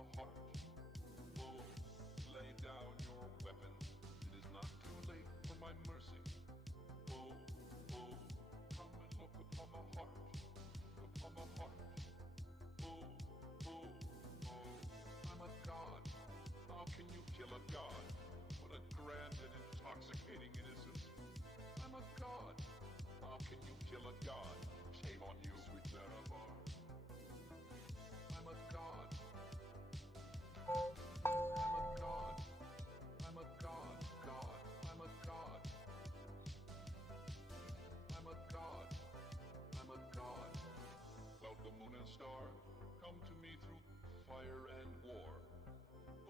a heart. Oh, lay down your weapons. It is not too late for my mercy. Oh, oh, come and look upon the heart. Upon the heart. Oh, oh, oh, I'm a god. How can you kill a god? What a grand and intoxicating innocence. I'm a god. How can you kill a god? Shame on you, sweet Nerevar. I'm a god. I'm a god. I'm a god, god. I'm a god. I'm a god. I'm a god. Cloud, the moon and star, come to me through fire and war.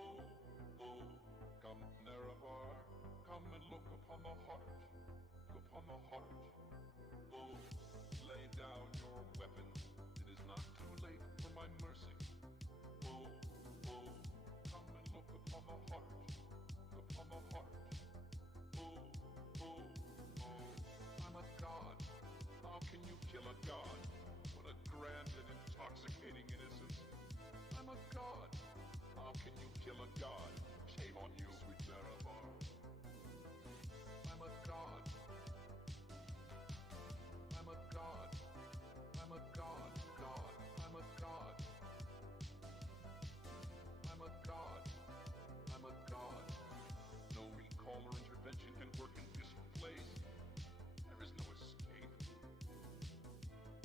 Oh, oh, come Nerevar, come and look upon the heart. Upon the heart. Oh, lay down your weapons. It is not too late for my mercy. Oh, oh, come and look upon the heart. Upon the heart. Oh, oh, oh, I'm a god. How can you kill a god? What a grand and intoxicating innocence. I'm a god. How can you kill a god? Shame on you, sweet Nerevar. I'm a god. I'm a god. I'm a god, god. I'm a god. I'm a god. I'm a god. No recall or intervention can work in this place. There is no escape.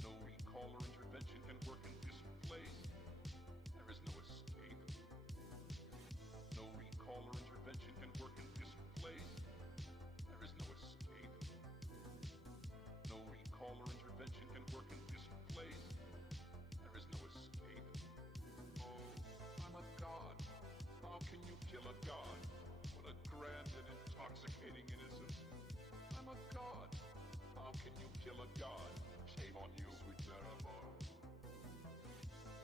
No recall or intervention can work in this place. There is no escape. No recall or intervention can work in this place. There is no escape. No recall or intervention can work in this place. There is no escape. Oh, I'm a god. How can you kill a god? What a grand and intoxicating innocence. I'm a god. How can you kill a god? Shame on you, sweet Nerevar.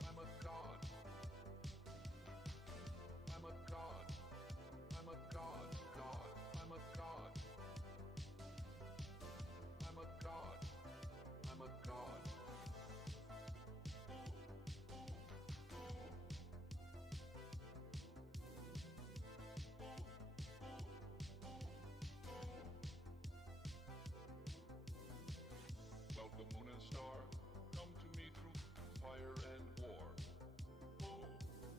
I'm a god. I'm a god. I'm a god, god. I'm a god. I'm a god. I'm a god. Cloud, the moon and star, come to me through fire and war. Oh,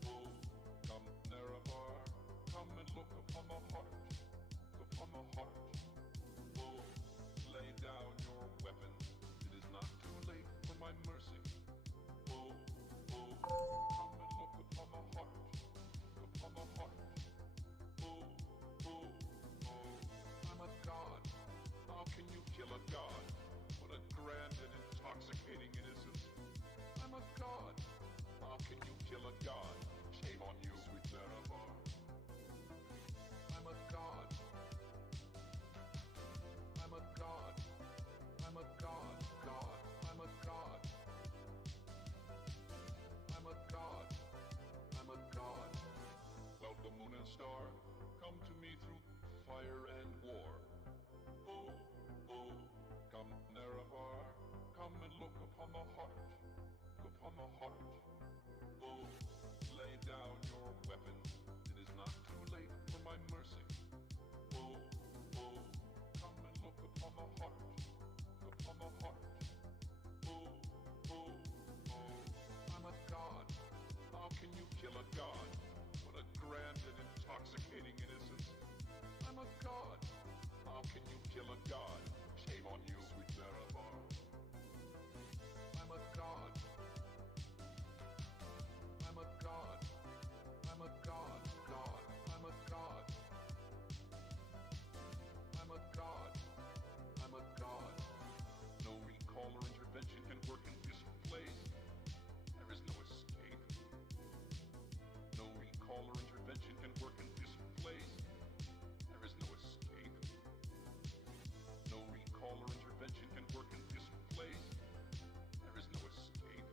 oh, come Nerevar, come and look upon the heart. Upon the heart. Oh, lay down your weapons. It is not too late for my mercy. Oh, oh, come and look upon the heart. Upon the heart. Oh, oh, oh, I'm a god. How can you kill a god? What a grand and intoxicating innocence. I'm a god. How can you kill a god? Shame on you, sweet Nerevar. I'm a god. I'm a god. I'm a god, god. I'm a god. I'm a god. I'm a god. Cloud, the moon and star, come to me through fire and war. Oh, oh, come Nerevar, come and look upon the heart. Upon the heart. Oh, lay down your weapons. It is not too late for my mercy. Oh, oh, come and look upon the heart. Upon the heart. Oh, oh, oh, I'm a god. How can you kill a god? What a grand and intoxicating innocence. I'm a god. How can you kill a god? Shame on you, sweet Nerevar. I'm a god. I'm a god. I'm a god, god. I'm a god. I'm a god. I'm a god. No recall or intervention can work in this place. There is no escape. No recall or intervention can work in this place. There is no escape. No recall or intervention can work in this place. There is no escape.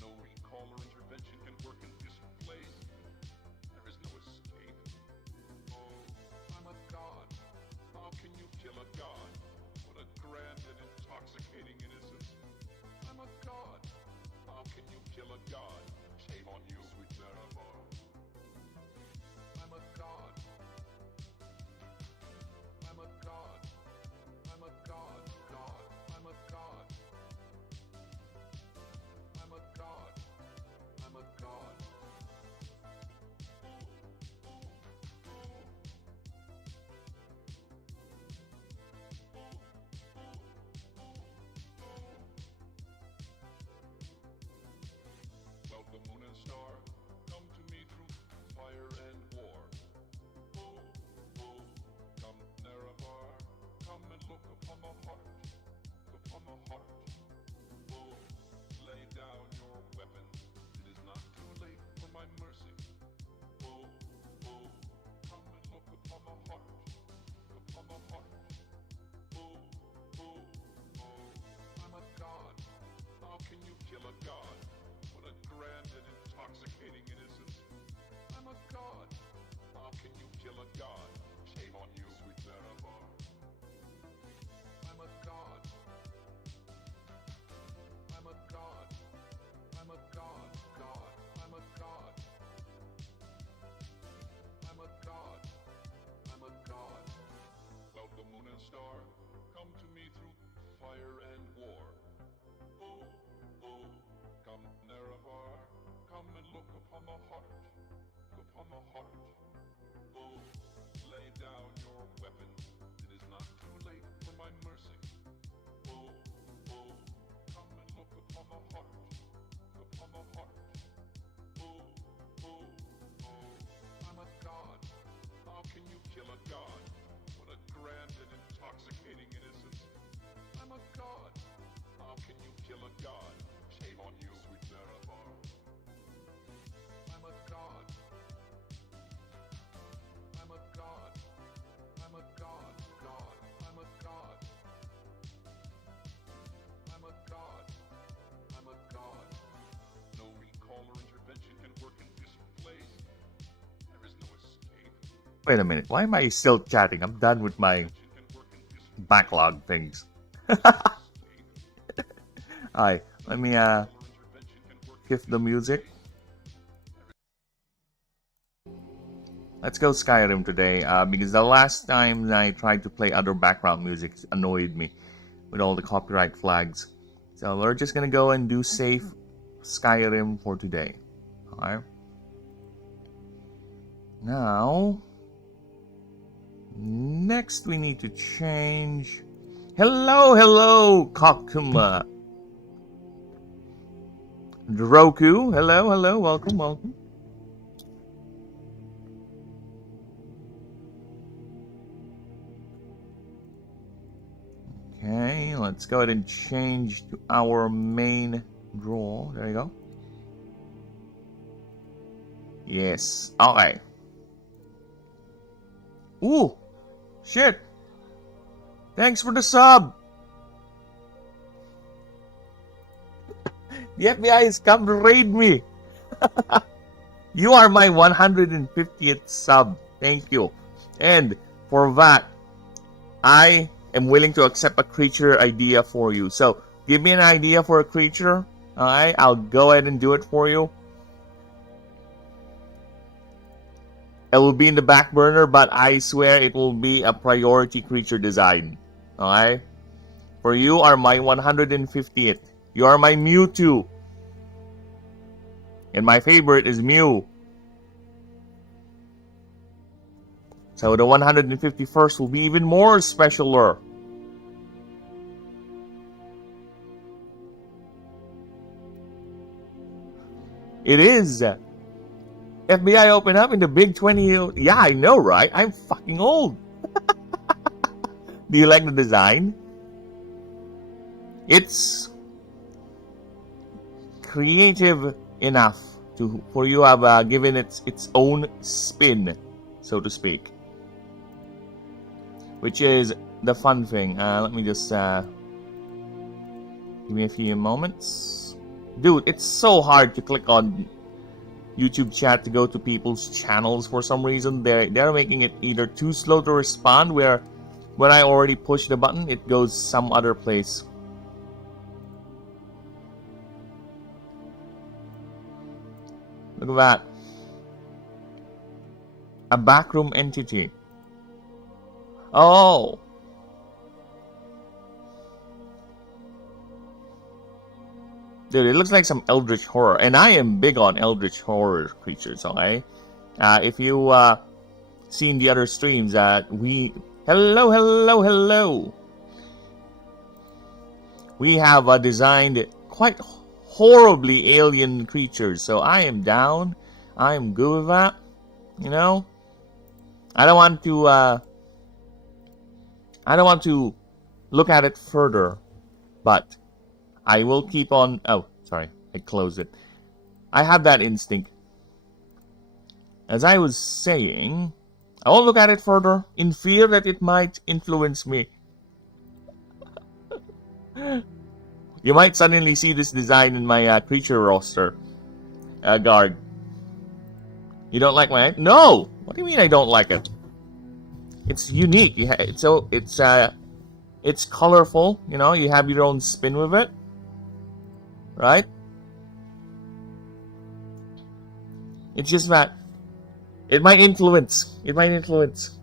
No recall or intervention can work in this place. There is no escape. Oh, I'm a god. How can you kill a god? What a grand and intoxicating innocence. I'm a god. How can you kill a god? Shame on you, sweet a heart. Oh, lay down your weapons. It is not too late for my mercy. Oh, oh, come and look upon the heart. Upon the heart. Oh, oh, oh, I'm a god. How can you kill a god? What a grand and intoxicating innocence. I'm a god. How can you kill a god? Shame on you, sweet Marabar. I'm a god. I'm a god. I'm a god. God. I'm a god. I'm a god. I'm a god. Cloud the moon and star, come to me through fire and war. Oh, oh, come Nerevar, come and look upon the heart. Look upon the heart. Oh, lay down your weapons. It is not too late for my mercy. Oh, oh, come and look upon the heart. Upon the heart. Oh, oh, oh, I'm a god. How can you kill a god? What a grand and intoxicating innocence. I'm a god. How can you kill a god? Shame on you, sweet Nerevar. I'm a god. I'm a god. I'm a god. God. I'm a god. I'm a god. I'm a god. No recall or intervention can work in this place. There is no escape. Wait a minute, why am I still chatting? I'm done with my backlog things. Alright, let me give the music. Let's go Skyrim today, because the last time I tried to play other background music annoyed me with all the copyright flags. So we're just gonna go and do safe Skyrim for today. Alright. Now, next we need to change. Hello, Kakuma. Roku, hello, welcome. Okay, let's go ahead and change to our main draw. There you go. Yes, okay. Ooh, shit. Thanks for the sub. The FBI has come to raid me. You are my 150th sub. Thank you. And for that, I am willing to accept a creature idea for you. So, give me an idea for a creature. Alright, I'll go ahead and do it for you. It will be in the back burner, but I swear it will be a priority creature design. Alright? For you are my 150th. You are my Mewtwo. And my favorite is Mew. So the 151st will be even more specialer. It is. FBI open up in the big 20. Yeah, I know, right? I'm fucking old. Do you like the design? It's creative enough for you have given it its own spin, so to speak. Which is the fun thing. Let me just give me a few moments. Dude, it's so hard to click on YouTube chat to go to people's channels for some reason. They're making it either too slow to respond, where when I already push the button, it goes some other place. Look at that. A backroom entity. Oh. Dude, it looks like some eldritch horror. And I am big on eldritch horror creatures, okay? If you seen the other streams, we... Hello! We have designed quite horribly alien creatures, so I am down. I am good with that. You know? I don't want to look at it further. But I will keep on... Oh, sorry. I closed it. I have that instinct. As I was saying, I won't look at it further in fear that it might influence me. You might suddenly see this design in my creature roster. Guard. You don't like my... No! What do you mean I don't like it? It's unique. It's colorful. You know, you have your own spin with it. Right? It's just that it might influence. It might influence.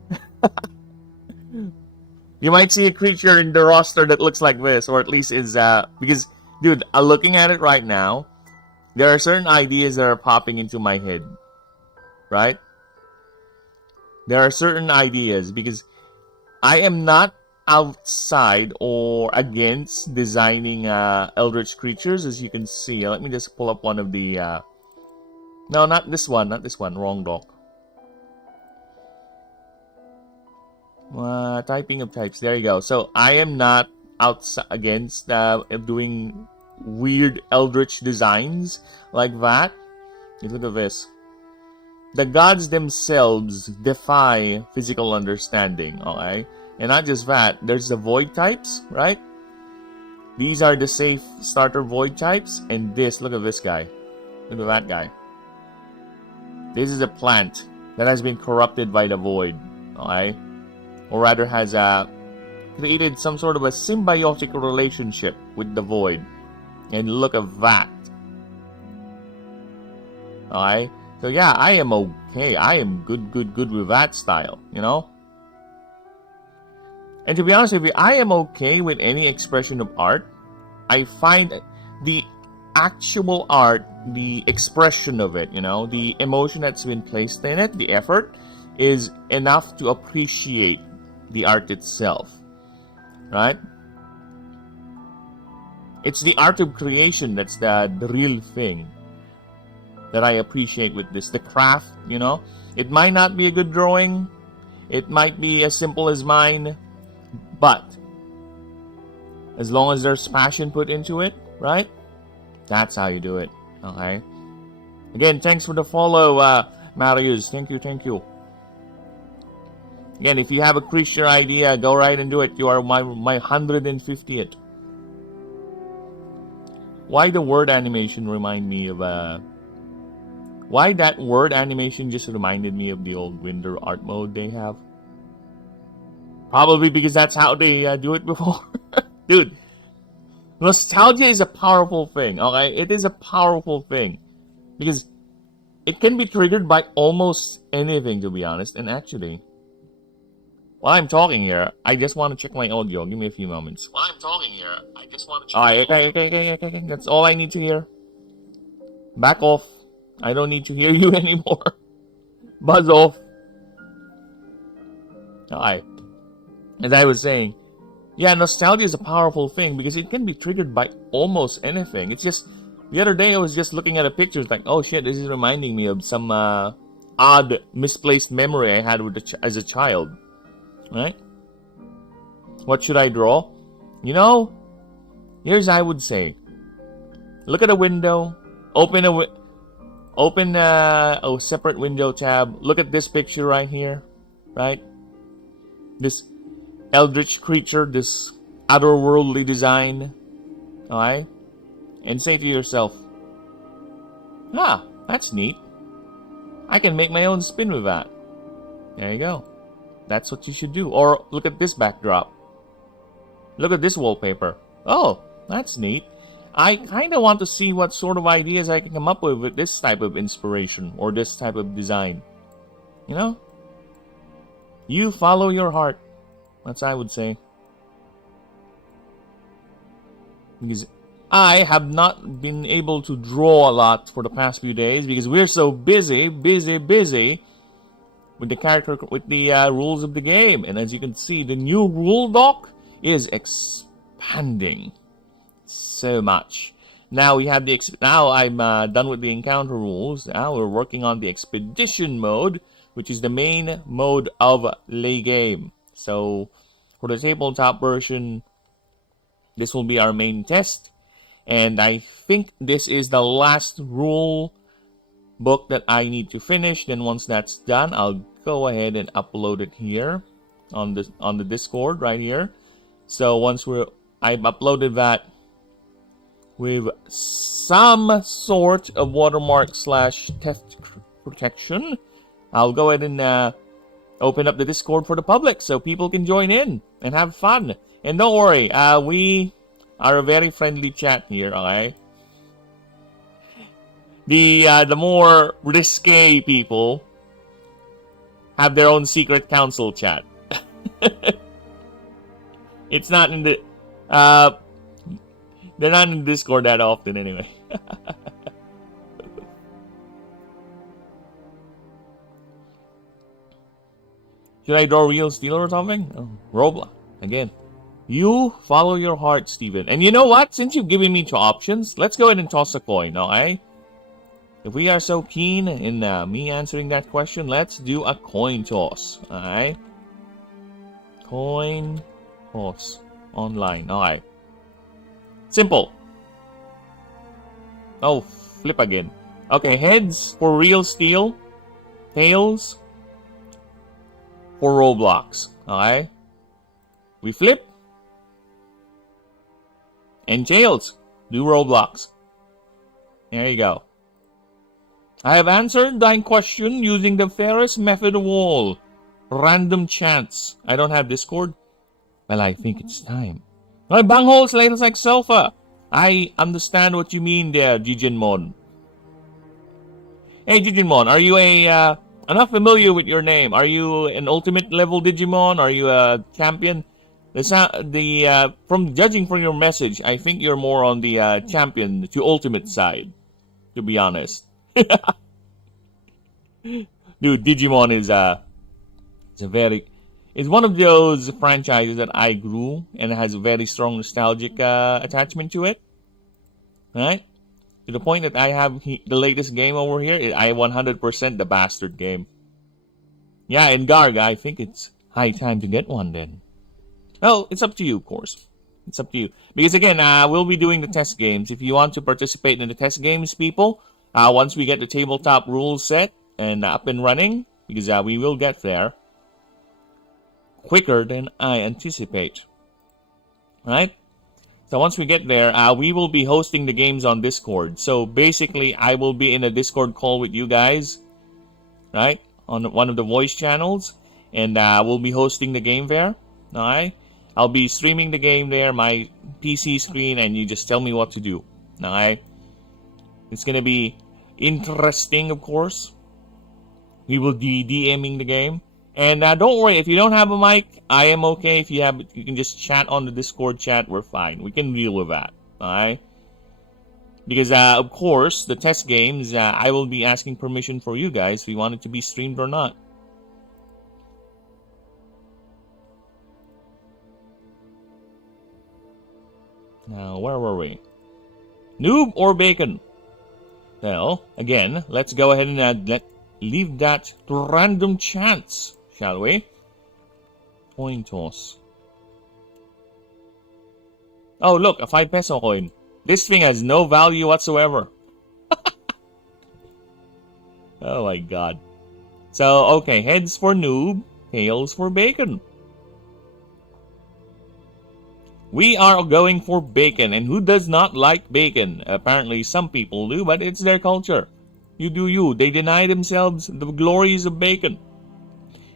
You might see a creature in the roster that looks like this, or at least is because, dude, looking at it right now, there are certain ideas that are popping into my head, right? There are certain ideas because I am not outside or against designing eldritch creatures, as you can see. Let me just pull up one of the no, not this one, wrong doc. Typing of types, there you go. So I am not against doing weird eldritch designs like that. Look at this. The gods themselves defy physical understanding, okay? And not just that, there's the void types, right? These are the safe starter void types, and this, look at this guy. Look at that guy. This is a plant that has been corrupted by the void, okay? Or rather has created some sort of a symbiotic relationship with the void. And look at that. Alright? So yeah, I am okay. I am good with that style, you know? And to be honest with you, I am okay with any expression of art. I find the actual art, the expression of it, you know, the emotion that's been placed in it, the effort, is enough to appreciate the art itself, right? It's the art of creation that's the real thing that I appreciate with this. The craft, you know, it might not be a good drawing, it might be as simple as mine, but as long as there's passion put into it, right? That's how you do it, okay? Again, thanks for the follow, Marius. Thank you. Again, if you have a creature idea, go right and do it. You are my 150th. Why the word animation remind me of why that word animation just reminded me of the old Winder art mode they have? Probably because that's how they do it before. Dude, nostalgia is a powerful thing, okay? It is a powerful thing. Because it can be triggered by almost anything, to be honest. And actually, while I'm talking here, I just want to check my audio. Give me a few moments. While I'm talking here, I just want to check my audio. Okay. That's all I need to hear. Back off. I don't need to hear you anymore. Buzz off. Alright. As I was saying, yeah, nostalgia is a powerful thing because it can be triggered by almost anything. It's just, the other day I was just looking at a picture, it's like, oh shit, this is reminding me of some odd, misplaced memory I had with as a child. Right? What should I draw? You know, here's I would say, look at a window, open a separate window tab, look at this picture right here, right? This eldritch creature, this otherworldly design, alright? And say to yourself, ah, that's neat. I can make my own spin with that. There you go. That's what you should do. Or look at this backdrop. Look at this wallpaper. Oh, that's neat. I kind of want to see what sort of ideas I can come up with this type of inspiration or this type of design. You know? You follow your heart. That's what I would say. Because I have not been able to draw a lot for the past few days because we're so busy with the character, with the rules of the game. And as you can see, the new rule doc is expanding so much. Now we have the now I'm done with the encounter rules. Now we're working on the expedition mode, which is the main mode of the game. So for the tabletop version, This will be our main test. And I think this is the last rule book that I need to finish. Then once that's done, I'll go ahead and upload it here on the Discord right here. So once I've uploaded that with some sort of watermark / theft protection, I'll go ahead and open up the Discord for the public so people can join in and have fun. And don't worry, we are a very friendly chat here, okay? The more risque people have their own secret council chat. It's not in the they're not in Discord that often anyway. Should I draw real steel or something? Oh, Roblox again. You follow your heart, Steven. And you know what? Since you've given me 2 options, let's go ahead and toss a coin, okay? If we are so keen in me answering that question, let's do a coin toss, alright? Coin toss online, alright. Simple. Oh, flip again. Okay, heads for real steel, tails for Roblox, alright? We flip. And tails, do Roblox. There you go. I have answered thy question using the fairest method of all. Random chance. I don't have Discord. Well, I think it's time. My bungholes later like sofa. I understand what you mean there, Jijinmon. Hey, Jijinmon, are you I'm not familiar with your name. Are you an ultimate level Digimon? Are you a champion? From judging from your message, I think you're more on the champion to ultimate side, to be honest. Dude, Digimon is one of those franchises that I grew and has a very strong nostalgic attachment to it. Right? To the point that I have the latest game over here. I 100% the bastard game. Yeah, and Garg, I think it's high time to get one then. Well, it's up to you, of course. It's up to you. Because again, we'll be doing the test games. If you want to participate in the test games, people, once we get the tabletop rules set and up and running, because we will get there quicker than I anticipate. Right? So once we get there, we will be hosting the games on Discord. So basically, I will be in a Discord call with you guys, right? On one of the voice channels. And we'll be hosting the game there. Alright? I'll be streaming the game there, my PC screen, and you just tell me what to do. Alright? It's gonna be interesting, of course. We will be DMing the game. And don't worry, if you don't have a mic, I am okay. If you can just chat on the Discord chat, we're fine. We can deal with that. Alright? Because, of course, the test games, I will be asking permission for you guys if you want it to be streamed or not. Now, where were we? Noob or bacon? Well, again, let's go ahead and leave that to random chance, shall we? Coin toss. Oh, look, a 5 peso coin. This thing has no value whatsoever. Oh my god. So, okay, heads for noob, tails for bacon. We are going for bacon, and who does not like bacon? Apparently some people do, but it's their culture. You do you. They deny themselves the glories of bacon.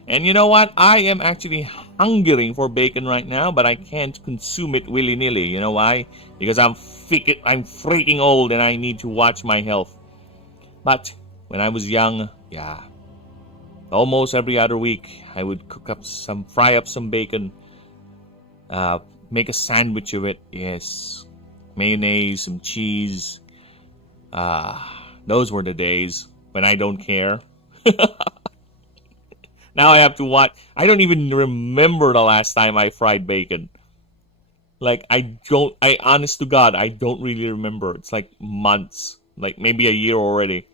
And you know what? I am actually hungering for bacon right now, but I can't consume it willy-nilly. You know why? Because I'm freaking old and I need to watch my health. But when I was young, yeah, almost every other week, I would fry up some bacon, make a sandwich of it, yes. Mayonnaise, some cheese. Those were the days when I don't care. Now I have to watch. I don't even remember the last time I fried bacon. Like, honest to God, I don't really remember. It's like months. Like, maybe a year already.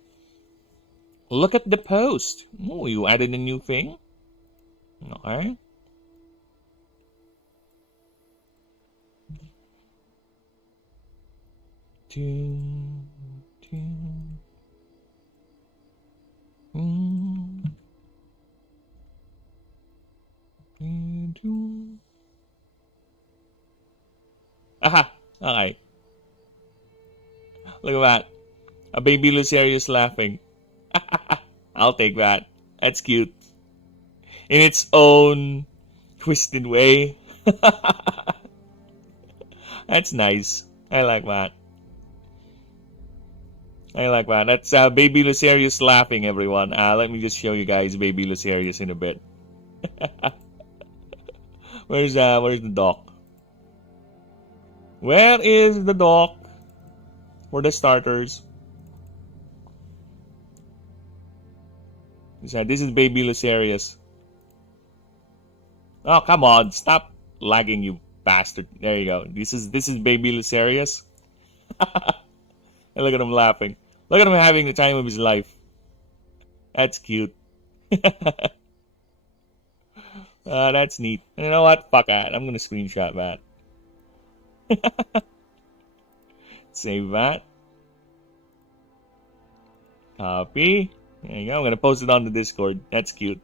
Look at the post. Oh, you added a new thing? Okay. Aha! Okay. Look at that. A baby Lucerius laughing. I'll take that. That's cute. In its own twisted way. That's nice. I like that. I like that. That's baby Lucerius laughing, everyone. Let me just show you guys baby Lucerius in a bit. Where's the dock? Where is the dock for the starters? This is baby Lucerius. Oh, come on. Stop lagging, you bastard. There you go. This is baby Lucerius. And look at him laughing. Look at him having the time of his life. That's cute. That's neat. And you know what? Fuck that. I'm gonna screenshot that. Save that. Copy. There you go. I'm gonna post it on the Discord. That's cute.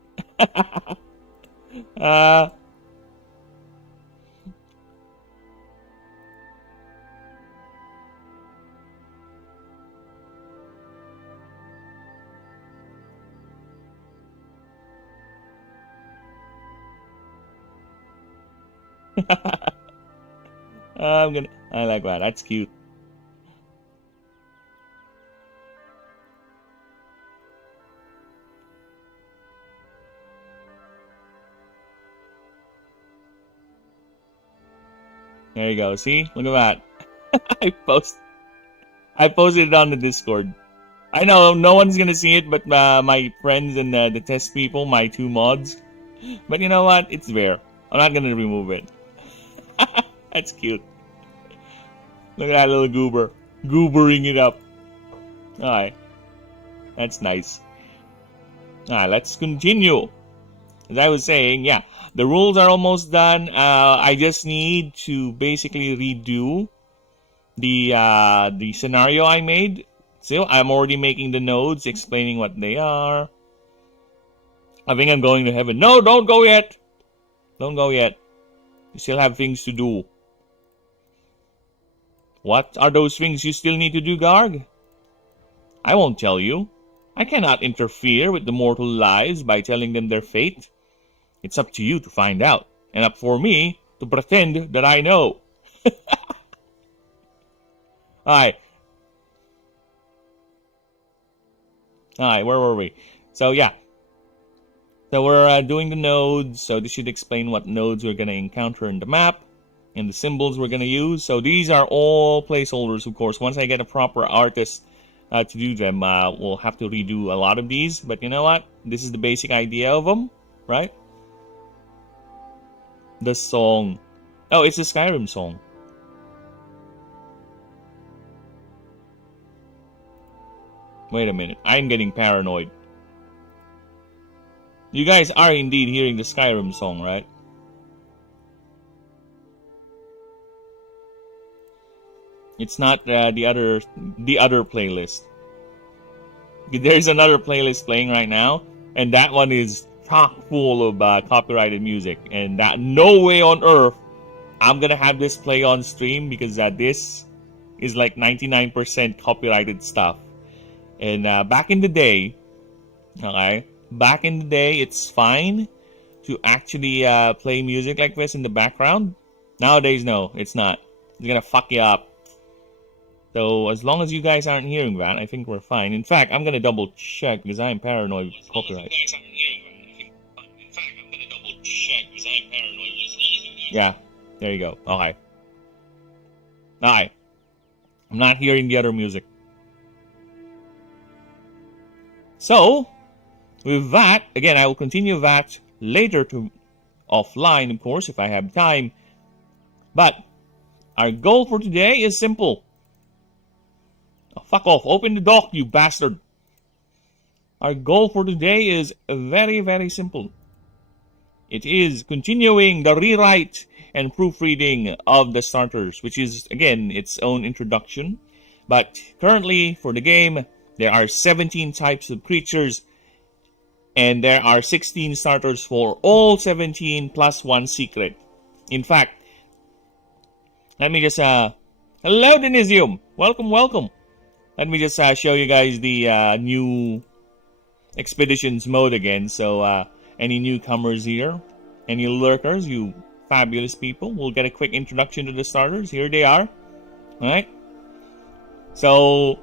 I like that. That's cute. There you go. See? Look at that. I posted it on the Discord. I know no one's gonna see it, but my friends and the test people, my 2 mods. But you know what? It's there. I'm not gonna remove it. That's cute. Look at that little goober. Goobering it up. Alright. That's nice. Alright, let's continue. As I was saying, yeah, the rules are almost done. I just need to basically redo the scenario I made. So I'm already making the nodes, explaining what they are. I think I'm going to heaven. No, don't go yet. Don't go yet. You still have things to do. What are those things you still need to do, Garg? I won't tell you. I cannot interfere with the mortal lives by telling them their fate. It's up to you to find out, and up for me to pretend that I know. Alright. Alright, where were we? So, yeah. So, we're doing the nodes, so this should explain what nodes we're going to encounter in the map, and the symbols we're going to use. So, these are all placeholders, of course. Once I get a proper artist to do them, we'll have to redo a lot of these. But you know what? This is the basic idea of them, right? The song. Oh, it's a Skyrim song. Wait a minute. I'm getting paranoid. You guys are indeed hearing the Skyrim song, right? It's not the other playlist. There's another playlist playing right now, and that one is chock full of copyrighted music. And that no way on earth I'm gonna have this play on stream, because this is like 99% copyrighted stuff. And back in the day, okay, it's fine to actually play music like this in the background. Nowadays, no, it's not. It's gonna fuck you up. So as long as you guys aren't hearing that, I think we're fine. In fact, I'm gonna double check because I'm paranoid with copyright. Yeah, there you go. Okay. Alright. I'm not hearing the other music. So, with that, again, I will continue that later to offline, of course, if I have time. But our goal for today is simple. Oh, fuck off. Open the dock, you bastard. Our goal for today is very, very simple. It is continuing the rewrite and proofreading of the starters, which is, again, its own introduction. But currently, for the game, there are 17 types of creatures, and there are 16 starters for all 17 plus 1 secret. In fact, let me just, hello Denisium! Welcome, welcome! Let me just show you guys the new expeditions mode again. So, any newcomers here, any lurkers, you fabulous people, will get a quick introduction to the starters. Here they are. Alright? So,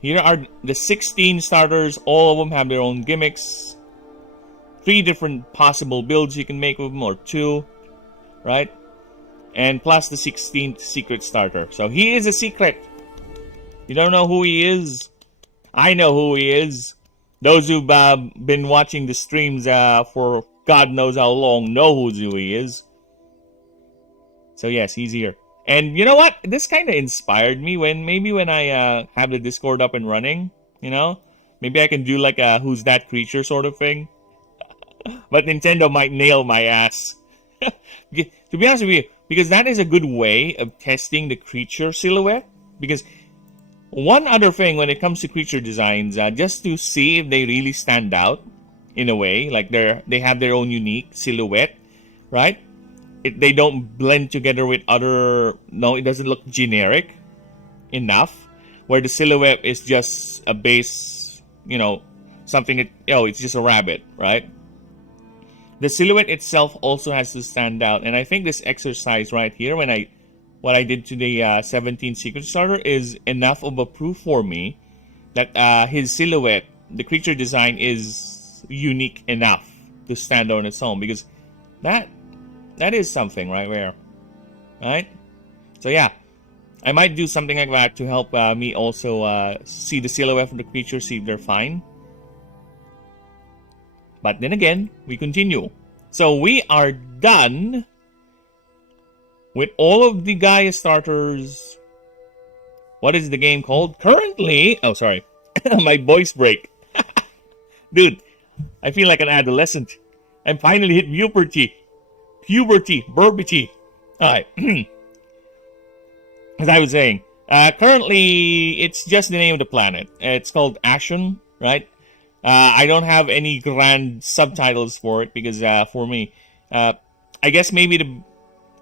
here are the 16 starters. All of them have their own gimmicks. 3 different possible builds you can make with them, or 2. Right? And plus the 16th secret starter. So he is a secret. You don't know who he is? I know who he is. Those who've been watching the streams for God knows how long know who he is. So yes, he's here. And you know what? This kind of inspired me when I have the Discord up and running. You know? Maybe I can do like a who's that creature sort of thing. But Nintendo might nail my ass. To be honest with you, because that is a good way of testing the creature silhouette. Because one other thing when it comes to creature designs, just to see if they really stand out in a way, like they have their own unique silhouette, right? They don't blend together with other. No, it doesn't look generic enough. Where the silhouette is just a base, you know, something that it's just a rabbit, right? The silhouette itself also has to stand out, and I think this exercise right here, what I did to the 17 secret starter, is enough of a proof for me that his silhouette, the creature design, is unique enough to stand on its own, because that is something right there, right? So yeah, I might do something like that to help me also see the silhouette of the creature, see if they're fine. But then again, we continue. So we are done with all of the Gaia starters. What is the game called? Currently, oh sorry, my voice break. Dude, I feel like an adolescent. I'm finally hit puberty, burbity. Alright. As I was saying, currently it's just the name of the planet. It's called Ashen, right? I don't have any grand subtitles for it because for me, I guess maybe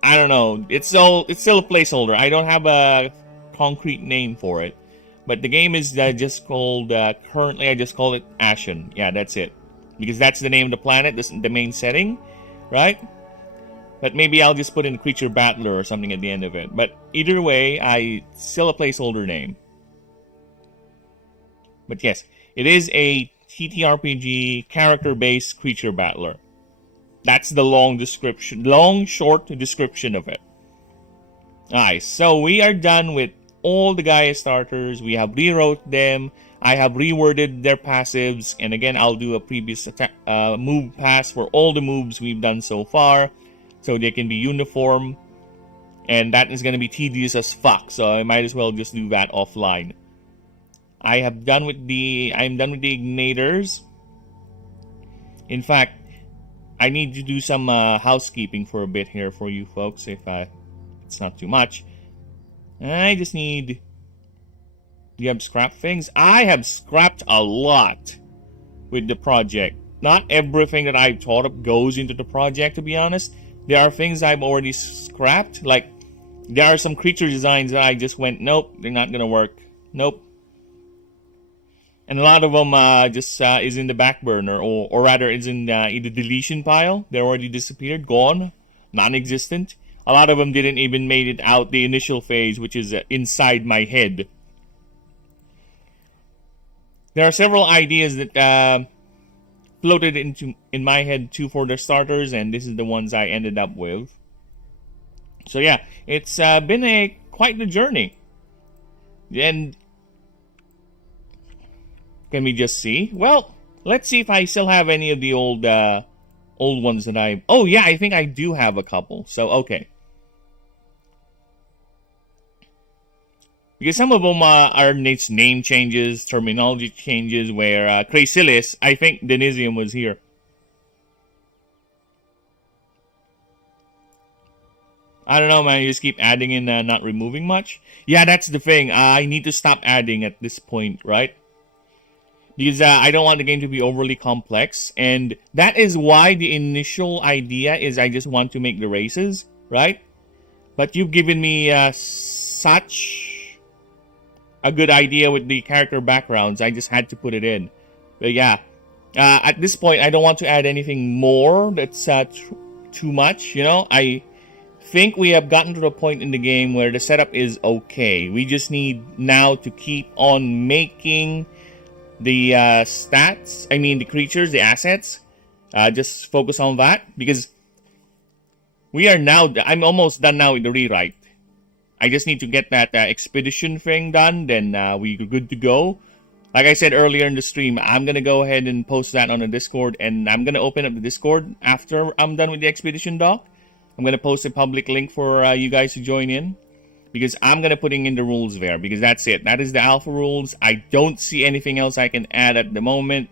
I don't know. It's still a placeholder. I don't have a concrete name for it, but the game is just called. Currently, I just call it Ashen. Yeah, that's it, because that's the name of the planet, the main setting, right? But maybe I'll just put in Creature Battler or something at the end of it. But either way, still a placeholder name. But yes, it is a TTRPG character-based creature battler. That's the short description of it. Alright, so we are done with all the Gaia starters. We have rewrote them. I have reworded their passives. And again, I'll do a previous move pass for all the moves we've done so far, so they can be uniform. And that is going to be tedious as fuck, so I might as well just do that offline. I'm done with the ignators. In fact, I need to do some housekeeping for a bit here for you folks, if it's not too much. I just need... Do you have scrap things? I have scrapped a lot with the project. Not everything that I've thought of goes into the project, to be honest. There are things I've already scrapped. Like, there are some creature designs that I just went, nope, they're not gonna work. Nope. And a lot of them just is in the back burner, or rather is in the deletion pile. They're already disappeared, gone, non-existent. A lot of them didn't even made it out the initial phase, which is inside my head. There are several ideas that floated in my head too for the starters, and this is the ones I ended up with. So yeah, it's been quite the journey. And can we just see? Well, let's see if I still have any of the old ones that I... Oh yeah, I think I do have a couple. So okay. Because some of them are name changes, terminology changes, where Cracilis, I think Denisium was here. I don't know, man. You just keep adding in, not removing much. Yeah, that's the thing. I need to stop adding at this point, right? Because I don't want the game to be overly complex. And that is why the initial idea is I just want to make the races, right? But you've given me such a good idea with the character backgrounds. I just had to put it in. But yeah, at this point, I don't want to add anything more that's too much, you know? I think we have gotten to the point in the game where the setup is okay. We just need now to keep on making the stats, I mean the creatures, the assets. Just focus on that, because we are now, I'm almost done now with the rewrite. I just need to get that expedition thing done, then we're good to go. Like I said earlier in the stream, I'm going to go ahead and post that on the Discord, and I'm going to open up the Discord after I'm done with the expedition doc. I'm going to post a public link for you guys to join in, because I'm going to putting in the rules there, because that's it. That is the alpha rules. I don't see anything else I can add at the moment,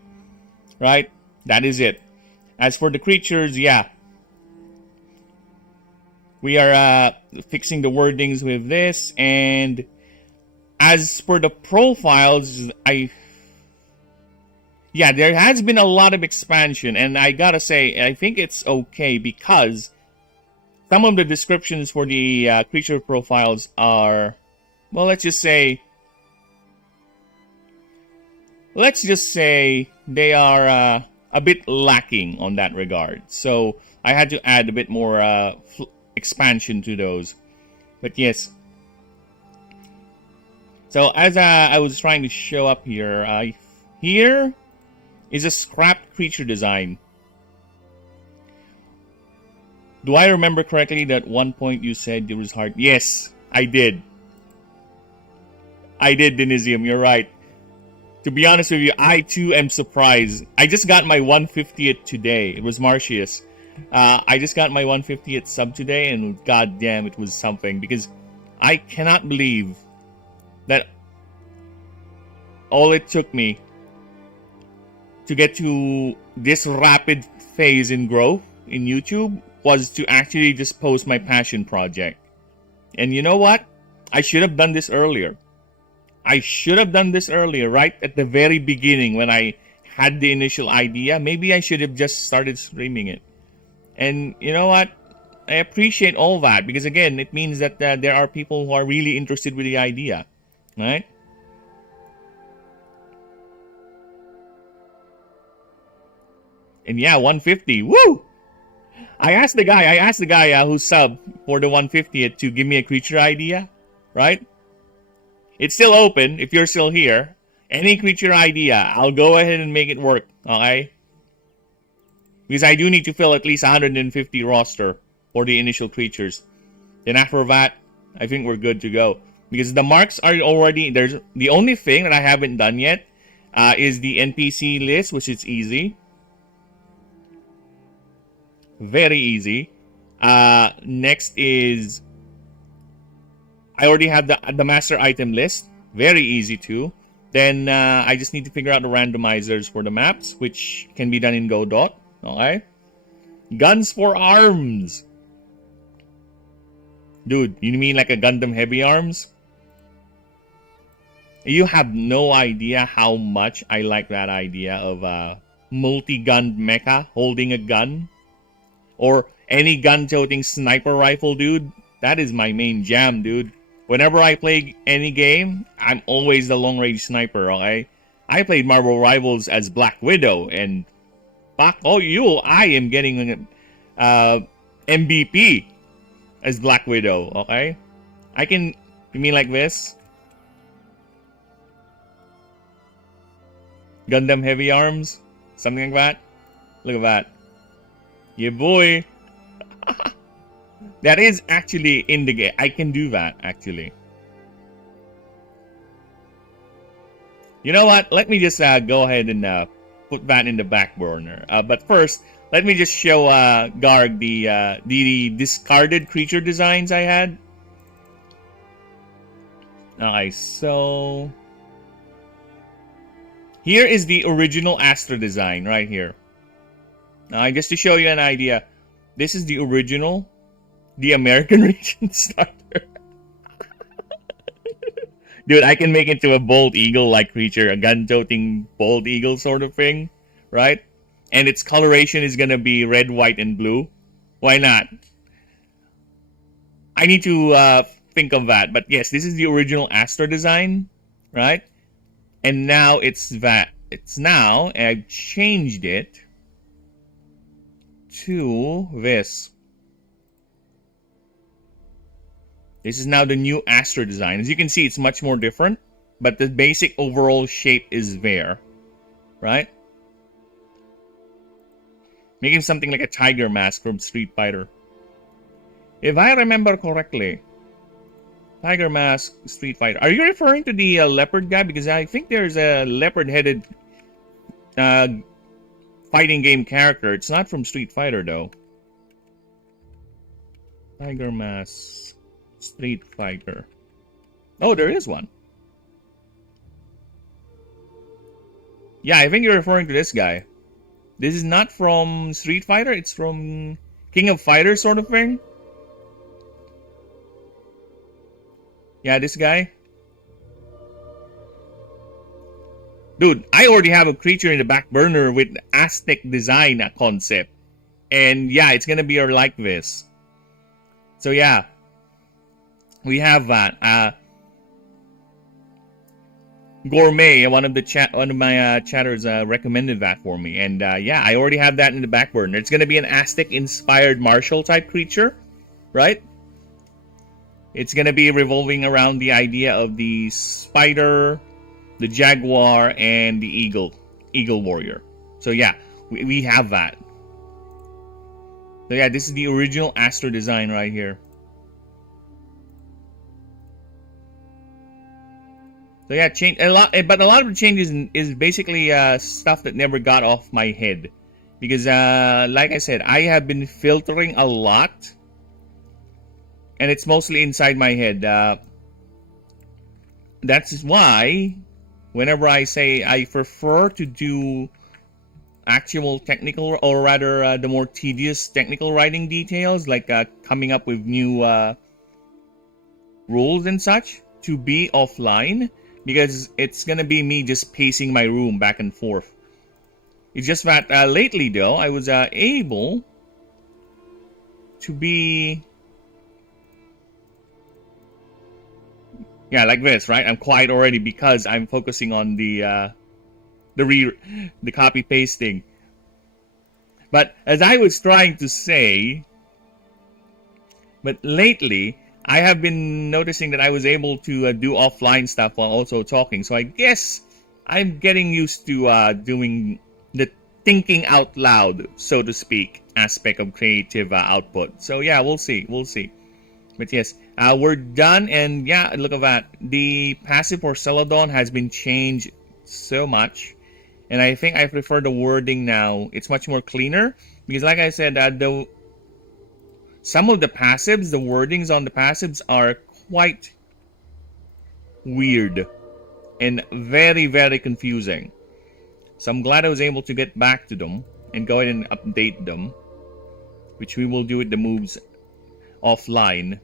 right? That is it. As for the creatures, yeah. We are fixing the wordings with this, and as for the profiles, yeah, there has been a lot of expansion, and I gotta say, I think it's okay, because some of the descriptions for the creature profiles are, well, let's just say they are a bit lacking on that regard. So I had to add a bit more expansion to those. But yes. So as I was trying to show up here, here is a scrapped creature design. Do I remember correctly that at one point you said it was hard? Yes, I did. I did, Denisium, you're right. To be honest with you, I too am surprised. I just got my 150th today. It was Marcius. I just got my 150th sub today, and goddamn, it was something. Because I cannot believe that all it took me to get to this rapid phase in growth in YouTube was to actually just post my passion project. And you know what? I should have done this earlier. I should have done this earlier, right at the very beginning when I had the initial idea. Maybe I should have just started streaming it. And you know what? I appreciate all that, because again, it means that there are people who are really interested with the idea, right? And yeah, 150. Woo! I asked the guy who subbed for the 150th to give me a creature idea, right? It's still open if you're still here. Any creature idea, I'll go ahead and make it work, okay? Because I do need to fill at least 150 roster for the initial creatures. Then after that, I think we're good to go. Because the marks are already, there's the only thing that I haven't done yet is the NPC list, which is easy. Very easy. Next is, I already have the master item list. Very easy too. Then I just need to figure out the randomizers for the maps, which can be done in Godot. Okay. Guns for arms. Dude, you mean like a Gundam heavy arms? You have no idea how much I like that idea of a multi-gun mecha holding a gun. Or any gun-toting sniper rifle, dude. That is my main jam, dude. Whenever I play any game, I'm always the long-range sniper, okay? I played Marvel Rivals as Black Widow, and fuck all you, I am getting MVP as Black Widow, okay? I can, you mean like this? Gundam heavy arms? Something like that? Look at that. Yeah, boy. That is actually in the game. I can do that, actually. You know what? Let me just go ahead and put that in the back burner. But first, let me just show Garg the discarded creature designs I had. Okay, so here is the original Astra design right here. Just to show you an idea, this is the original. the American region starter. Dude, I can make it to a bald eagle-like creature, a gun-toting bald eagle sort of thing, right? And its coloration is gonna be red, white, and blue. Why not? I need to think of that. But yes, this is the original Astor design, right? And now it's that. It's now, and I've changed it to this. This is now the new Astor design. As you can see, it's much more different, but the basic overall shape is there, right? Making something like a tiger mask from Street Fighter. If I remember correctly, tiger mask, Street Fighter. Are you referring to the leopard guy? Because I think there's a leopard-headed fighting game character. It's not from Street Fighter, though. Tiger mask, Street Fighter. Oh, there is one. Yeah, I think you're referring to this guy. This is not from Street Fighter. It's from King of Fighters sort of thing. Yeah, this guy. Dude, I already have a creature in the back burner with Aztec design concept. And yeah, it's gonna be like this. So yeah. We have that. Gourmet, one of my chatters recommended that for me, and yeah, I already have that in the back burner. It's gonna be an Aztec-inspired martial type creature, right? It's gonna be revolving around the idea of the spider, the jaguar, and the eagle warrior. So yeah, we have that. So yeah, this is the original Astor design right here. So yeah, change a lot, but a lot of the changes is basically stuff that never got off my head, because like I said, I have been filtering a lot, and it's mostly inside my head. That's why, whenever I say I prefer to do actual technical, or rather the more tedious technical writing details, like coming up with new rules and such, to be offline. Because it's gonna be me just pacing my room back and forth. It's just that lately, though, I was able to be, yeah, like this, right? I'm quiet already because I'm focusing on the copy pasting. But as I was trying to say, but lately, I have been noticing that I was able to do offline stuff while also talking. So I guess I'm getting used to doing the thinking out loud, so to speak, aspect of creative output. So yeah, we'll see. But yes, we're done. And yeah, look at that. The passive for Celadon has been changed so much. And I think I prefer the wording now. It's much more cleaner. Because like I said, some of the passives, the wordings on the passives are quite weird and very, very confusing. So I'm glad I was able to get back to them and go ahead and update them, which we will do with the moves offline.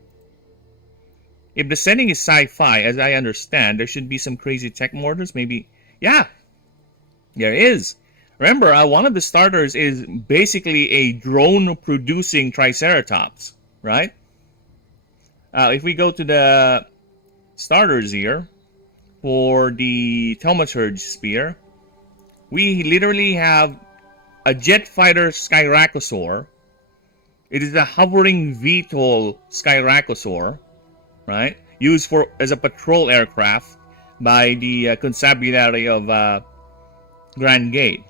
If the setting is sci-fi, as I understand, there should be some crazy tech mortars, maybe. Yeah, there is. Remember, one of the starters is basically a drone-producing Triceratops, right? If we go to the starters here, for the Thaumaturge Spear, we literally have a jet fighter Skyracosaur. It is a hovering VTOL Skyracosaur, right? Used as a patrol aircraft by the Constabulary of Grand Gate.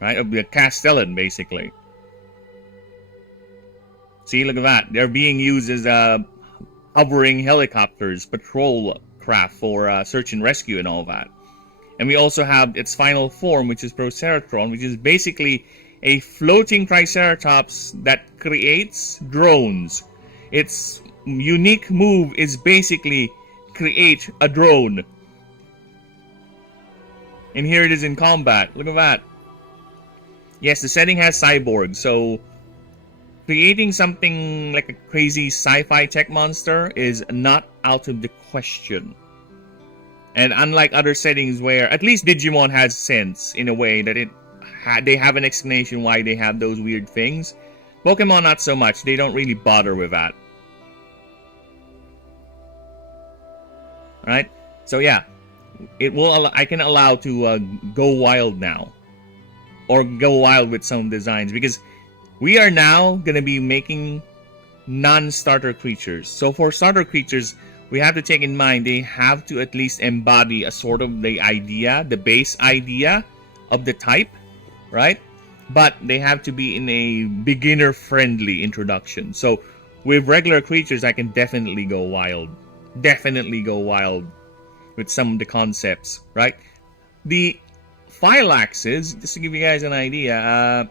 Right, of the Castellan, basically. See, look at that. They're being used as hovering helicopters, patrol craft for search and rescue and all that. And we also have its final form, which is Proceratron, which is basically a floating Triceratops that creates drones. Its unique move is basically create a drone. And here it is in combat. Look at that. Yes, the setting has cyborgs, so creating something like a crazy sci-fi tech monster is not out of the question. And unlike other settings where at least Digimon has sense in a way that they have an explanation why they have those weird things, Pokemon not so much. They don't really bother with that. Right? So yeah, I can allow to go wild now, or go wild with some designs, because we are now gonna be making non-starter creatures. So for starter creatures, we have to take in mind they have to at least embody a sort of the idea, the base idea of the type, right? But they have to be in a beginner-friendly introduction. So with regular creatures, I can definitely go wild. Definitely go wild with some of the concepts, right? The Phylaxes, just to give you guys an idea,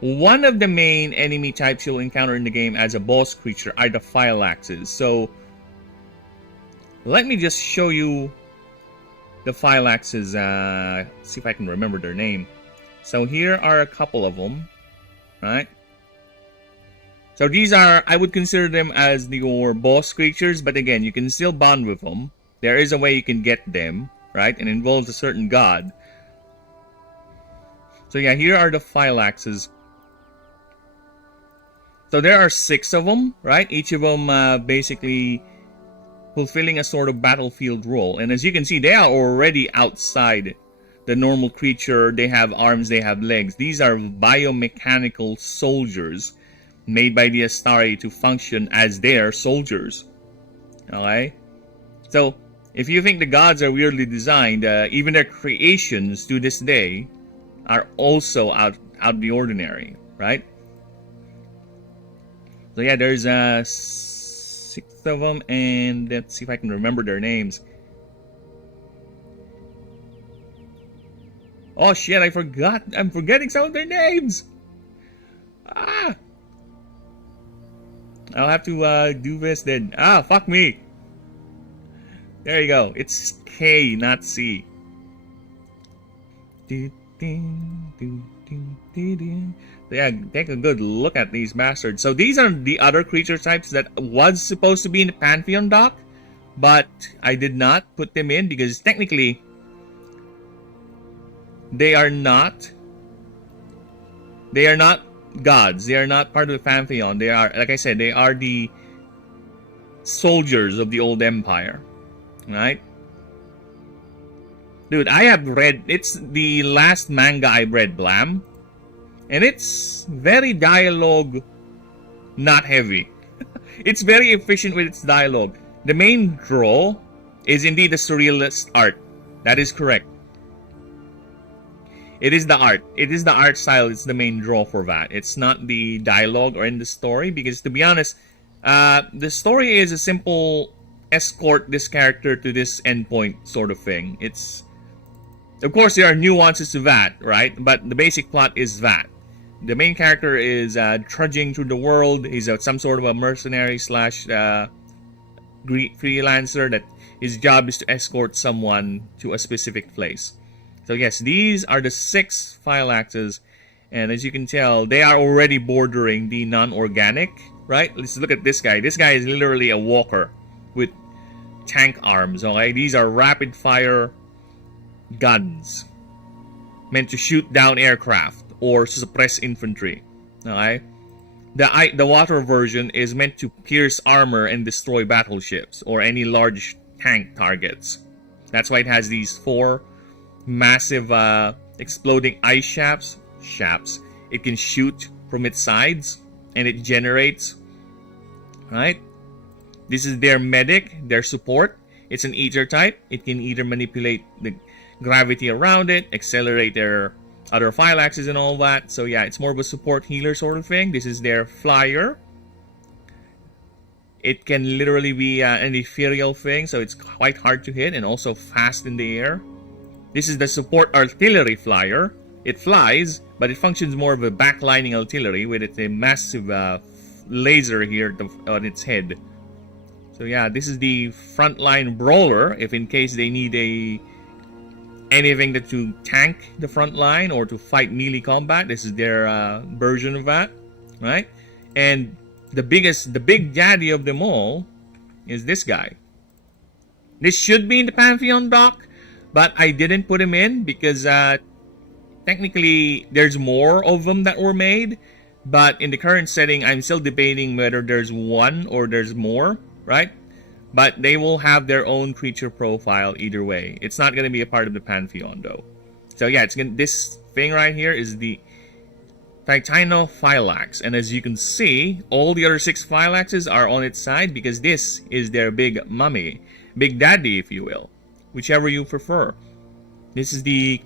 one of the main enemy types you'll encounter in the game as a boss creature are the Phylaxes. So let me just show you the Phylaxes, see if I can remember their name. So here are a couple of them, right? So these are, I would consider them as your boss creatures, but again, you can still bond with them. There is a way you can get them, right? And it involves a certain god. So yeah, here are the Phylaxes. So there are 6 of them, right? Each of them basically fulfilling a sort of battlefield role. And as you can see, they are already outside the normal creature. They have arms, they have legs. These are biomechanical soldiers made by the Astari to function as their soldiers. Okay? So, if you think the gods are weirdly designed, even their creations to this day are also out of the ordinary, right? So yeah, there's 6 of them, and let's see if I can remember their names. Oh shit, I forgot. I'm forgetting some of their names. Ah! I'll have to do this then. Ah, fuck me. There you go. It's K, not C. Yeah, take a good look at these bastards. So these are the other creature types that was supposed to be in the Pantheon doc, but I did not put them in because technically they are not gods. They are not part of the Pantheon. They are, like I said, they are the soldiers of the old empire, right? Dude, I have read, it's the last manga I read, Blam. And it's very dialogue not heavy. It's very efficient with its dialogue. The main draw is indeed the surrealist art. That is correct. It is the art. It is the art style. It's the main draw for that. It's not the dialogue or in the story. Because to be honest, the story is a simple escort this character to this endpoint sort of thing. It's, of course, there are nuances to that, right? But the basic plot is that. The main character is trudging through the world. He's some sort of a mercenary slash freelancer that his job is to escort someone to a specific place. So yes, these are the 6 Phylaxes, and as you can tell, they are already bordering the non-organic, right? Let's look at this guy. This guy is literally a walker with tank arms, okay? These are rapid-fire guns meant to shoot down aircraft or suppress infantry. Okay? The water version is meant to pierce armor and destroy battleships or any large tank targets. That's why it has these 4 massive exploding ice shafts. It can shoot from its sides and it generates. Right? This is their medic, their support. It's an eater type. It can either manipulate the gravity around it, accelerate their other Phylaxes and all that. So yeah, it's more of a support healer sort of thing. This is their flyer. It can literally be an ethereal thing, so it's quite hard to hit and also fast in the air. This is the support artillery flyer. It flies, but it functions more of a backlining artillery with a massive laser here on its head. So yeah, this is the frontline brawler, if in case they need a anything that to tank the front line or to fight melee combat. This is their version of that, right? And the big daddy of them all is this guy. This should be in the Pantheon dock, but I didn't put him in because technically there's more of them that were made. But in the current setting, I'm still debating whether there's one or there's more, right? But they will have their own creature profile either way. It's not going to be a part of the Pantheon, though. So yeah, this thing right here is the Titanophylax. And as you can see, all the other 6 Phylaxes are on its side because this is their big mummy. Big daddy, if you will. Whichever you prefer. This is the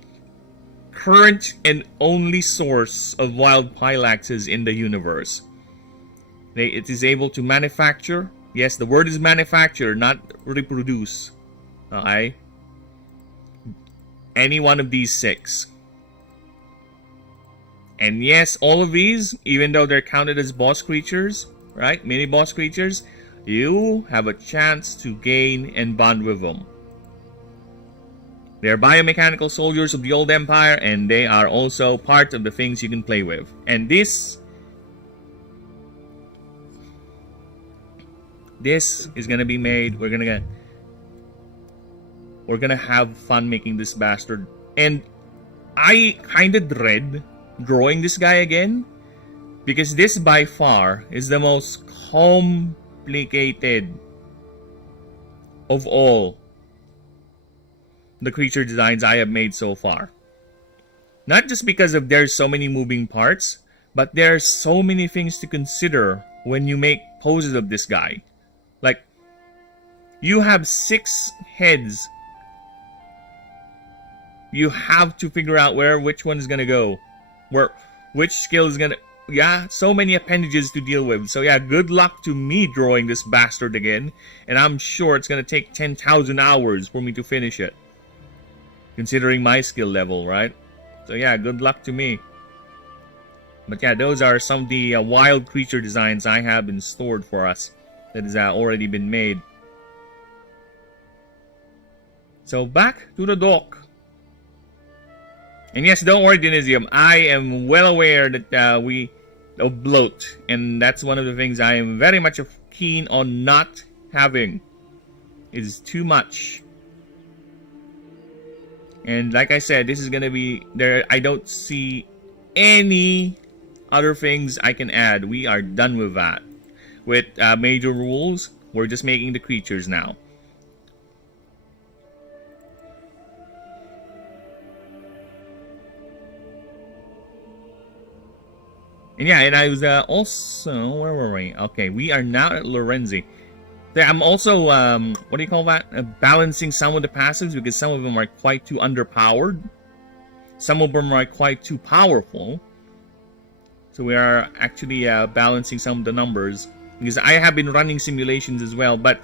current and only source of wild Phylaxes in the universe. It is able to manufacture. Yes, the word is manufacture, not reproduce. Okay? Any one of these 6. And yes, all of these, even though they're counted as boss creatures, right? Mini boss creatures, you have a chance to gain and bond with them. They're biomechanical soldiers of the old empire, and they are also part of the things you can play with. And this is gonna be made. We're gonna have fun making this bastard. And I kinda dread drawing this guy again, because this by far is the most complicated of all the creature designs I have made so far. Not just because of there's so many moving parts, but there's so many things to consider when you make poses of this guy. Like, you have 6 heads. You have to figure out which one is gonna go. Which skill is gonna... Yeah, so many appendages to deal with. So yeah, good luck to me drawing this bastard again. And I'm sure it's gonna take 10,000 hours for me to finish it. Considering my skill level, right? So yeah, good luck to me. But yeah, those are some of the wild creature designs I have in stored for us. That has already been made. So back to the dock. And yes, don't worry, Denisium. I am well aware that we bloat. And that's one of the things I am very much keen on not having. Is too much. And like I said, this is going to be there. I don't see any other things I can add. We are done with that. With major rules, we're just making the creatures now. And yeah, and I was also, where were we? Okay, we are now at Lorenzi. I'm also, what do you call that? Balancing some of the passives because some of them are quite too underpowered. Some of them are quite too powerful. So we are actually balancing some of the numbers. Because I have been running simulations as well, but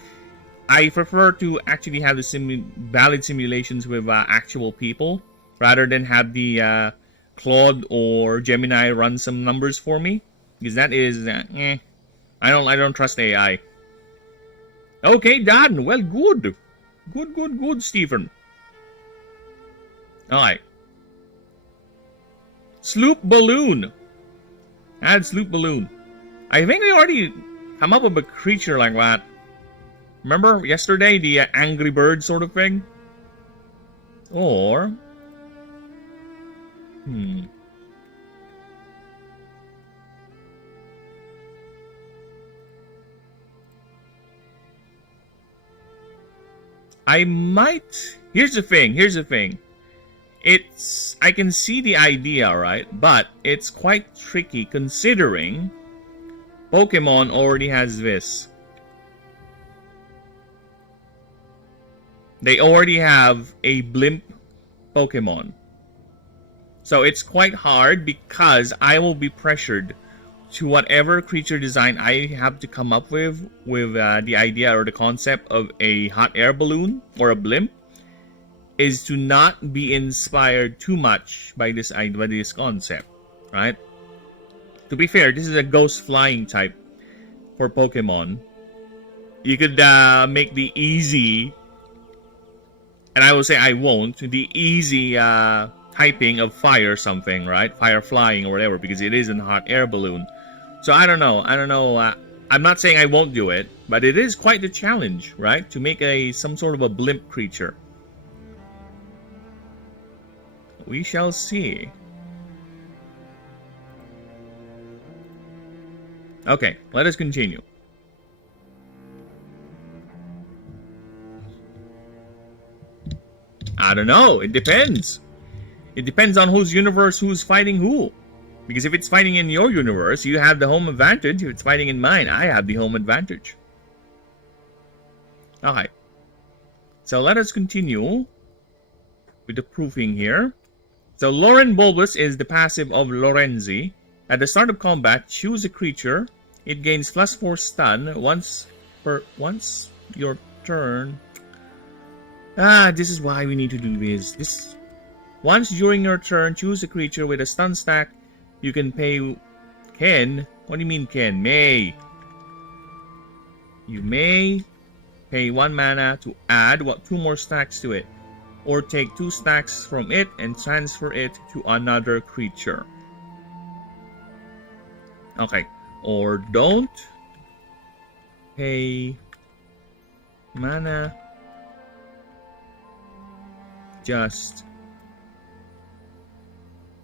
I prefer to actually have the valid simulations with actual people rather than have the Claude or Gemini run some numbers for me, because that is I don't trust AI. Okay, done. Well, good, Stephen. All right. Sloop balloon. Add sloop balloon. I think we already come up with a creature like that. Remember yesterday, the Angry Bird sort of thing? Or... I might... Here's the thing. I can see the idea, right? But it's quite tricky considering Pokemon already has this. They already have a blimp Pokemon. So it's quite hard because I will be pressured to whatever creature design I have to come up with the idea or the concept of a hot air balloon or a blimp, is to not be inspired too much by this concept, right? To be fair, this is a ghost flying type for Pokemon. You could make the easy and I will say I won't, the easy typing of fire something, right? Fire flying or whatever, because it is a hot air balloon. So I don't know. I'm not saying I won't do it, but it is quite the challenge, right? To make some sort of a blimp creature. We shall see. Okay, let us continue. I don't know. It depends. It depends on whose universe, who's fighting who. Because if it's fighting in your universe, you have the home advantage. If it's fighting in mine, I have the home advantage. Alright. So let us continue with the proofing here. So Lauren Bulbous is the passive of Lorenzi. At the start of combat, choose a creature. It gains +4 stun once your turn. This is why we need to do this. Once during your turn, choose a creature with a stun stack. You can pay Ken. What do you mean Ken? May. You may pay 1 mana to add 2 more stacks to it, or take 2 stacks from it and transfer it to another creature. Okay. Or don't pay mana. Just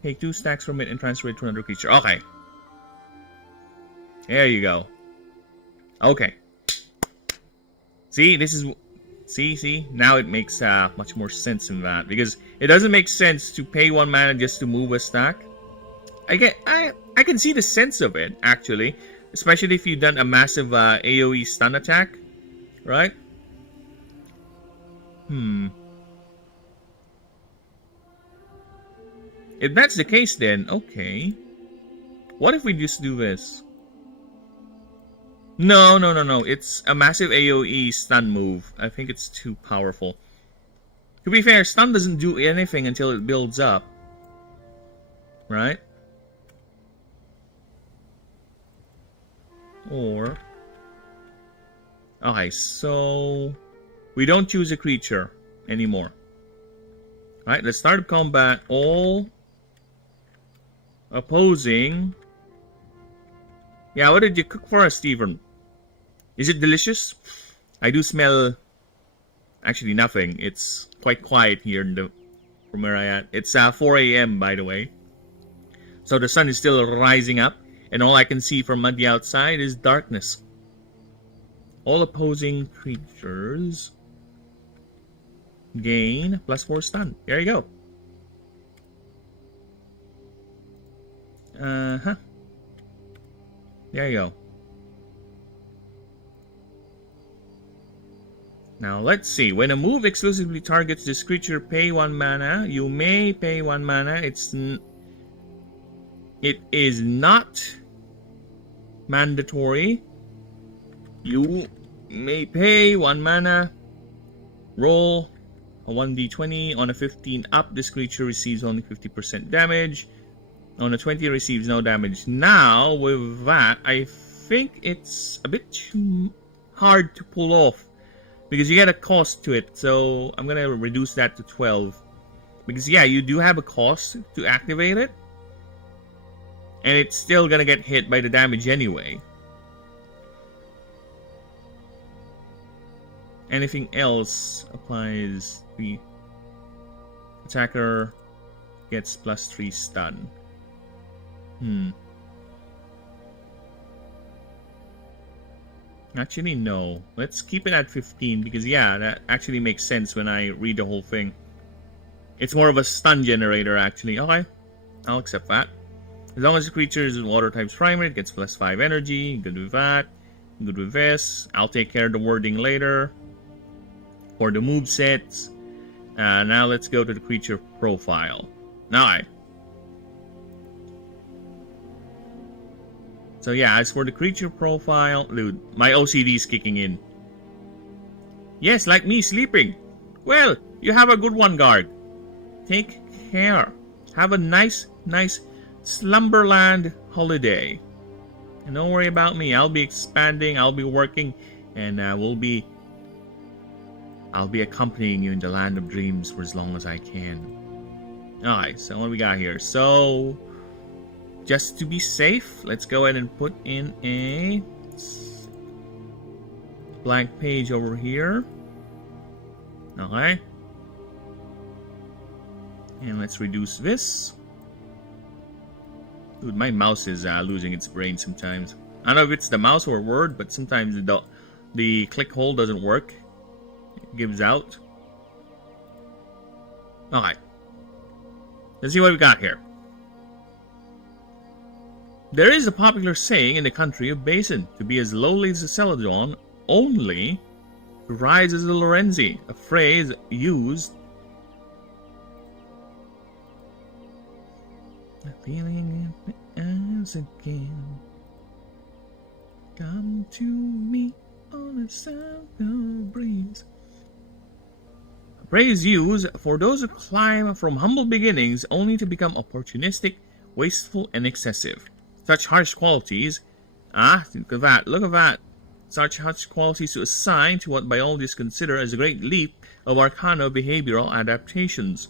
take 2 stacks from it and transfer it to another creature. Okay. There you go. Okay. See, this is... See? Now it makes much more sense in that. Because it doesn't make sense to pay 1 mana just to move a stack. I can see the sense of it, actually. Especially if you've done a massive AoE stun attack. Right? If that's the case, then okay. What if we just do this? No. It's a massive AoE stun move. I think it's too powerful. To be fair, stun doesn't do anything until it builds up. Right? Or... Okay, so... we don't choose a creature anymore. Alright, let's start combat. All... opposing... Yeah, what did you cook for us, Steven? Is it delicious? I do smell... Actually, nothing. It's quite quiet here from where I am. It's 4 a.m., by the way. So the sun is still rising up. And all I can see from the outside is darkness. All opposing creatures gain +4 stun. There you go. There you go. Now let's see. When a move exclusively targets this creature, pay 1 mana. You may pay 1 mana. It is not mandatory. You may pay 1 mana. Roll a 1d20. On a 15 up, this creature receives only 50% damage. On a 20, receives no damage. Now, with that, I think it's a bit too hard to pull off. Because you get a cost to it. So, I'm going to reduce that to 12. Because, yeah, you do have a cost to activate it. And it's still going to get hit by the damage anyway. Anything else applies. The attacker gets +3 stun. Actually, no. Let's keep it at 15 because, yeah, that actually makes sense when I read the whole thing. It's more of a stun generator, actually. Okay, I'll accept that. As long as the creature is water type's primer, it gets +5 energy. Good with that. Good with this. I'll take care of the wording later. For the movesets. Now let's go to the creature profile. Now, so yeah, as for the creature profile, dude, my OCD is kicking in. Yes, like me sleeping. Well, you have a good one, guard. Take care. Have a nice Slumberland holiday. And don't worry about me. I'll be expanding. I'll be working, and we'll be I'll be accompanying you in the land of dreams for as long as I can. Alright, so what we got here? So, just to be safe, let's go ahead and put in a blank page over here. Okay. And let's reduce this. Dude, my mouse is losing its brain sometimes. I don't know if it's the mouse or Word, but sometimes the click hold doesn't work. It gives out. Alright. Let's see what we got here. There is a popular saying in the country of Basin, to be as lowly as a Celadon, only to rise as a Lorenzi, a phrase used. Feeling as again. Come to me on a southern breeze. A phrase used for those who climb from humble beginnings only to become opportunistic, wasteful, and excessive. Such harsh qualities, look at that. Such harsh qualities to assign to what biologists consider as a great leap of arcana behavioral adaptations.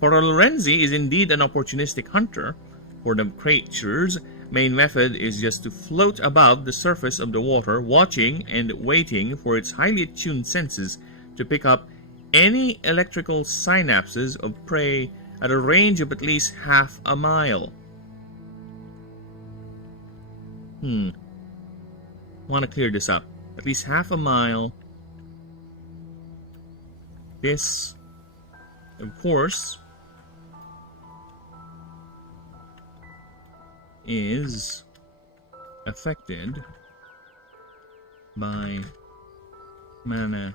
For a Lorenzi is indeed an opportunistic hunter. For the creature's main method is just to float above the surface of the water, watching and waiting for its highly attuned senses to pick up any electrical synapses of prey at a range of at least half a mile. Want to clear this up. At least half a mile. This, of course, is affected by mana,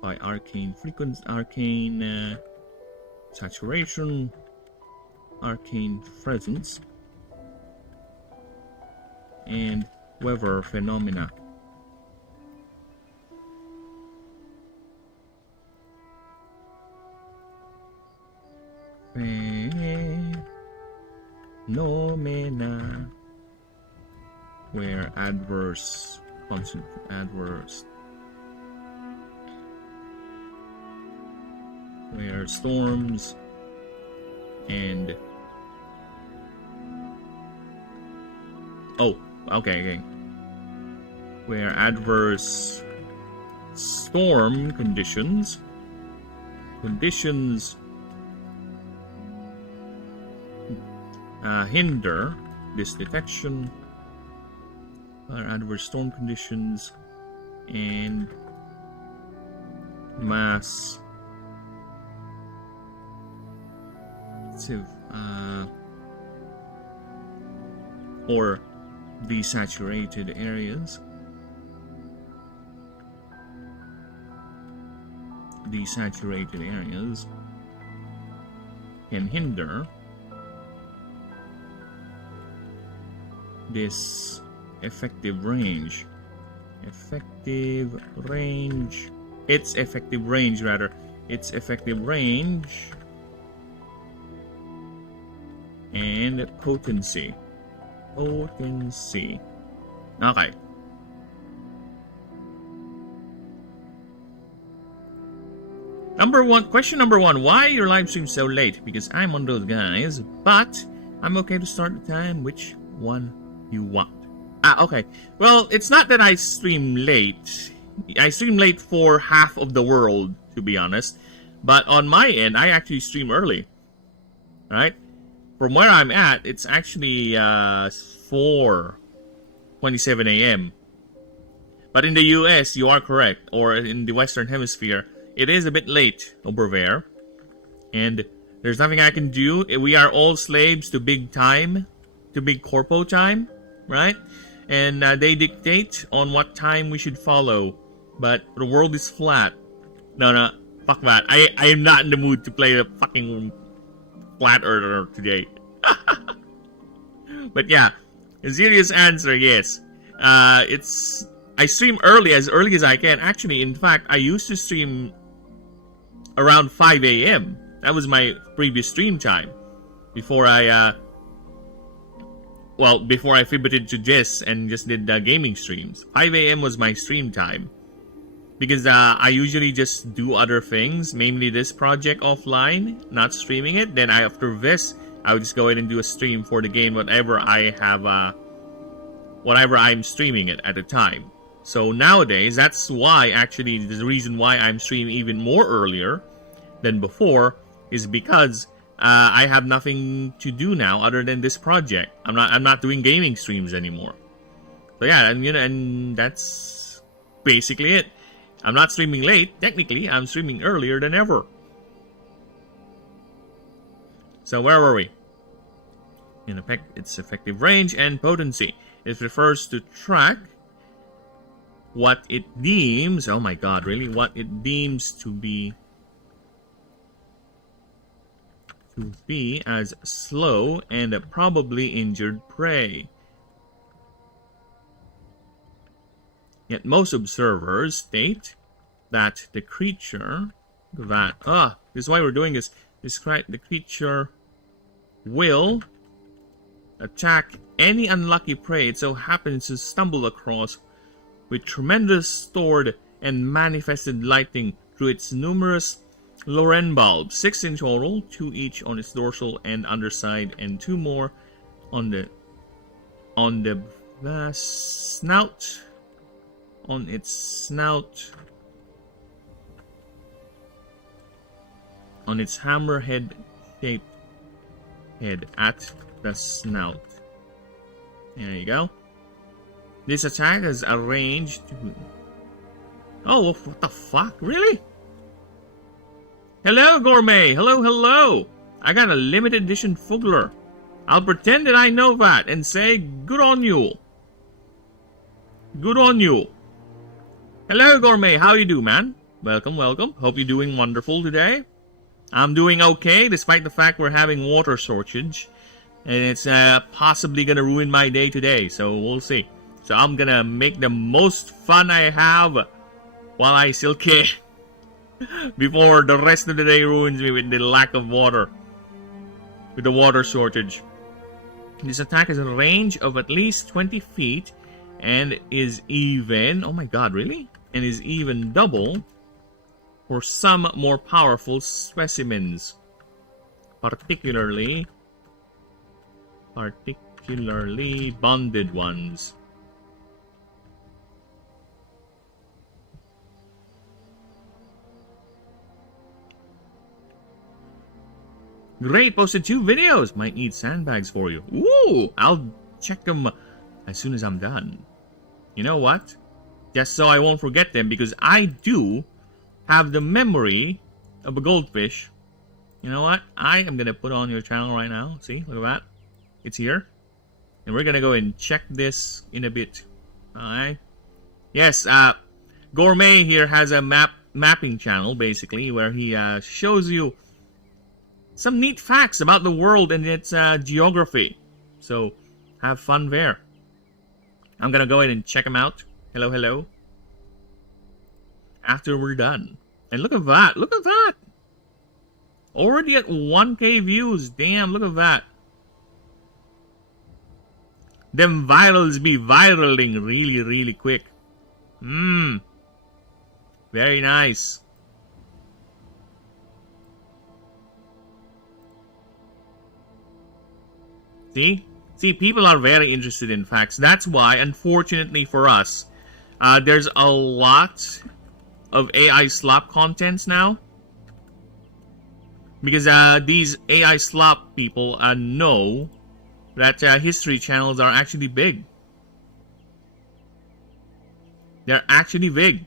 by arcane frequency, arcane saturation, arcane presence, and weather phenomena. Phenomena where adverse where storms and where adverse storm conditions hinder this detection, adverse storm conditions and mass or desaturated areas. Desaturated areas can hinder this effective range. Its effective range and potency. Okay. Question number one, why your live stream so late? Because I'm one of those guys, but I'm okay to start the time. Which one you want? Okay. Well, it's not that I stream late. I stream late for half of the world, to be honest. But on my end, I actually stream early. Right? From where I'm at, it's actually 4:27 a.m. But in the US, you are correct. Or in the Western Hemisphere, it is a bit late over there. And there's nothing I can do. We are all slaves to big time. To big corpo time. Right? And they dictate on what time we should follow. But the world is flat. No, fuck that. I am not in the mood to play the fucking flat earther today. But yeah, a serious answer, yes. I stream early as I can. Actually, in fact, I used to stream around 5 a.m. That was my previous stream time before I well, before I pivoted to this and just did gaming streams, 5 a.m. was my stream time. Because I usually just do other things, mainly this project offline, not streaming it. Then after this, I would just go ahead and do a stream for the game, whatever I have, whatever I'm streaming it at the time. So nowadays, that's why, actually, the reason why I'm streaming even more earlier than before is because I have nothing to do now other than this project. I'm not doing gaming streams anymore. So yeah, and and that's basically it. I'm not streaming late. Technically, I'm streaming earlier than ever. So where were we? In effect, its effective range and potency. It refers to track what it deems. Oh my god, really? What it deems to be as slow and probably injured prey. Yet most observers state that the creature this is why we're doing this. The creature will attack any unlucky prey it so happens to stumble across with tremendous stored and manifested lighting through its numerous Loren bulbs, 6 in total, 2 each on its dorsal and underside, and 2 more on the snout. On its snout, on its hammerhead-shaped head at the snout. There you go. This attack is arranged to... Oh, what the fuck? Really? Hello, Gourmet! Hello, hello! I got a limited edition Fugler. I'll pretend that I know that and say, good on you. Good on you. Hello, Gourmet. How you do, man? Welcome, welcome. Hope you're doing wonderful today. I'm doing okay, despite the fact we're having water shortage. And it's possibly going to ruin my day today, so we'll see. So I'm going to make the most fun I have while I still can. Before the rest of the day ruins me with the lack of water. With the water shortage. This attack has a range of at least 20 feet. And is even... Oh my god, really? And is even double for some more powerful specimens. Particularly bonded ones. Great, posted 2 videos. Might need sandbags for you. Ooh, I'll check them as soon as I'm done. You know what? Just so I won't forget them, because I do have the memory of a goldfish. You know what? I am going to put on your channel right now. See? Look at that. It's here. And we're going to go and check this in a bit. Alright? Yes, Gourmet here has a mapping channel, basically, where he shows you some neat facts about the world and its geography. So, have fun there. I'm going to go ahead and check him out. Hello, hello. After we're done. And look at that. Look at that. Already at 1K views. Damn, look at that. Them virals be viraling really, really quick. Very nice. See? See, people are very interested in facts. That's why, unfortunately for us, there's a lot of AI slop contents now. Because these AI slop people know that history channels are actually big. They're actually big.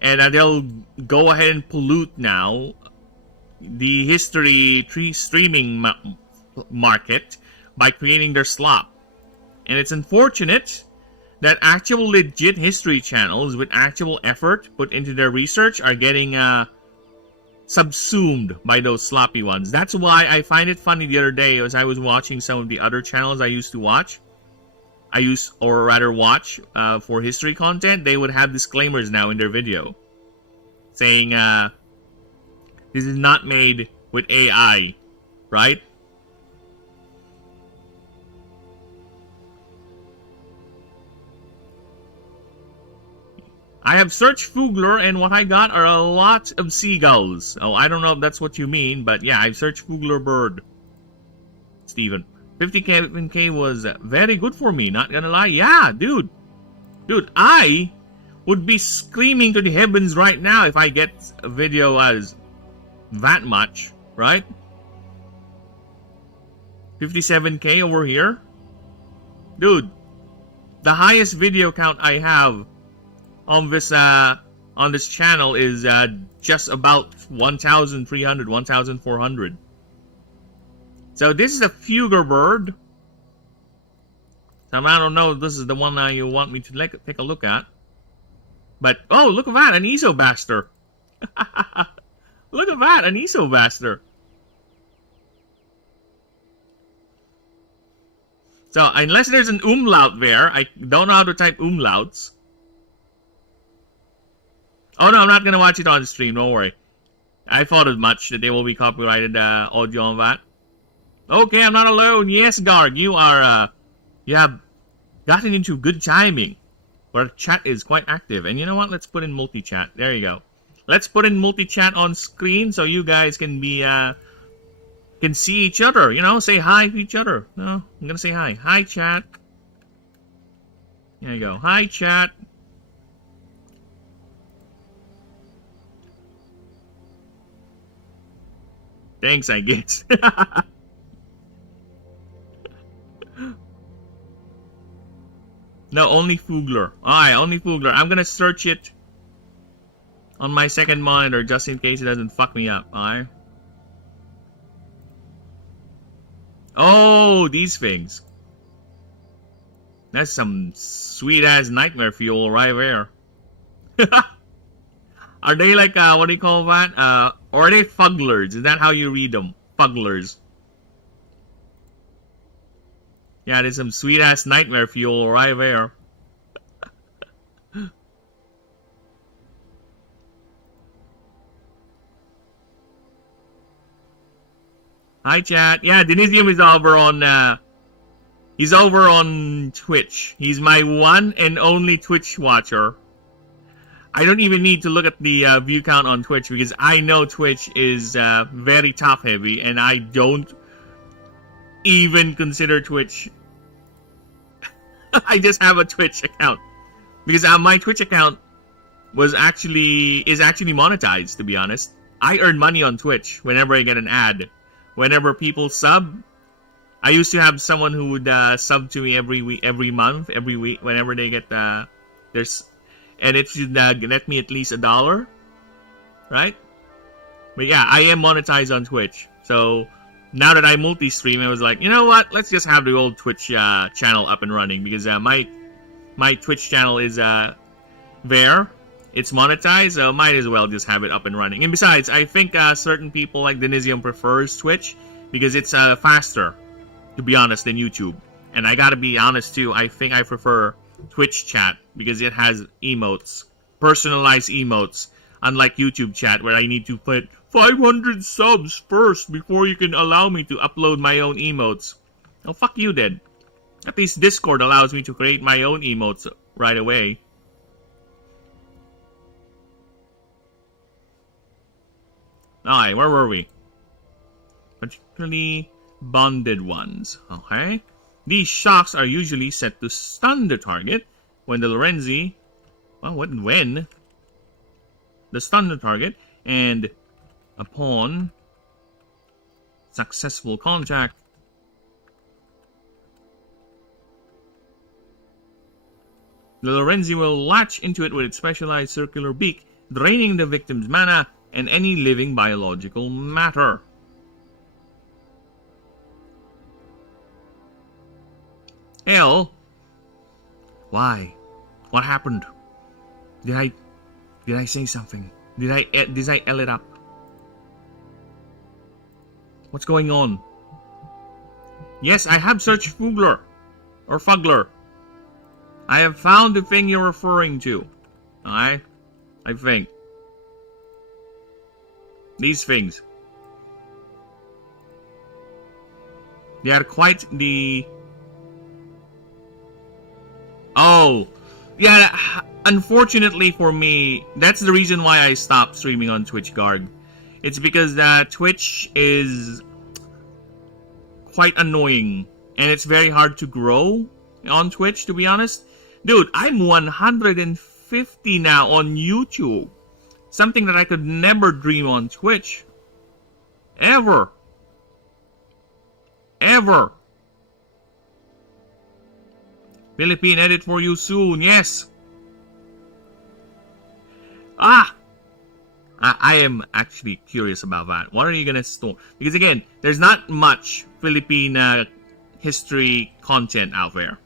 And they'll go ahead and pollute now the history streaming market by creating their slop. And it's unfortunate that actual legit history channels with actual effort put into their research are getting subsumed by those sloppy ones. That's why I find it funny the other day as I was watching some of the other channels I used to watch. Watch for history content. They would have disclaimers now in their video saying this is not made with AI, right? I have searched Fugler, and what I got are a lot of seagulls. Oh, I don't know if that's what you mean, but yeah, I've searched Fugler bird. Steven. 50k was very good for me, not gonna lie. Yeah, dude. Dude, I would be screaming to the heavens right now if I get a video as that much, right? 57k over here. Dude, the highest video count I have on this channel is just about 1,300, 1,400. So this is a Fugler bird. So I don't know if this is the one that you want me to take a look at. But, oh, look at that, an Isobaster. Look at that, an Isobaster. So, unless there's an umlaut there, I don't know how to type umlauts. Oh no, I'm not gonna watch it on stream, don't worry. I thought as much that there will be copyrighted audio on that. Okay, I'm not alone. Yes, Garg, you are, you have gotten into good timing. Where chat is quite active. And you know what? Let's put in multi-chat. There you go. Let's put in multi-chat on screen so you guys can be, can see each other. You know, say hi to each other. No, I'm gonna say hi. Hi, chat. There you go. Hi, chat. Thanks, I guess. No, only Fugler. Alright, only Fugler. I'm gonna search it on my second monitor just in case it doesn't fuck me up. Alright. Oh, these things. That's some sweet ass nightmare fuel right there. Are they like, what do you call that? Or are they fugglers? Is that how you read them? Fugglers. Yeah, there's some sweet ass nightmare fuel right there. Hi, chat. Yeah, Denisium is over on, he's over on Twitch. He's my one and only Twitch watcher. I don't even need to look at the view count on Twitch because I know Twitch is very top heavy and I don't even consider Twitch. I just have a Twitch account because my Twitch account is actually monetized. To be honest, I earn money on Twitch whenever I get an ad. Whenever people sub, I used to have someone who would sub to me every week, every month, every week. Whenever they get there's, and it should net me at least $1, right? But yeah, I am monetized on Twitch. So now that I multi-stream, I was like, you know what? Let's just have the old Twitch channel up and running because my Twitch channel is there. It's monetized, so might as well just have it up and running. And besides, I think certain people like Denisium prefers Twitch because it's faster, to be honest, than YouTube. And I gotta be honest too, I think I prefer Twitch chat because it has emotes, personalized emotes, unlike YouTube chat where I need to put 500 subs first before you can allow me to upload my own emotes. Oh, fuck you then. At least Discord allows me to create my own emotes right away. Alright, where were we? Particularly bonded ones. Okay. These shocks are usually set to stun the target when the Lorenzi... Well, when? The stun the target, and upon successful contact, the Lorenzi will latch into it with its specialized circular beak, draining the victim's mana and any living biological matter. Hell, why? What happened? Did I say something? Did I L it up? What's going on? Yes, I have searched Fugler. Or Fugler. I have found the thing you're referring to. Alright? I think. These things. They are quite the... Oh. Yeah, unfortunately for me, that's the reason why I stopped streaming on Twitch, Garg. It's because Twitch is quite annoying, and it's very hard to grow on Twitch, to be honest. Dude, I'm 150 now on YouTube. Something that I could never dream on Twitch. Ever. Ever. Philippine edit for you soon, yes. I am actually curious about that. What are you gonna store? Because again, there's not much Philippine history content out there.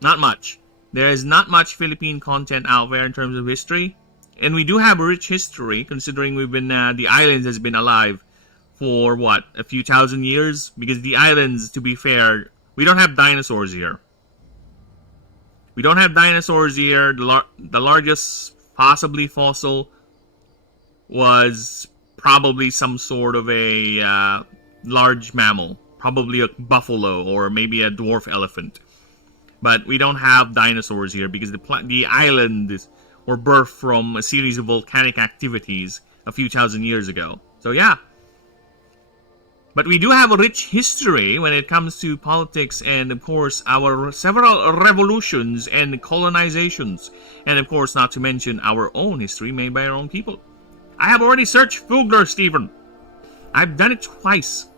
Not much. There is not much Philippine content out there in terms of history. And we do have a rich history, considering we've been, the islands has been alive for, what, a few thousand years? Because the islands, to be fair, we don't have dinosaurs here. We don't have dinosaurs here. The largest possibly fossil was probably some sort of a large mammal. Probably a buffalo or maybe a dwarf elephant. But we don't have dinosaurs here because the islands were birthed from a series of volcanic activities a few thousand years ago. So yeah. But we do have a rich history when it comes to politics and, of course, our several revolutions and colonizations. And, of course, not to mention our own history made by our own people. I have already searched Fugler, Stephen. I've done it twice.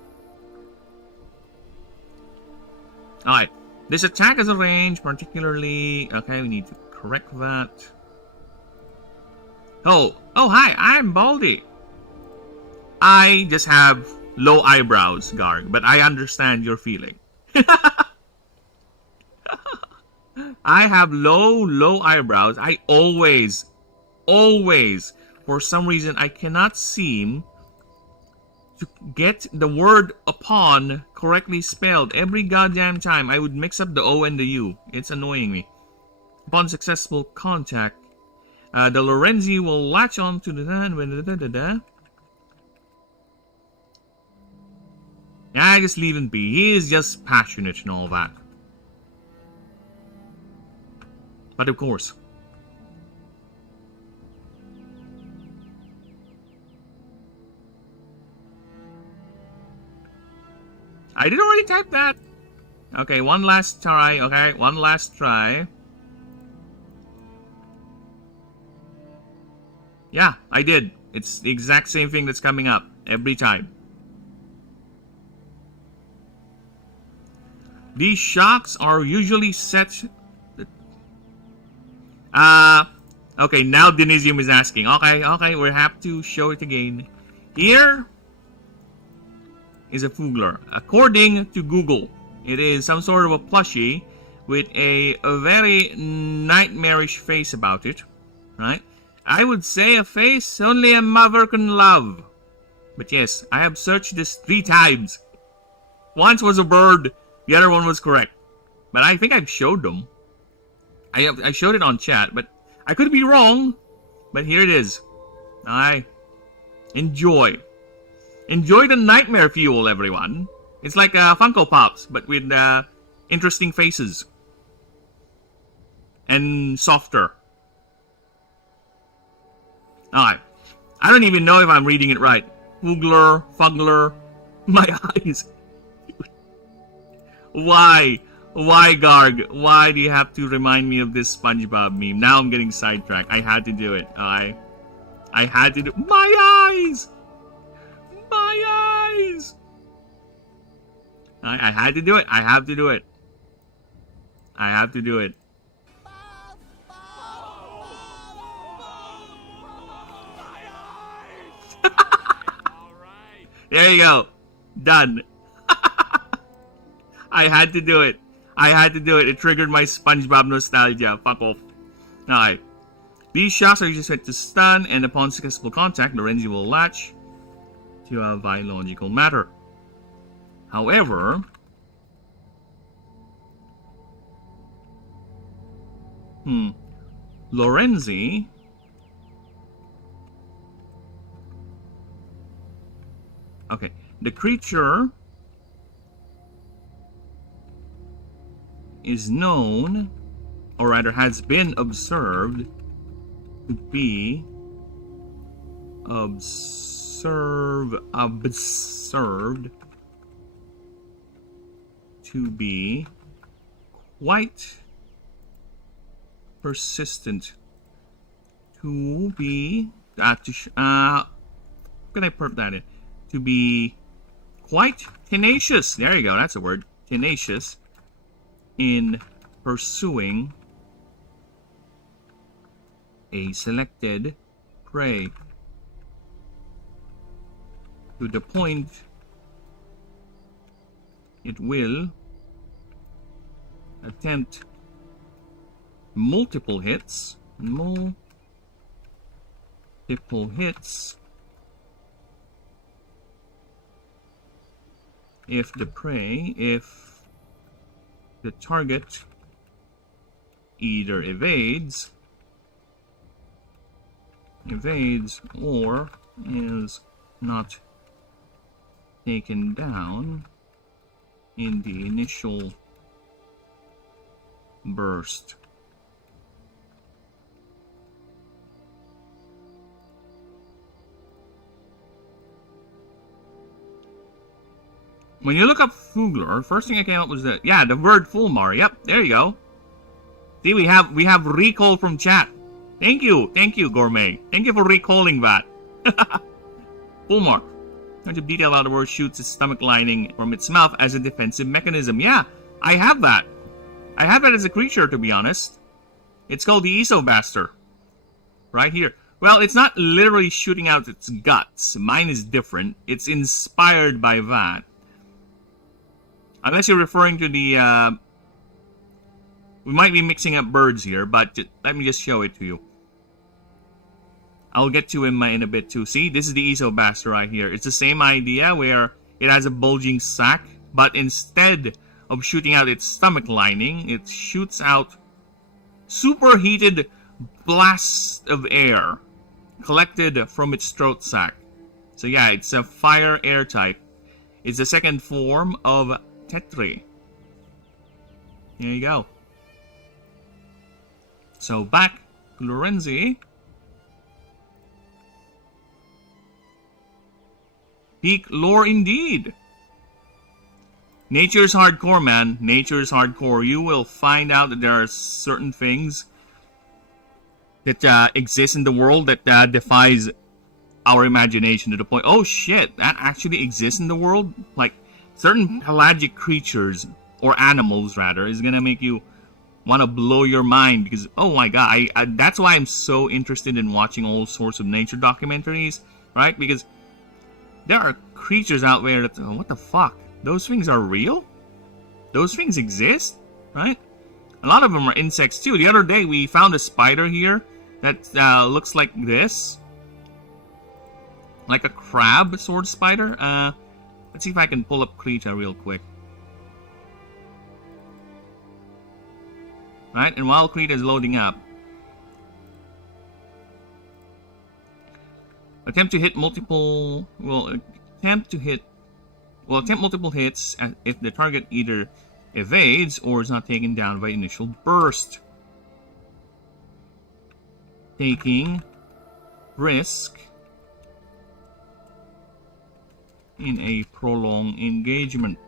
Alright. This attack is a range, particularly... Okay, we need to correct that. Oh, hi, I'm Baldy. I just have low eyebrows, Garg, but I understand your feeling. I have low eyebrows. I always, for some reason, I cannot seem to get the word upon correctly spelled. Every goddamn time I would mix up the O and the U. It's annoying me. Upon successful contact, the Lorenzi will latch on to the... just leave him be. He is just passionate and all that. But of course. I did already type that. Okay, one last try. Okay, one last try. Yeah, I did. It's the exact same thing that's coming up every time. These shocks are usually set... okay, now Denisium is asking. Okay, we have to show it again. Here is a Fugler. According to Google, it is some sort of a plushie with a very nightmarish face about it. Right? I would say a face only a mother can love. But yes, I have searched this 3 times. Once was a bird. The other one was correct. But I think I've showed them. I showed it on chat, but I could be wrong. But here it is. Enjoy. Enjoy the nightmare fuel, everyone. It's like Funko Pops, but with interesting faces. And softer. Alright. I don't even know if I'm reading it right. Fugler. My eyes. Why? Why, Garg? Why do you have to remind me of this SpongeBob meme? Now I'm getting sidetracked. I had to do it. I had to do... My eyes! My eyes! I had to do it. I have to do it. I have to do it. There you go. Done. I had to do it. I had to do it. It triggered my SpongeBob nostalgia. Fuck off. Alright. These shots are usually set to stun, and upon successful contact, Lorenzi will latch to a biological matter. However... Lorenzi... Okay. The creature... is known or rather has been observed to be observed to be quite persistent, to be can I put that in? To be quite tenacious. There you go. That's a word. Tenacious in pursuing a selected prey, to the point it will attempt multiple hits if the target either evades or is not taken down in the initial burst. When you look up Fugler, first thing I came up was that, yeah, the word Fulmar. Yep, there you go. See, we have recall from chat. Thank you, Gourmet. Thank you for recalling that. Fulmar. Much of detail about the word shoots its stomach lining from its mouth as a defensive mechanism. Yeah, I have that. I have that as a creature, to be honest. It's called the Isobaster. Right here. Well, it's not literally shooting out its guts. Mine is different. It's inspired by that. Unless you're referring to the, we might be mixing up birds here, but let me just show it to you. I'll get to him in a bit too. See, this is the Isobaster right here. It's the same idea where it has a bulging sac, but instead of shooting out its stomach lining, it shoots out superheated blasts of air collected from its throat sac. So yeah, it's a fire-air type. It's the second form of Tetri. There you go. So back to Lorenzi. Peak lore indeed. Nature's hardcore, man. Nature's hardcore. You will find out that there are certain things that exist in the world that defies our imagination to the point, oh shit, that actually exists in the world? Like, certain pelagic creatures, or animals rather, is gonna make you want to blow your mind because, oh my god, that's why I'm so interested in watching all sorts of nature documentaries, right? Because there are creatures out there that, oh, what the fuck? Those things are real? Those things exist? Right? A lot of them are insects too. The other day we found a spider here that looks like this. Like a crab sort of spider. Let's see if I can pull up Krita real quick. Right, and while Krita is loading up, attempt multiple hits if the target either evades or is not taken down by initial burst. Taking risk in a prolonged engagement.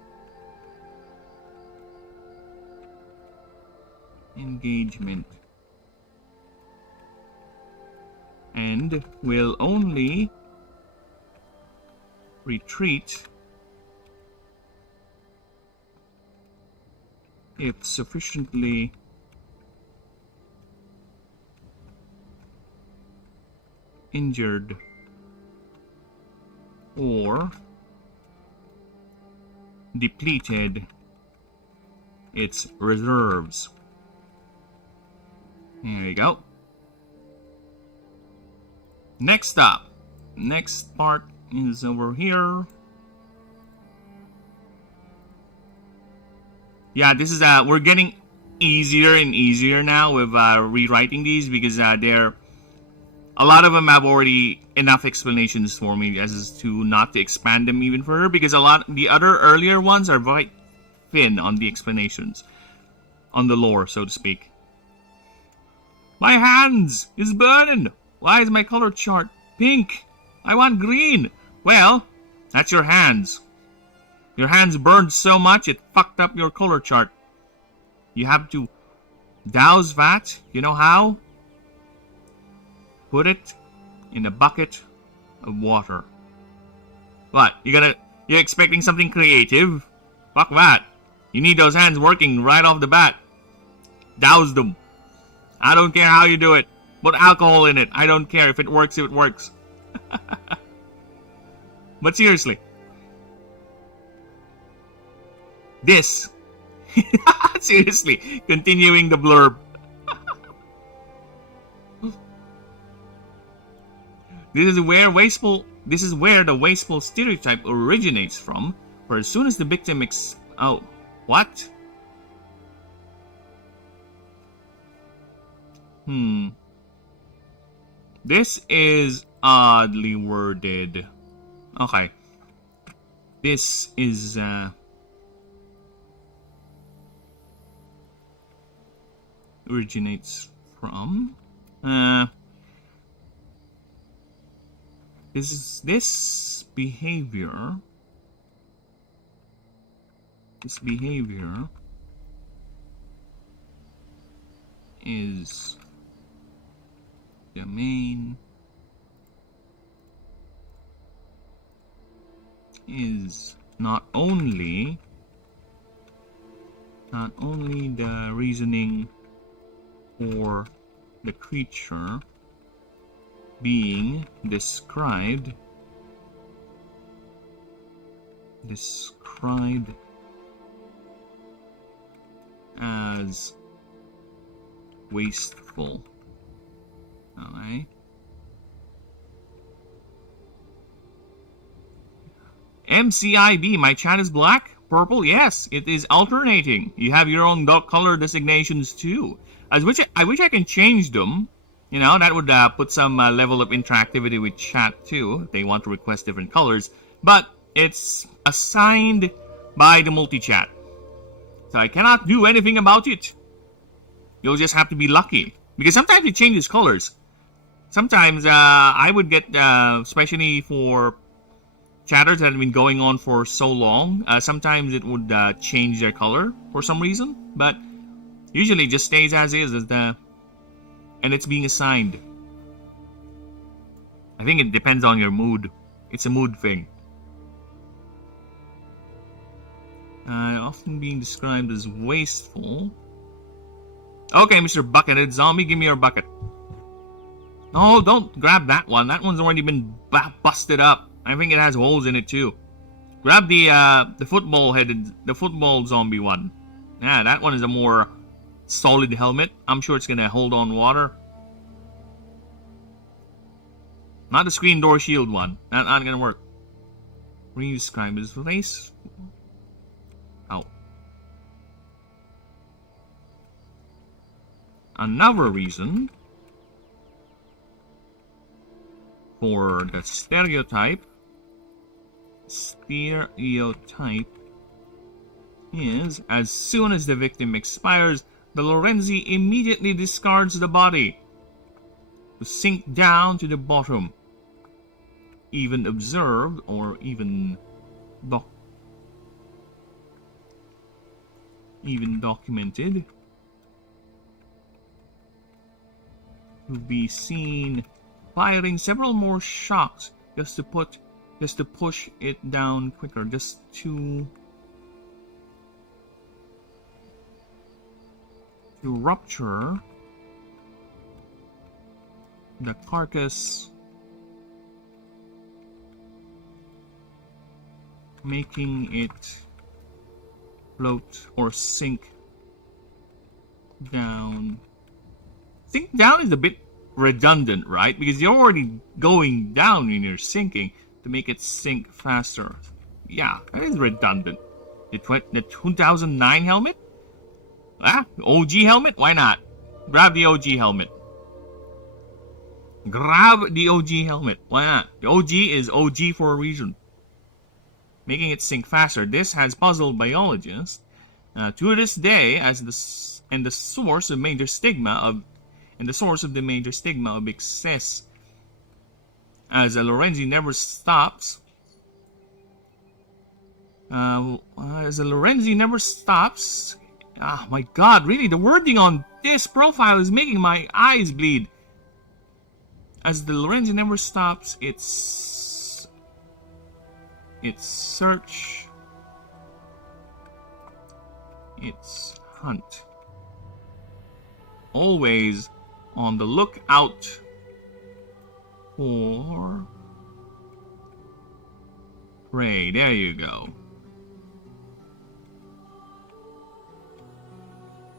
And will only retreat if sufficiently injured or depleted its reserves. There you go. Next up. Next part is over here. Yeah, this is we're getting easier and easier now with rewriting these because a lot of them have already enough explanations for me as to not to expand them even further because the other earlier ones are quite thin on the explanations, on the lore, so to speak. My hands is burning. Why is my color chart pink? I want green. Well, that's your hands. Your hands burned so much it fucked up your color chart. You have to douse that. You know how? Put it in a bucket of water. What? You're expecting something creative? Fuck that. You need those hands working right off the bat. Douse them. I don't care how you do it. Put alcohol in it. I don't care. If it works, it works. But seriously. This. Seriously. Continuing the blurb. This is where the wasteful stereotype originates from. For as soon as the victim oh, what? This is oddly worded. Okay. This is originates from this behavior is the main is not only the reasoning for the creature being described as wasteful. Okay. MCIB, my chat is black? Purple? Yes, it is alternating. You have your own color designations too. I wish I can change them. You know, that would put some level of interactivity with chat too, if they want to request different colors. But it's assigned by the multi-chat. So I cannot do anything about it. You'll just have to be lucky. Because sometimes it changes colors. Sometimes I would get, especially for chatters that have been going on for so long, sometimes it would change their color for some reason. But usually it just stays as is, and it's being assigned. I think it depends on your mood. It's a mood thing. Often being described as wasteful. Okay, Mr. Buckethead Zombie, give me your bucket. No, don't grab that one. That one's already been busted up. I think it has holes in it too. Grab the football zombie one. Yeah, that one is a more solid helmet. I'm sure it's gonna hold on water. Not the screen door shield one. That's not gonna work. Re-describe his face. Oh. Another reason for the stereotype is as soon as the victim expires, the Lorenzi immediately discards the body to sink down to the bottom. Even observed or even documented to be seen firing several more shots just to push it down quicker, just to rupture the carcass, making it float or sink down. Sink down is a bit redundant, right? Because you're already going down when you're sinking to make it sink faster. Yeah, that is redundant. The 2009 helmet? OG helmet? Why not? Grab the OG helmet. Grab the OG helmet. Why not? The OG is OG for a reason. Making it sink faster. This has puzzled biologists to this day as the source of major stigma of and the source of the major stigma of excess. As Lorenzi never stops. Ah, my God, really, the wording on this profile is making my eyes bleed. As the Lorenzi never stops, its search, its hunt. Always on the lookout for prey. There you go.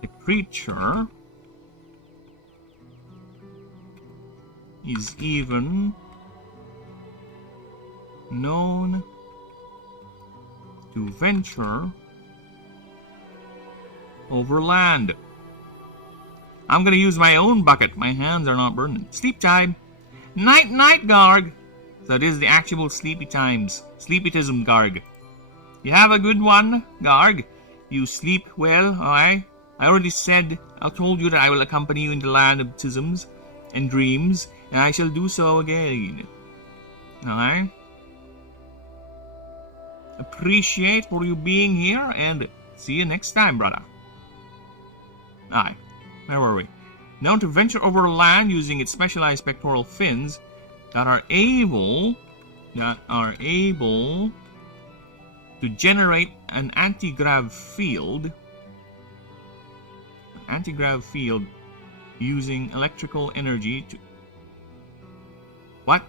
The creature is even known to venture over land. I'm gonna use my own bucket. My hands are not burning. Sleep time. Night, night, Garg. So this is the actual sleepy times. Sleepytism, Garg. You have a good one, Garg. You sleep well, alright? I already said, I told you that I will accompany you in the land of tisms and dreams, and I shall do so again. Alright? Appreciate for you being here, and see you next time, brother. Aye. Where were we? Known to venture over land using its specialized pectoral fins that are able to generate an anti-grav field. Anti-grav field using electrical energy to... What?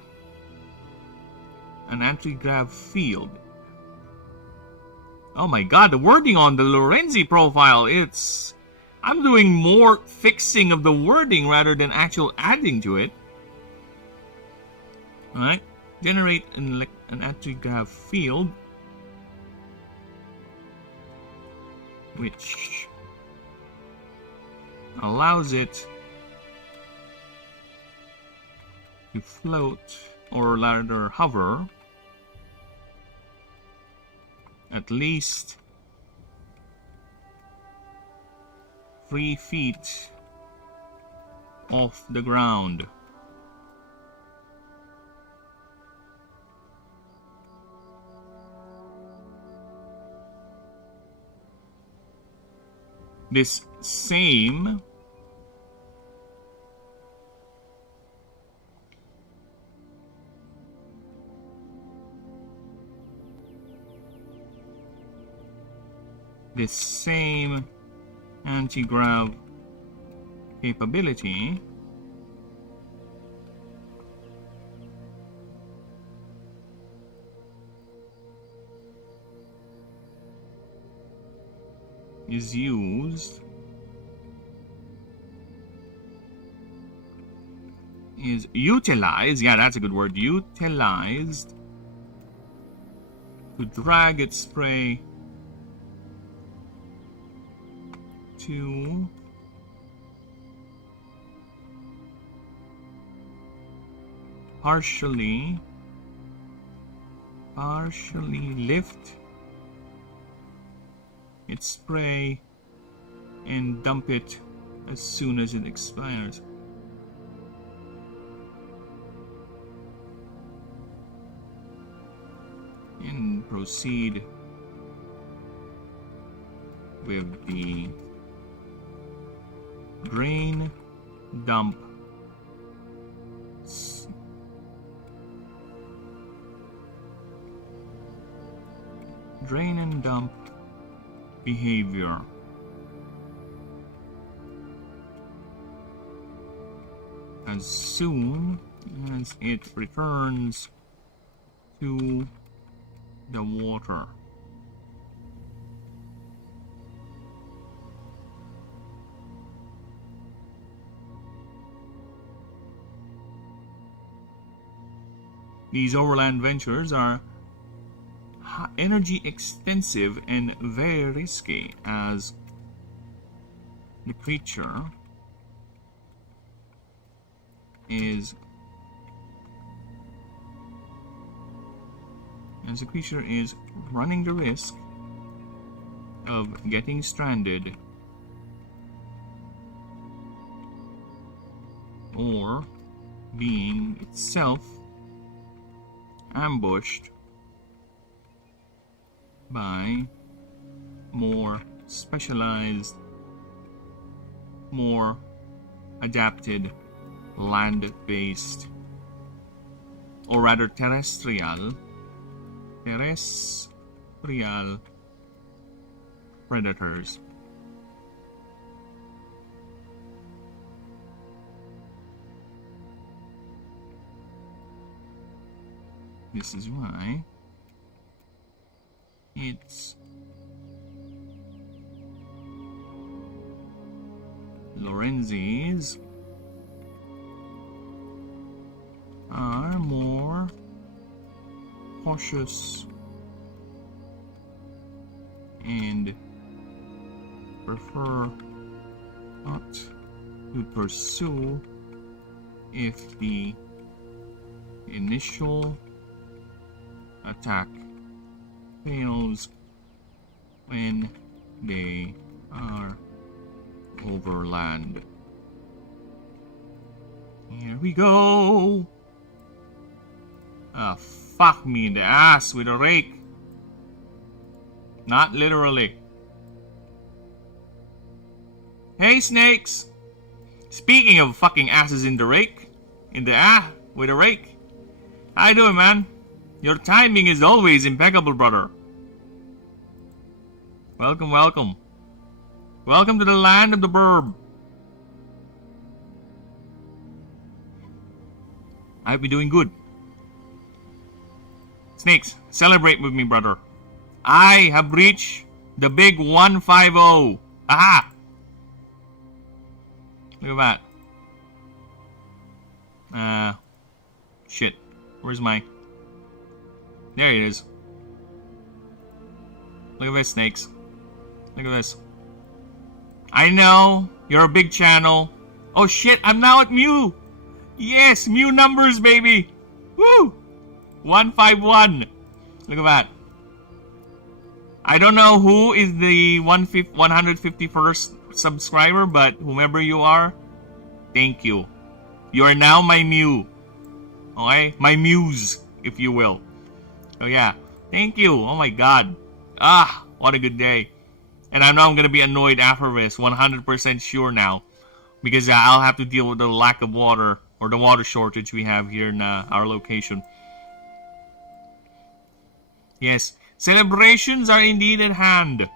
An anti-grav field. Oh my God, the wording on the Lorenzi profile, it's... I'm doing more fixing of the wording rather than actual adding to it. Alright. Generate an anti-grav field, which allows it to float, or rather hover, at least 3 feet off the ground. This same anti-grav capability is utilized, yeah, that's a good word, utilized to drag its prey to partially lift its prey and dump it as soon as it expires. And proceed with the drain dump and dump behavior. As soon as it returns to the water. These overland ventures are energy extensive and very risky, as the creature is running the risk of getting stranded or being itself ambushed by more specialized, more adapted land-based, or rather terrestrial predators. This is why it's Lorenzi's are more cautious and prefer not to pursue if the initial attack fails when they are over land. Here we go! Ah, fuck me in the ass with a rake. Not literally. Hey, snakes! Speaking of fucking asses in the rake, with a rake. How you doing, man? Your timing is always impeccable, brother. Welcome, welcome. Welcome to the land of the burb. I hope you're doing good. Snakes, celebrate with me, brother. I have reached the big 150. Aha! Look at that. Shit. Where's my... There it is. Look at this, snakes. Look at this. I know, you're a big channel. Oh shit, I'm now at Mew! Yes, Mew numbers, baby! Woo! 151. Look at that. I don't know who is the 151st subscriber, but whomever you are, thank you. You are now my Mew. Okay? My muse, if you will. Oh yeah, thank you. Oh my god. Ah, what a good day. And I know I'm gonna be annoyed after this, 100% sure now. Because I'll have to deal with the lack of water, or the water shortage we have here in our location. Yes, celebrations are indeed at hand.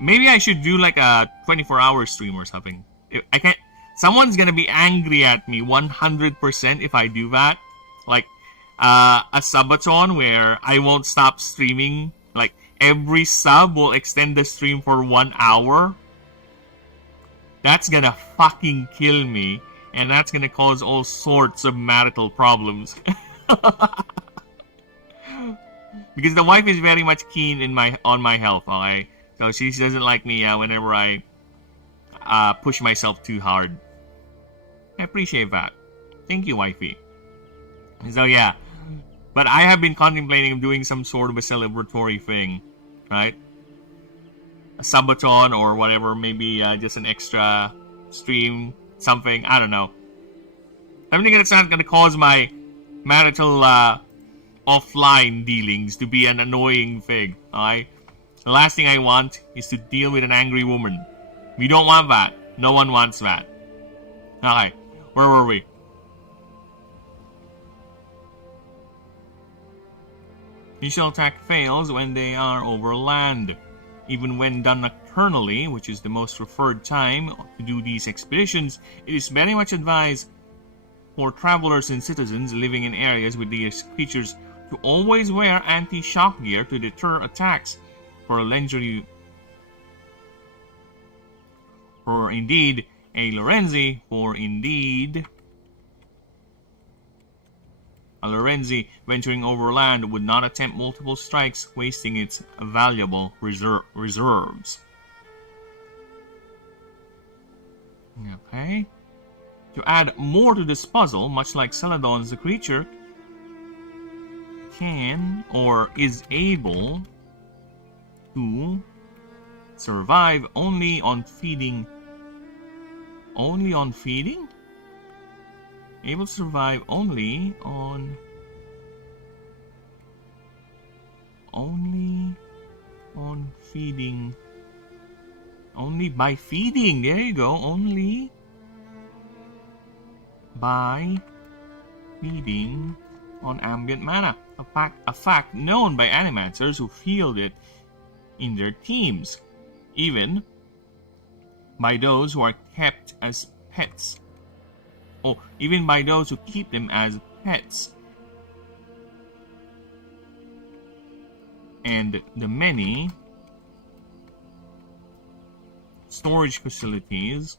Maybe I should do like a 24-hour stream or something. I can't... Someone's gonna be angry at me 100% if I do that. Like, a subathon where I won't stop streaming. Like, every sub will extend the stream for 1 hour. That's gonna fucking kill me. And that's gonna cause all sorts of marital problems. Because the wife is very much keen on my health, okay? So she doesn't like me whenever I push myself too hard. I appreciate that. Thank you, wifey. So yeah. But I have been contemplating of doing some sort of a celebratory thing, right? A subathon or whatever, maybe just an extra stream, something, I don't know. I'm thinking it's not gonna cause my marital offline dealings to be an annoying thing, alright? The last thing I want is to deal with an angry woman. We don't want that. No one wants that. Okay, where were we? Initial attack fails when they are over land. Even when done nocturnally, which is the most preferred time to do these expeditions, it is very much advised for travelers and citizens living in areas with these creatures to always wear anti-shock gear to deter attacks. For indeed a Lorenzi venturing overland would not attempt multiple strikes, wasting its valuable reserves. Okay. To add more to this puzzle, much like Celadons, the creature can or is able to survive only on feeding. Only on feeding? Able to survive only on feeding. Only by feeding. There you go. Only by feeding on ambient mana. A fact known by animators who field it in their teams, even by those who are kept as pets. Oh, even by those who keep them as pets. And the many storage facilities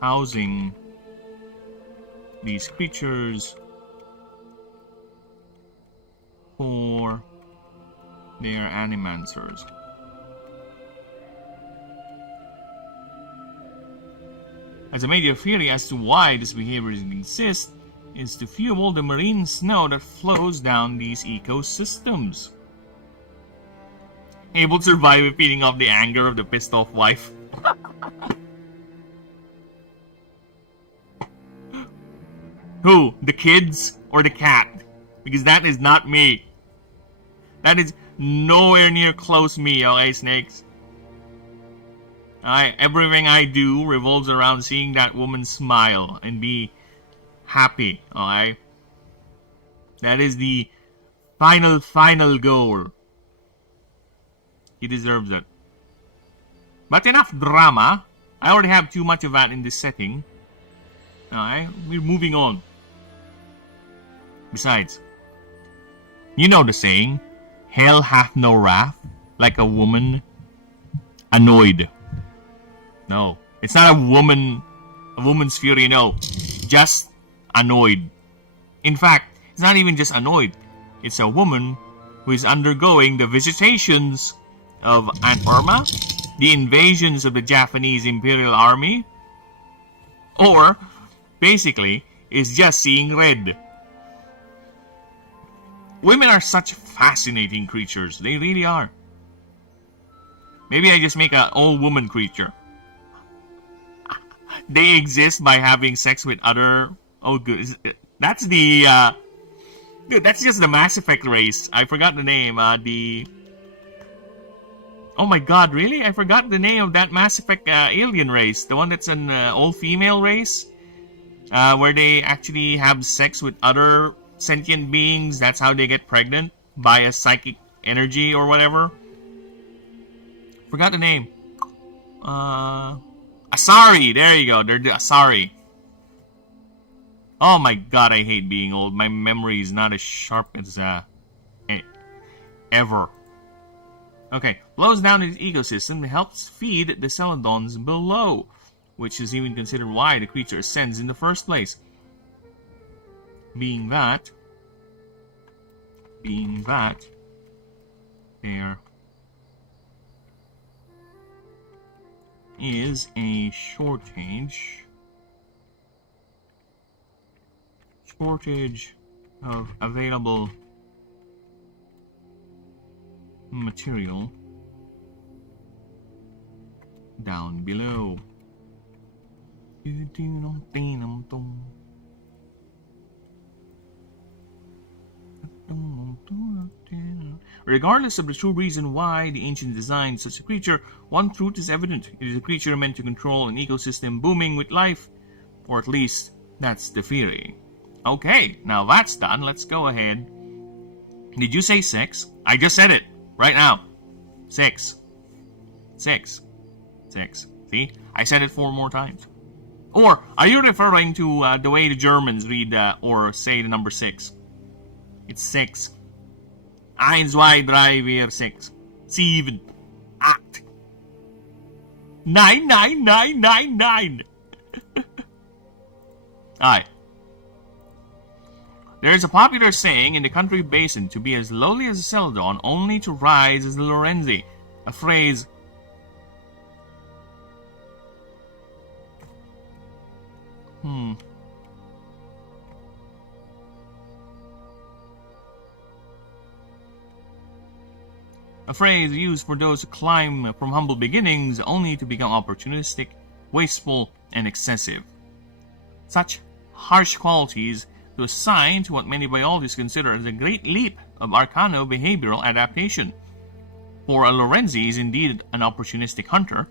housing these creatures for their animancers. As a major theory as to why this behavior exists is to fuel the marine snow that flows down these ecosystems. Able to survive with feeding off the anger of the pissed off wife. Who? The kids or the cat? Because that is not me. That is nowhere near close me, okay, snakes? Everything I do revolves around seeing that woman smile and be happy, alright? That is the final goal. He deserves it. But enough drama. I already have too much of that in this setting. Alright, we're moving on. Besides, you know the saying, hell hath no wrath, like a woman annoyed. No, it's not a woman's fury, no. Just annoyed. In fact, it's not even just annoyed. It's a woman who is undergoing the visitations of Aunt Irma, the invasions of the Japanese Imperial Army, or basically is just seeing red. Women are such fascinating creatures. They really are. Maybe I just make an all-woman creature. They exist by having sex with other... Oh, good. That's the... Dude, that's just the Mass Effect race. I forgot the name. Oh my god, really? I forgot the name of that Mass Effect alien race. The one that's an all-female race. Where they actually have sex with other sentient beings. That's how they get pregnant. By a psychic energy or whatever. Forgot the name. Asari! There you go. They're the Asari. Oh my god, I hate being old. My memory is not as sharp as ever. Okay. Blows down its ecosystem and helps feed the Celadons below. Which is even considered why the creature ascends in the first place. Being that there is a shortage of available material down below. Regardless of the true reason why the ancients designed such a creature, one truth is evident. It is a creature meant to control an ecosystem booming with life. Or at least, that's the theory. Okay, now that's done. Let's go ahead. Did you say 6? I just said it. Right now. 6. 6. 6. See? I said it 4 more times. Or, are you referring to the way the Germans read or say the number 6? It's 6. 1, 2, 3, 4, 6. 7. 8. 9, 9, 9, 9, 9. Alright. There is a popular saying in the country basin to be as lowly as a Celadon, only to rise as the Lorenzi. A phrase... a phrase used for those who climb from humble beginnings only to become opportunistic, wasteful, and excessive. Such harsh qualities to assign to what many biologists consider as a great leap of arcano-behavioral adaptation. For a Lorenzi is indeed an opportunistic hunter,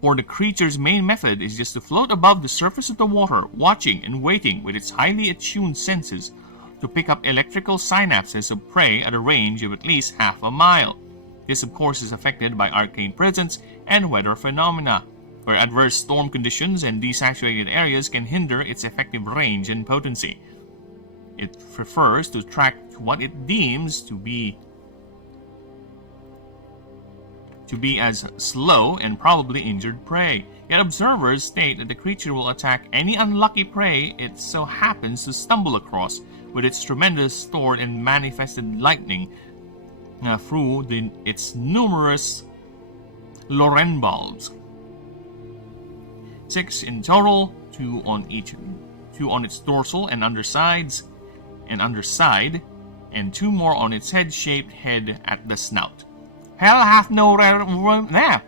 for the creature's main method is just to float above the surface of the water, watching and waiting with its highly attuned senses to pick up electrical synapses of prey at a range of at least half a mile. This, of course, is affected by arcane presence and weather phenomena, where adverse storm conditions and desaturated areas can hinder its effective range and potency. It prefers to track what it deems to be as slow and probably injured prey. Yet observers state that the creature will attack any unlucky prey it so happens to stumble across with its tremendous stored and manifested lightning through its numerous Loren bulbs. 6 in total, 2 on its dorsal and underside, and 2 more on its head-shaped head at the snout. Hell hath no there.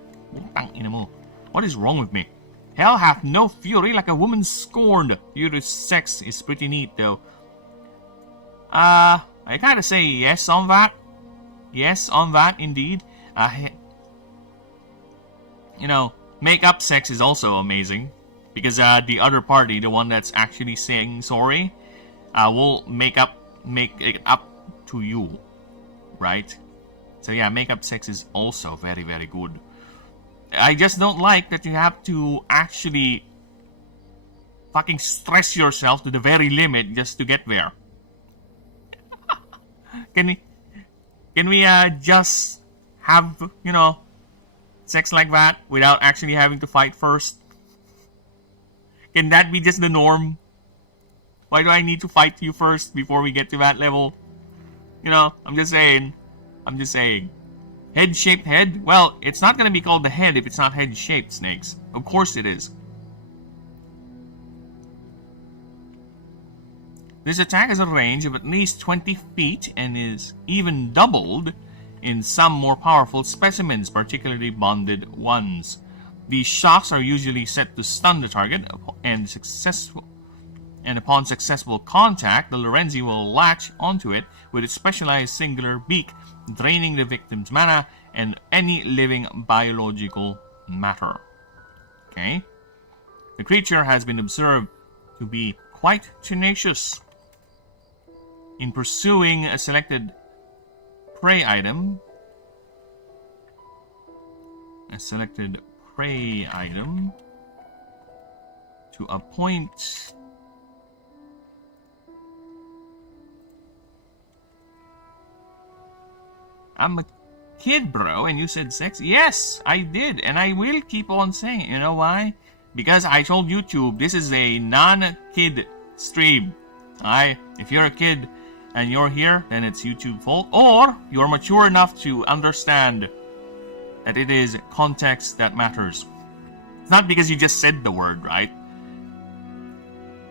What is wrong with me? Hell hath no fury like a woman scorned. Fury's sex is pretty neat, though. I kinda say yes on that. Yes on that, indeed. Make-up sex is also amazing. Because the other party, the one that's actually saying sorry, will make it up to you. Right? So yeah, make-up sex is also very, very good. I just don't like that you have to actually fucking stress yourself to the very limit just to get there. Can we just have, sex like that without actually having to fight first? Can that be just the norm? Why do I need to fight you first before we get to that level? I'm just saying. Head-shaped head? Well, it's not going to be called the head if it's not head-shaped, snakes. Of course it is. This attack has a range of at least 20 feet and is even doubled in some more powerful specimens, particularly bonded ones. These shocks are usually set to stun the target, and upon successful contact, the Lorenzi will latch onto it with its specialized singular beak, draining the victim's mana and any living biological matter. Okay? The creature has been observed to be quite tenacious in pursuing a selected prey item. To a point. I'm a kid, bro, and you said sex? Yes, I did, and I will keep on saying it. You know why? Because I told YouTube this is a non-kid stream. If you're a kid and you're here, then it's YouTube's fault. Or you're mature enough to understand that it is context that matters. It's not because you just said the word, right?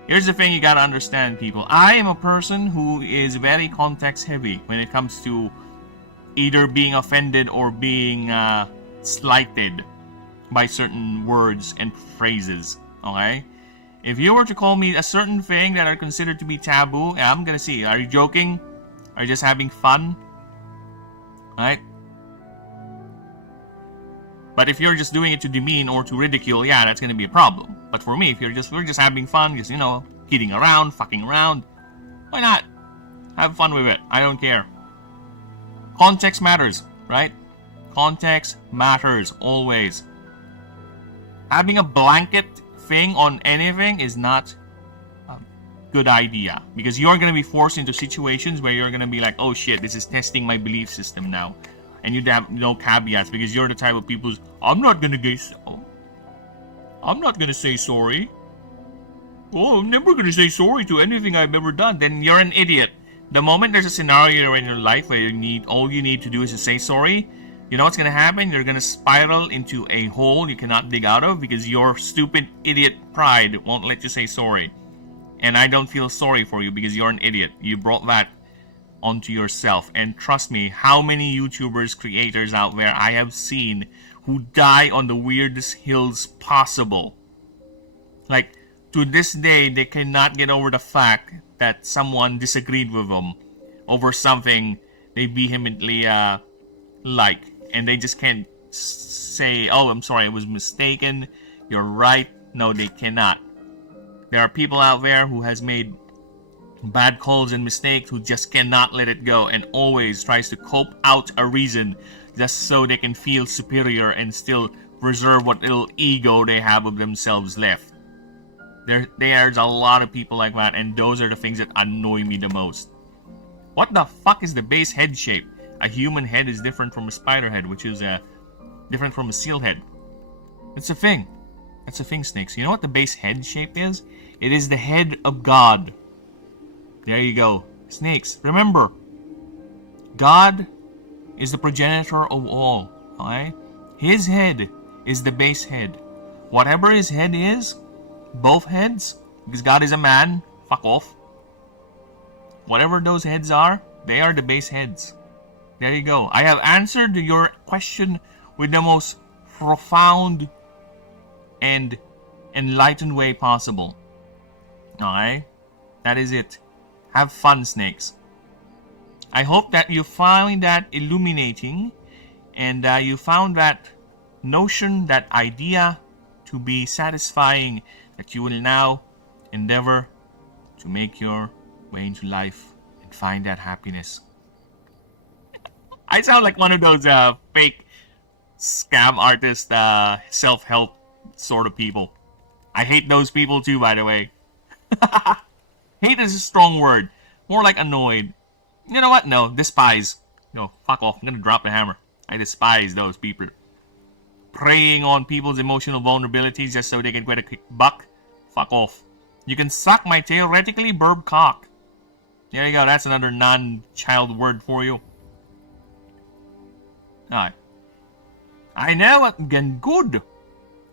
Here's the thing you gotta understand, people. I am a person who is very context heavy when it comes to either being offended or being slighted by certain words and phrases, okay? If you were to call me a certain thing that are considered to be taboo, I'm gonna see, are you joking? Are you just having fun? Right? But if you're just doing it to demean or to ridicule, yeah, that's gonna be a problem. But for me, if we're just having fun, just, kidding around, fucking around, why not? Have fun with it. I don't care. Context matters, right? Context matters, always. Having a blanket thing on anything is not a good idea. Because you're going to be forced into situations where you're going to be like, oh shit, this is testing my belief system now. And you'd have no caveats because you're the type of people who's, I'm not going to say sorry. Oh, I'm never going to say sorry to anything I've ever done. Then you're an idiot. The moment there's a scenario in your life where all you need to do is to say sorry, you know what's going to happen? You're going to spiral into a hole you cannot dig out of because your stupid idiot pride won't let you say sorry. And I don't feel sorry for you because you're an idiot. You brought that onto yourself. And trust me, how many YouTubers, creators out there I have seen who die on the weirdest hills possible. Like, to this day, they cannot get over the fact that someone disagreed with them over something they vehemently like. And they just can't say, oh, I'm sorry, I was mistaken, you're right. No, they cannot. There are people out there who has made bad calls and mistakes who just cannot let it go and always tries to cope out a reason just so they can feel superior and still preserve what little ego they have of themselves left. There's a lot of people like that, and those are the things that annoy me the most. What the fuck is the base head shape? A human head is different from a spider head, which is different from a seal head. It's a thing. That's a thing, Snakes. You know what the base head shape is? It is the head of God. There you go. Snakes, remember, God is the progenitor of all. Okay? His head is the base head. Whatever his head is, both heads, because God is a man, fuck off. Whatever those heads are, they are the base heads. There you go. I have answered your question with the most profound and enlightened way possible. Alright? That is it. Have fun, Snakes. I hope that you find that illuminating and you found that notion, that idea to be satisfying, that you will now endeavor to make your way into life and find that happiness. I sound like one of those fake scam artist, self-help sort of people. I hate those people too, by the way. Hate is a strong word. More like annoyed. You know what? No, despise. No, fuck off. I'm gonna drop the hammer. I despise those people. Preying on people's emotional vulnerabilities just so they can get a quick buck. Fuck off. You can suck my theoretically burb cock. There you go. That's another non-child word for you. Alright. I know. Again, good.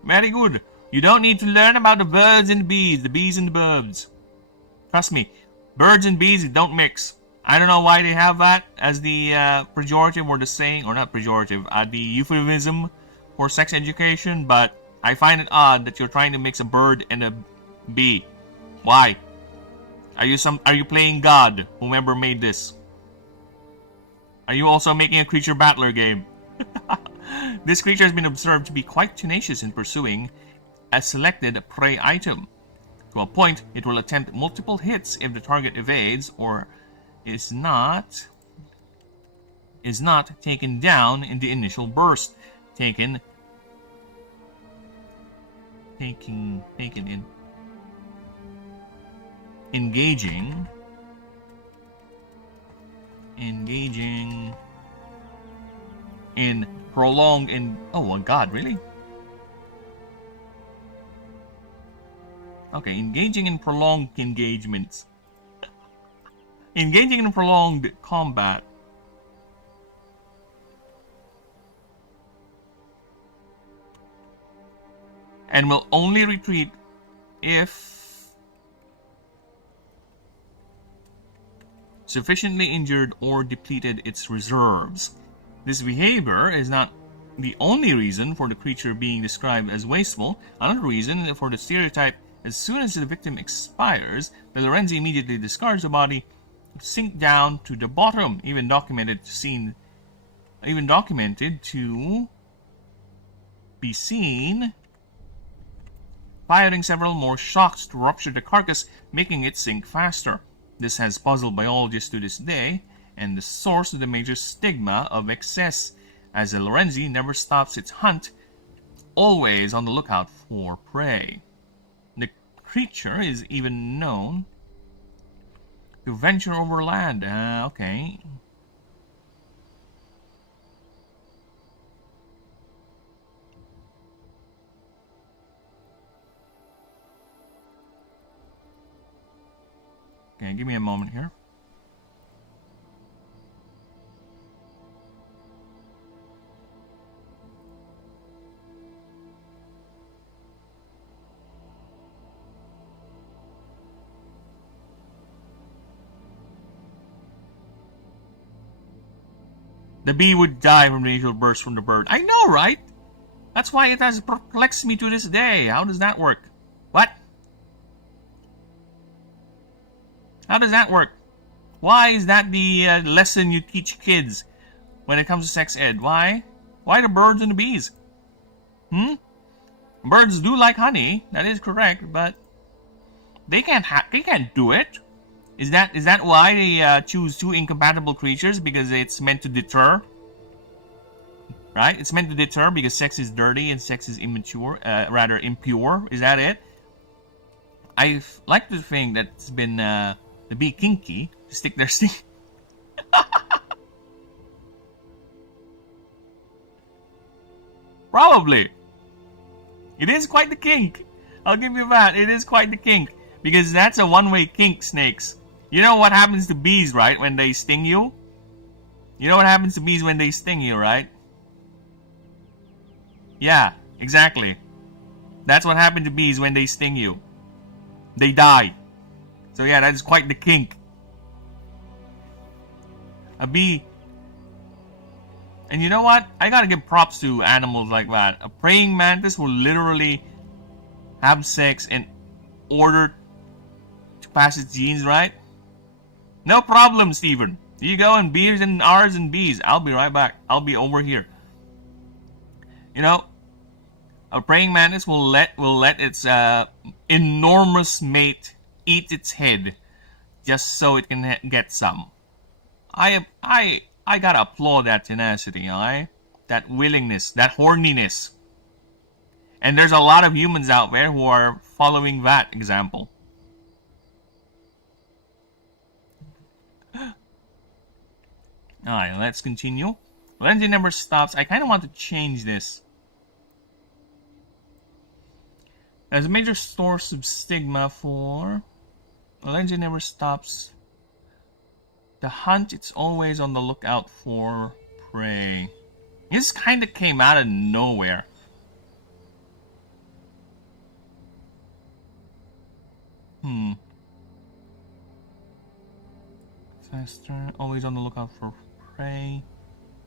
Very good. You don't need to learn about the birds and the bees and the birds. Trust me, birds and bees don't mix. I don't know why they have that as the pejorative or the saying, or not pejorative, the euphemism for sex education, but I find it odd that you're trying to mix a bird and a bee. Why? Are you playing God, whomever made this? Are you also making a creature battler game? This creature has been observed to be quite tenacious in pursuing a selected prey item. To a point, it will attempt multiple hits if the target evades or is not taken down in the initial burst. Taken in engaging in prolonged in oh my god, really? Okay, engaging in prolonged engagements. Engaging in prolonged combat. And will only retreat if sufficiently injured or depleted its reserves. This behavior is not the only reason for the creature being described as wasteful. Another reason for the stereotype: as soon as the victim expires, the Lorenzi immediately discards the body, sink down to the bottom, even documented to be seen firing several more shocks to rupture the carcass, making it sink faster. This has puzzled biologists to this day, and the source of the major stigma of excess, as the Lorenzi never stops its hunt, always on the lookout for prey. The creature is even known to venture over land. Okay. Okay, give me a moment here. The bee would die from the initial burst from the bird. I know, right? That's why it has perplexed me to this day. How does that work? What? How does that work? Why is that the lesson you teach kids when it comes to sex ed? Why? Why the birds and the bees? Birds do like honey. That is correct, but they can't do it. Is that why they choose two incompatible creatures? Because it's meant to deter, right? It's meant to deter because sex is dirty and sex is rather impure. Is that it? I like to think that it's been to be kinky to stick their sting. Probably. It is quite the kink. I'll give you that. It is quite the kink. Because that's a one-way kink, snakes. You know what happens to bees, right? When they sting you? You know what happens to bees when they sting you, right? Yeah, exactly. That's what happened to bees when they sting you. They die. So yeah, that is quite the kink. A bee. And you know what? I gotta give props to animals like that. A praying mantis will literally have sex in order to pass its genes, right? No problem, Steven. Here you go, and beers and R's and B's. I'll be right back. I'll be over here. You know, a praying mantis will let its enormous mate eat its head just so it can get some. I gotta applaud that tenacity, alright? That willingness, that horniness. And there's a lot of humans out there who are following that example. Alright, let's continue. Lenzy never stops. I kind of want to change this. As a major source of stigma for Lenzy never stops. The hunt, it's always on the lookout for prey. This kind of came out of nowhere. Faster, always on the lookout for prey.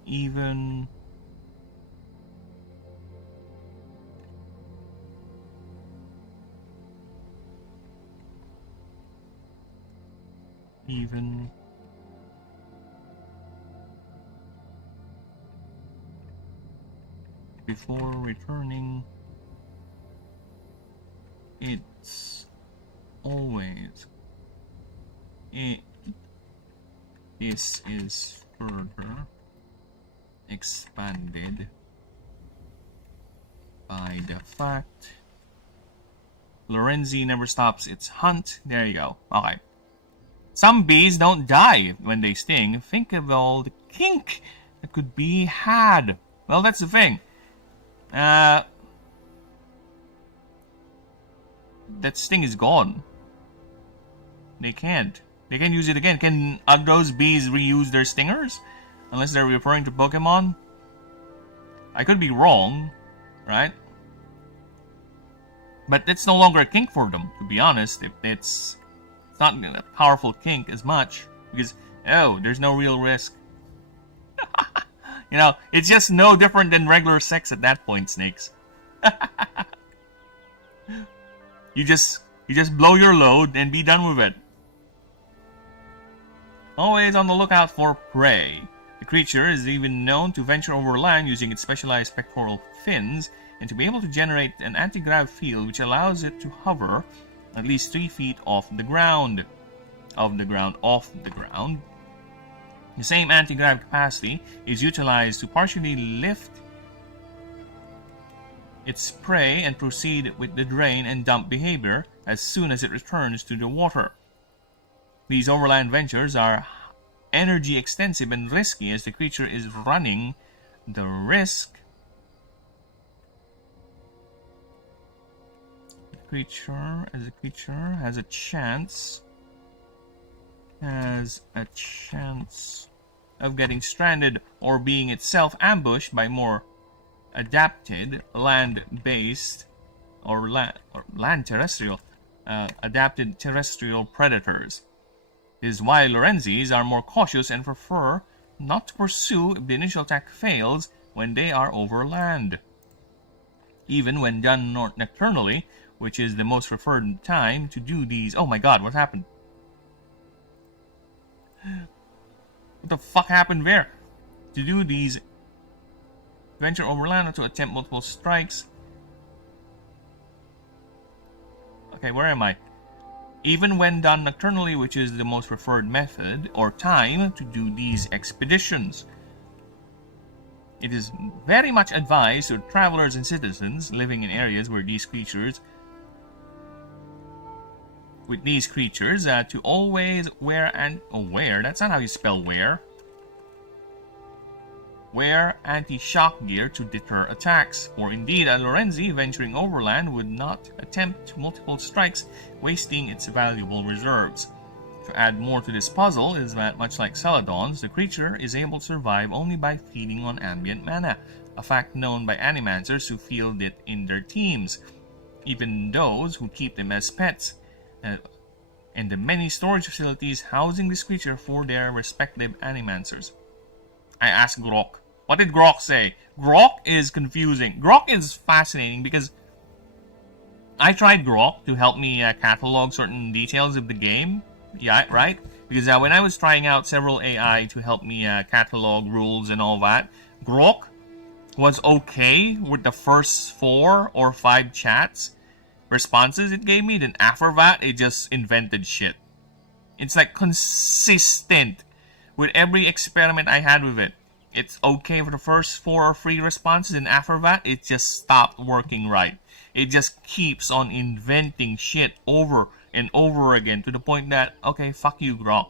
Even. Before returning, it's always. This is further expanded by the fact Lorenzi never stops its hunt. There you go. Okay. Some bees don't die when they sting. Think of all the kink that could be had. Well, that's the thing. That sting is gone. They can't use it again. Can those bees reuse their stingers? Unless they're referring to Pokemon? I could be wrong, right? But it's no longer a kink for them, to be honest. It's not a powerful kink as much. Because, oh, there's no real risk. You know, it's just no different than regular sex at that point, snakes. You just blow your load and be done with it. Always on the lookout for prey. The creature is even known to venture over land using its specialized pectoral fins and to be able to generate an anti-grav field which allows it to hover at least 3 feet off the ground. The same anti-grav capacity is utilized to partially lift its prey and proceed with the drain and dump behavior as soon as it returns to the water. These overland ventures are energy extensive and risky as the creature is running the risk. The creature has a chance of getting stranded or being itself ambushed by more adapted land-based or land terrestrial adapted terrestrial predators. This is why Lorenzis are more cautious and prefer not to pursue if the initial attack fails when they are over land. Even when done nocturnally, which is the most preferred time to do these. Oh my god, what happened? What the fuck happened there? To do these, venture overland or to attempt multiple strikes. Okay, where am I? Even when done nocturnally, which is the most preferred method or time to do these expeditions. It is very much advised to travelers and citizens living in areas where these creatures to always wear that's not how you spell wear anti-shock gear to deter attacks, or indeed a Lorenzi venturing overland would not attempt multiple strikes, wasting its valuable reserves. To add more to this puzzle is that, much like Celadons, the creature is able to survive only by feeding on ambient mana, a fact known by animancers who field it in their teams, even those who keep them as pets, and the many storage facilities housing this creature for their respective animancers. I asked Grok. What did Grok say? Grok is confusing. Grok is fascinating because I tried Grok to help me catalog certain details of the game. Yeah, right? Because when I was trying out several AI to help me catalog rules and all that, Grok was okay with the first 4 or 5 chats responses it gave me. Then after that, it just invented shit. It's like consistent with every experiment I had with it. It's okay for the first 4 or 3 responses, and after that, it just stopped working right. It just keeps on inventing shit over and over again to the point that, okay, fuck you, Grok.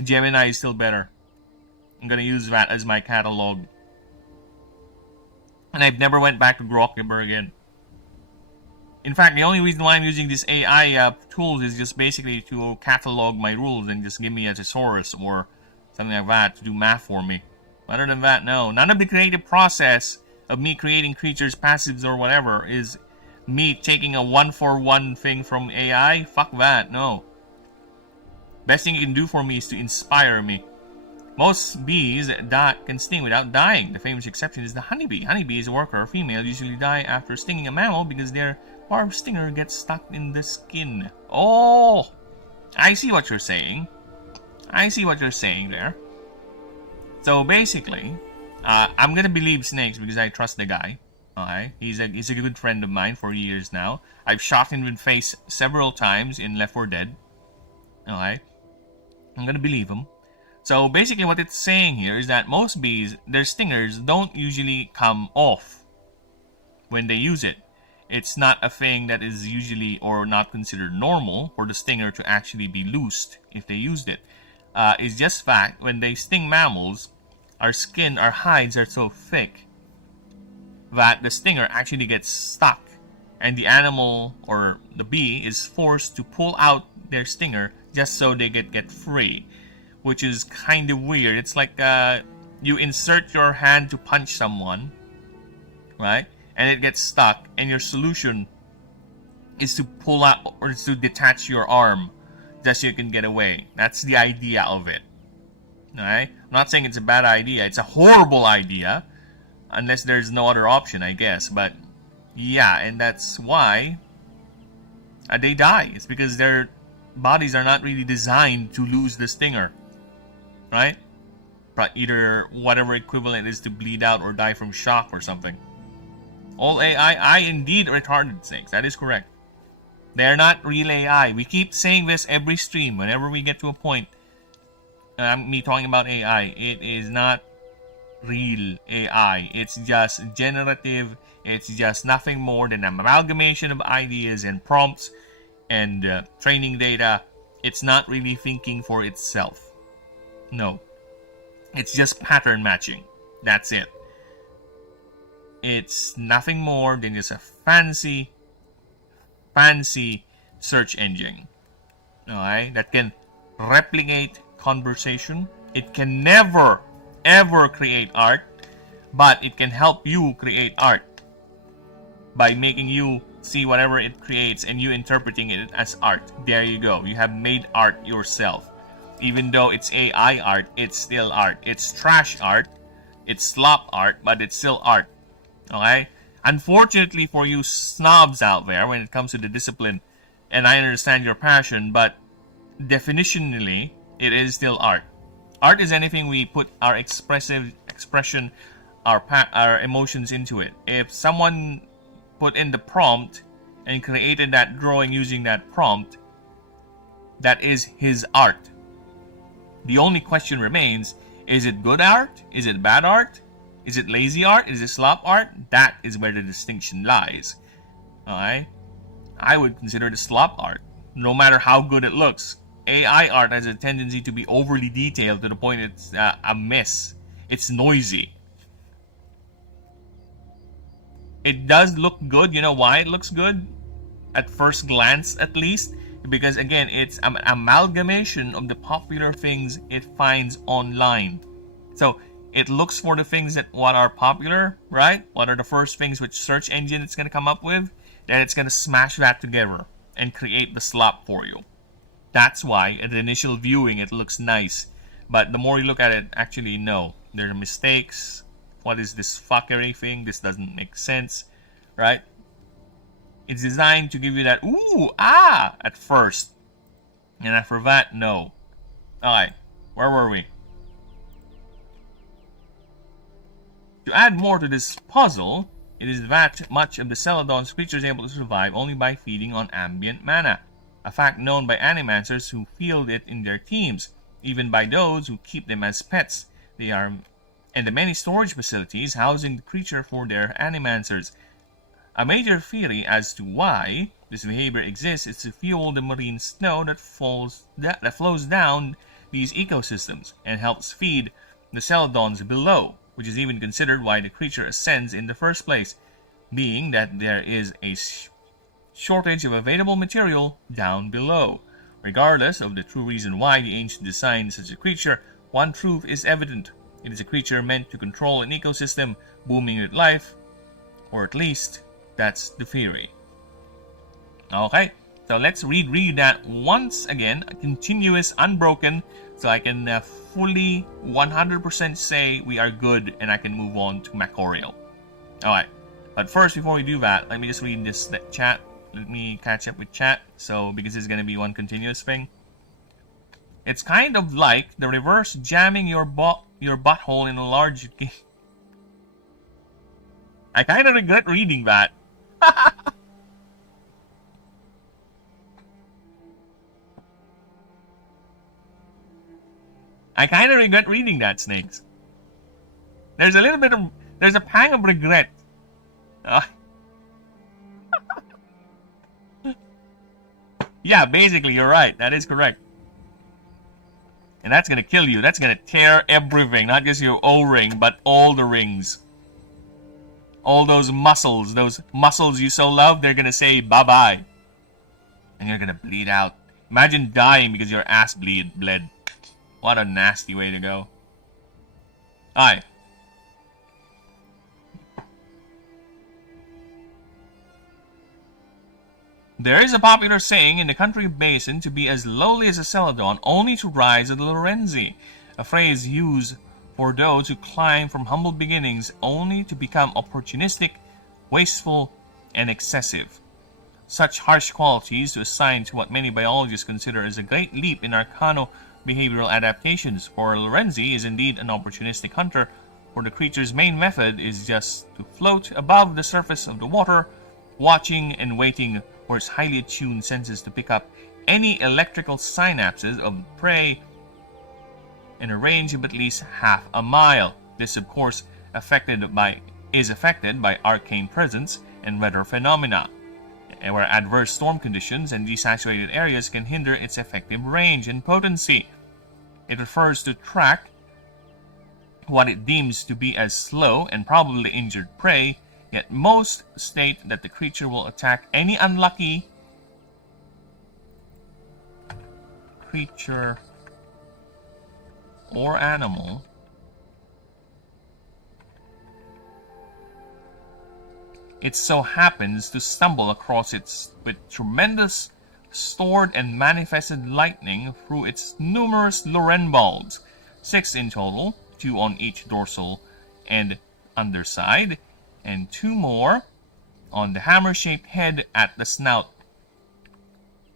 Gemini is still better. I'm gonna use that as my catalog. And I've never went back to Grok ever again. In fact, the only reason why I'm using this AI tools is just basically to catalog my rules and just give me a thesaurus or something like that to do math for me. Other than that, no. None of the creative process of me creating creatures, passives, or whatever is me taking a 1-for-1 thing from AI. Fuck that, no. Best thing you can do for me is to inspire me. Most bees can sting without dying. The famous exception is the honeybee. Honeybee is a worker or female, usually die after stinging a mammal because their barbed stinger gets stuck in the skin. Oh! I see what you're saying. I see what you're saying there. So basically, I'm gonna believe snakes because I trust the guy. Okay, he's a good friend of mine for years now. I've shot him in the face several times in Left 4 Dead. Okay, I'm gonna believe him. So basically, what it's saying here is that most bees, their stingers don't usually come off when they use it. It's not a thing that is usually or not considered normal for the stinger to actually be loosed if they used it. It's just fact, when they sting mammals, our hides are so thick that the stinger actually gets stuck, and the animal or the bee is forced to pull out their stinger just so they get free, which is kind of weird. It's like you insert your hand to punch someone, right? And it gets stuck, and your solution is to pull out or to detach your arm just so you can get away. That's the idea of it. Alright? I'm not saying it's a bad idea. It's a horrible idea. Unless there's no other option, I guess. But, yeah, and that's why they die. It's because their bodies are not really designed to lose the stinger. Right? Either whatever equivalent is to bleed out or die from shock or something. All AI indeed retarded snakes. That is correct. They're not real AI. We keep saying this every stream. Whenever we get to a point, me talking about AI, it is not real AI. It's just generative. It's just nothing more than an amalgamation of ideas and prompts and training data. It's not really thinking for itself. No. It's just pattern matching. That's it. It's nothing more than just a fancy search engine. Alright? That can replicate conversation. It can never, ever create art, but it can help you create art by making you see whatever it creates and you interpreting it as art. There you go. You have made art yourself. Even though it's AI art, it's still art. It's trash art, it's slop art, but it's still art. Okay? Unfortunately for you snobs out there when it comes to the discipline, and I understand your passion, but definitionally, it is still art. Art is anything we put our expression, our emotions into it. If someone put in the prompt and created that drawing using that prompt, that is his art. The only question remains, is it good art? Is it bad art? Is it lazy art? Is it slop art? That is where the distinction lies. Alright? I would consider it slop art, no matter how good it looks. AI art has a tendency to be overly detailed to the point it's a mess. It's noisy. It does look good. You know why it looks good? At first glance, at least. Because again, it's an amalgamation of the popular things it finds online. So, it looks for the things that what are popular, right? What are the first things which search engine it's going to come up with? Then it's going to smash that together and create the slop for you. That's why at the initial viewing it looks nice. But the more you look at it, actually no. There are mistakes. What is this fuckery thing? This doesn't make sense, right? It's designed to give you that ooh, ah, at first. And after that, no. Alright, where were we? To add more to this puzzle, it is that much of the Celadon's creatures able to survive only by feeding on ambient mana, a fact known by animancers who field it in their teams, even by those who keep them as pets. They are, and the many storage facilities housing the creature for their animancers. A major theory as to why this behavior exists is to fuel the marine snow that flows down these ecosystems and helps feed the Celadons below, which is even considered why the creature ascends in the first place, being that there is a shortage of available material down below. Regardless of the true reason why the ancient designed such a creature, one truth is evident. It is a creature meant to control an ecosystem booming with life, or at least, that's the theory. Okay, so let's read that once again, continuous, unbroken, so I can fully 100% say we are good and I can move on to Macorial. Alright, but first before we do that, let me just read this chat. Let me catch up with chat, so because it's going to be one continuous thing. It's kind of like the reverse jamming your butthole in a large game. I kind of regret reading that. I kind of regret reading that, Snakes. There's a pang of regret. Yeah, basically, you're right. That is correct. And that's gonna kill you. That's gonna tear everything. Not just your O-ring, but all the rings. All those muscles you so love, they're gonna say bye-bye. And you're gonna bleed out. Imagine dying because your ass bled. What a nasty way to go. Alright. There is a popular saying in the country of Basin to be as lowly as a Celadon, only to rise at the Lorenzi, a phrase used for those who climb from humble beginnings only to become opportunistic, wasteful, and excessive. Such harsh qualities to assign to what many biologists consider as a great leap in arcano-behavioral adaptations, for Lorenzi is indeed an opportunistic hunter, for the creature's main method is just to float above the surface of the water, watching and waiting for its highly attuned senses to pick up any electrical synapses of prey in a range of at least half a mile. This, of course, is affected by arcane presence and weather phenomena, where adverse storm conditions and desaturated areas can hinder its effective range and potency. It prefers to track what it deems to be as slow and probably injured prey, yet most state that the creature will attack any unlucky creature or animal it so happens to stumble across it with tremendous stored and manifested lightning through its numerous Loren bulbs, 6 in total, 2 on each dorsal and underside, and 2 more on the hammer-shaped head at the snout.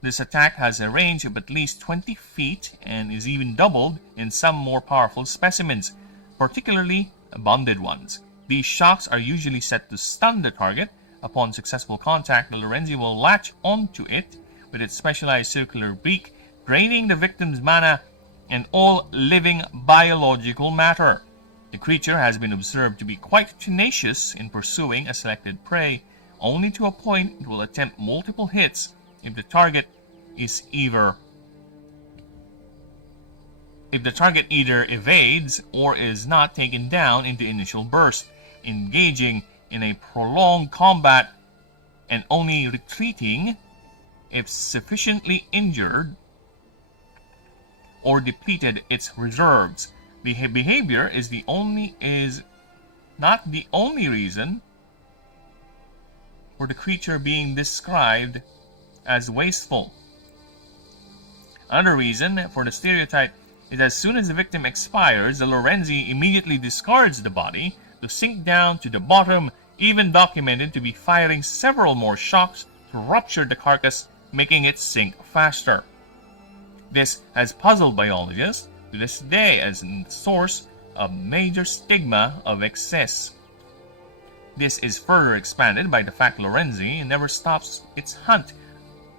This attack has a range of at least 20 feet and is even doubled in some more powerful specimens, particularly bonded ones. These shocks are usually set to stun the target. Upon successful contact, the Lorenzi will latch onto it with its specialized circular beak, draining the victim's mana and all living biological matter. The creature has been observed to be quite tenacious in pursuing a selected prey, only to a point it will attempt multiple hits if the target either evades or is not taken down in the initial burst, engaging in a prolonged combat and only retreating if sufficiently injured or depleted its reserves. The behavior is not the only reason for the creature being described as wasteful. Another reason for the stereotype is as soon as the victim expires, the Lorenzi immediately discards the body to sink down to the bottom, even documented to be firing several more shocks to rupture the carcass, making it sink faster. This has puzzled biologists to this day as a source of major stigma of excess. This is further expanded by the fact Lorenzi never stops its hunt,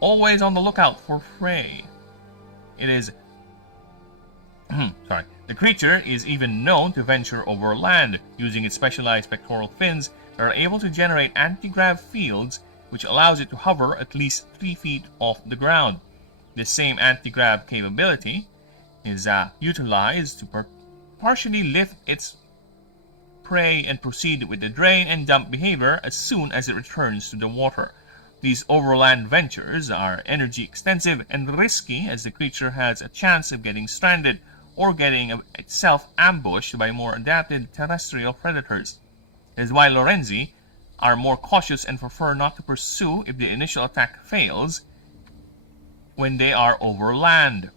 always on the lookout for prey. The creature is even known to venture over land, using its specialized pectoral fins that are able to generate anti-grav fields, which allows it to hover at least 3 feet off the ground. This same anti-grav capability is utilized to partially lift its prey and proceed with the drain and dump behavior as soon as it returns to the water. These overland ventures are energy extensive and risky, as the creature has a chance of getting stranded or getting itself ambushed by more adapted terrestrial predators. This is why Lorenzi are more cautious and prefer not to pursue if the initial attack fails when they are over land.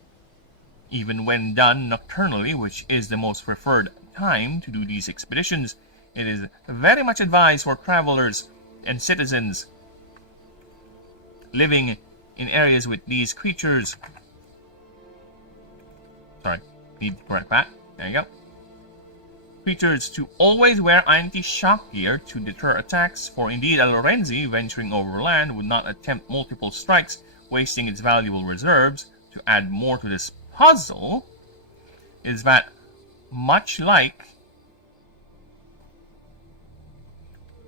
Even when done nocturnally, which is the most preferred time to do these expeditions, it is very much advised for travelers and citizens living in areas with these creatures. Need to correct that. There you go. Creatures to always wear anti-shock gear to deter attacks, for indeed a Lorenzi venturing overland would not attempt multiple strikes, wasting its valuable reserves. To add more to this puzzle is that much like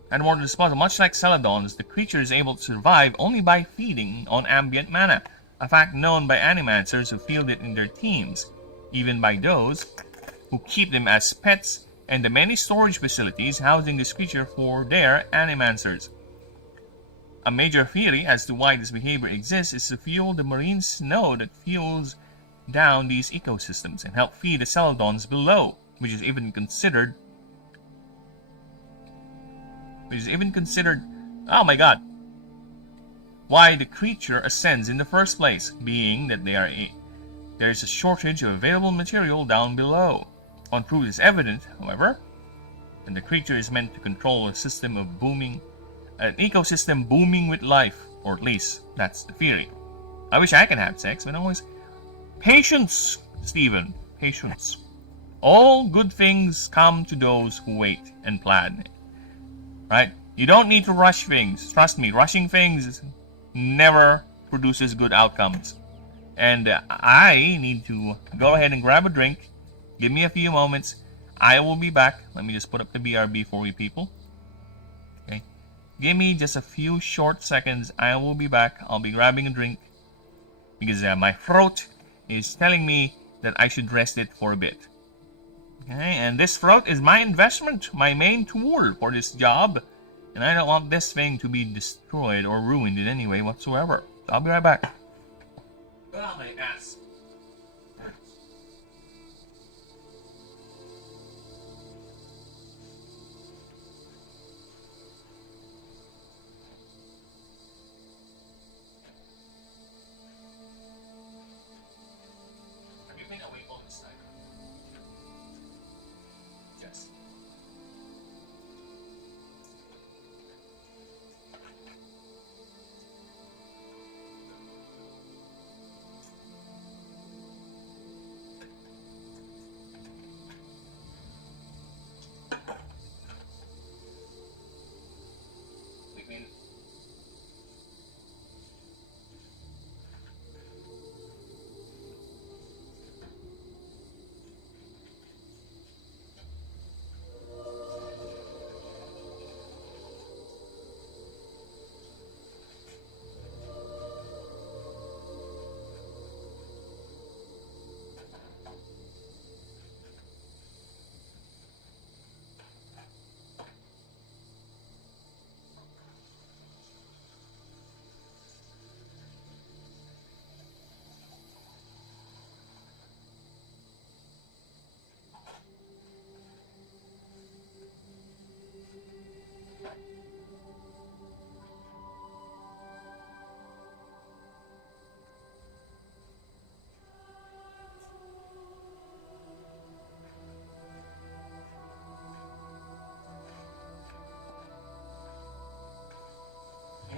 Celadons, the creature is able to survive only by feeding on ambient mana, a fact known by animancers who field it in their teams, even by those who keep them as pets, and the many storage facilities housing this creature for their animancers. A major theory as to why this behavior exists is to fuel the marine snow that fuels down these ecosystems and help feed the Celadons below, which is even considered, oh my god, why the creature ascends in the first place, being that there is a shortage of available material down below. One proof is evident, however, and the creature is meant to control an ecosystem booming with life, or at least that's the theory. I wish I could have sex, but always patience, Stephen, patience. All good things come to those who wait and plan. Right? You don't need to rush things. Trust me, rushing things never produces good outcomes. And I need to go ahead and grab a drink. Give me a few moments. I will be back. Let me just put up the BRB for you people. Okay. Give me just a few short seconds. I will be back. I'll be grabbing a drink because my throat is telling me that I should rest it for a bit. Okay, and this throat is my investment, my main tool for this job, and I don't want this thing to be destroyed or ruined in any way whatsoever. So I'll be right back. Oh, my ass.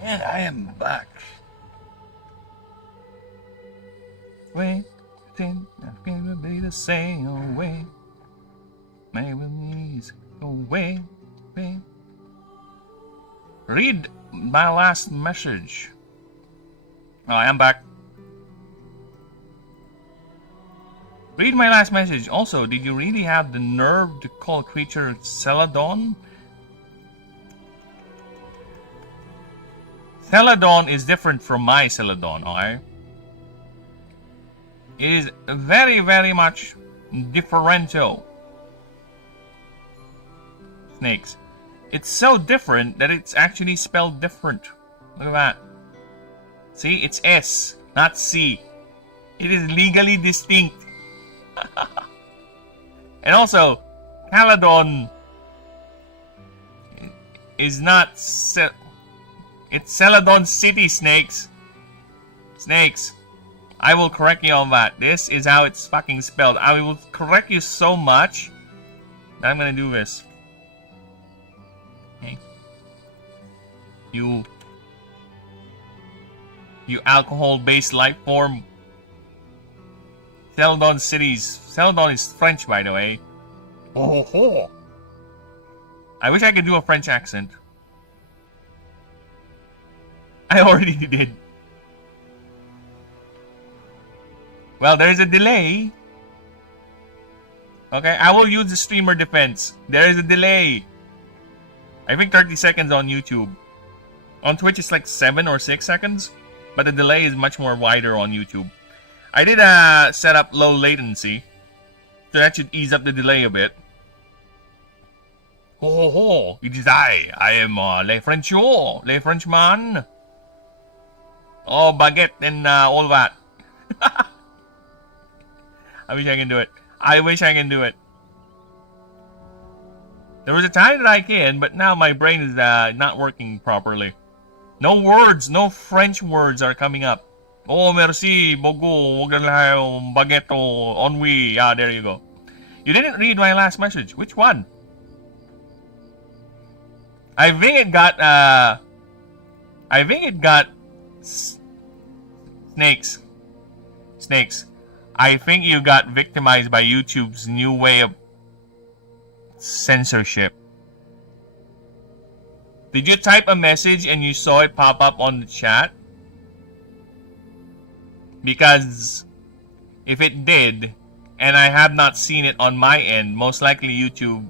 And I am back. Wait, think I'm gonna be the same way. My knees away, wait. Read my last message. Oh, I am back. Read my last message. Also, did you really have the nerve to call creature Celadon? Celadon is different from my Celadon, alright? It is very, very much differento. Snakes. It's so different that it's actually spelled different. Look at that. See, it's S, not C. It is legally distinct. And also, Caladon is not it's Celadon City, snakes. Snakes. I will correct you on that. This is how it's fucking spelled. I will correct you so much that I'm gonna do this. Okay. You alcohol-based life form. Celadon cities. Celadon is French, by the way. Oh, ho, ho. I wish I could do a French accent. I already did. Well, there's a delay. Okay, I will use the streamer defense. There is a delay. I think 30 seconds on YouTube. On Twitch, it's like 7 or 6 seconds. But the delay is much more wider on YouTube. I did set up low latency. So that should ease up the delay a bit. Ho ho ho, it is I. I am Le Frenchman. Oh, baguette and all that. I wish I can do it. I wish I can do it. There was a time that I can, but now my brain is not working properly. No words, no French words are coming up. Oh, merci, beaucoup, baguette, ennui. Yeah, there you go. You didn't read my last message. Which one? I think it got snakes. Snakes. I think you got victimized by YouTube's new way of censorship. Did you type a message and you saw it pop up on the chat? Because if it did, and I have not seen it on my end, most likely YouTube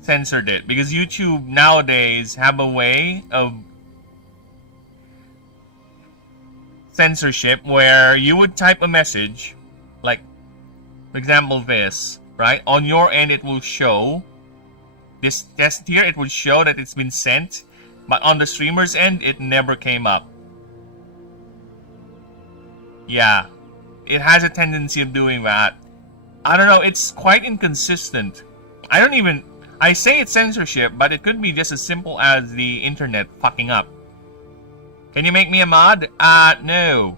censored it. Because YouTube nowadays have a way of censorship where you would type a message, like, for example, this, right? On your end, it will show, this test here, it will show that it's been sent, but on the streamer's end, it never came up. Yeah, it has a tendency of doing that. I don't know, it's quite inconsistent. I say it's censorship, but it could be just as simple as the internet fucking up. Can you make me a mod? No.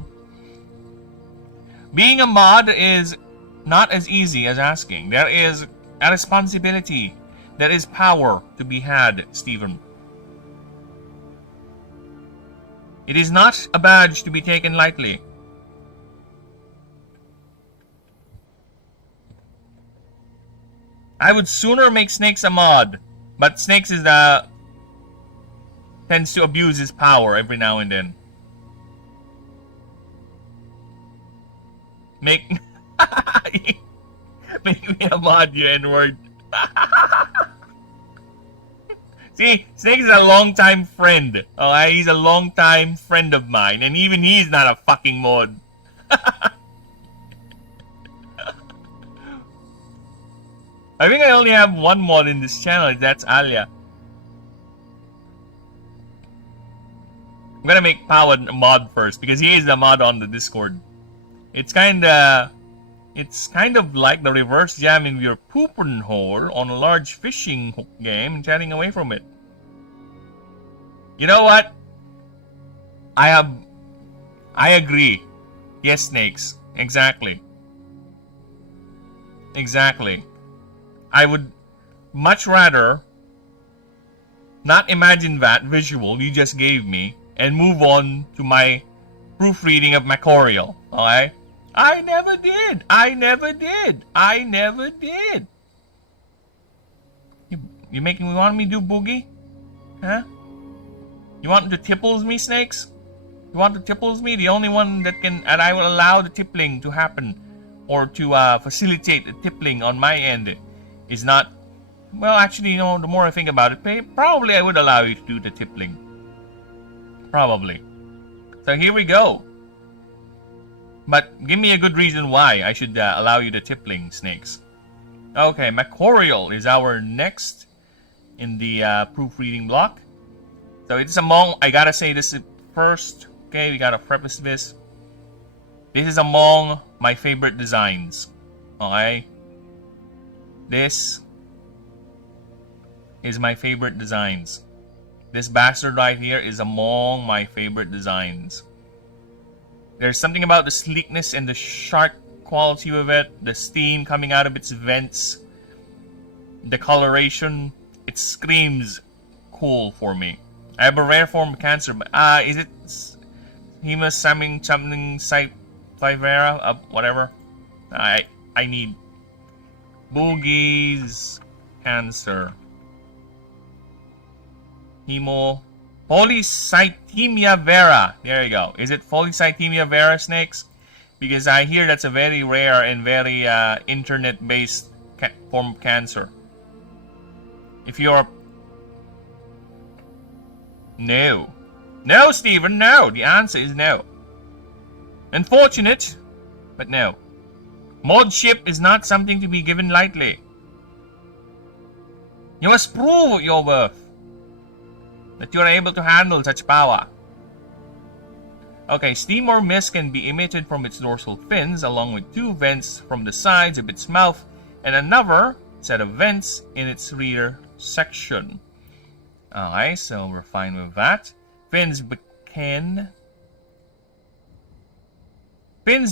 Being a mod is not as easy as asking. There is a responsibility. There is power to be had, Stephen. It is not a badge to be taken lightly. I would sooner make Snakes a mod, but Snakes is tends to abuse his power every now and then. Make me a mod, you N-word. See, Snake is a long-time friend. Oh, he's a long-time friend of mine, and even he's not a fucking mod. I think I only have one mod in this channel, that's Alia. I'm gonna make Pao a mod first, because he is the mod on the Discord. It's kind of like the reverse jamming your poopin' hole on a large fishing hook game and chatting away from it. You know what? I agree. Yes, Snakes. Exactly. Exactly. I would much rather not imagine that visual you just gave me and move on to my proofreading of Macorial. Okay? I never did. I never did. I never did. You making me want me to do boogie? Huh? You want to tipples me, snakes? You want to tipples me? The only one that I will allow the tippling to happen or to facilitate the tippling on my end is not. Well, actually, you know, the more I think about it, probably I would allow you to do the tippling. Probably. So here we go. But give me a good reason why I should allow you the tippling, snakes. Okay, Macorial is our next in the proofreading block. So it's among, I gotta say this first. Okay, we gotta preface this. This is among my favorite designs. Okay? This is my favorite designs. This bastard right here is among my favorite designs. There's something about the sleekness and the sharp quality of it, the steam coming out of its vents, the coloration, it screams cool for me. I have a rare form of cancer, but is it Hemus something Cyvera? Whatever. I need Boogie's cancer. Hemo. Polycythemia vera. There you go. Is it polycythemia vera, snakes? Because I hear that's a very rare and very internet-based form of cancer. If you're... No. No, Stephen, no. The answer is no. Unfortunate, but no. Modship is not something to be given lightly. You must prove your worth. That you are able to handle such power. Okay, steam or mist can be emitted from its dorsal fins along with 2 vents from the sides of its mouth and another set of vents in its rear section. Alright, so we're fine with that. Fins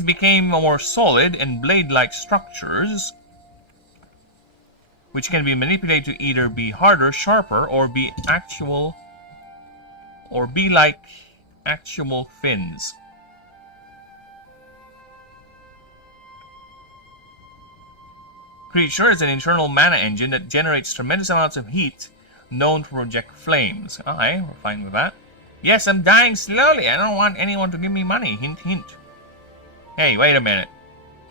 became more solid and blade-like structures which can be manipulated to either be harder, sharper, or be like actual fins. Creature is an internal mana engine that generates tremendous amounts of heat known to project flames. Alright, we're fine with that. Yes, I'm dying slowly. I don't want anyone to give me money. Hint, hint. Hey, wait a minute.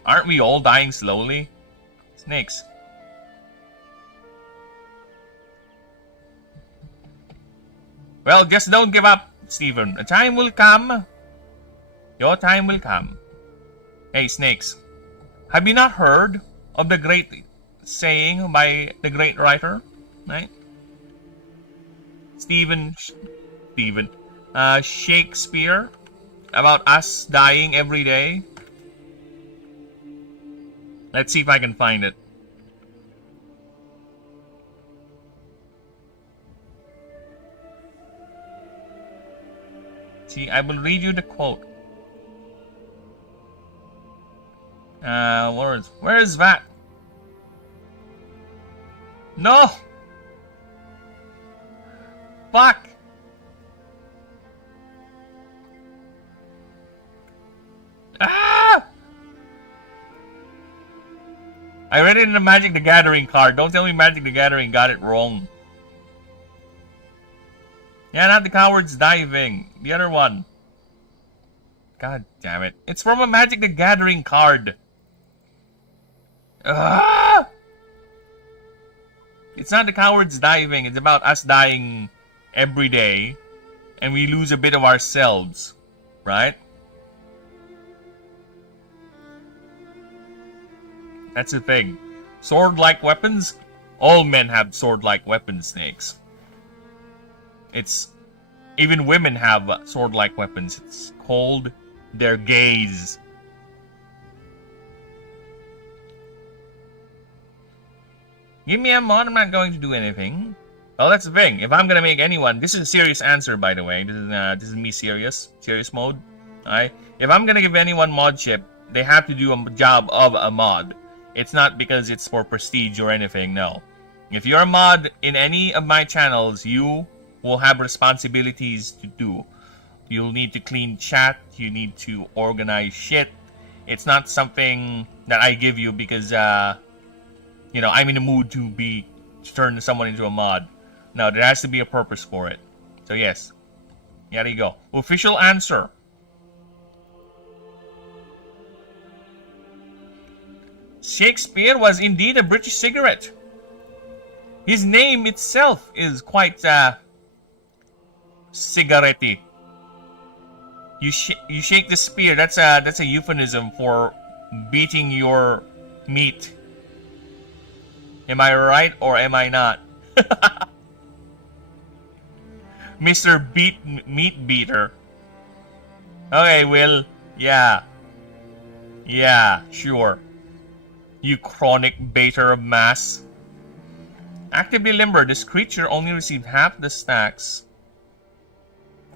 Aren't we all dying slowly? Snakes. Well, just don't give up, Stephen. A time will come. Your time will come. Hey, snakes. Have you not heard of the great saying by the great writer? Right? Shakespeare. About us dying every day. Let's see if I can find it. See, I will read you the quote. Where is that? No! Fuck! Ah! I read it in the Magic the Gathering card. Don't tell me Magic the Gathering got it wrong. Yeah, not the cowards diving. The other one. God damn it. It's from a Magic the Gathering card. Ah! It's not the cowards diving. It's about us dying every day. And we lose a bit of ourselves. Right? That's the thing. Sword-like weapons? All men have sword-like weapons, snakes. Even women have sword-like weapons. It's called their gaze. Give me a mod, I'm not going to do anything. Well, that's the thing. If I'm gonna make anyone... This is a serious answer, by the way. This is me serious. Serious mode. Alright? If I'm gonna give anyone modship, they have to do a job of a mod. It's not because it's for prestige or anything, no. If you're a mod in any of my channels, you will have responsibilities to do. You'll need to clean chat. You need to organize shit. It's not something that I give you because, you know, I'm in the mood to turn someone into a mod. No, there has to be a purpose for it. So yes, there you go. Official answer. Shakespeare was indeed a British cigarette. His name itself is quite cigarette-y. You shake the spear. That's a euphemism for beating your meat. Am I right or am I not? Mr. Meat Beater. Okay, Will. Yeah. Yeah, sure. You chronic baiter of mass. Actively limber. This creature only received half the stacks.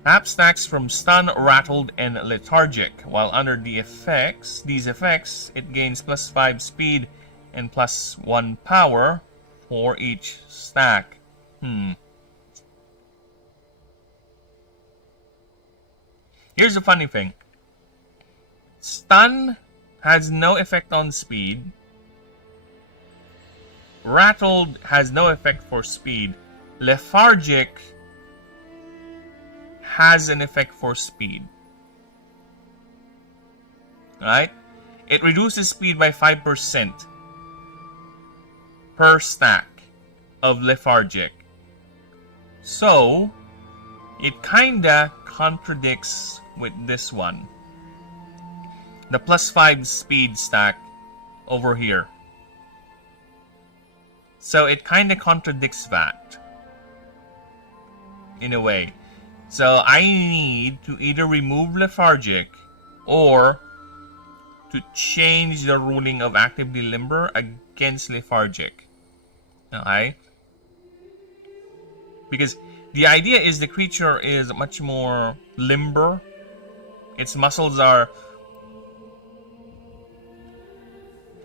Half stacks from stun, rattled, and lethargic. While under these effects, it gains +5 speed and +1 power for each stack. Here's the funny thing. Stun has no effect on speed. Rattled has no effect for speed. Lethargic has an effect for speed. Right? It reduces speed by 5% per stack of lethargic. So, it kinda contradicts with this one. The +5 speed stack over here. So it kinda contradicts that. In a way. So I need to either remove lethargic or to change the ruling of actively limber against lethargic. Okay? Because the idea is the creature is much more limber. Its muscles are,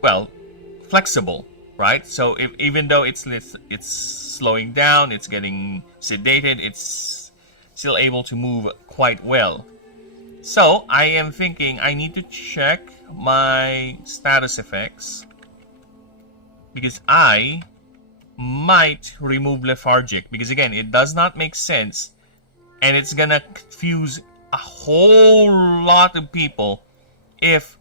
well, flexible, right? So even though it's slowing down, it's getting sedated, it's still able to move quite well. So I am thinking I need to check my status effects because I might remove lethargic, because again, it does not make sense and it's gonna confuse a whole lot of people. If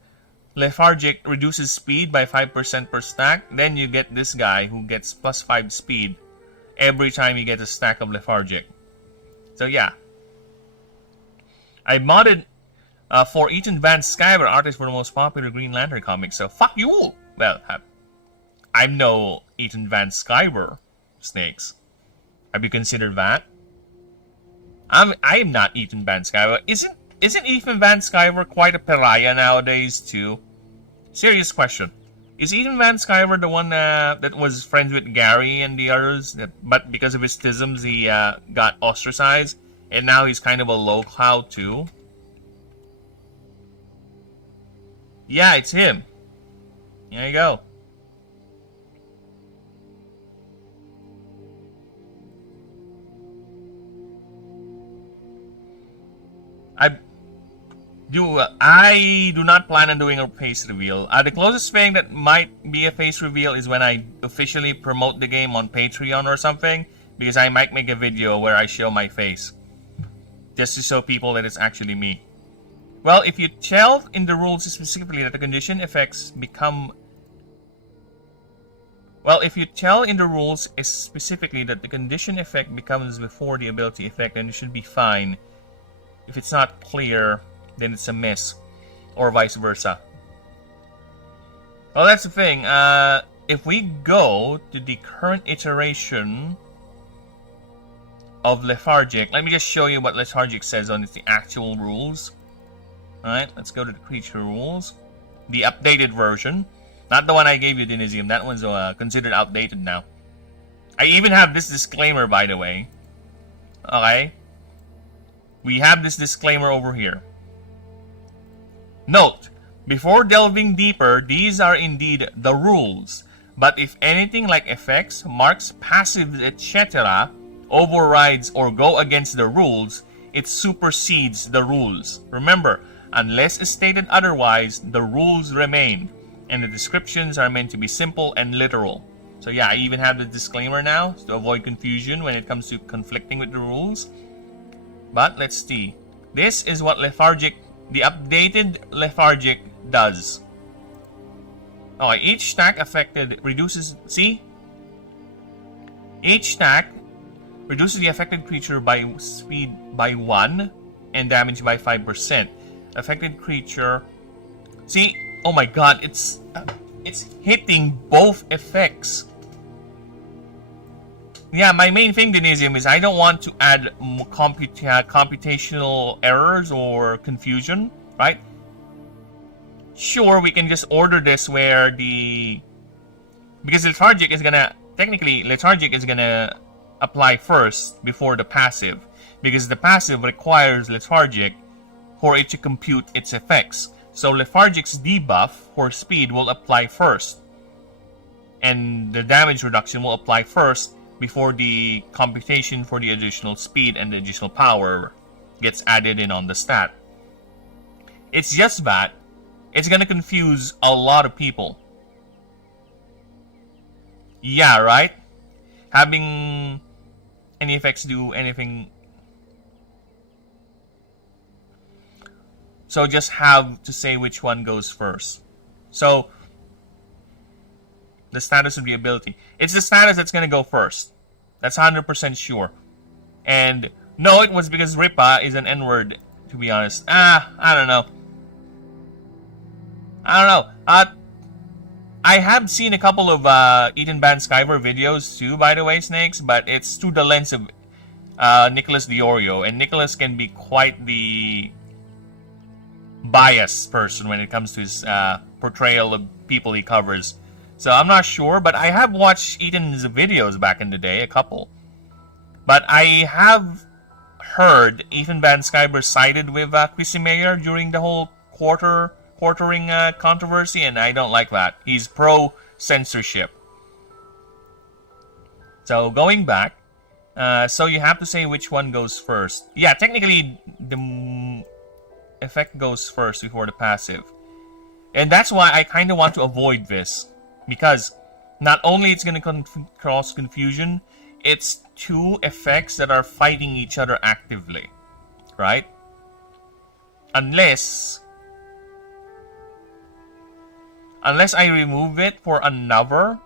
lethargic reduces speed by 5% per stack, then you get this guy who gets +5 speed every time you get a stack of lethargic. So yeah, I modded for Ethan Van Sciver, artist for the most popular Green Lantern comic. So fuck you. Well, I'm no Ethan Van Sciver, Snakes. Have you considered that? I'm not Ethan Van Sciver. Isn't Ethan Van Sciver quite a pariah nowadays too? Serious question. Is Ethan Van Sciver the one that was friends with Gary and the others, but because of his schisms he got ostracized, and now he's kind of a low cloud too? Yeah, it's him. There you go. I do not plan on doing a face reveal. The closest thing that might be a face reveal is when I officially promote the game on Patreon or something, because I might make a video where I show my face, just to show people that it's actually me. Well, if you tell in the rules specifically that the condition effects become... Well, if you tell in the rules specifically that the condition effect becomes before the ability effect, then it should be fine. If it's not clear, then it's a miss, or vice versa. Well, that's the thing. If we go to the current iteration of lethargic, let me just show you what lethargic says on the actual rules. Alright, let's go to the creature rules. The updated version. Not the one I gave you, Denisium. That one's considered outdated now. I even have this disclaimer, by the way. Okay. We have this disclaimer over here. Note, before delving deeper, these are indeed the rules. But if anything like effects, marks, passives, etc. overrides or go against the rules, it supersedes the rules. Remember, unless stated otherwise, the rules remain, and the descriptions are meant to be simple and literal. So yeah, I even have the disclaimer now to avoid confusion when it comes to conflicting with the rules. But let's see. This is what lethargic, the updated lethargic does. Oh, each stack affected reduces, see? Each stack reduces the affected creature by speed by 1 and damage by 5%. Affected creature, see? Oh my god, it's hitting both effects. Yeah, my main thing, Denisium, is I don't want to add computational errors or confusion, right? Sure, we can just order this where because lethargic is gonna, technically, lethargic is gonna apply first before the passive, because the passive requires lethargic for it to compute its effects. So lethargic's debuff for speed will apply first, and the damage reduction will apply first before the computation for the additional speed and the additional power gets added in on the stat. It's just that it's gonna confuse a lot of people. Yeah, right? Having any effects do anything. So just have to say which one goes first. So the status of the ability. It's the status that's going to go first. That's 100% sure. And no, it was because Ripa is an N-word, to be honest. I don't know. I have seen a couple of Ethan Van Sciver videos too, by the way, Snakes, but it's through the lens of Nicholas Diorio, and Nicholas can be quite the biased person when it comes to his portrayal of people he covers. So I'm not sure, but I have watched Ethan's videos back in the day, a couple. But I have heard Ethan Van Sciver sided with Chrissy Mayer during the whole quartering controversy, and I don't like that. He's pro-censorship. So going back, so you have to say which one goes first. Yeah, technically the effect goes first before the passive. And that's why I kind of want to avoid this. Because not only it's going to cause confusion, it's two effects that are fighting each other actively. Right? Unless I remove it for another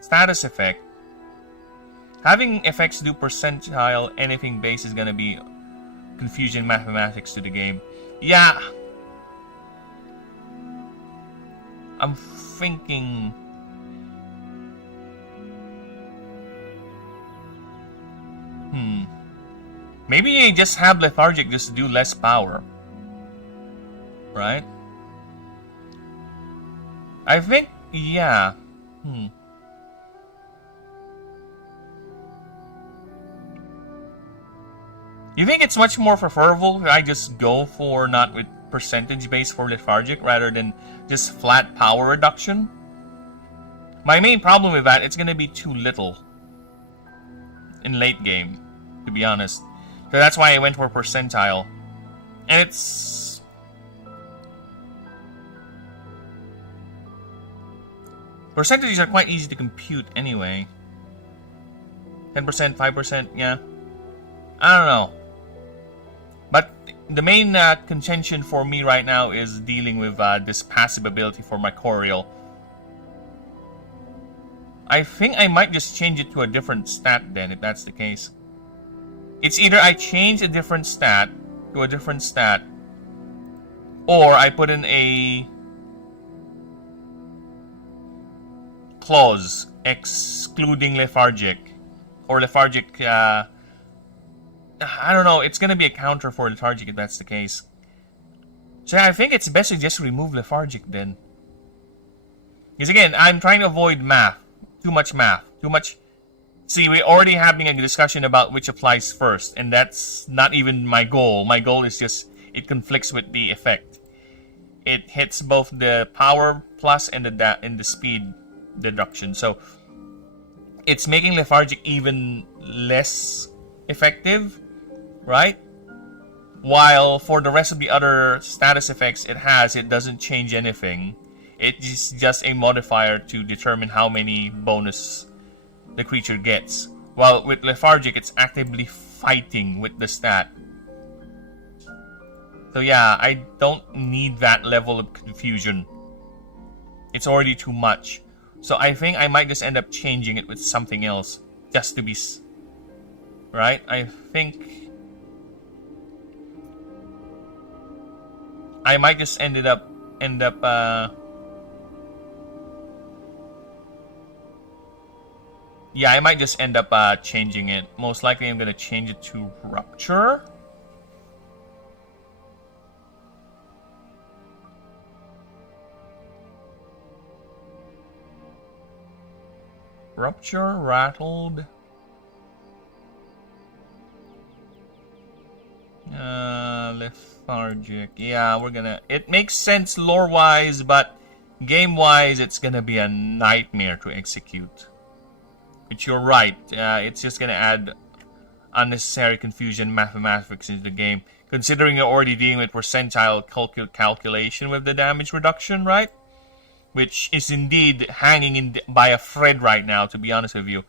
status effect, having effects do percentile anything base is going to be confusion mathematics to the game. Yeah. I'm thinking maybe you just have lethargic just do less power, right? I think, yeah. You think it's much more preferable if I just go for not with percentage base for lethargic rather than just flat power reduction? My main problem with that, it's gonna be too little in late game, to be honest. So that's why I went for percentile. And it's percentages are quite easy to compute anyway. 10%, 5%, yeah. I don't know. But the main contention for me right now is dealing with this passive ability for my Corial. I think I might just change it to a different stat then, if that's the case. It's either I change a different stat to a different stat, or I put in a clause excluding lethargic. Or lethargic, I don't know, it's gonna be a counter for lethargic if that's the case. So I think it's best to just remove lethargic then. Because again, I'm trying to avoid math. Too much math. Too much. See, we're already having a discussion about which applies first, and that's not even my goal. My goal is just, it conflicts with the effect. It hits both the power plus and the speed deduction. So, it's making lethargic even less effective, right? While for the rest of the other status effects it doesn't change anything. It's just a modifier to determine how many bonus the creature gets. While with lethargic, it's actively fighting with the stat. So yeah, I don't need that level of confusion. It's already too much. So I think I might just end up changing it with something else, just to be right. I think I might just end up. Yeah, I might just end up changing it. Most likely, I'm gonna change it to rupture. Rupture, rattled. Lethargic. Yeah, we're gonna... It makes sense lore-wise, but game-wise, it's gonna be a nightmare to execute. But you're right. It's just gonna add unnecessary confusion mathematics into the game. Considering you're already dealing with percentile calculation with the damage reduction, right? Which is indeed hanging by a thread right now, to be honest with you.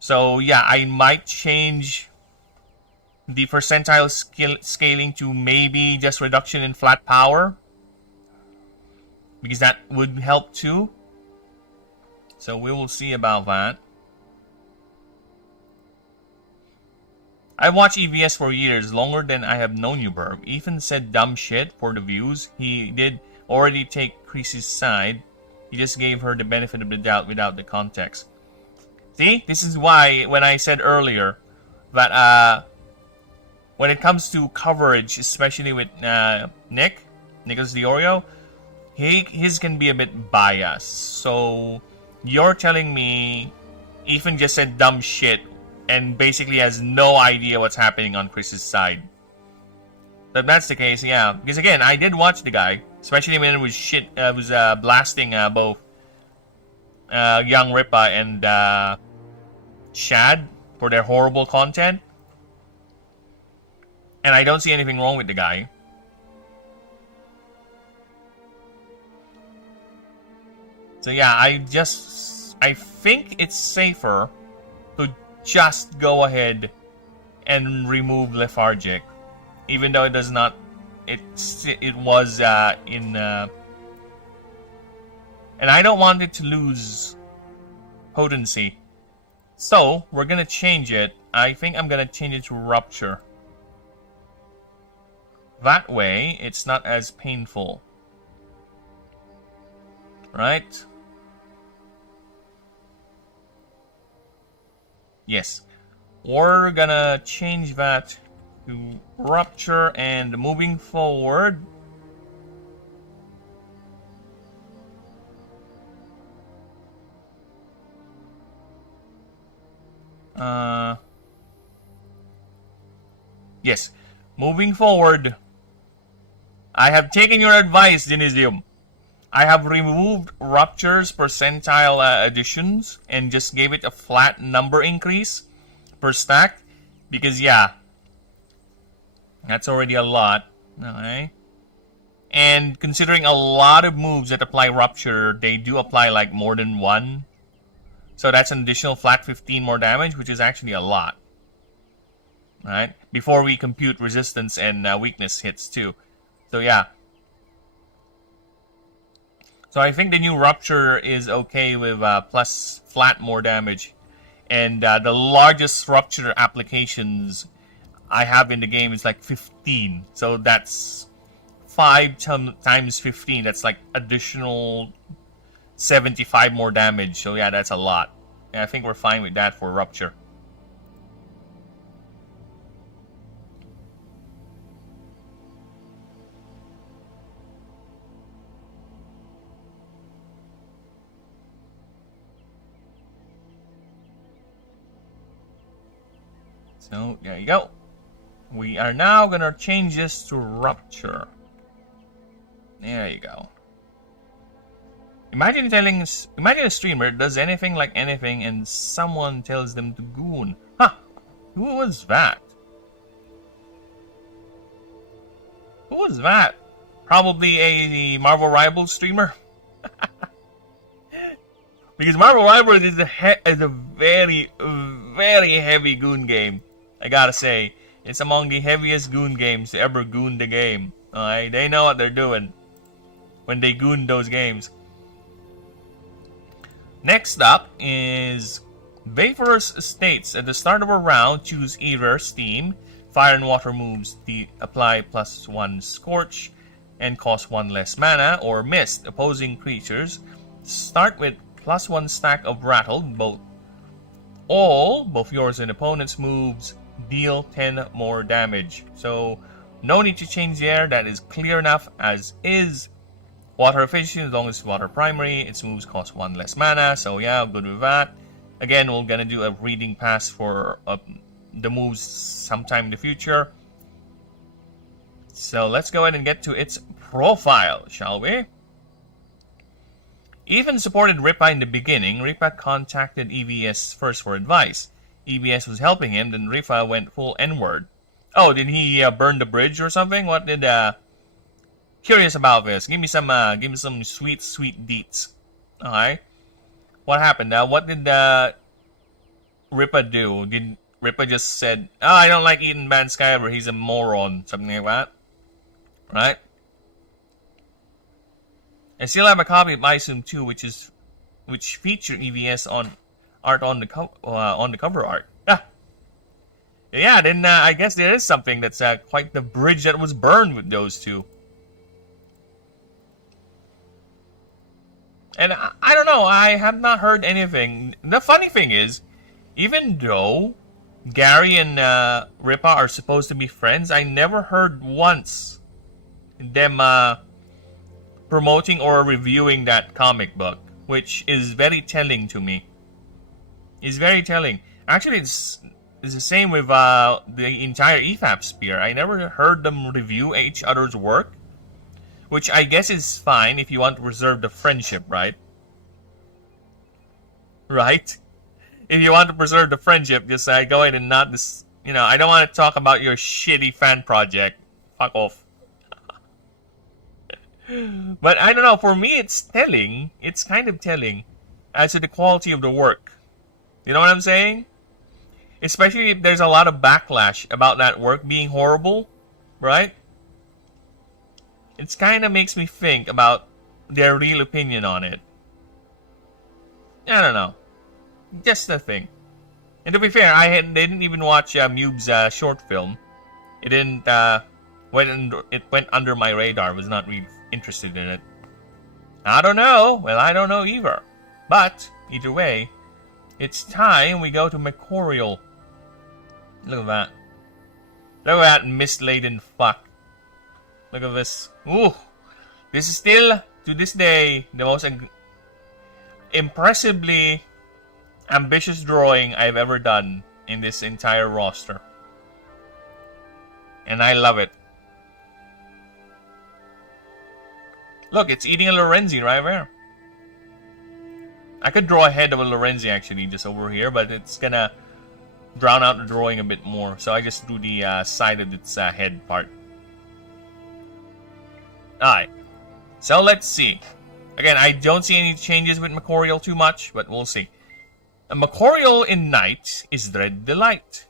So yeah, I might change the percentile scaling to maybe just reduction in flat power, because that would help too. So we will see about that. I watched EVS for years, longer than I have known you, Burb. Ethan said dumb shit for the views. He did already take Chris's side. He just gave her the benefit of the doubt without the context. See? This is why, when I said earlier that when it comes to coverage, especially with Nicholas Diorio, his can be a bit biased. So, you're telling me Ethan just said dumb shit and basically has no idea what's happening on Chris's side. If that's the case, yeah. Because again, I did watch the guy, especially when it was blasting both Young Rippa and Shad for their horrible content. And I don't see anything wrong with the guy. So yeah, I think it's safer to just go ahead and remove lethargic, even though it does not. It was in, and I don't want it to lose potency. So we're gonna change it. I think I'm gonna change it to rupture. That way, it's not as painful, right? Yes, we're gonna change that to rupture, and moving forward, yes, moving forward, I have taken your advice, Denisium. I have removed Rupture's percentile additions and just gave it a flat number increase per stack. Because, yeah, that's already a lot. Okay. And considering a lot of moves that apply Rupture, they do apply like more than one. So that's an additional flat 15 more damage, which is actually a lot. Alright? Before we compute resistance and weakness hits too. So, yeah. So I think the new Rupture is okay with plus flat more damage. And the largest Rupture applications I have in the game is like 15. So that's 5 times 15. That's like additional 75 more damage. So yeah, that's a lot. And I think we're fine with that for Rupture. So, there you go. We are now going to change this to Rupture. There you go. Imagine a streamer does anything like anything and someone tells them to goon. Huh, who was that? Who was that? Probably a Marvel Rivals streamer? Because Marvel Rivals is a very, very heavy goon game. I gotta say, it's among the heaviest goon games to ever goon the game. Alright, they know what they're doing when they goon those games. Next up is Vaporous Estates. At the start of a round, choose either Steam, Fire and Water moves apply +1 Scorch and cost 1 less mana, or Mist. Opposing creatures start with +1 stack of Rattle. Both yours and opponent's moves deal 10 more damage. So no need to change there. That is clear enough as is. Water efficient, as long as it's water primary, its moves cost 1 less mana. So yeah, good with that. Again, we're gonna do a reading pass for the moves sometime in the future. So let's go ahead and get to its profile, shall we? Even supported Ripa in the beginning. Ripa contacted EVS first for advice. EVS was helping him, then Ripa went full N-word. Oh, did he burn the bridge or something? What did curious about this. Give me some sweet deets. Okay. What happened? What did Ripa do? Did Ripa just said, "Oh, I don't like Eden Ban Skyver, he's a moron," something like that? Right? I still have a copy of Isum 2, which featured EVS art on the cover art. Yeah. Then I guess there is something that's quite the bridge that was burned with those two. And I don't know. I have not heard anything. The funny thing is, even though Gary and Ripa are supposed to be friends, I never heard once them promoting or reviewing that comic book, which is very telling to me. It's very telling. Actually, it's the same with the entire EFAP sphere. I never heard them review each other's work, which I guess is fine if you want to preserve the friendship, right? Right? If you want to preserve the friendship, just go ahead and not this. You know, I don't want to talk about your shitty fan project. Fuck off. But I don't know, for me it's telling, it's kind of telling as to the quality of the work. You know what I'm saying? Especially if there's a lot of backlash about that work being horrible, right? It kind of makes me think about their real opinion on it. I don't know. Just a thing. And to be fair, they didn't even watch Mube's short film. It didn't, it went under my radar. I was not really interested in it. I don't know. Well, I don't know either. But, either way, it's time we go to Mercurial. Look at that. Look at that mist-laden fuck. Look at this. Ooh. This is still, to this day, the most impressively ambitious drawing I've ever done in this entire roster. And I love it. Look, it's eating a Lorenzi right there. I could draw a head of a Lorenzi actually just over here, but it's gonna drown out the drawing a bit more. So I just drew the side of its head part. Alright. So let's see. Again, I don't see any changes with Mercurial too much, but we'll see. A Mercurial in night is Dread Delight,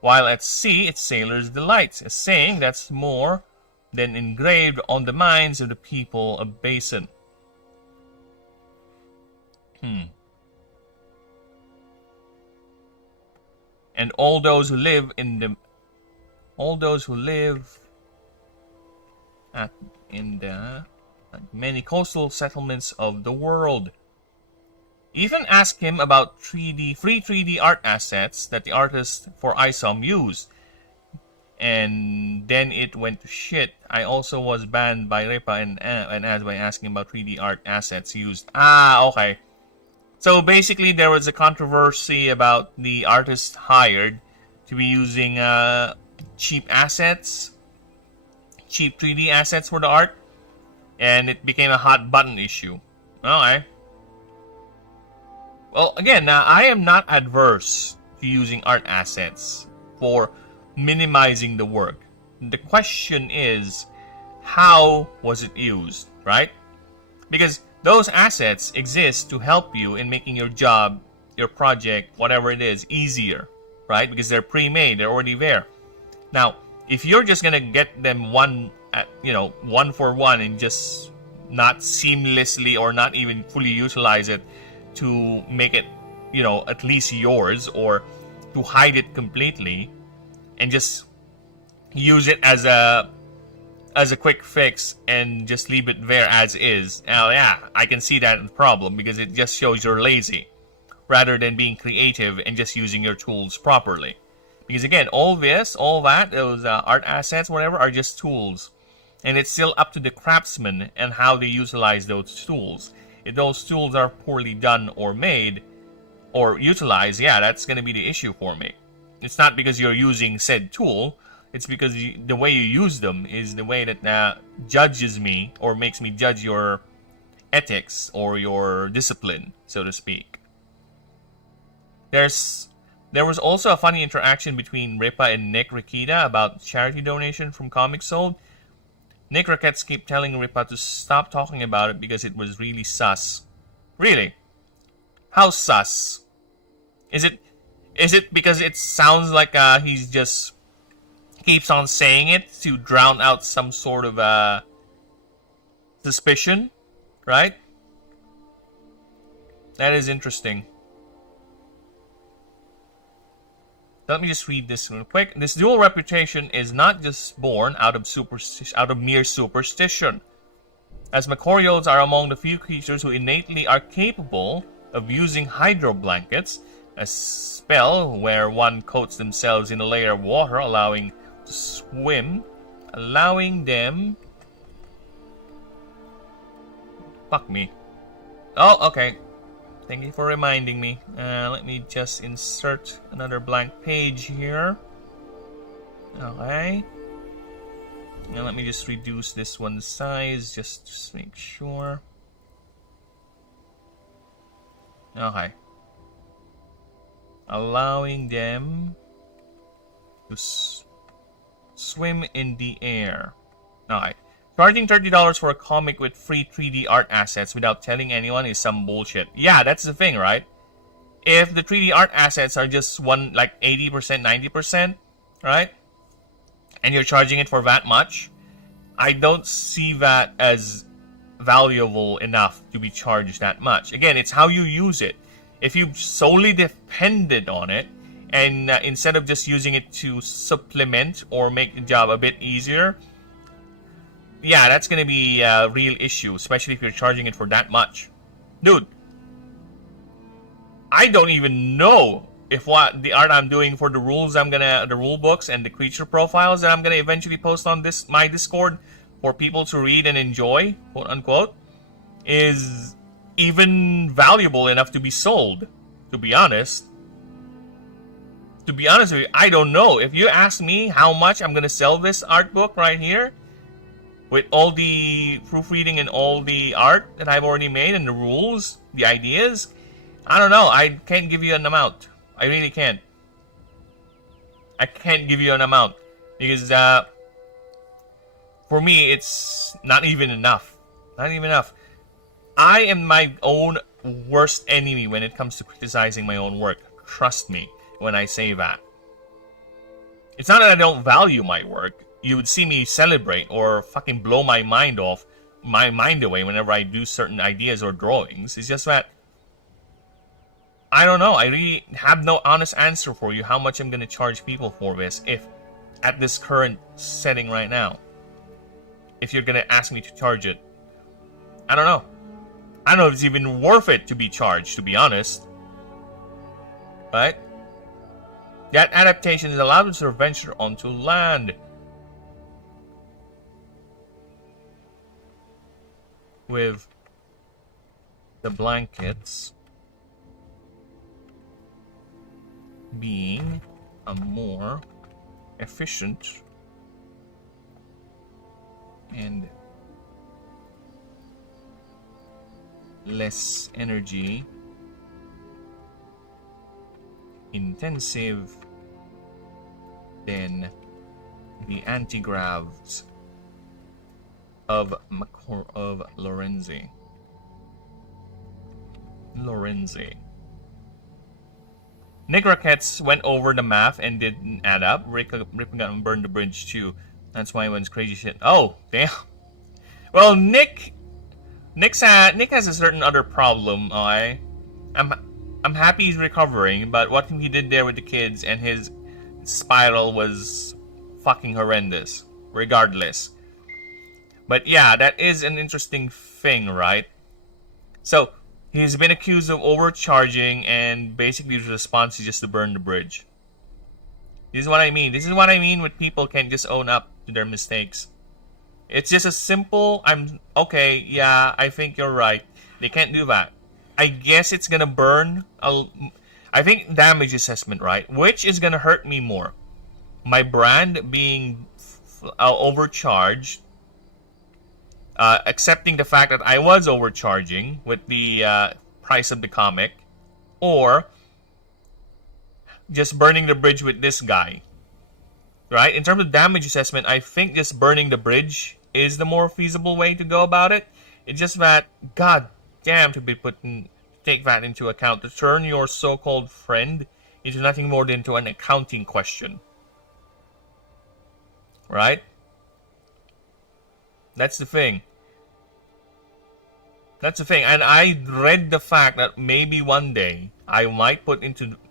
while at sea it's Sailor's Delight, a saying that's more than engraved on the minds of the people of Basin. And all those who live in many coastal settlements of the world. Even ask him about free 3D art assets that the artist for ISOM used. And then it went to shit. I also was banned by Ripa and as by asking about 3D art assets used. Ah, okay. So basically there was a controversy about the artist hired to be using cheap assets. Cheap 3D assets for the art. and it became a hot button issue. Okay. Well, again, I am not adverse to using art assets for minimizing the work. The question is, how was it used, right? Because those assets exist to help you in making your job, your project, whatever it is, easier, right? Because they're pre-made, they're already there. Now, if you're just gonna get them one for one and just not seamlessly or not even fully utilize it to make it, at least yours, or to hide it completely and just use it as a quick fix and just leave it there as is. Now, yeah, I can see that problem because it just shows you're lazy rather than being creative and just using your tools properly. Because again, all that, those art assets, whatever, are just tools. And it's still up to the craftsman and how they utilize those tools. If those tools are poorly done or made or utilized, yeah, that's going to be the issue for me. It's not because you're using said tool. It's because the way you use them is the way that judges me or makes me judge your ethics or your discipline, so to speak. There was also a funny interaction between Ripa and Nick Rikita about charity donation from Comic Sold. Nick Rackets kept telling Ripa to stop talking about it because it was really sus. Really? How sus? Is it because it sounds like he's just keeps on saying it to drown out some sort of suspicion, right? That is interesting. Let me just read this real quick. This dual reputation is not just born out of mere superstition, as Macorials are among the few creatures who innately are capable of using hydro blankets, a spell where one coats themselves in a layer of water, allowing to swim, allowing them. Fuck me. Oh, okay. Thank you for reminding me. Let me just insert another blank page here. Okay. Now let me just reduce this one's size just to make sure. Okay. Allowing them to swim in the air. Okay. Charging $30 for a comic with free 3D art assets without telling anyone is some bullshit. Yeah, that's the thing, right? If the 3D art assets are just 80%, 90%, right? And you're charging it for that much, I don't see that as valuable enough to be charged that much. Again, it's how you use it. If you solely depended on it, and instead of just using it to supplement or make the job a bit easier, yeah, that's going to be a real issue, especially if you're charging it for that much. Dude, I don't even know if what the art I'm doing for the rule books and the creature profiles that I'm going to eventually post on my Discord for people to read and enjoy, quote unquote, is even valuable enough to be sold, to be honest. To be honest with you, I don't know. If you ask me how much I'm going to sell this art book right here, with all the proofreading and all the art that I've already made and the rules, the ideas, I don't know. I can't give you an amount. I really can't. I can't give you an amount. Because for me, it's not even enough. Not even enough. I am my own worst enemy when it comes to criticizing my own work. Trust me when I say that. It's not that I don't value my work. You would see me celebrate or fucking blow my mind away whenever I do certain ideas or drawings. It's just that I don't know. I really have no honest answer for you how much I'm going to charge people for this if at this current setting right now. If you're going to ask me to charge it. I don't know. I don't know if it's even worth it to be charged, to be honest. Right? That adaptation is allowed to venture onto land. With the blankets being a more efficient and less energy intensive than the antigravs of Lorenzi. Nick Rockets went over the math and didn't add up. Rick got and burned the bridge too. That's why it went crazy shit. Oh, damn. Well, Nick has a certain other problem. I'm happy he's recovering, but what he did there with the kids and his spiral was fucking horrendous. Regardless. But yeah, that is an interesting thing, right? So he's been accused of overcharging, and basically the response is just to burn the bridge. This is what I mean. This is what I mean when people can't just own up to their mistakes. It's just a simple, okay, yeah, I think you're right. They can't do that. I guess it's gonna burn, I think damage assessment, right? Which is gonna hurt me more? My brand being overcharged, accepting the fact that I was overcharging with the price of the comic, or just burning the bridge with this guy, right? In terms of damage assessment, I think just burning the bridge is the more feasible way to go about it. It's just that, god damn, to be take that into account. To turn your so-called friend into nothing more than to an accounting question, right? That's the thing. That's the thing. And I read the fact that maybe one day I might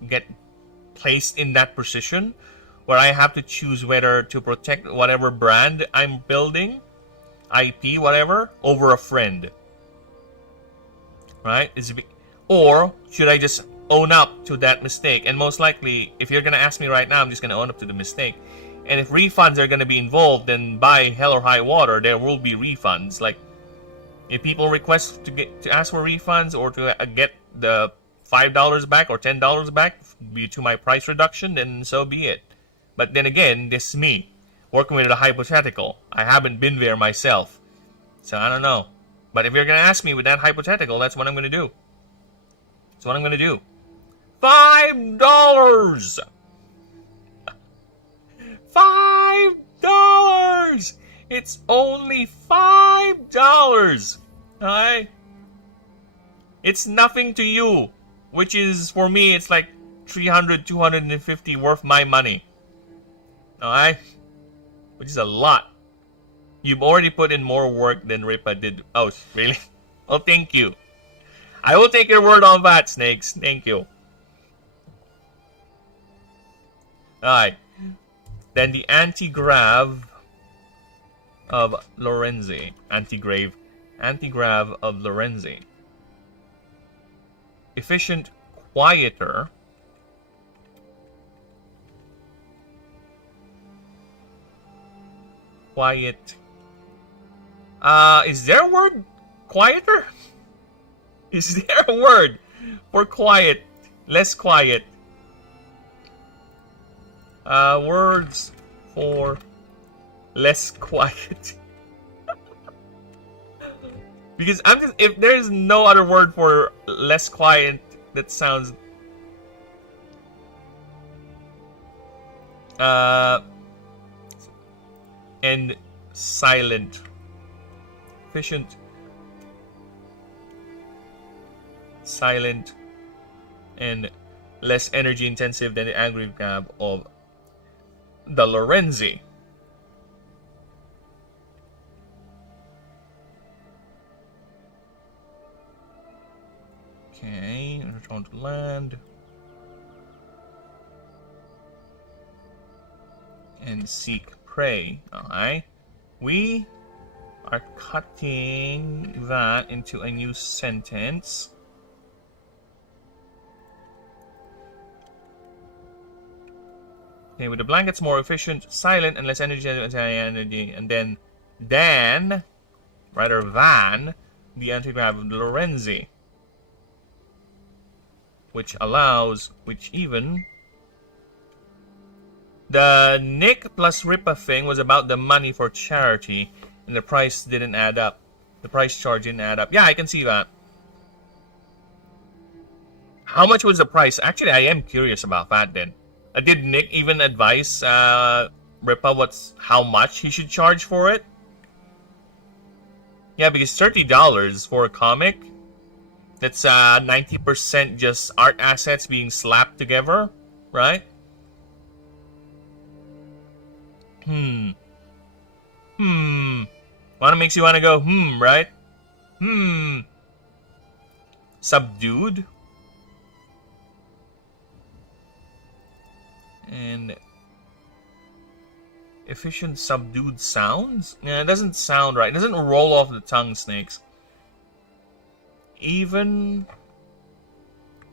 get placed in that position where I have to choose whether to protect whatever brand I'm building, IP, whatever, over a friend. Right? Or should I just own up to that mistake? And most likely, if you're going to ask me right now, I'm just going to own up to the mistake. And if refunds are going to be involved, then by hell or high water, there will be refunds. Like, if people request to ask for refunds or to get the $5 back or $10 back due to my price reduction, then so be it. But then again, this is me, working with a hypothetical. I haven't been there myself. So I don't know. But if you're going to ask me with that hypothetical, that's what I'm going to do. That's what I'm going to do. $5! $5! It's only $5! Alright? It's nothing to you. Which is, for me, it's like $300, $250 worth my money. Alright? Which is a lot. You've already put in more work than Ripa did. Oh, really? Oh, thank you. I will take your word on that, Snakes. Thank you. Alright. Then the anti-grav of Lorenzi. Anti-grav of Lorenzi. Efficient quieter. Quiet. Is there a word? Quieter? Is there a word for quiet? Less quiet. Words for less quiet. Because if there is no other word for less quiet that sounds and silent. Efficient, silent, and less energy intensive than the angry grab of the Lorenzi. Okay, return to land. And seek prey. Alright. We are cutting that into a new sentence. Okay, with the blankets more efficient, silent, and less energy, and then, rather than, the anti-grav of the Lorenzi. Which even... The Nick plus Ripa thing was about the money for charity, and the price didn't add up. The price charge didn't add up. Yeah, I can see that. How much was the price? Actually, I am curious about that then. Did Nick even advise Ripa how much he should charge for it? Yeah, because $30 for a comic, that's 90% just art assets being slapped together, right? Wanna makes you wanna go, right? Subdued. And efficient subdued sounds? Yeah, it doesn't sound right. It doesn't roll off the tongue, Snakes. Even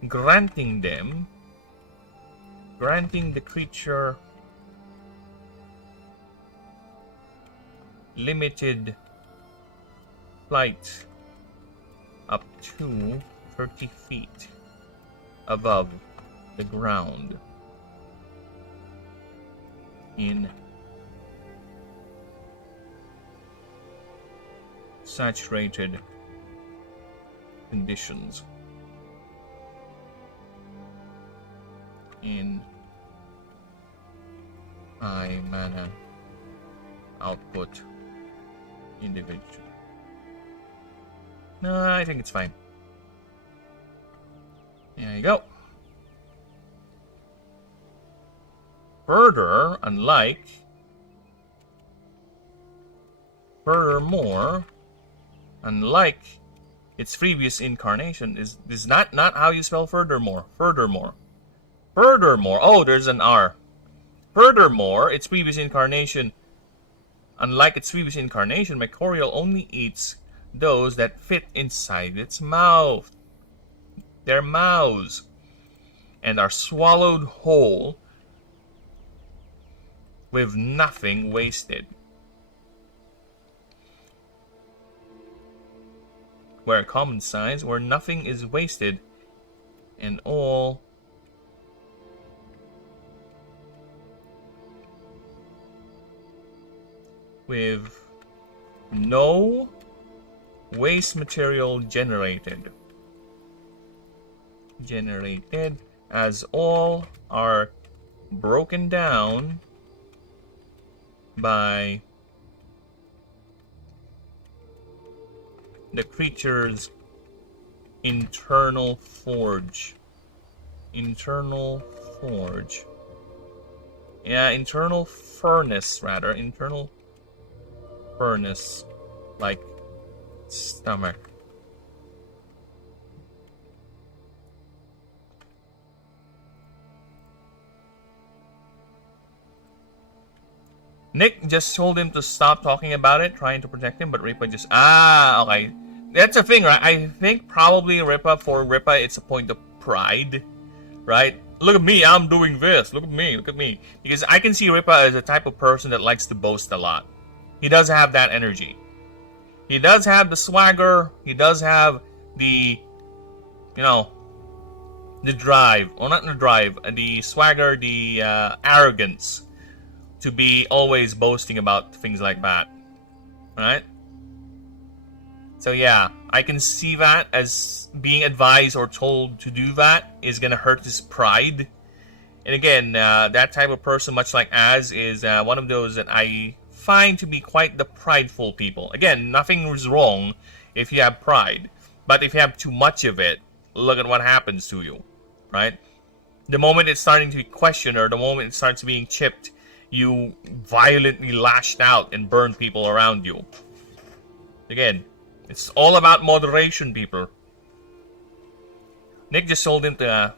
granting the creature limited flight up to 30 feet above the ground in saturated conditions. In high mana output individual. No, I think it's fine. There you go. Furthermore, unlike its previous incarnation, is not how you spell furthermore. Furthermore. Oh, there's an R. Furthermore, its previous incarnation, unlike its previous incarnation, Mycorial only eats those that fit inside its mouth. Their mouths. And are swallowed whole with nothing wasted. Where common size, where nothing is wasted, and all with no waste material generated, as all are broken down by the creature's internal forge. Internal furnace, rather. Internal furnace, like stomach. Nick just told him to stop talking about it, trying to protect him, but Ripa just... okay. That's the thing, right? I think probably for Ripa, it's a point of pride, right? Look at me, I'm doing this. Look at me. Because I can see Ripa as a type of person that likes to boast a lot. He does have that energy. He does have the swagger. He does have the, the drive. Or not the drive, the swagger, the arrogance to be always boasting about things like that. Right? So yeah, I can see that as being advised or told to do that is going to hurt his pride. And again, that type of person, much like Az, is one of those that I find to be quite the prideful people. Again, nothing is wrong if you have pride. But if you have too much of it, look at what happens to you. Right? The moment it's starting to be questioned or the moment it starts being chipped, you violently lashed out and burned people around you. Again, it's all about moderation, people. Nick just told him to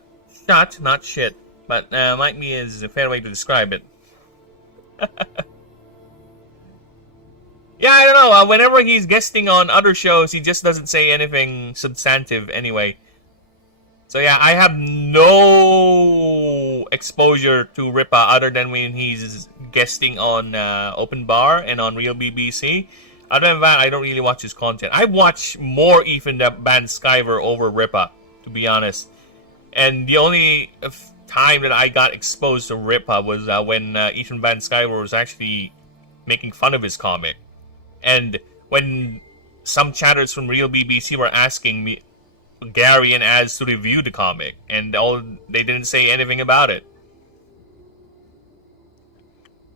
shut, not shit. But might be is a fair way to describe it. Yeah, I don't know. Whenever he's guesting on other shows, he just doesn't say anything substantive anyway. So yeah, I have no exposure to Ripa other than when he's guesting on Open Bar and on Real BBC. Other than that, I don't really watch his content. I watch more Ethan Van Sciver over Ripa, to be honest. And the only time that I got exposed to Ripa was when Ethan Van Sciver was actually making fun of his comic. And when some chatters from Real BBC were asking me Gary and Az to review the comic, and they didn't say anything about it.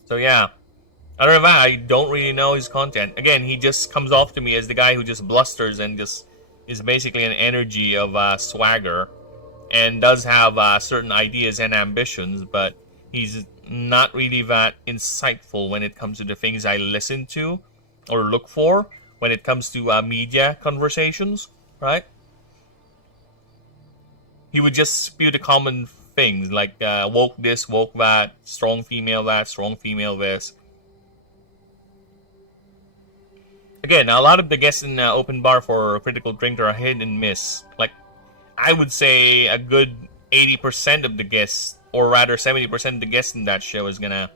So yeah, other than that, I don't really know his content. Again, he just comes off to me as the guy who just blusters and just is basically an energy of swagger, and does have certain ideas and ambitions, but he's not really that insightful when it comes to the things I listen to or look for when it comes to media conversations, right? He would just spew the common things like woke this, woke that, strong female that, strong female this. Again, a lot of the guests in Open Bar for Critical Drinker are hit and miss. Like, I would say a good 80% of the guests, or rather 70% of the guests in that show is a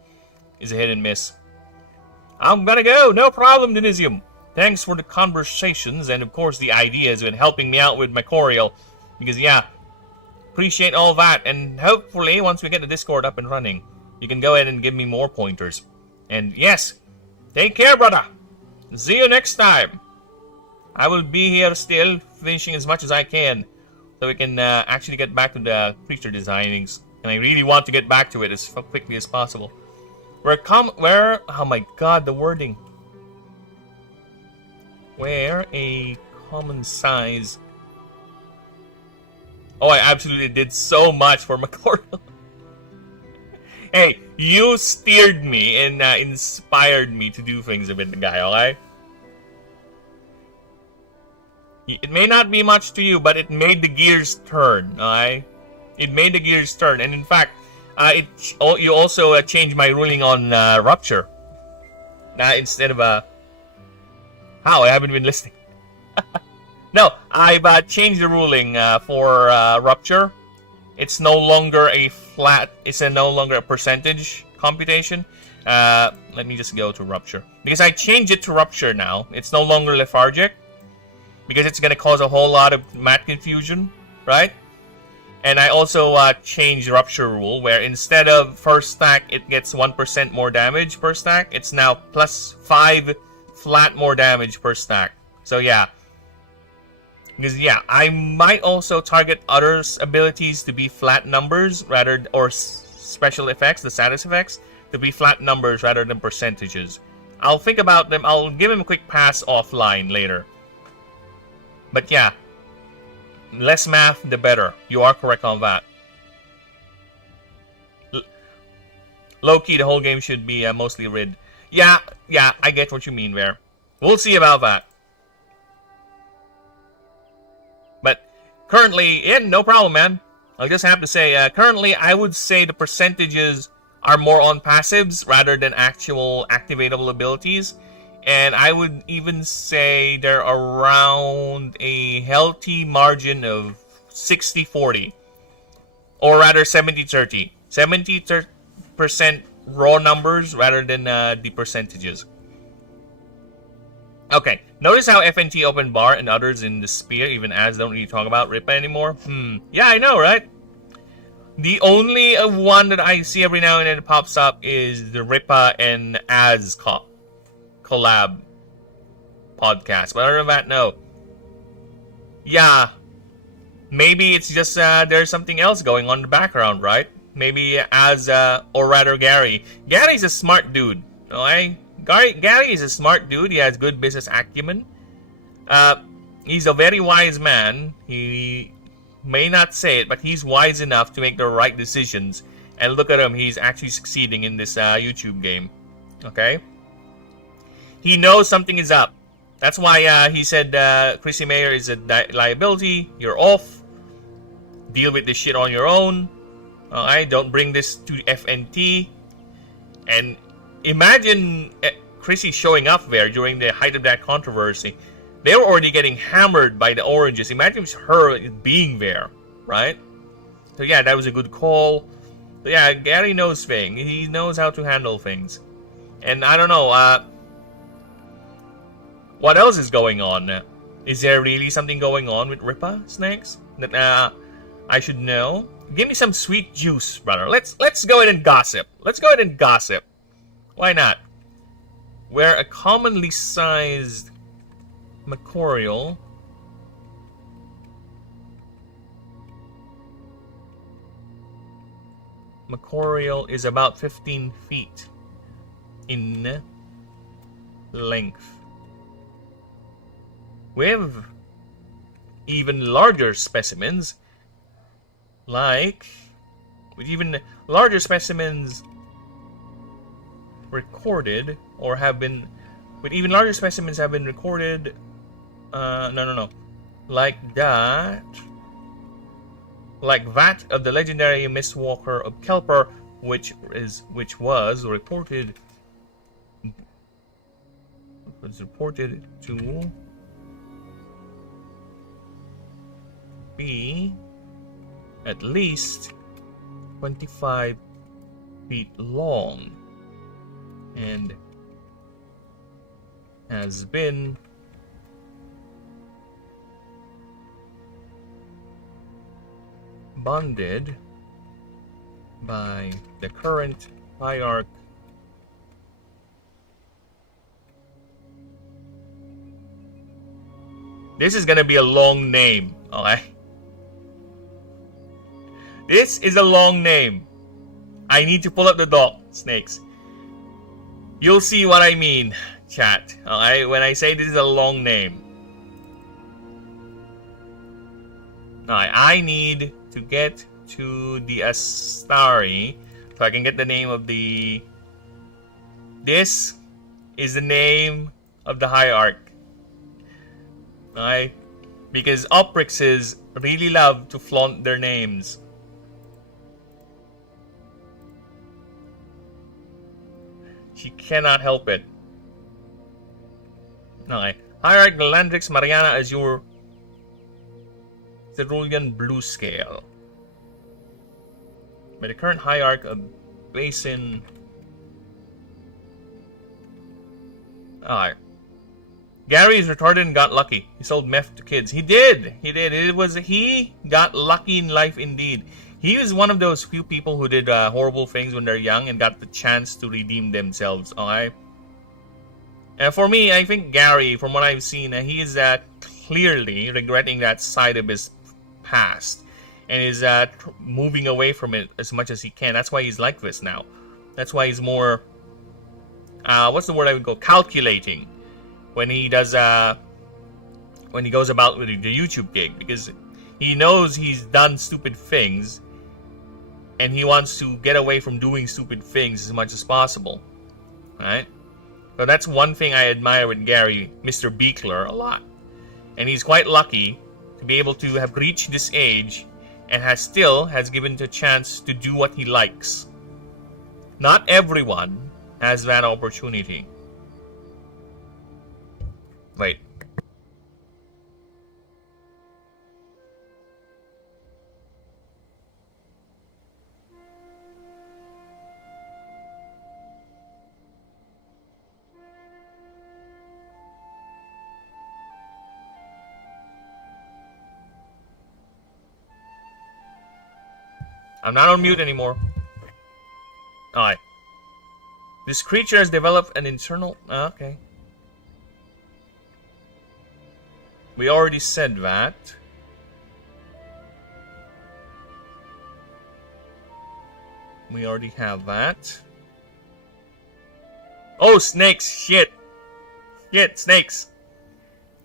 hit and miss. I'm gonna go, no problem, Denisium. Thanks for the conversations and of course the ideas and helping me out with my choreo. Because yeah, appreciate all that, and hopefully once we get the Discord up and running, you can go ahead and give me more pointers. And yes, take care, brother. See you next time. I will be here still, finishing as much as I can, so we can actually get back to the creature designings. And I really want to get back to it as quickly as possible. Oh my god, the wording. Where a common size. Oh, I absolutely did so much for Macorial. Hey, you steered me and inspired me to do things with the guy, alright? It may not be much to you, but it made the gears turn, alright? It made the gears turn, and in fact, you also changed my ruling on Rupture. Instead of How? I haven't been listening. No, I've changed the ruling for Rupture. It's no longer a flat. It's no longer a percentage computation. Let me just go to Rupture, because I changed it to Rupture now. It's no longer lethargic, because it's gonna cause a whole lot of math confusion, right? And I also changed Rupture rule, where instead of first stack it gets 1% more damage per stack, it's now plus 5 flat more damage per stack. So yeah. Because yeah, I might also target others' abilities to be flat numbers or special effects, the status effects, to be flat numbers rather than percentages. I'll think about them. I'll give him a quick pass offline later. But yeah, less math, the better. You are correct on that. Low-key, the whole game should be mostly rid. Yeah, I get what you mean there. We'll see about that. But currently, yeah, no problem, man. I'll just have to say, currently, I would say the percentages are more on passives rather than actual activatable abilities. And I would even say they're around a healthy margin of 60-40. Or rather 70-30. 70% raw numbers rather than the percentages. Okay, notice how FNT Open Bar and others in the Spear, even Az, don't really talk about Ripa anymore? Yeah, I know, right? The only one that I see every now and then that pops up is the Ripa and Az collab podcast. But other than that, no. Yeah, maybe it's just there's something else going on in the background, right? Maybe Az, or rather Gary. Gary's a smart dude, alright? Gary is a smart dude. He has good business acumen. He's a very wise man. He may not say it, but he's wise enough to make the right decisions. And look at him. He's actually succeeding in this YouTube game. Okay? He knows something is up. That's why he said Chrissy Mayer is a liability. You're off. Deal with this shit on your own. Alright? Don't bring this to FNT. And imagine Chrissy showing up there during the height of that controversy. They were already getting hammered by the oranges. Imagine her being there, right? So yeah, that was a good call. So yeah, Gary knows things. He knows how to handle things. And I don't know, what else is going on? Is there really something going on with Ripa Snakes that I should know? Give me some sweet juice, brother. Let's go ahead and gossip. Let's go ahead and gossip. Why not? Where a commonly sized Macorial Macorial is about 15 feet in length. With even larger specimens, with even larger specimens recorded, or have been, with even larger specimens have been recorded, no. Like that of the legendary Mistwalker of Kelper, which was reported to be at least 25 feet long and has been bonded by the current hierarch This is gonna be a long name, okay? This is a long name. I need to pull up the doc, snakes. You'll see what I mean, chat, okay? When I say this is a long name. Alright, I need to get to the Astari so I can get the name of the... This is the name of the hierarch. Alright? Because Oprixes really love to flaunt their names. She cannot help it. Okay. Hierarch Landrix Mariana Azure Cerulean Blue Scale. By the current hierarch of Basin. Alright. Gary is retarded and got lucky. He sold meth to kids. He did! He did. He got lucky in life indeed. He was one of those few people who did horrible things when they're young and got the chance to redeem themselves, okay? And for me, I think Gary, from what I've seen, he is clearly regretting that side of his past. And is moving away from it as much as he can. That's why he's like this now. That's why he's more... what's the word I would go? Calculating. When he does... when he goes about with the YouTube gig. Because he knows he's done stupid things. And he wants to get away from doing stupid things as much as possible. Right? So that's one thing I admire with Gary, Mr. Beekler, a lot. And he's quite lucky to be able to have reached this age and has given the chance to do what he likes. Not everyone has that opportunity. Wait. I'm not on mute anymore. Alright. This creature has developed an internal... okay. We already said that. We already have that. Oh, snakes! Shit! Shit, snakes!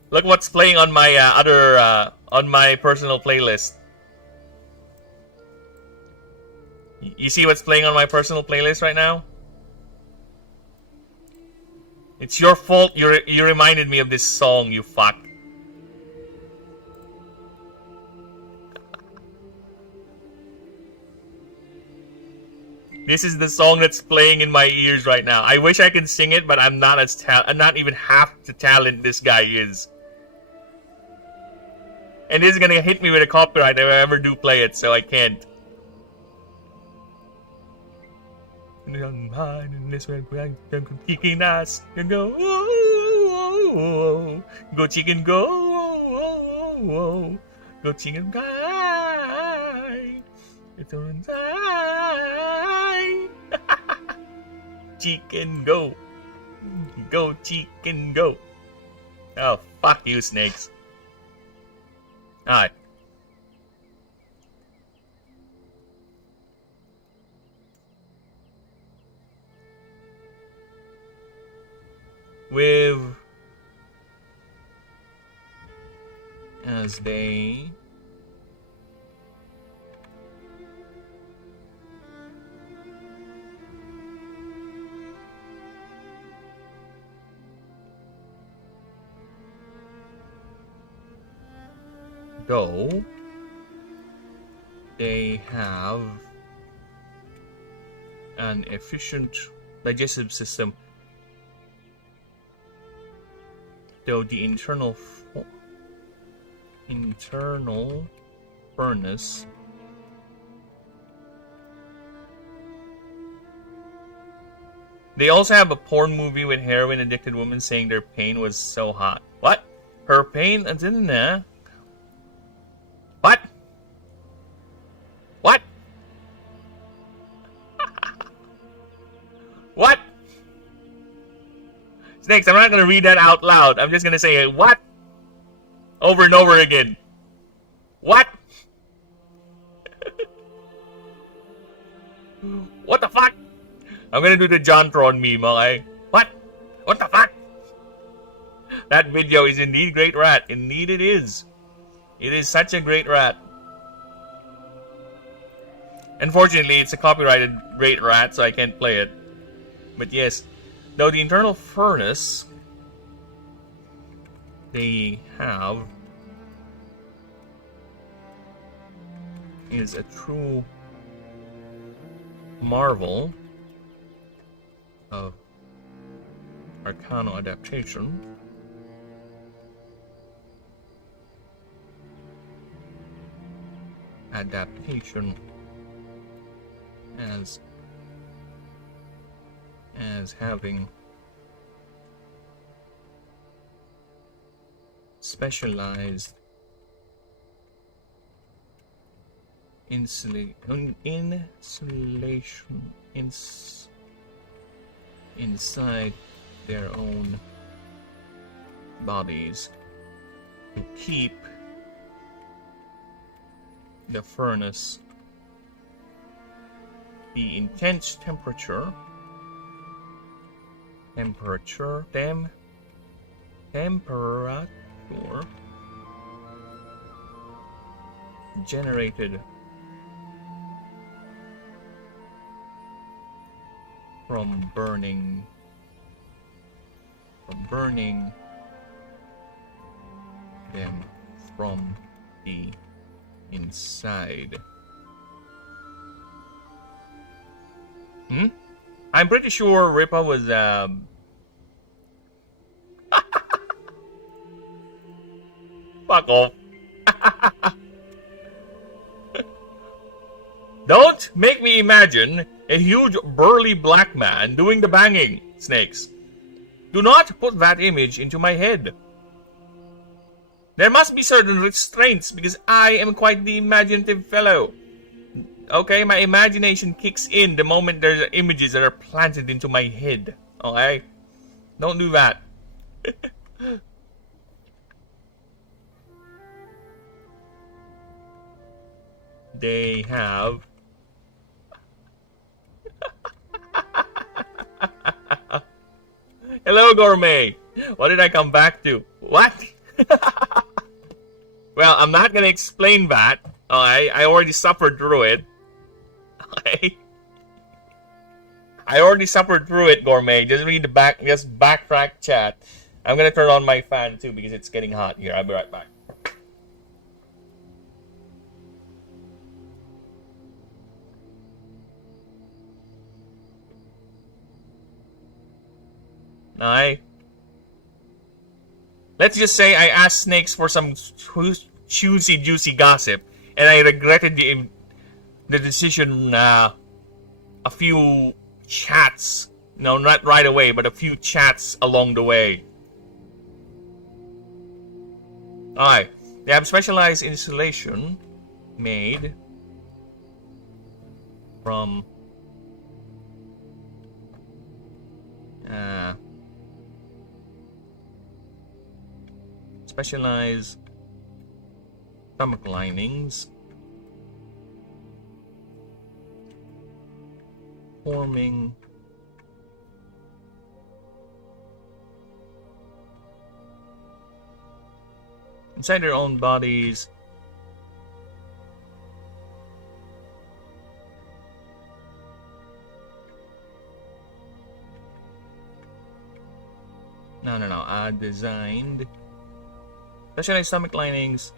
Look what's playing on my on my personal playlist. You see what's playing on my personal playlist right now? It's your fault you reminded me of this song, you fuck. This is the song that's playing in my ears right now. I wish I could sing it, but I'm not I'm not even half the talent this guy is. And this is gonna hit me with a copyright if I ever do play it, so I can't. This way, kicking ass. Go, go chicken, go, go chicken, guy. It's on time. Chicken, go, go chicken, go. Oh fuck you, snakes. All right. with as they go, they have an efficient digestive system, though the internal furnace they also have a porn movie with heroin addicted women saying their pain was so hot. What? Her pain? What? What? What? Snakes, I'm not going to read that out loud. I'm just going to say, what? Over and over again. What? What the fuck? I'm going to do the JonTron meme, okay? What? What the fuck? That video is indeed great rat. Indeed it is. It is such a great rat. Unfortunately, it's a copyrighted great rat, so I can't play it. But yes, though the internal furnace they have is a true marvel of Arcano adaptation. As having specialized insulation inside their own bodies to keep the furnace the intense temperature generated from burning them from the inside. I'm pretty sure Ripa was fuck off. Don't make me imagine a huge burly black man doing the banging, Snakes. Do not put that image into my head. There must be certain restraints because I am quite the imaginative fellow. Okay, my imagination kicks in the moment there's images that are planted into my head. Okay? Don't do that. They have Hello, Gourmet. What did I come back to? What? Well, I'm not gonna explain that. Okay? I already suffered through it. Okay? I already suffered through it, Gourmet. Just read the backtrack chat. I'm gonna turn on my fan too because it's getting hot here. I'll be right back. Let's just say I asked Snakes for some juicy gossip, and I regretted the decision a few chats. No, not right away, but a few chats along the way. Alright, they have specialized insulation made from specialized stomach linings forming inside their own bodies. No. Designed specialized stomach linings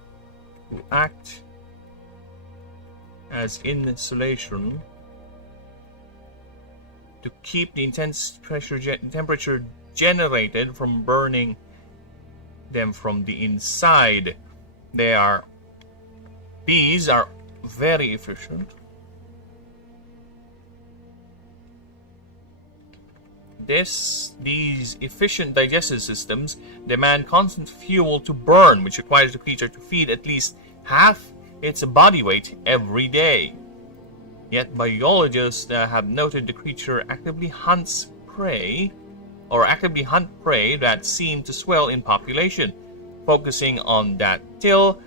to act as insulation to keep the intense temperature generated from burning them from the inside. These are very efficient. These efficient digestive systems demand constant fuel to burn, which requires the creature to feed at least half its body weight every day. Yet biologists have noted the creature actively hunts prey that seem to swell in population, focusing on that until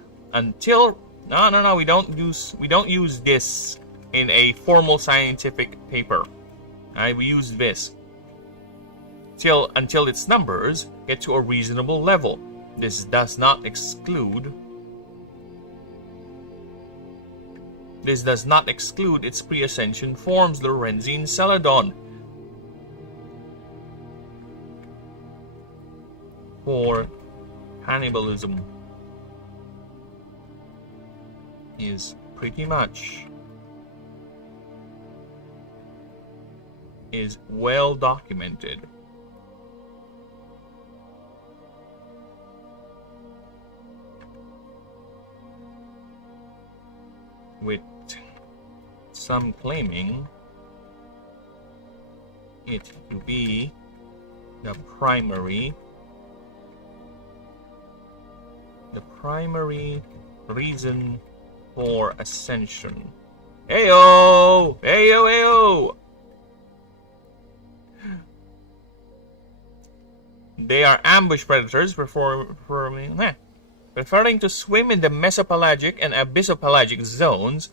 we don't use this in a formal scientific paper. We use this until its numbers get to a reasonable level. This does not exclude its pre-ascension forms, the Lorenzine Celadon. For cannibalism is pretty much well documented. With some claiming it to be the primary reason for ascension. Heyo! Heyo! They are ambush predators preferring to swim in the mesopelagic and abyssopelagic zones,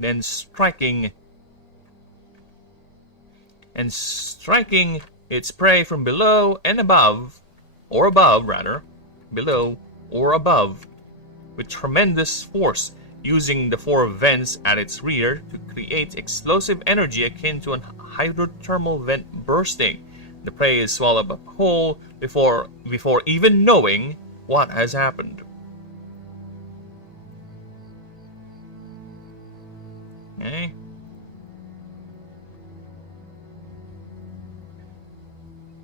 then striking its prey from below and above, below or above, with tremendous force, using the 4 vents at its rear to create explosive energy akin to a hydrothermal vent bursting. The prey is swallowed up whole before even knowing what has happened. Okay.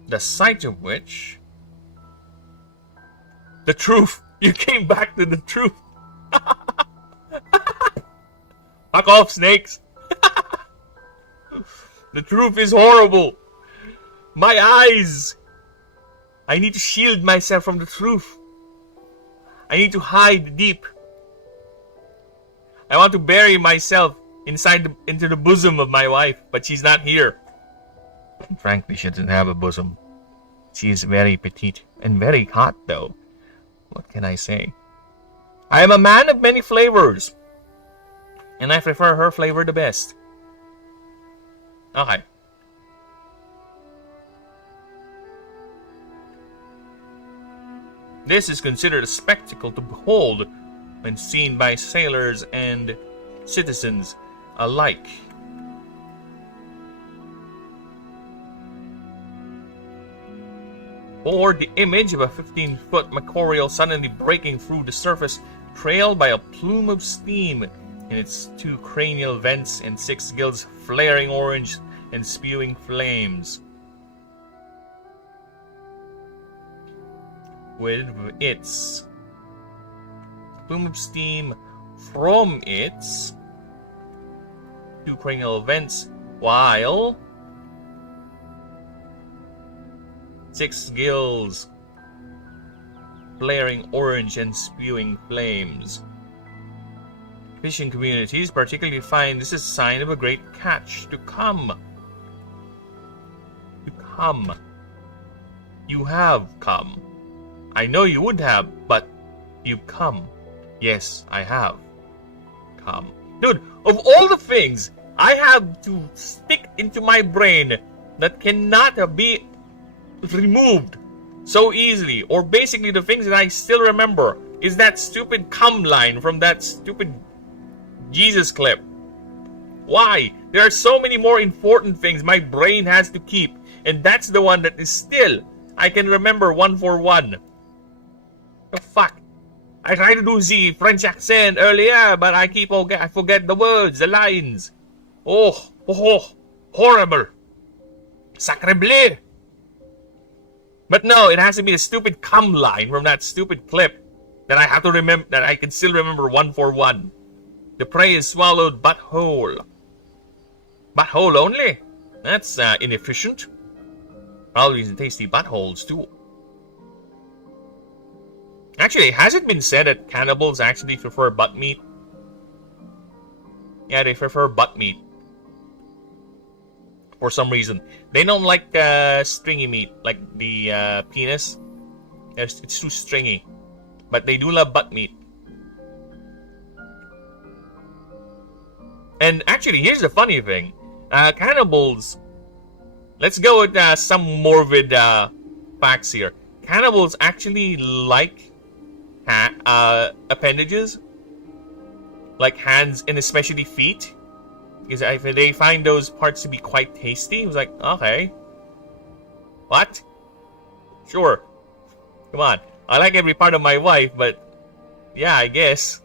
The sight of which... The truth! You came back to the truth! Fuck off, snakes! The truth is horrible! My eyes! I need to shield myself from the truth. I need to hide deep. I want to bury myself into the bosom of my wife, but she's not here. And frankly, she doesn't have a bosom. She is very petite and very hot, though. What can I say? I am a man of many flavors, and I prefer her flavor the best. Okay. This is considered a spectacle to behold when seen by sailors and citizens alike. Or the image of a 15-foot macorial suddenly breaking through the surface, trailed by a plume of steam in its 2 cranial vents and 6 gills flaring orange and spewing flames. With its plume of steam from its 2 cranial vents, while 6 gills flaring orange and spewing flames. Fishing communities particularly find this a sign of a great catch to come. You have come. I know you would have, but you've come. Yes, I have come. Dude, of all the things I have to stick into my brain that cannot be removed so easily, or basically the things that I still remember is that stupid cum line from that stupid Jesus clip. Why? There are so many more important things my brain has to keep, and that's the one that is still I can remember one for one. The fuck? I tried to do the French accent earlier, but I forget the words, the lines. Oh, horrible. Sacre bleu. But no, it has to be the stupid cum line from that stupid clip that I have to remember, that I can still remember one for one. The prey is swallowed butthole. Butthole only? That's inefficient. Probably some tasty buttholes too. Actually, has it been said that cannibals actually prefer butt meat? Yeah, they prefer butt meat. For some reason. They don't like stringy meat, like the penis. It's too stringy. But they do love butt meat. And actually, here's the funny thing. Cannibals... Let's go with some morbid facts here. Cannibals actually like appendages. Like hands and especially feet. Because if they find those parts to be quite tasty, it was like, okay. What? Sure. Come on. I like every part of my wife, but... Yeah, I guess.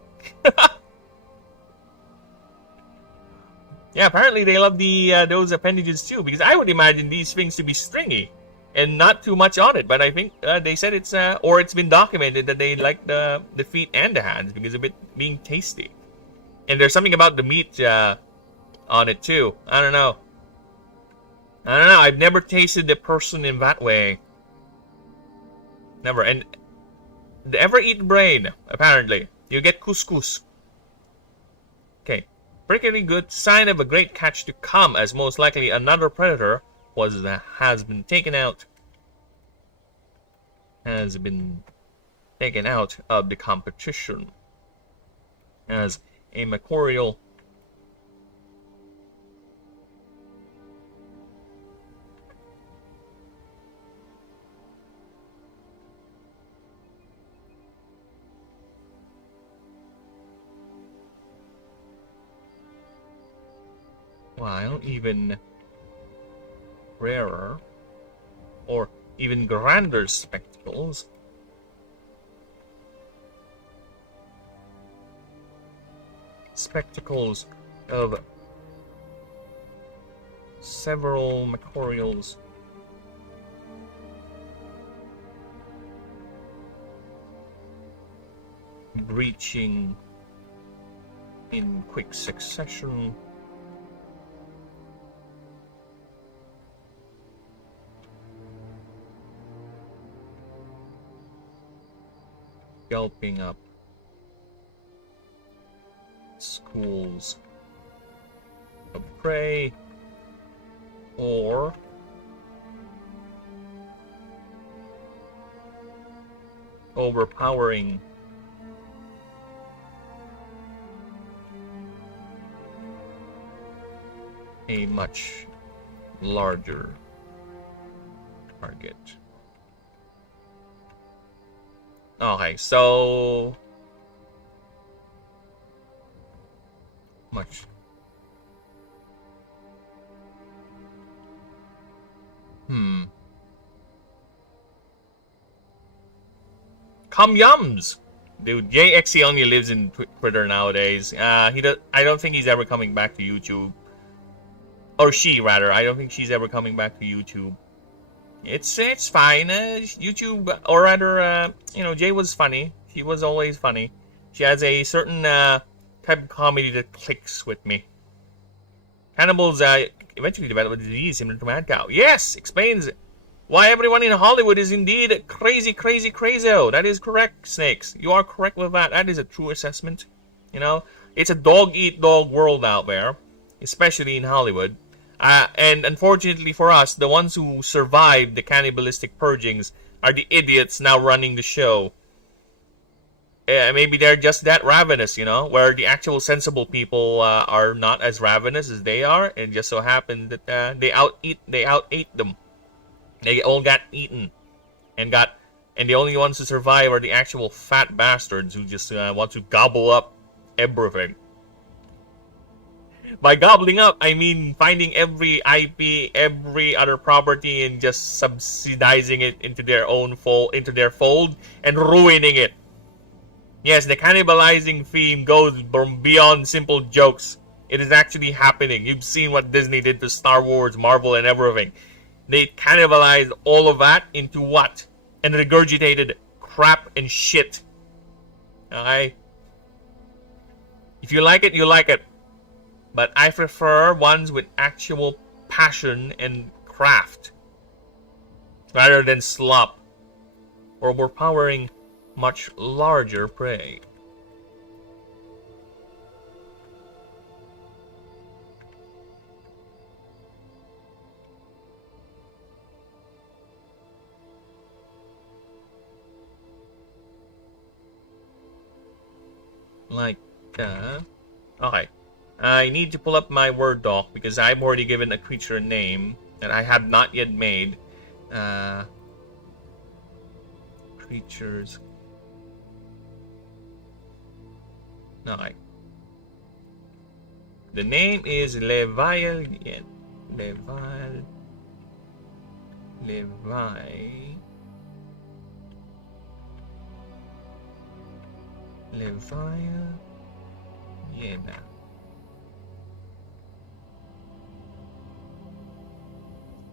Yeah, apparently they love the those appendages too, because I would imagine these things to be stringy and not too much on it. But I think they said it's or it's been documented that they like the feet and the hands because of it being tasty. And there's something about the meat on it too. I don't know. I've never tasted the person in that way. Never. And ever eat brain? Apparently, you get couscous. Okay. Pretty good sign of a great catch to come, as most likely another predator has been taken out of the competition as a macorial while even rarer or even grander spectacles of several macorials breaching in quick succession. Gulping up schools of prey or overpowering a much larger target. Okay, so much. Come yums, dude. JXE only lives in Twitter nowadays. I don't think he's ever coming back to YouTube, or she rather. I don't think she's ever coming back to YouTube. It's fine. YouTube, or rather, Jay was funny. She was always funny. She has a certain type of comedy that clicks with me. Cannibals eventually develop a disease similar to mad cow. Yes, explains why everyone in Hollywood is indeed crazy. That is correct, Snakes. You are correct with that. That is a true assessment. It's a dog-eat-dog world out there, especially in Hollywood. And unfortunately for us, the ones who survived the cannibalistic purgings are the idiots now running the show. Maybe they're just that ravenous, where the actual sensible people are not as ravenous as they are. And just so happened that they out-ate them. They all got eaten and got And the only ones who survive are the actual fat bastards who just want to gobble up everything. By gobbling up, I mean finding every IP, every other property, and just subsidizing it into their own fold, and ruining it. Yes, the cannibalizing theme goes beyond simple jokes. It is actually happening. You've seen what Disney did to Star Wars, Marvel, and everything. They cannibalized all of that into what? And regurgitated crap and shit. Okay? If you like it, you like it. But I prefer ones with actual passion and craft, rather than slop, or overpowering much larger prey. Like, okay. I need to pull up my Word doc because I've already given a creature a name that I have not yet made. Creatures. Okay. The name is Leviathan. Levi. Leviathan.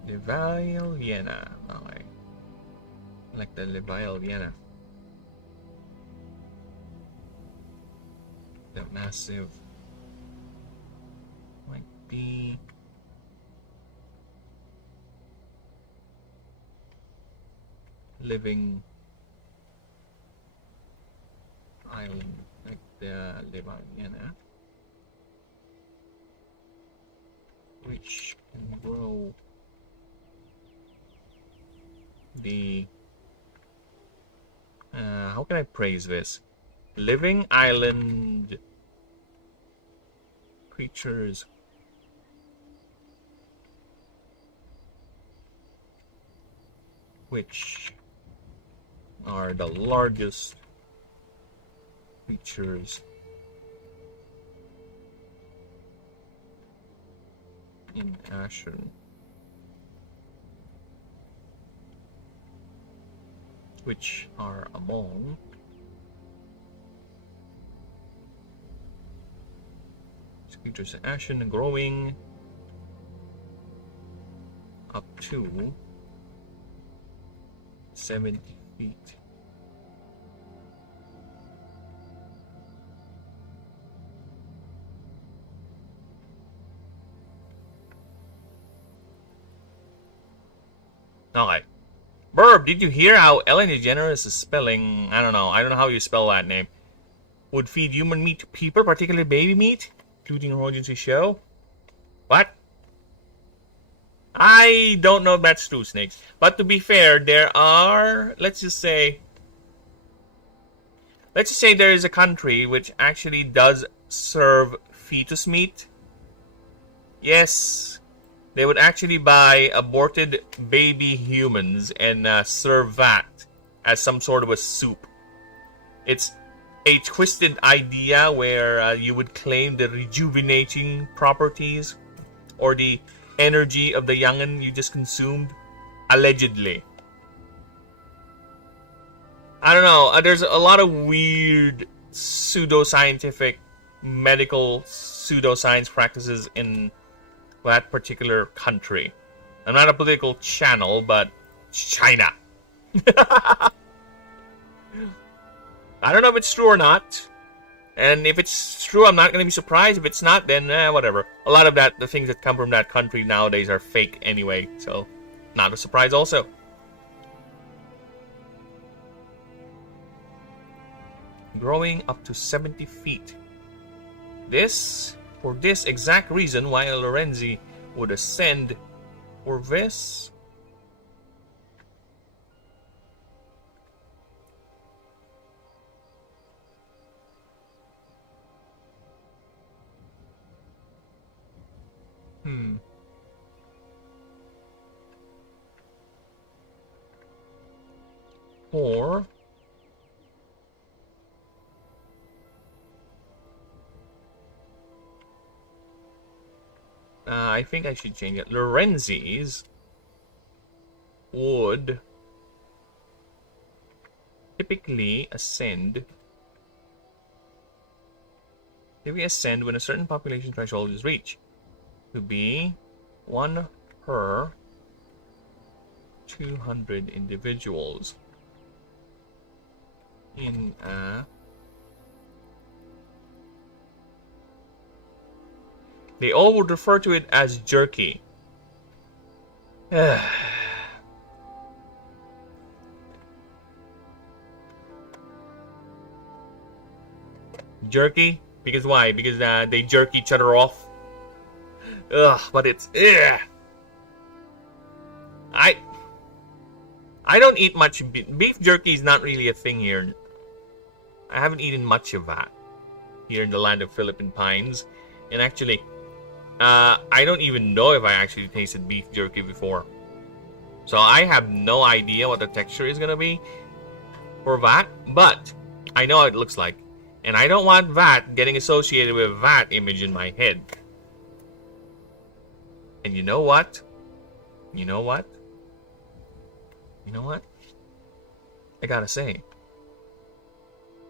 Leviathan. Okay. Like the Leviathan. The massive. Might be. Living island. Like the Leviathan. Which can grow the how can I praise this? Living island creatures which are the largest creatures in Ashen. Which are among creatures in Ashen, growing up to 70 feet. Okay. Burb, did you hear how Ellen DeGeneres is spelling? I don't know how you spell that name. Would feed human meat to people, particularly baby meat, including her agency show? What? I don't know if that's true, Snakes. But to be fair, there are, let's just say there is a country which actually does serve fetus meat. Yes. They would actually buy aborted baby humans and serve that as some sort of a soup. It's a twisted idea where you would claim the rejuvenating properties or the energy of the young'un you just consumed, allegedly. I don't know. There's a lot of weird pseudoscientific, medical pseudoscience practices in that particular country. I'm not a political channel, but China. I don't know if it's true or not. And if it's true, I'm not going to be surprised. If it's not, then whatever. A lot of the things that come from that country nowadays are fake anyway. So, not a surprise also. Growing up to 70 feet. For this exact reason why Lorenzi would ascend for this. for I think I should change it. Lorenzi's would typically ascend. Typically ascend when a certain population threshold is reached. To be 1 per 200 individuals in a... They all would refer to it as jerky. Jerky? Because why? Because they jerk each other off. Ugh, but it's... Ugh. I don't eat much beef jerky is not really a thing here. I haven't eaten much of that here in the land of Philippine Pines. And actually, I don't even know if I actually tasted beef jerky before. So I have no idea what the texture is going to be for that. But I know how it looks like. And I don't want that getting associated with that image in my head. And you know what? You know what? You know what? I gotta say,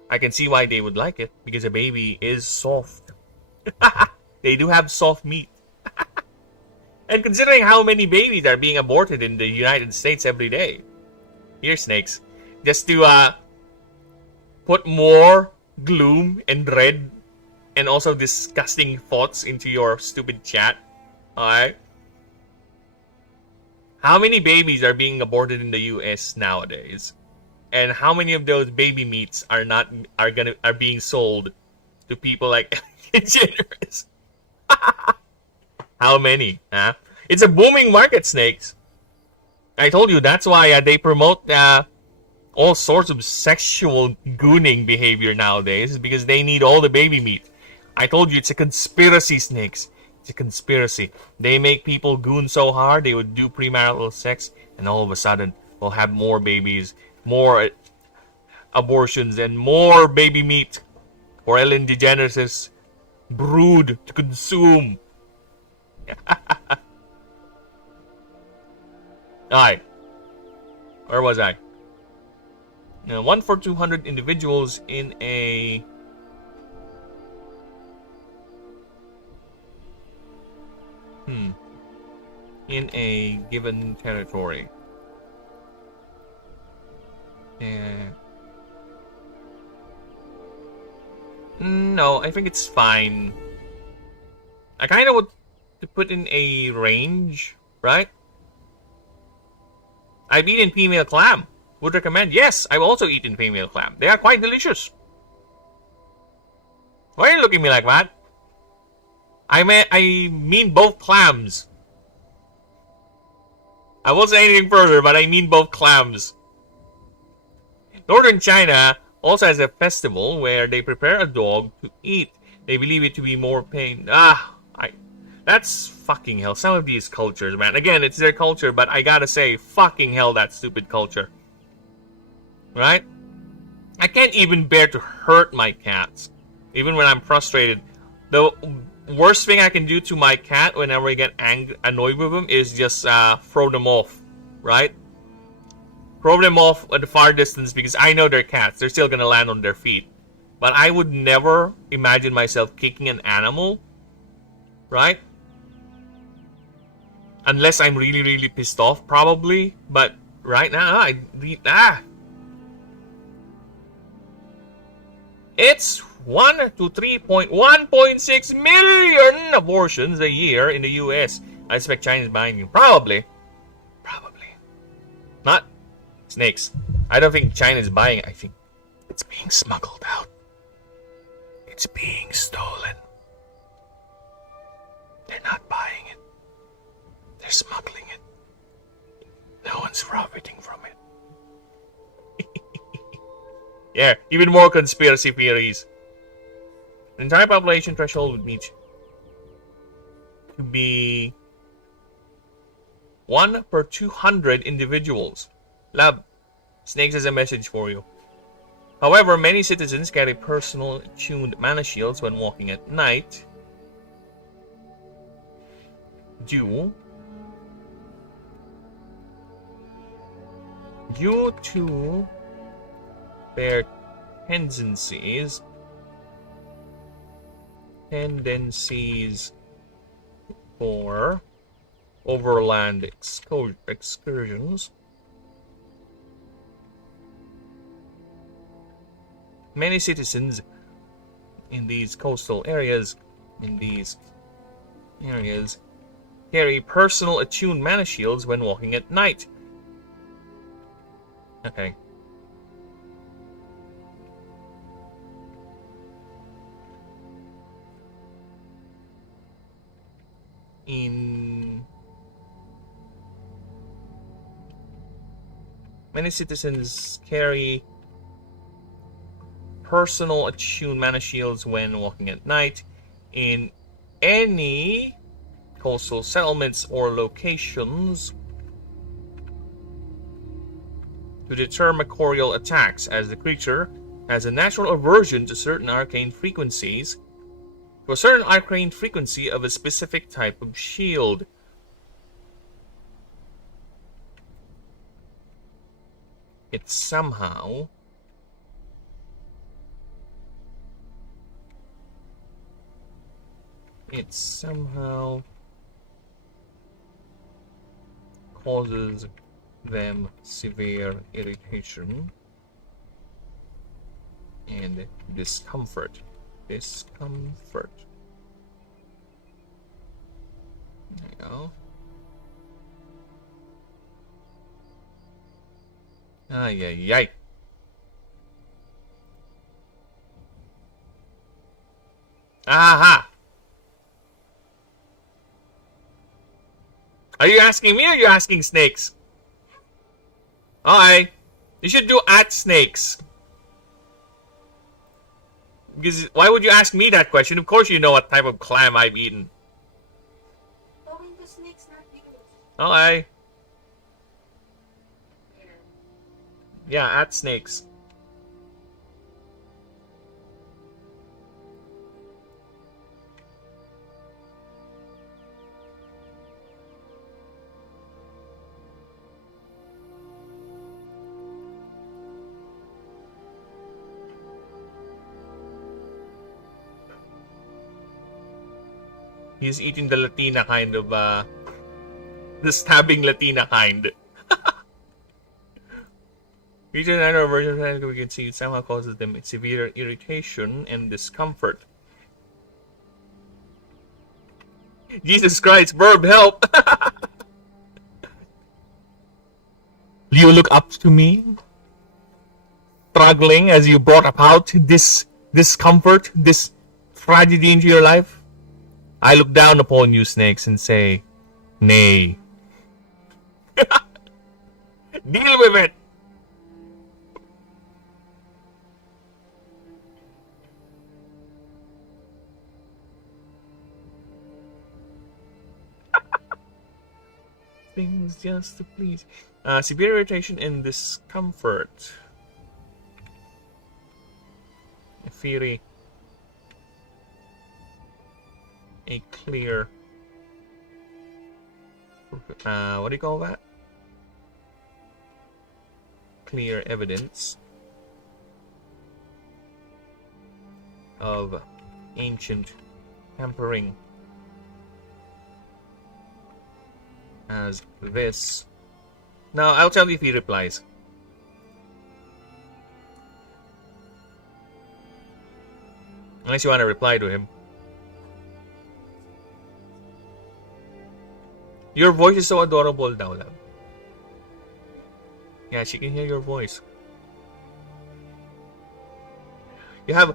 I can see why they would like it, because a baby is soft. They do have soft meat. And considering how many babies are being aborted in the United States every day, here, snakes, just to put more gloom and dread and also disgusting thoughts into your stupid chat. Alright? How many babies are being aborted in the US nowadays? And how many of those baby meats are being sold to people like generous? How many? Huh? It's a booming market, snakes. I told you that's why they promote all sorts of sexual gooning behavior nowadays, because they need all the baby meat. I told you it's a conspiracy, snakes. It's a conspiracy. They make people goon so hard they would do premarital sex, and all of a sudden we'll have more babies, more abortions, and more baby meat for Ellen DeGeneres' brood to consume. Alright. Where was I? 1 for 200 individuals in a... in a given territory. No, I think it's fine. I kind of want to put in a range, right? I've eaten female clam. Would recommend. Yes, I've also eaten female clam. They are quite delicious. Why are you looking at me like that? I mean both clams. I won't say anything further, but I mean both clams. Northern China also has a festival where they prepare a dog to eat. They believe it to be more pain. That's fucking hell. Some of these cultures, man. Again, it's their culture, but I gotta say, fucking hell, that stupid culture. Right? I can't even bear to hurt my cats, even when I'm frustrated. The worst thing I can do to my cat whenever I get annoyed with them is just throw them off, right? Throw them off at a far distance, because I know they're cats. They're still gonna land on their feet. But I would never imagine myself kicking an animal, right? Unless I'm really, really pissed off, probably. But right now, It's 1 to 3.1.6 million abortions a year in the US. I expect China's buying you. Probably. Not snakes. I don't think China's buying it. I think it's being smuggled out. It's being stolen. They're not buying it. They're smuggling it. No one's profiting from it. Yeah, even more conspiracy theories. The entire population threshold would need to be 1 per 200 individuals. Lab, Snakes has a message for you. However, many citizens carry personal tuned mana shields when walking at night due to their tendencies for overland excursions. Many citizens in these coastal areas, carry personal attuned mana shields when walking at night. Okay. Many citizens carry personal attuned mana shields when walking at night in any coastal settlements or locations to deter mercurial attacks, as the creature has a natural aversion to certain arcane frequencies, to a certain arcane frequency of a specific type of shield. It somehow causes them severe irritation and discomfort. There you go. Ay, ay, ay. Aha! Are you asking me or are you asking snakes? Alright. You should do at snakes. Because why would you ask me that question? Of course you know what type of clam I've eaten. Going to snakes, not you. Alright. Yeah, at snakes. He's eating the Latina kind of, the stabbing Latina kind. Features another version of we can see it somehow causes them severe irritation and discomfort. Jesus Christ, verb, help! Do you look up to me? Struggling as you brought about this discomfort, this tragedy into your life? I look down upon you, snakes, and say, nay. Deal with it! Things just to please. Severe irritation and discomfort. Fury. A clear. What do you call that? Clear evidence of ancient tampering. As this. Now, I'll tell you if he replies. Unless you want to reply to him. Your voice is so adorable, daw, love. Yeah, she can hear your voice. You have...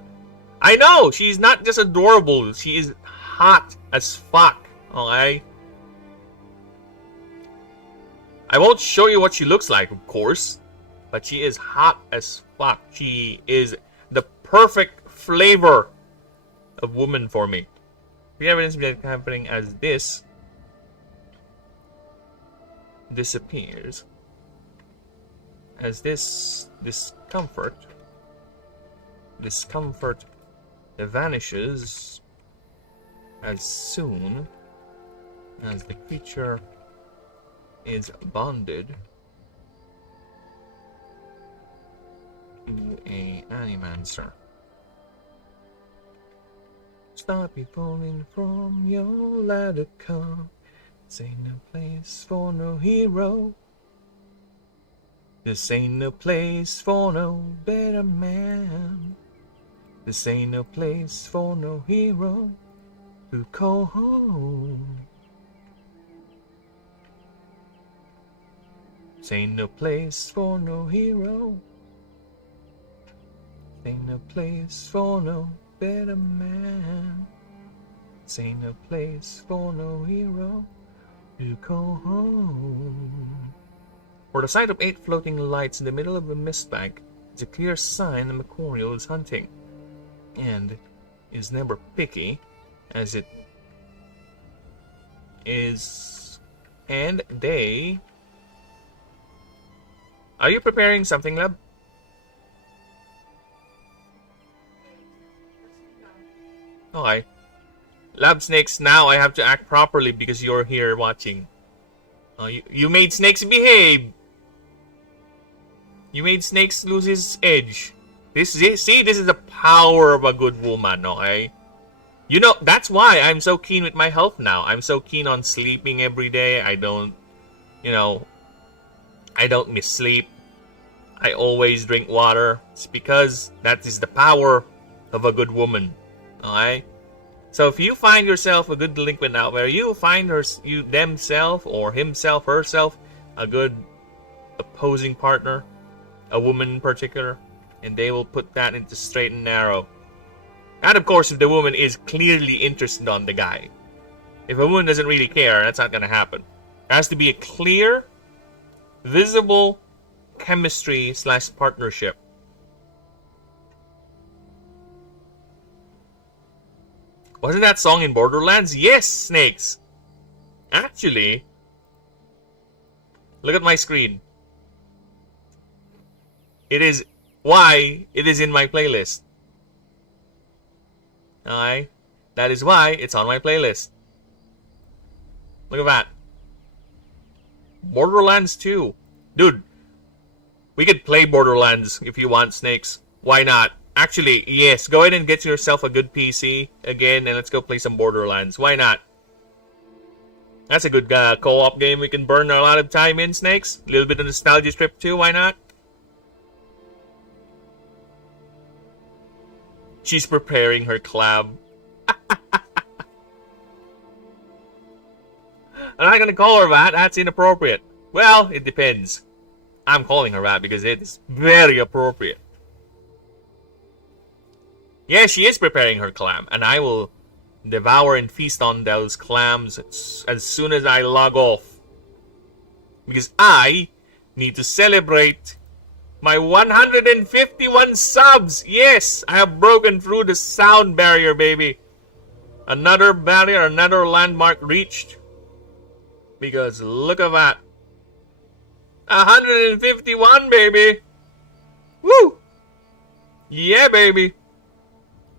I know! She's not just adorable. She is hot as fuck. Okay? I won't show you what she looks like, of course, but she is hot as fuck. She is the perfect flavor of woman for me. The evidence that happening as this disappears as this discomfort vanishes as soon as the creature is bonded to a animancer. Stop me falling from your ladder, come. This ain't no place for no hero. This ain't no place for no better man. This ain't no place for no hero to call home. This ain't no place for no hero. This ain't no place for no better man. This ain't no place for no hero to call home. For the sight of 8 floating lights in the middle of a mist bank is a clear sign the Macorial is hunting, and is never picky, as it is. And they... Are you preparing something, Lab? Okay. Lab Snakes, now I have to act properly because you're here watching. You made Snakes behave. You made Snakes lose his edge. This is the power of a good woman, okay? You know, that's why I'm so keen with my health now. I'm so keen on sleeping every day. I don't miss sleep. I always drink water. It's because that is the power of a good woman. Alright? So if you find yourself a good delinquent out there, you find themself or himself, herself, a good opposing partner, a woman in particular, and they will put that into straight and narrow. And of course, if the woman is clearly interested on the guy. If a woman doesn't really care, that's not going to happen. There has to be a clear, visible chemistry / partnership. Wasn't that song in Borderlands? Yes, Snakes! Actually, look at my screen. It is why it is in my playlist. Alright? That is why it's on my playlist. Look at that. Borderlands 2. Dude, we could play Borderlands if you want, Snakes. Why not? Actually, yes, go ahead and get yourself a good PC again and let's go play some Borderlands. Why not? That's a good co-op game we can burn a lot of time in, Snakes. A little bit of nostalgia trip too, why not? She's preparing her clam. I'm not gonna call her that, that's inappropriate. Well, it depends. I'm calling her that because it's very appropriate. Yeah, she is preparing her clam, and I will devour and feast on those clams as soon as I log off. Because I need to celebrate my 151 subs! Yes! I have broken through the sound barrier, baby. Another barrier, another landmark reached. Because look at that. 151, baby! Woo! Yeah, baby!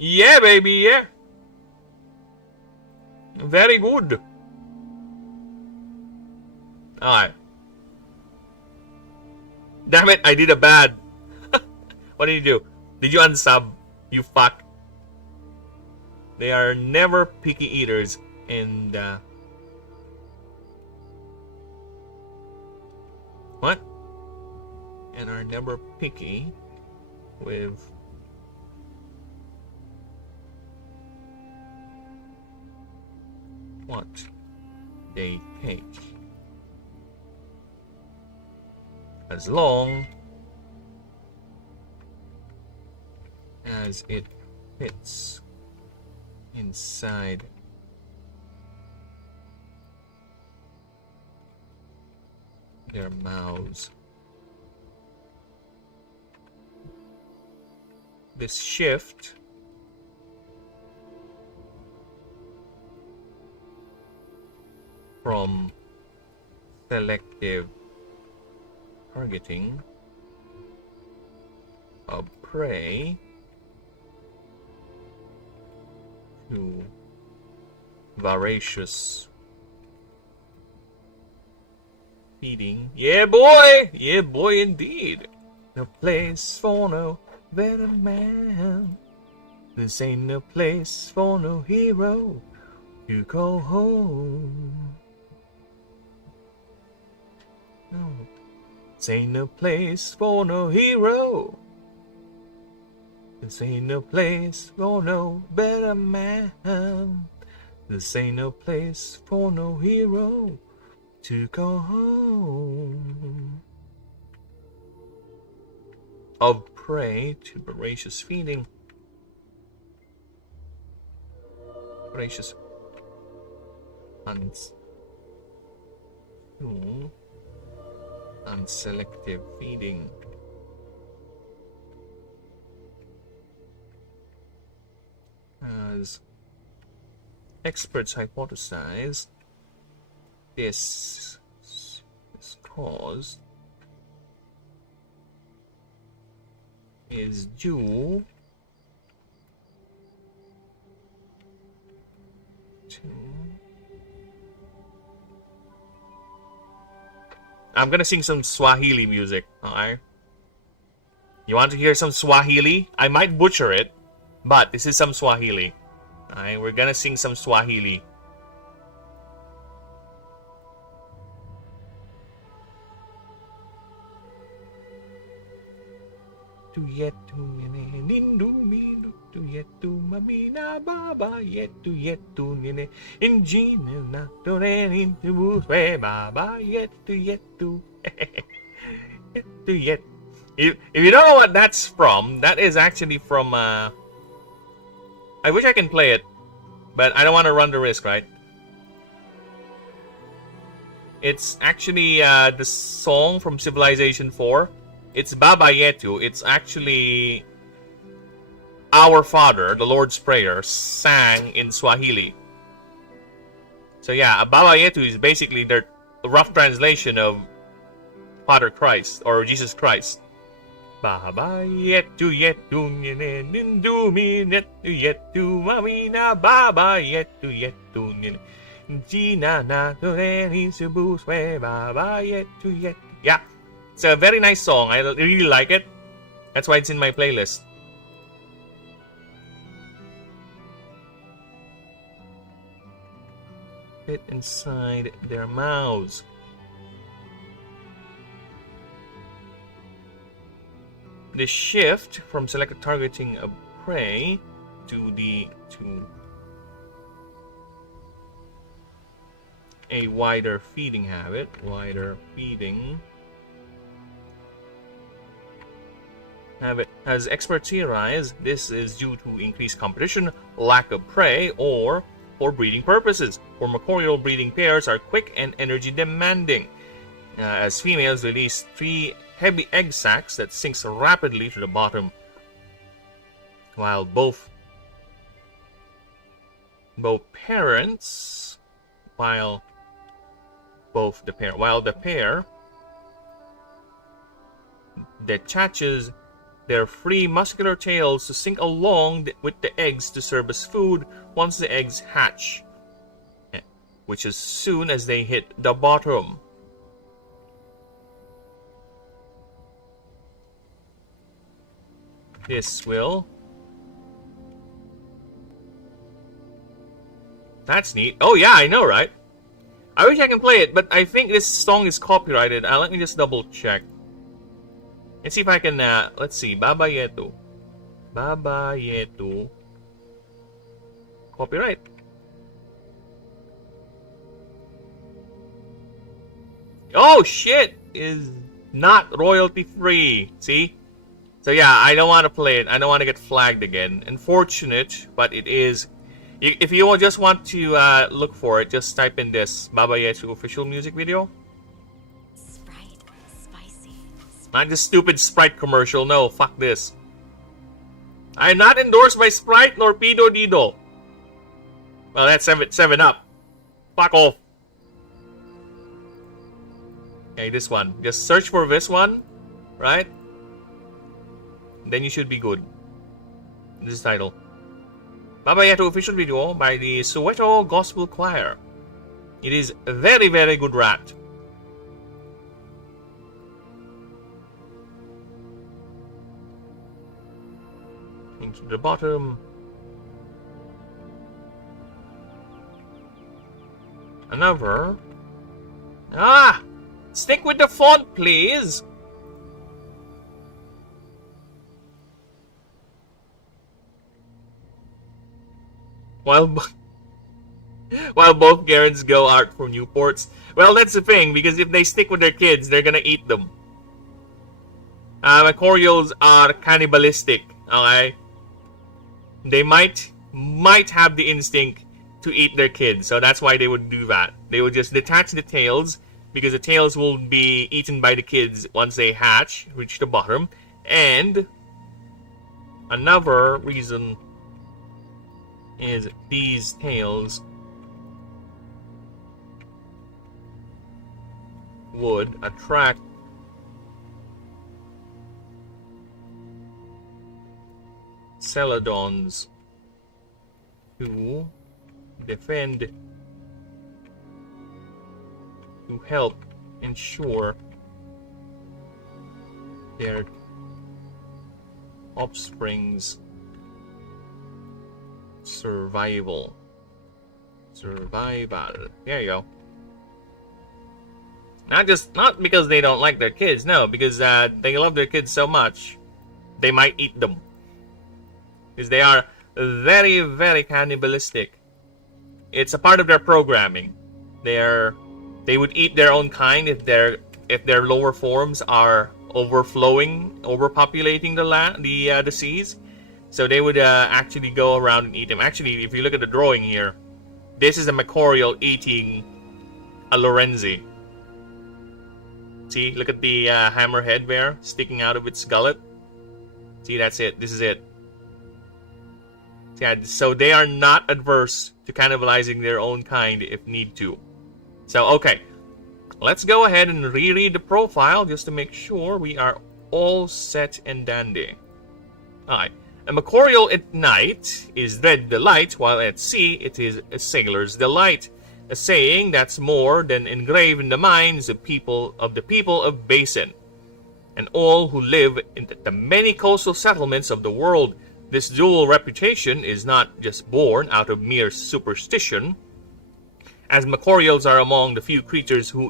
Yeah, baby, yeah! Very good. Alright. Damn it, I did a bad. What did you do? Did you unsub? You fuck. They are never picky eaters and what? And are never picky with what they take. As long as it fits inside their mouths. This shift from selective targeting of prey to voracious feeding. Yeah, boy! Yeah, boy, indeed. No place for no better man. This ain't no place for no hero. You go home. No. This ain't no place for no hero. This ain't no place for no better man. This ain't no place for no hero to go home. Of prey to voracious feeding. Voracious unselective feeding. As experts hypothesize, this cause is due to... I'm gonna sing some Swahili music, alright? You want to hear some Swahili? I might butcher it, but this is some Swahili. Alright, we're gonna sing some Swahili. Yetu nene nindu mindu tu yetu mamina baba yetu nene injine na torenin tu buswe baba yetu yet. If you don't know what that's from, that is actually from I wish I can play it, but I don't want to run the risk, right? It's actually the song from Civilization 4. It's Baba Yetu. It's actually Our Father, the Lord's Prayer, sang in Swahili. So yeah, Baba Yetu is basically the rough translation of Father Christ or Jesus Christ. Baba Yetu nindu yetu mamina Baba yetu Gina na subuswe Baba yetu. Yeah. It's a very nice song. I really like it. That's why it's in my playlist. Fit inside their mouths. The shift from selected targeting of prey to a wider feeding habit. Wider feeding habit. As experts theorize, this is due to increased competition, lack of prey, or for breeding purposes. Formicorial breeding pairs are quick and energy demanding, as females release 3 heavy egg sacs that sinks rapidly to the bottom, while both parents, the pair detaches their free muscular tails to sink along with the eggs to serve as food once the eggs hatch, which is soon as they hit the bottom. This will... That's neat. Oh yeah, I know, right? I wish I can play it, but I think this song is copyrighted. Let me just double check. Let's see if I can, let's see, Baba Yetu. Copyright. Oh shit! Is not royalty free. See? So yeah, I don't want to play it. I don't want to get flagged again. Unfortunate, but it is. If you just want to look for it, just type in this Baba Yetu official music video. Not this stupid Sprite commercial. No, fuck this. I am not endorsed by Sprite nor Pido Dido. Well, that's 7 Up. Fuck off. Okay, this one. Just search for this one, right? then you should be good. This is title. Baba Yato official video by the Soweto Gospel Choir. It is a very, very good rat. Into the bottom. Another. Ah! Stick with the font, please! While both Garrets go out for Newports. Well, that's the thing, because if they stick with their kids, they're gonna eat them. Macorials are cannibalistic, okay? They might have the instinct to eat their kids, so that's why they would do that. They would just detach the tails, because the tails will be eaten by the kids once they hatch, reach the bottom. And another reason is these tails would attract Celadons to defend, to help ensure their offspring's survival. There you go. Not because they don't like their kids, no, because they love their kids so much, they might eat them. Because they are very, very cannibalistic. It's a part of their programming. They would eat their own kind if their lower forms are overpopulating the seas. So they would actually go around and eat them. Actually, if you look at the drawing here, this is a Macorial eating a Lorenzi. See, look at the hammerhead there sticking out of its gullet. See, that's it. This is it. Yeah, so they are not adverse to cannibalizing their own kind if need to. So, okay. Let's go ahead and reread the profile just to make sure we are all set and dandy. Alright. A Macorial at night is dread delight, while at sea it is a sailor's delight. A saying that's more than engraved in the minds of the people of Basin, and all who live in the many coastal settlements of the world. This dual reputation is not just born out of mere superstition, as Macorials are among the few creatures who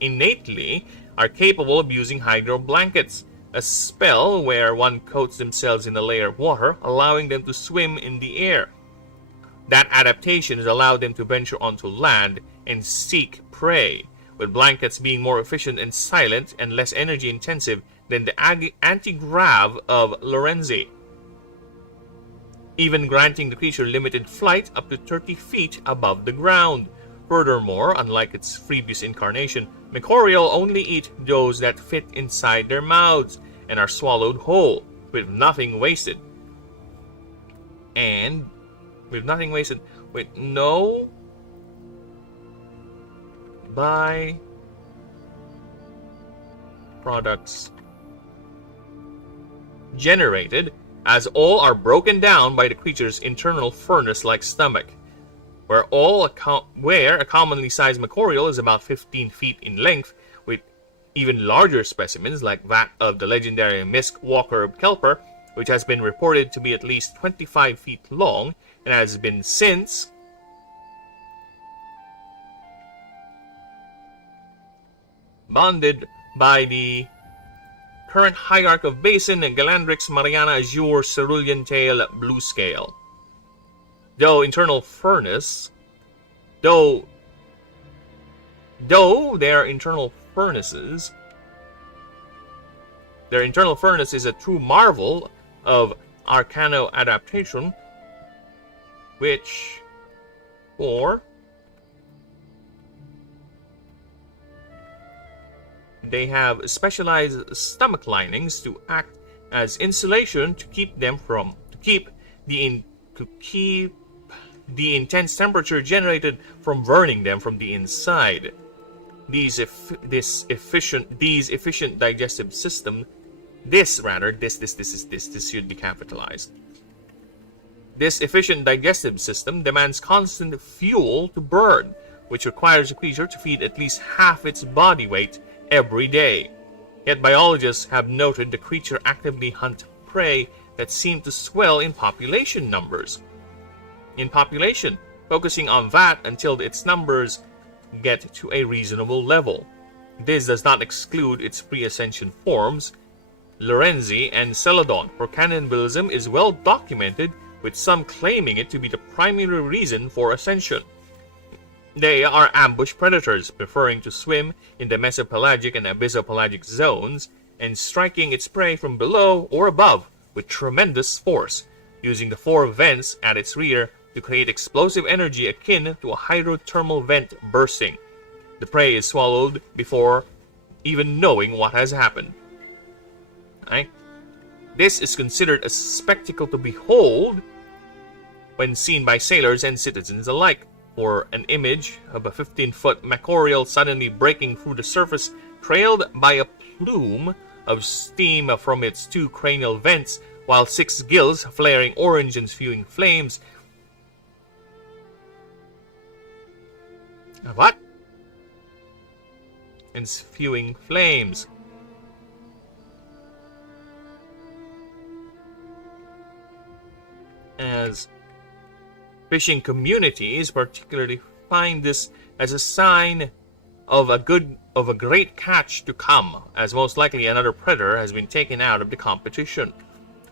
innately are capable of using hydro blankets, a spell where one coats themselves in a layer of water, allowing them to swim in the air. That adaptation has allowed them to venture onto land and seek prey, with blankets being more efficient and silent and less energy intensive than the anti-grav of Lorenzi, even granting the creature limited flight up to 30 feet above the ground. Furthermore, unlike its previous incarnation, Macorial only eat those that fit inside their mouths and are swallowed whole, with nothing wasted. With no by-products generated, as all are broken down by the creature's internal furnace-like stomach, where a commonly sized Macorial is about 15 feet in length, with even larger specimens like that of the legendary Misk Walker Kelper, which has been reported to be at least 25 feet long and has been since bonded by the current hierarch of Basin, Galandrix Mariana Azure Cerulean Tail Blue Scale. Though their internal furnace is a true marvel of arcano adaptation, which they have specialized stomach linings to act as insulation to keep the intense temperature generated from burning them from the inside. These efficient digestive systems This should be capitalized. This efficient digestive system demands constant fuel to burn, which requires a creature to feed at least half its body weight every day. Yet biologists have noted the creature actively hunt prey that seem to swell in population, focusing on that until its numbers get to a reasonable level. This does not exclude its pre-ascension forms, Lorenzi and Celadon, for cannibalism is well documented, with some claiming it to be the primary reason for ascension. They are ambush predators, preferring to swim in the mesopelagic and abyssopelagic zones, and striking its prey from below or above with tremendous force, using the 4 vents at its rear to create explosive energy akin to a hydrothermal vent bursting. The prey is swallowed before even knowing what has happened. Right? This is considered a spectacle to behold when seen by sailors and citizens alike, for an image of a 15-foot macorial suddenly breaking through the surface, trailed by a plume of steam from its 2 cranial vents, while 6 gills flaring orange and spewing flames. What? And spewing flames. As fishing communities particularly find this as a sign of a great catch to come, as most likely another predator has been taken out of the competition.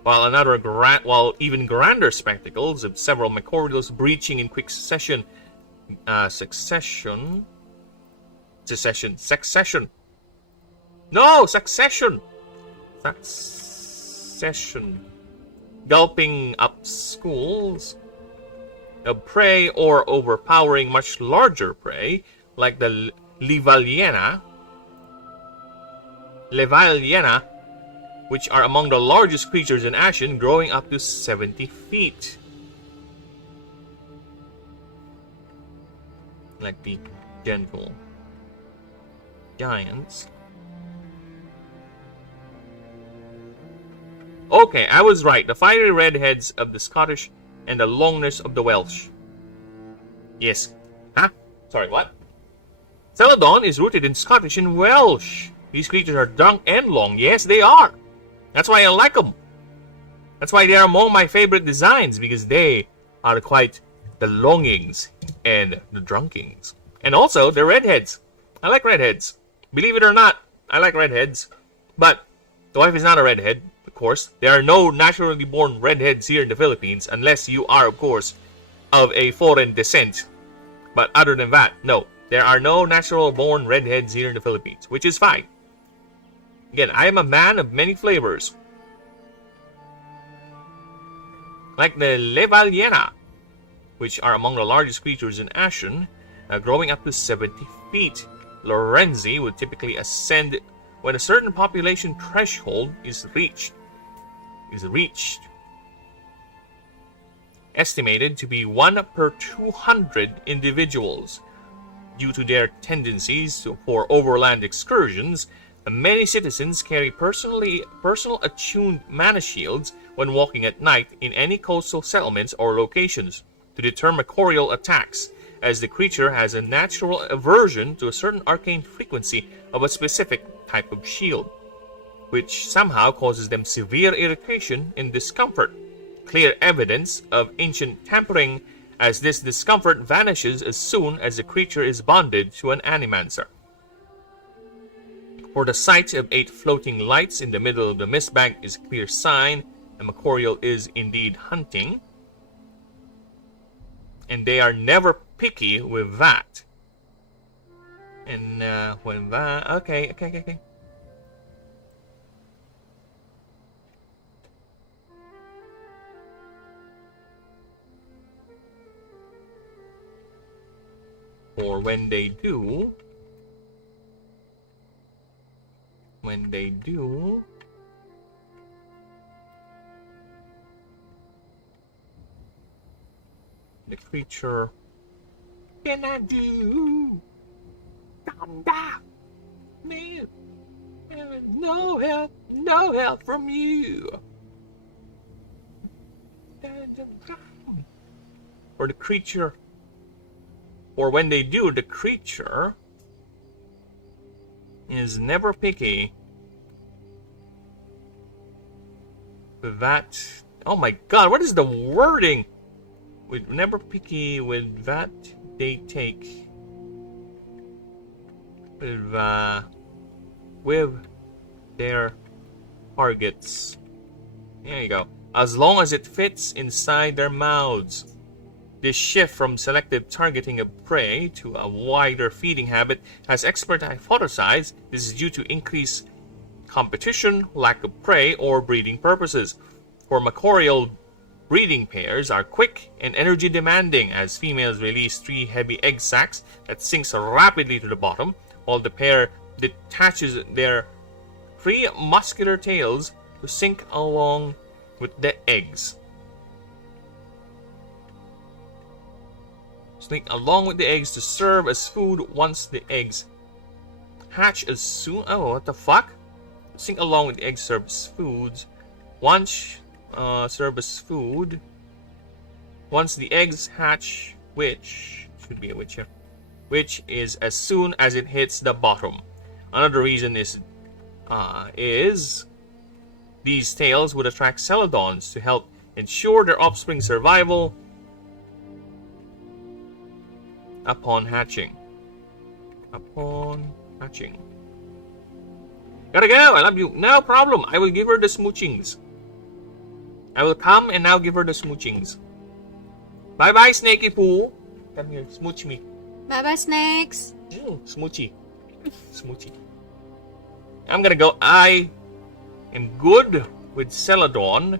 While even grander spectacles of several macorials breaching in quick succession. Gulping up schools of prey or overpowering much larger prey, like the Levalliena, which are among the largest creatures in Ashen, growing up to 70 feet. Like the gentle giants. Okay, I was right. The fiery redheads of the Scottish and the longness of the Welsh. Yes. Huh? Sorry, what? Celadon is rooted in Scottish and Welsh. These creatures are drunk and long. Yes, they are. That's why I like them. That's why they are among my favorite designs, because they are quite the longings and the drunkings. And also, they're redheads. I like redheads. Believe it or not, I like redheads. But the wife is not a redhead, of course. There are no naturally born redheads here in the Philippines, unless you are, of course, of a foreign descent. But other than that, no. There are no natural born redheads here in the Philippines, which is fine. Again, I am a man of many flavors. Like the Levalliena, which are among the largest creatures in Ashen, growing up to 70 feet. Lorenzi would typically ascend when a certain population threshold is reached. Estimated to be 1 per 200 individuals. Due to their tendencies for overland excursions, many citizens carry personal attuned mana shields when walking at night in any coastal settlements or locations to deter macorial attacks, as the creature has a natural aversion to a certain arcane frequency of a specific type of shield, which somehow causes them severe irritation and discomfort. Clear evidence of ancient tampering, as this discomfort vanishes as soon as the creature is bonded to an animancer. For the sight of 8 floating lights in the middle of the mistbank is a clear sign a macorial is indeed hunting. And they are never picky with that. And when that... Okay. Or when they do... the creature can I do? No help, No help from you. Or the creature. Or when they do, the creature is never picky. With that, oh my god, what is the wording? With never picky, with that they take with their targets. There you go. As long as it fits inside their mouths. This shift from selective targeting of prey to a wider feeding habit has experts hypothesized this is due to increased competition, lack of prey, or breeding purposes. For macorial, breeding pairs are quick and energy demanding as females release 3 heavy egg sacs that sinks rapidly to the bottom, while the pair detaches their 3 muscular tails to sink along with the eggs. Sink along with the eggs to serve as food once the eggs hatch as soon. Oh, what the fuck? Sink along with the eggs, serve as foods. Once serve as food. Once the eggs hatch, which should be a which here, which is as soon as it hits the bottom. Another reason is these tails would attract celadons to help ensure their offspring survival upon hatching. Gotta go, I love you. No problem, I will give her the smoochings. I will come and now give her the smoochings. Bye bye, Snakey Poo. Come here, smooch me. Bye bye, snakes. Smoochy. Smoochy. I'm gonna go. I am good with Celadon.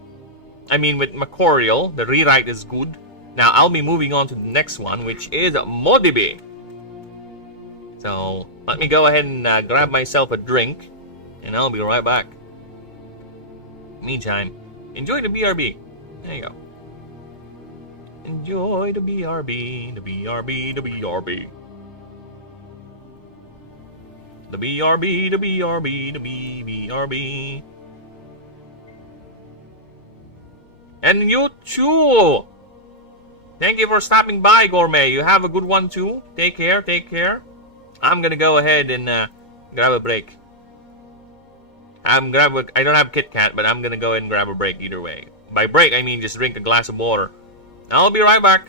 I mean with Macorial. The rewrite is good. Now I'll be moving on to the next one, which is Modibe. So let me go ahead and grab myself a drink, and I'll be right back. Meantime, enjoy the BRB. There you go. Enjoy the BRB, the BRB, the BRB. The BRB, the BRB, the BRB. And you too! Thank you for stopping by, Gourmet. You have a good one too. Take care, take care. I'm gonna go ahead and grab a break. I don't have Kit Kat, but I'm gonna go ahead and grab a break either way. By break, I mean just drink a glass of water. I'll be right back.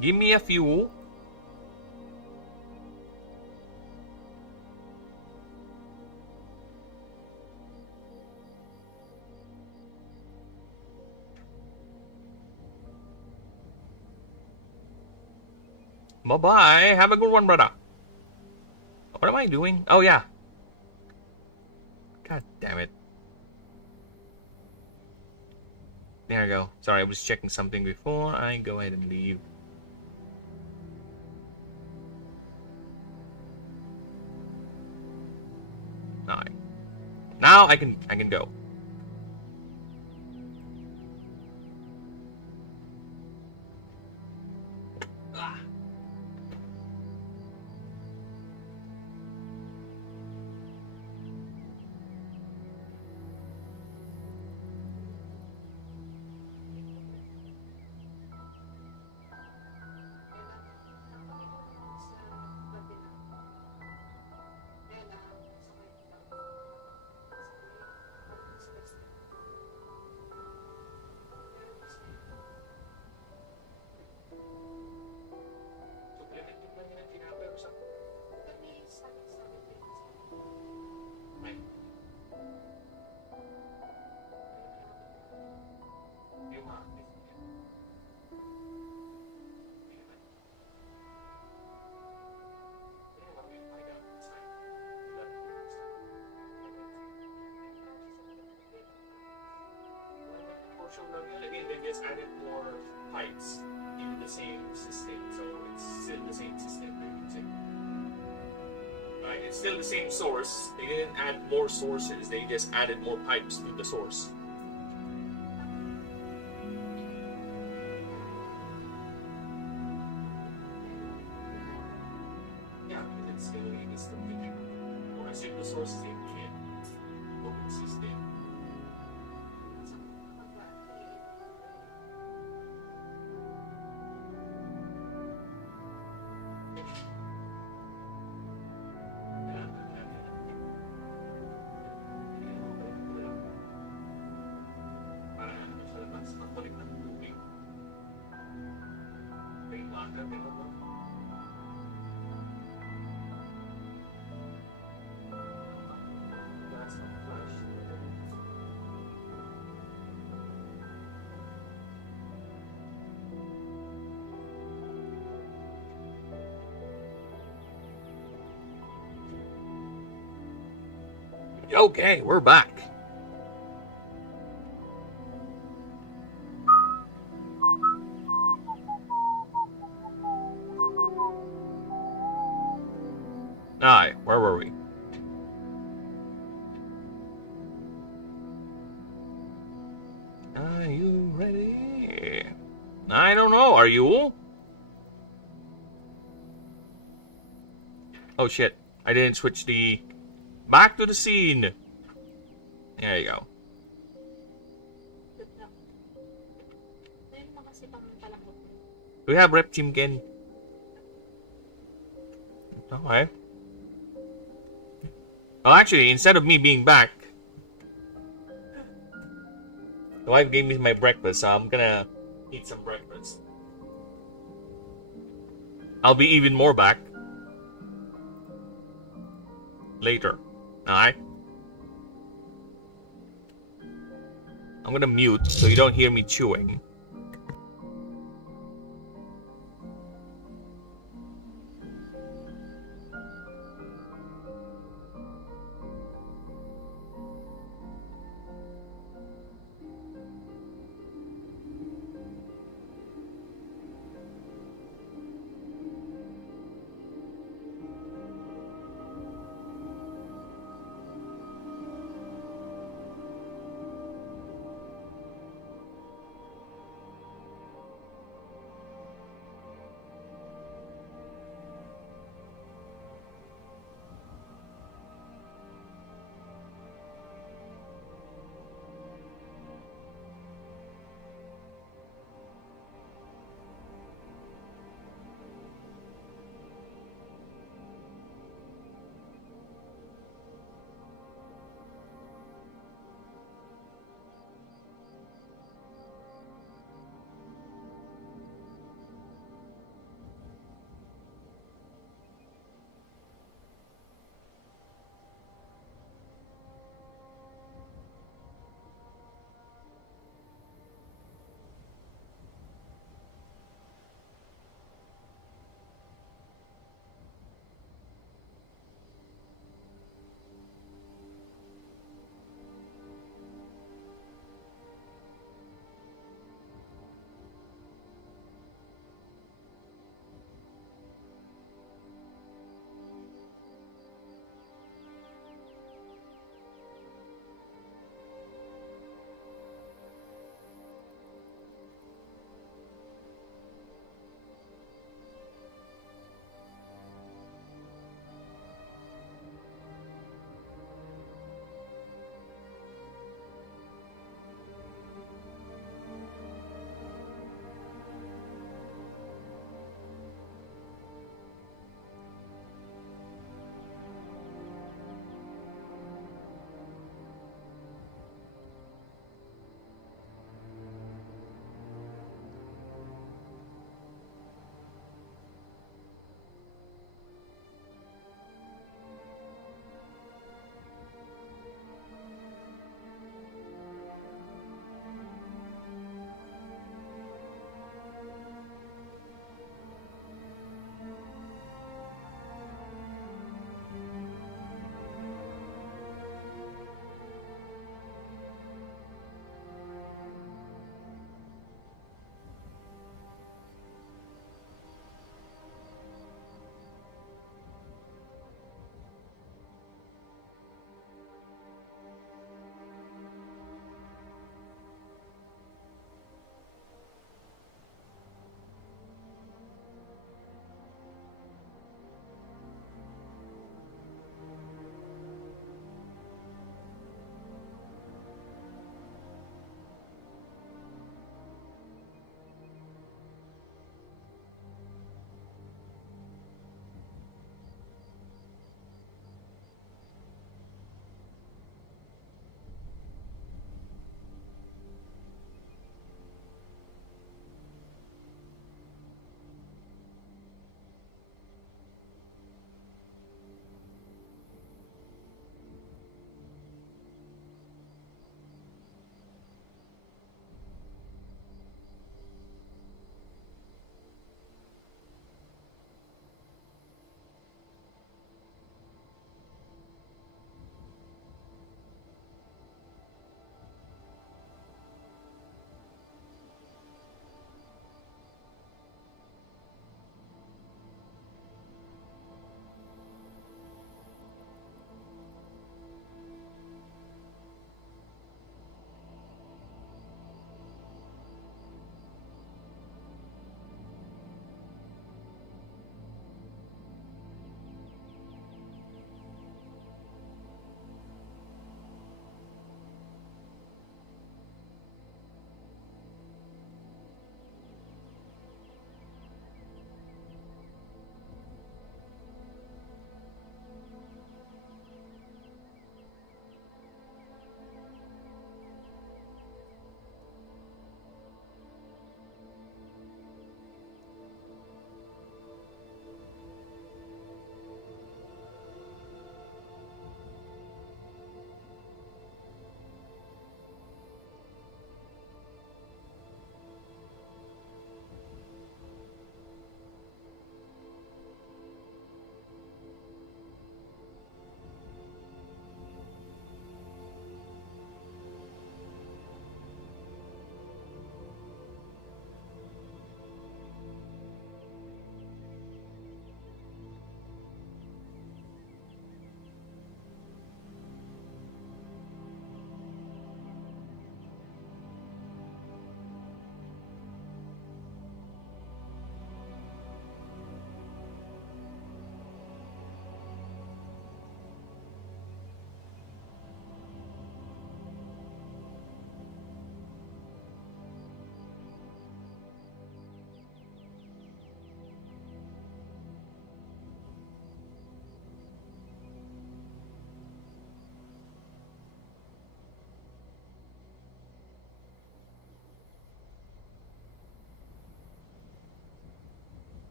Give me a few. Bye-bye. Have a good one, brother. What am I doing? Oh, yeah. God damn it. There I go. Sorry, I was checking something before I go ahead and leave. Alright. Now I can go. Ah. Again, they just added more pipes in the same system, so it's still the same system they're using. Right, it's still the same source. They didn't add more sources, they just added more pipes to the source. Yeah, because it's still the feature. Or I assume the source is the Okay, we're back. Aye, where were we? Are you ready? I don't know, are you? Oh shit, I didn't switch the... Back to the scene! There you go. Do we have Rep Chimkin? Okay. Well, actually, instead of me being back, the wife gave me my breakfast, so I'm gonna eat some breakfast. I'll be even more back later. Alright? I'm gonna mute so you don't hear me chewing.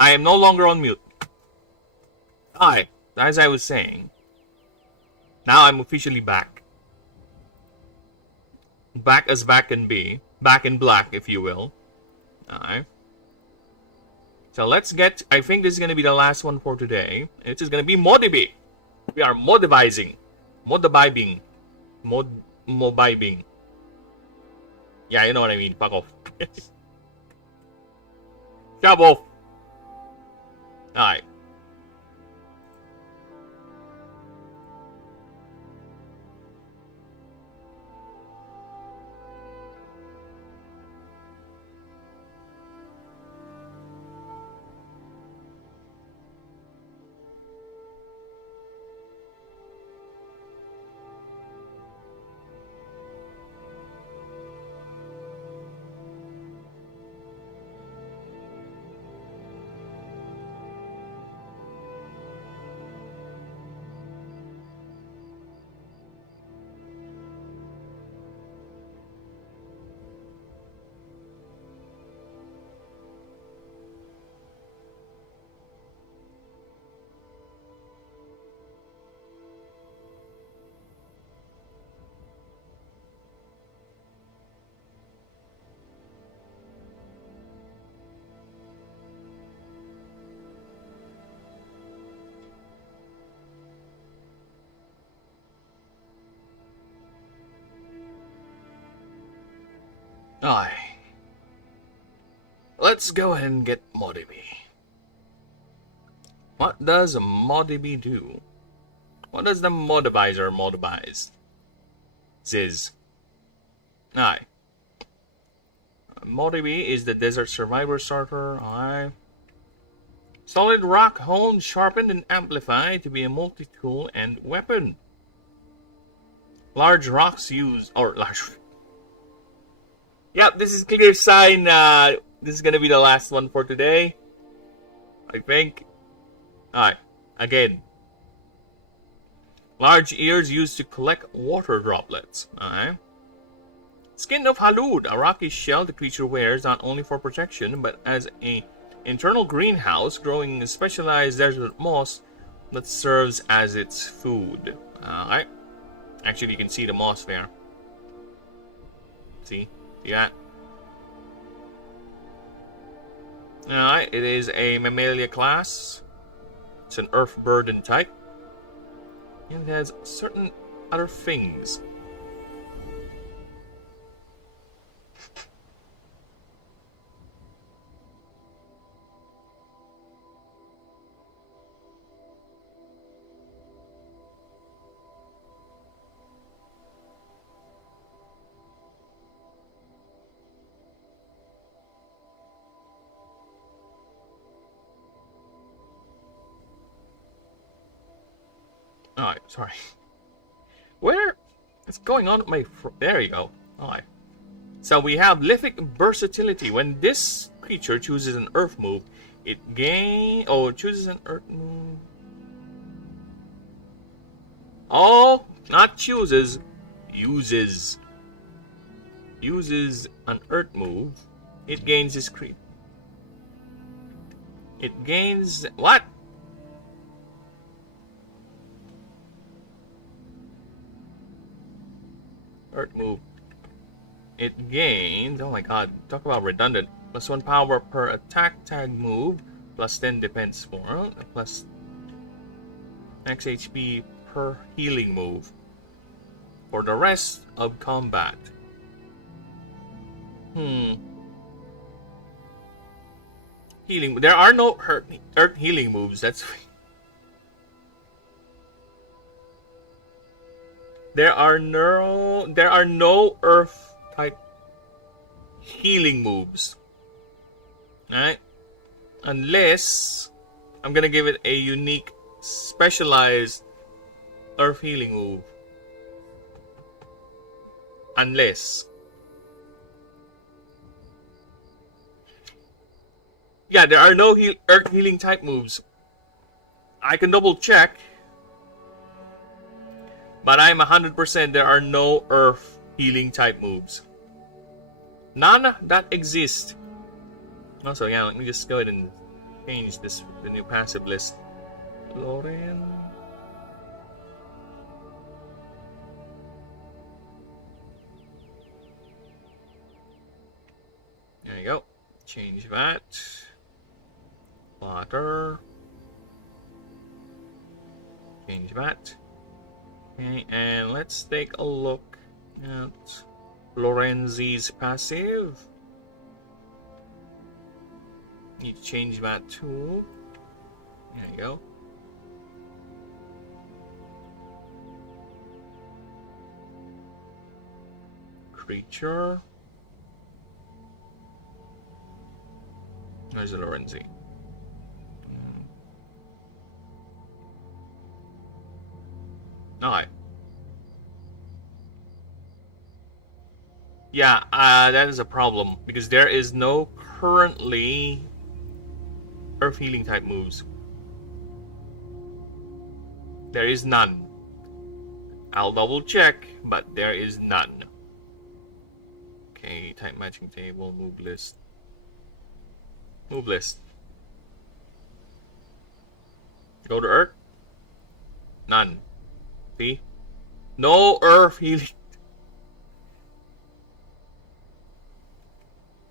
I am no longer on mute. Alright, as I was saying, now I'm officially back. Back as back can be. Back in black, if you will. Alright. So let's get, I think this is going to be the last one for today. It is going to be Modibi. We are modifying. Modifying. Mobibing. Yeah, you know what I mean. Fuck off. Shove off. Alright. Alright. Let's go ahead and get Modibi. What does Modibi do? What does the modifier modifies? Ziz. Alright. Modibi is the desert survivor starter. Alright. Solid rock honed, sharpened, and amplified to be a multi-tool and weapon. Large rocks used, or large. Yep, this is clear sign. This is gonna be the last one for today, I think. Alright, again. Large ears used to collect water droplets. Alright. Skin of Halud, a rocky shell the creature wears not only for protection, but as an internal greenhouse, growing specialized desert moss that serves as its food. Alright. Actually, you can see the moss there. See? See that? Alright, it is a Mammalia class. It's an earth burden type. And it has certain other things. Alright, sorry. Where is going on with my... There you go. Alright. So we have Lithic Versatility. When this creature chooses an earth move, it chooses an earth move. Oh, not chooses. Uses. Uses an earth move. It gains this creep. It gains... What? Earth move. It gains, oh my god, talk about redundant. +1 power per attack tag move, +10 defense for, plus X HP per healing move for the rest of combat. Healing. There are no earth healing moves. That's There are no earth type healing moves. Alright? Unless I'm gonna give it a unique specialized earth healing move. Unless. Yeah, there are no earth healing type moves. I can double check. But I'm 100% there are no earth healing type moves. None that exist. Also, yeah, let me just go ahead and change this, the new passive list. Lorian. There you go. Change that. Water. Change that. Okay, and let's take a look at Lorenzi's passive. Need to change that too. There you go. Creature. Where's the Lorenzi? No. Yeah, that is a problem because there is no currently Earth healing type moves. There is none. I'll double check, but there is none. Okay, type matching table, move list. Move list. Go to Earth. None. See? No Earth healing.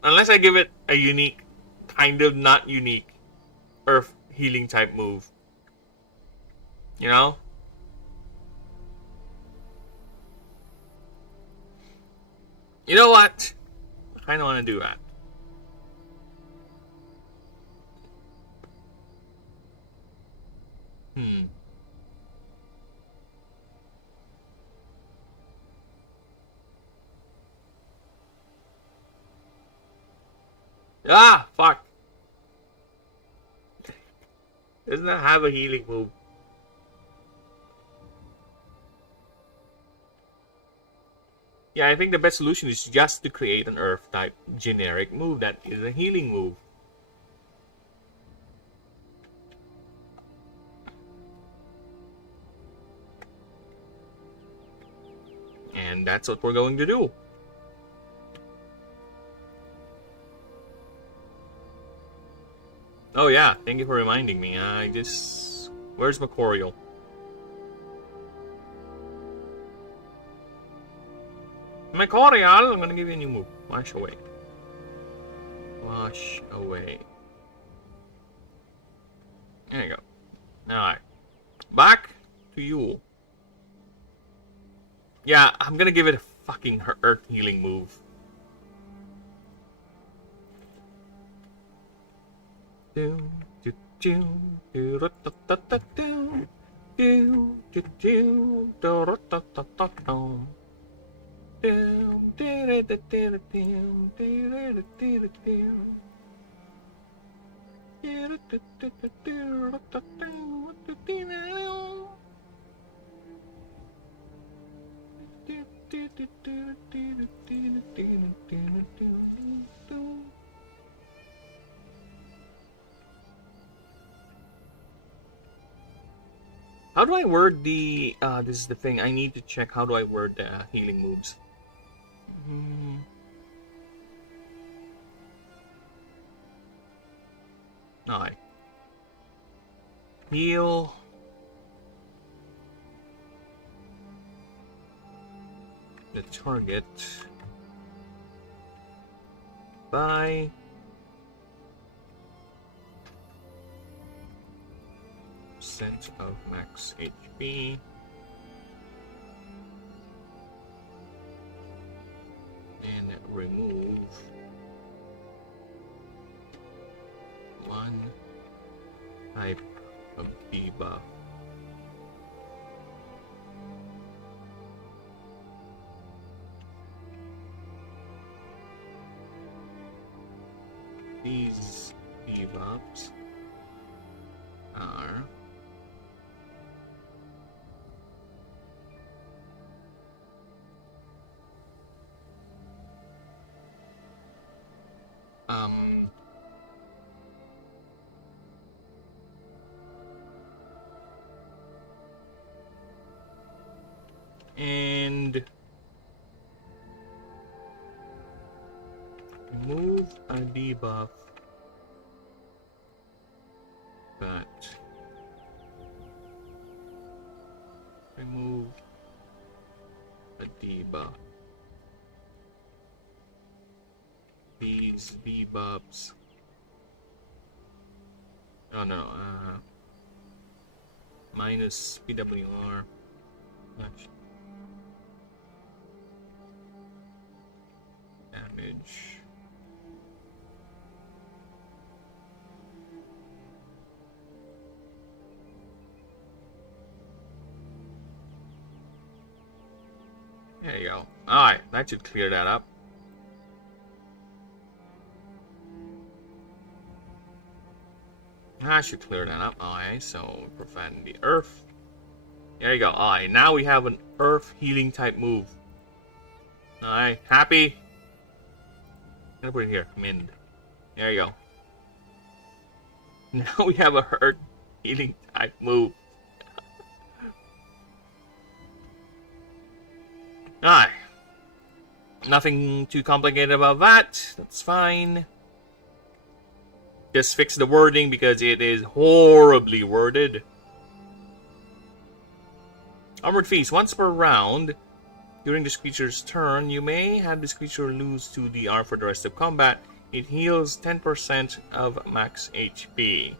Unless I give it a unique, kind of not unique, Earth healing type move. You know? You know what? I kind of want to do that. Ah, fuck. Doesn't that have a healing move? Yeah, I think the best solution is just to create an Earth type generic move that is a healing move. And that's what we're going to do. Oh yeah, thank you for reminding me. Where's Macorial? Macorial, I'm gonna give you a new move. Wash away. Wash away. There you go. Alright. Back to you. Yeah, I'm gonna give it a fucking Earth healing move. How do I word the, this is the thing, I need to check how do I word the healing moves. Alright. Heal. The target by % of max HP. And remove 1 type of debuff. These debuffs are and remove a debuff these debuffs. Oh no, minus PWR. Damage. There you go. Alright, that should clear that up. That should clear that up. Alright, so prevent the earth. There you go. Alright, now we have an earth healing type move. Alright, happy? I'm gonna put it here. Mind. There you go. Now we have a earth healing type move. Alright. Nothing too complicated about that. That's fine. Just fix the wording because it is horribly worded. Armored Feast. Once per round, during this creature's turn, you may have this creature lose 2 DR for the rest of combat. It heals 10% of max HP.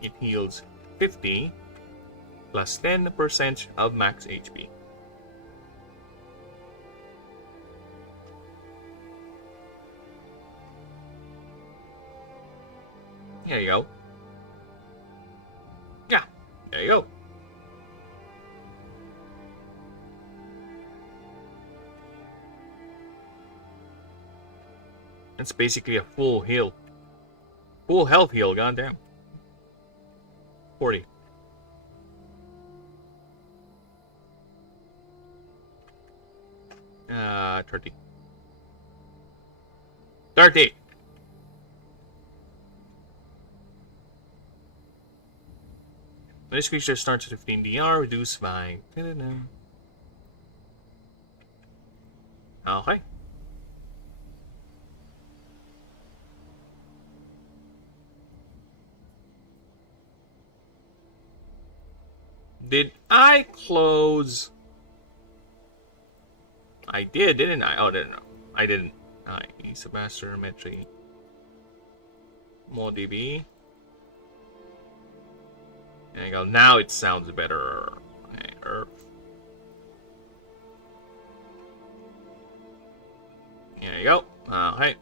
It heals 50 plus 10% of max HP. There you go. Yeah, there you go. That's basically a full heal. Full health heal, goddamn. 40. 30. 30! When this creature starts at 15 DR, reduced by... Okay. Did I close? I did, didn't I? Oh, didn't. I didn't. He's a master metry. MoDB. There you go. Now it sounds better. Okay, Earth. There you go. Okay.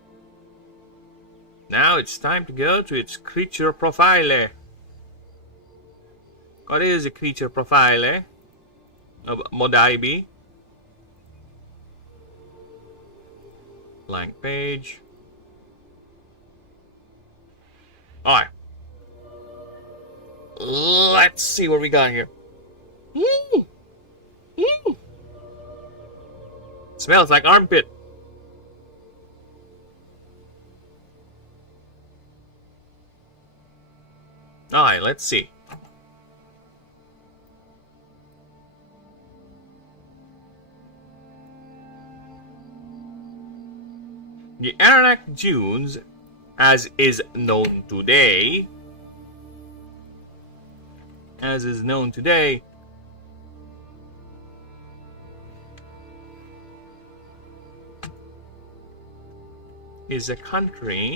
Now it's time to go to its creature profile. What is a creature profile of MoDB? Blank page. Alright. Let's see what we got here. Smells like armpit. Alright, let's see. The Aranak Dunes, as is known today, is a country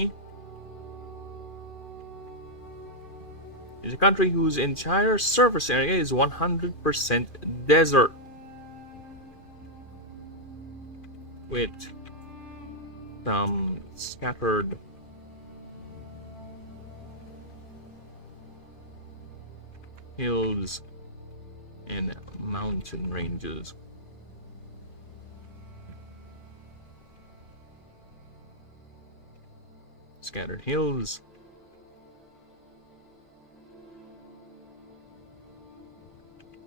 whose entire surface area is 100% desert, with some scattered hills and mountain ranges. Scattered hills,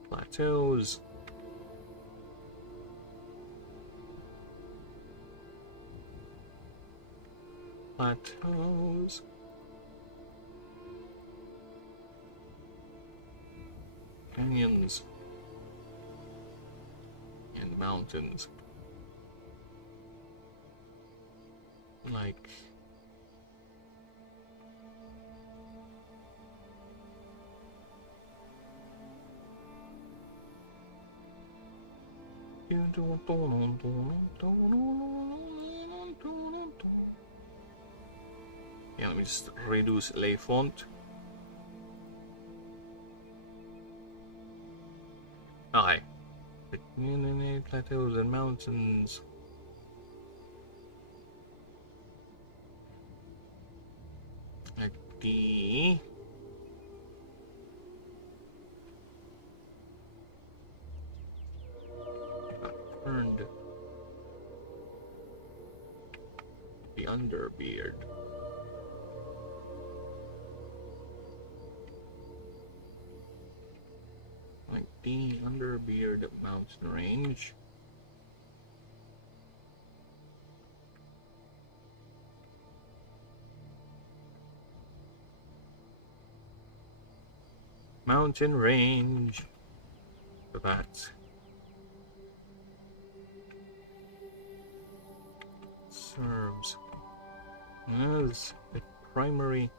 plateaus, canyons, and mountains. Like Yeah, let me just reduce lay font. Okay. The community, plateaus and mountains. Like D. Earned the underbeard. Like the underbeard mountain range. Mountain range. So that serves as the primary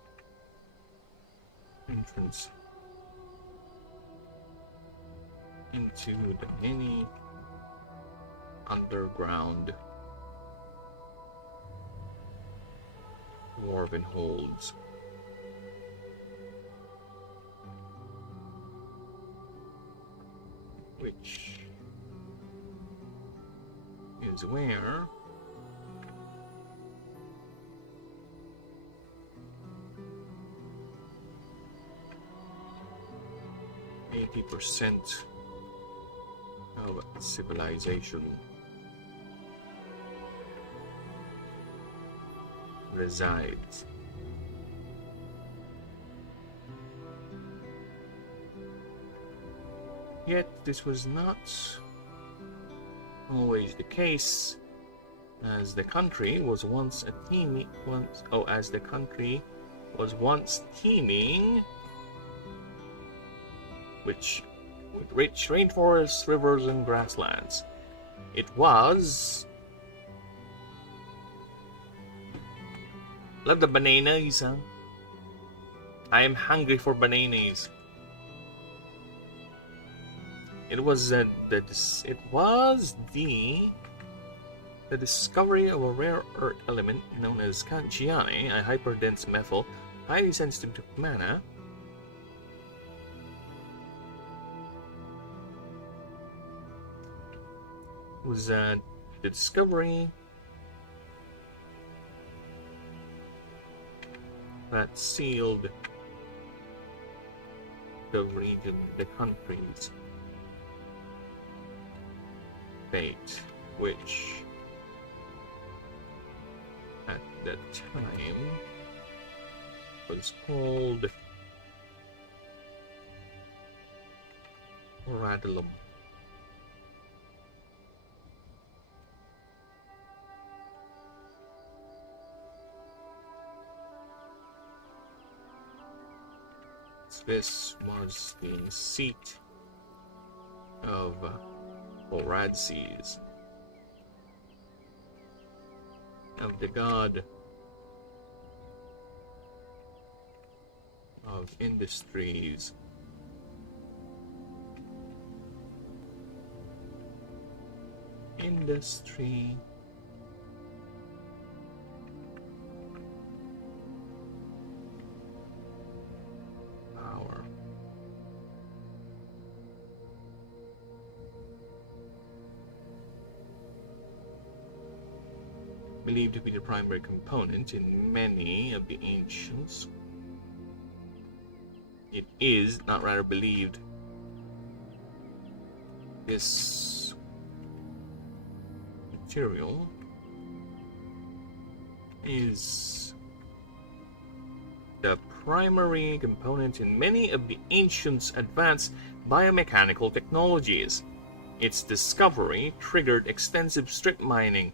entrance into the many underground dwarven holds. Which is where 80% of civilization resides. Yet this was not always the case, as the country was once teeming with rich rainforests, rivers, and grasslands. It was. Love the bananas, huh? I am hungry for bananas. It was the discovery of a rare earth element known as Kanchiane, a hyperdense metal, highly sensitive to mana. Was the discovery that sealed the region, the country's fate, which at that time was called Radulum. This was the seat of Horadses, of the god of industries, power. Believed to be the primary component in many of the ancients. It is, not rather believed, this material is the primary component in many of the ancients' advanced biomechanical technologies. Its discovery triggered extensive strip mining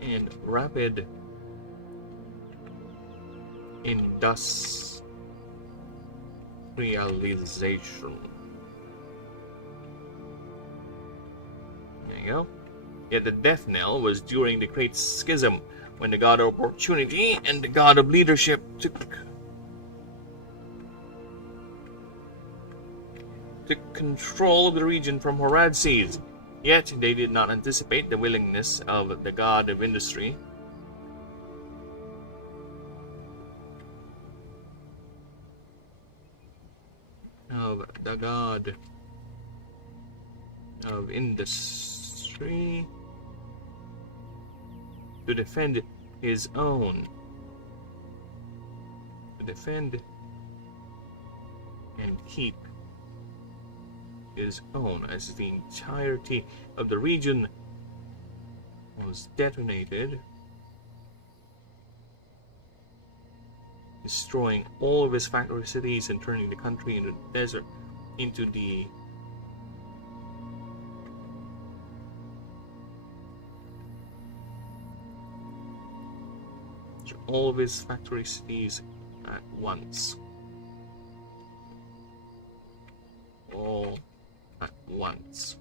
and rapid industrialization. There you go. Yet the death knell was during the Great Schism, when the god of opportunity and the god of leadership took control of the region from Horadses. Yet they did not anticipate the willingness of the god of industry the god of industry, to defend his own. To defend and keep his own, as the entirety of the region was detonated, destroying all of his factory cities and turning the country into the desert, into the all of his factory cities at once. All at once.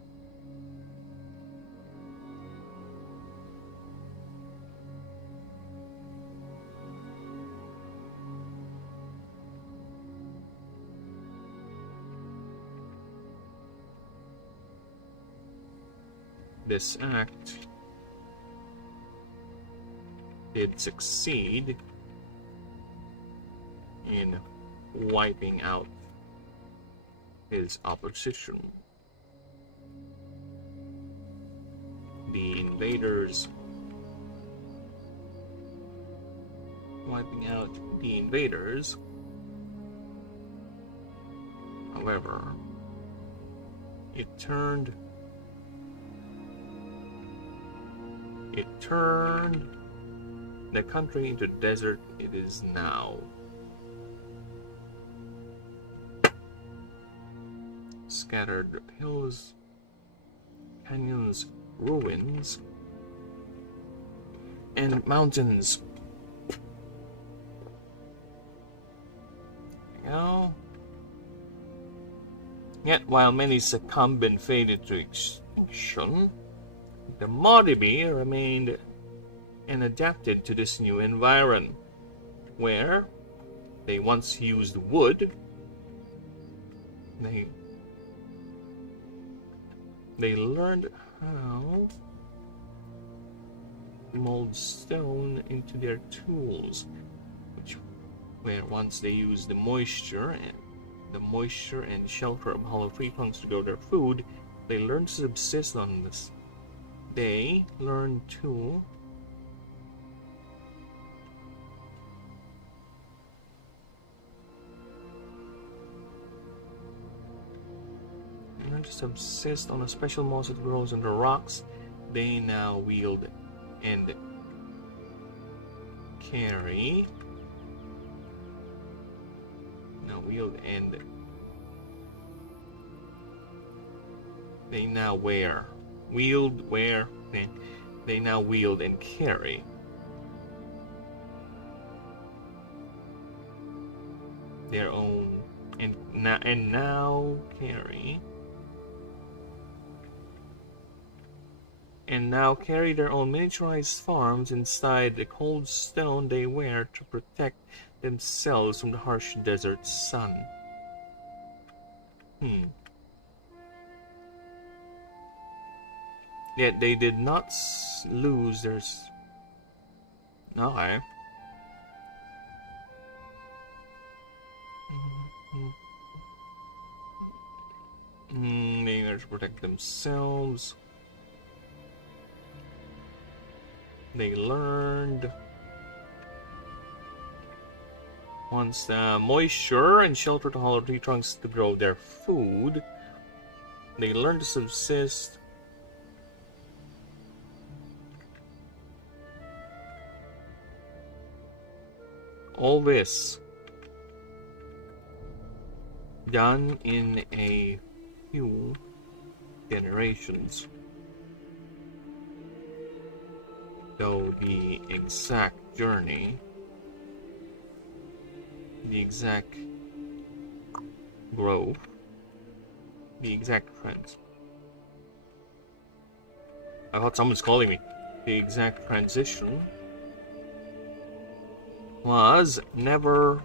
This act did succeed in wiping out his opposition. The invaders, wiping out the invaders. However, it turned the country into the desert it is now. Scattered hills, canyons, ruins, and mountains. Now, yet while many succumbed and faded to extinction, the Modibi remained and adapted to this new environment, where they once used wood. They learned how to mold stone into their tools, where once they used the moisture and shelter of hollow tree trunks to grow their food. They learned to subsist on this. They learned to subsist on a special moss that grows under rocks. They now wield and carry. They now wield and carry their own and now carry their own miniaturized farms inside the cold stone they wear to protect themselves from the harsh desert sun. Yet they did not lose their... No, They learned to protect themselves. They learned once the moisture and shelter to hollow tree trunks to grow their food. They learned to subsist. All this done in a few generations. Though the exact journey, the exact growth, the exact trends. I thought someone's calling me. The exact transition was never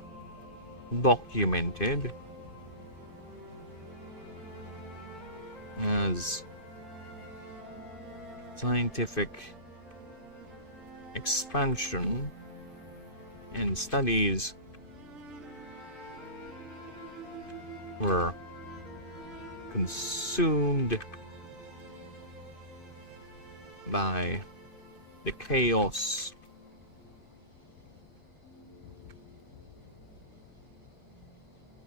documented as scientific expansion and studies were consumed by the chaos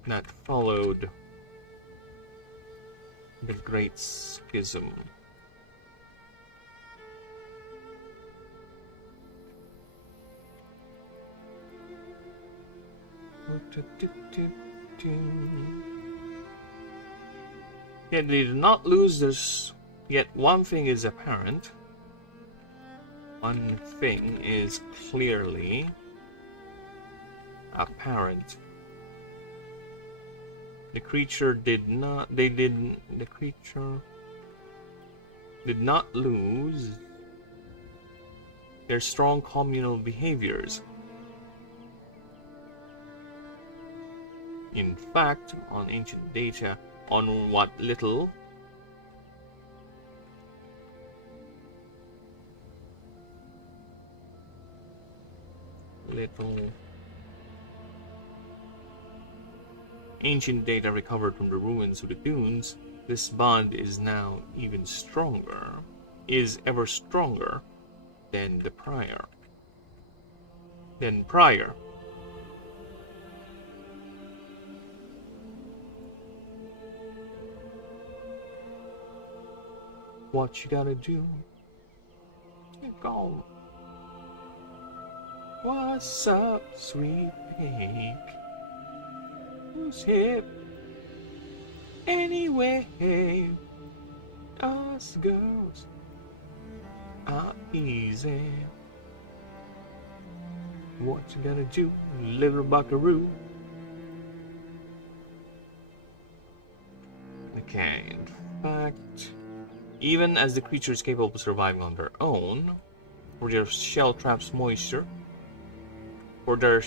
that followed the Great Schism. Yet they did not lose this. Yet one thing is apparent. One thing is clearly apparent. The creature did not lose their strong communal behaviors. In fact, on ancient data, on what little ancient data recovered from the ruins of the dunes, this bond is now even stronger, is ever stronger than the prior. What you gotta do? Go. What's up, sweet pig? Who's hip? Anyway, us girls are easy. What you gonna do, little buckaroo? Okay, in fact, even as the creature is capable of surviving on their own, for their shell traps moisture, for the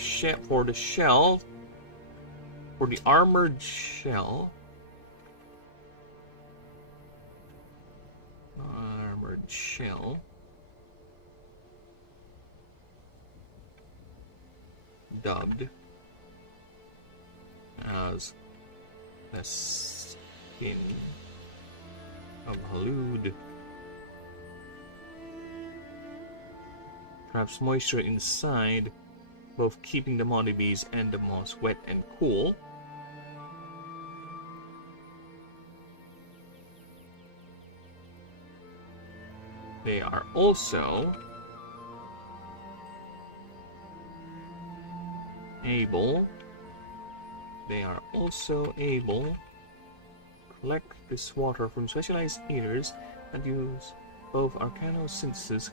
armored shell, dubbed as the skin of Halud, traps moisture inside, both keeping the modlist and the moss wet and cool. They are also able to collect this water from specialized eaters that use both arcanosynthesis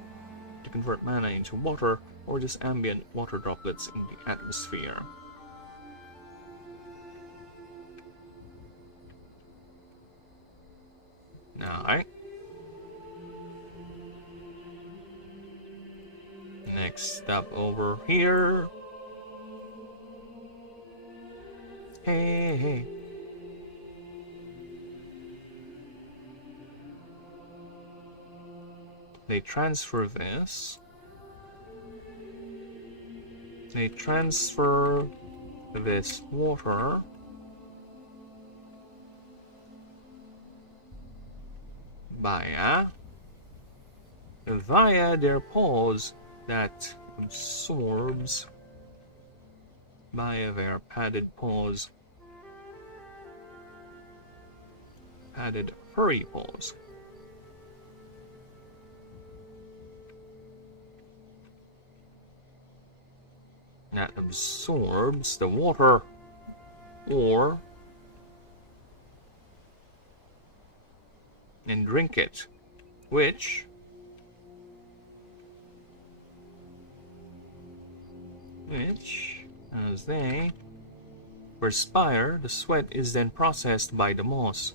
to convert mana into water or just ambient water droplets in the atmosphere. Alright. Next up over here. Hey. They transfer this. They transfer this water via their paws that absorbs via their padded paws, padded furry paws. That absorbs the water and drink it, which as they perspire, the sweat is then processed by the moss.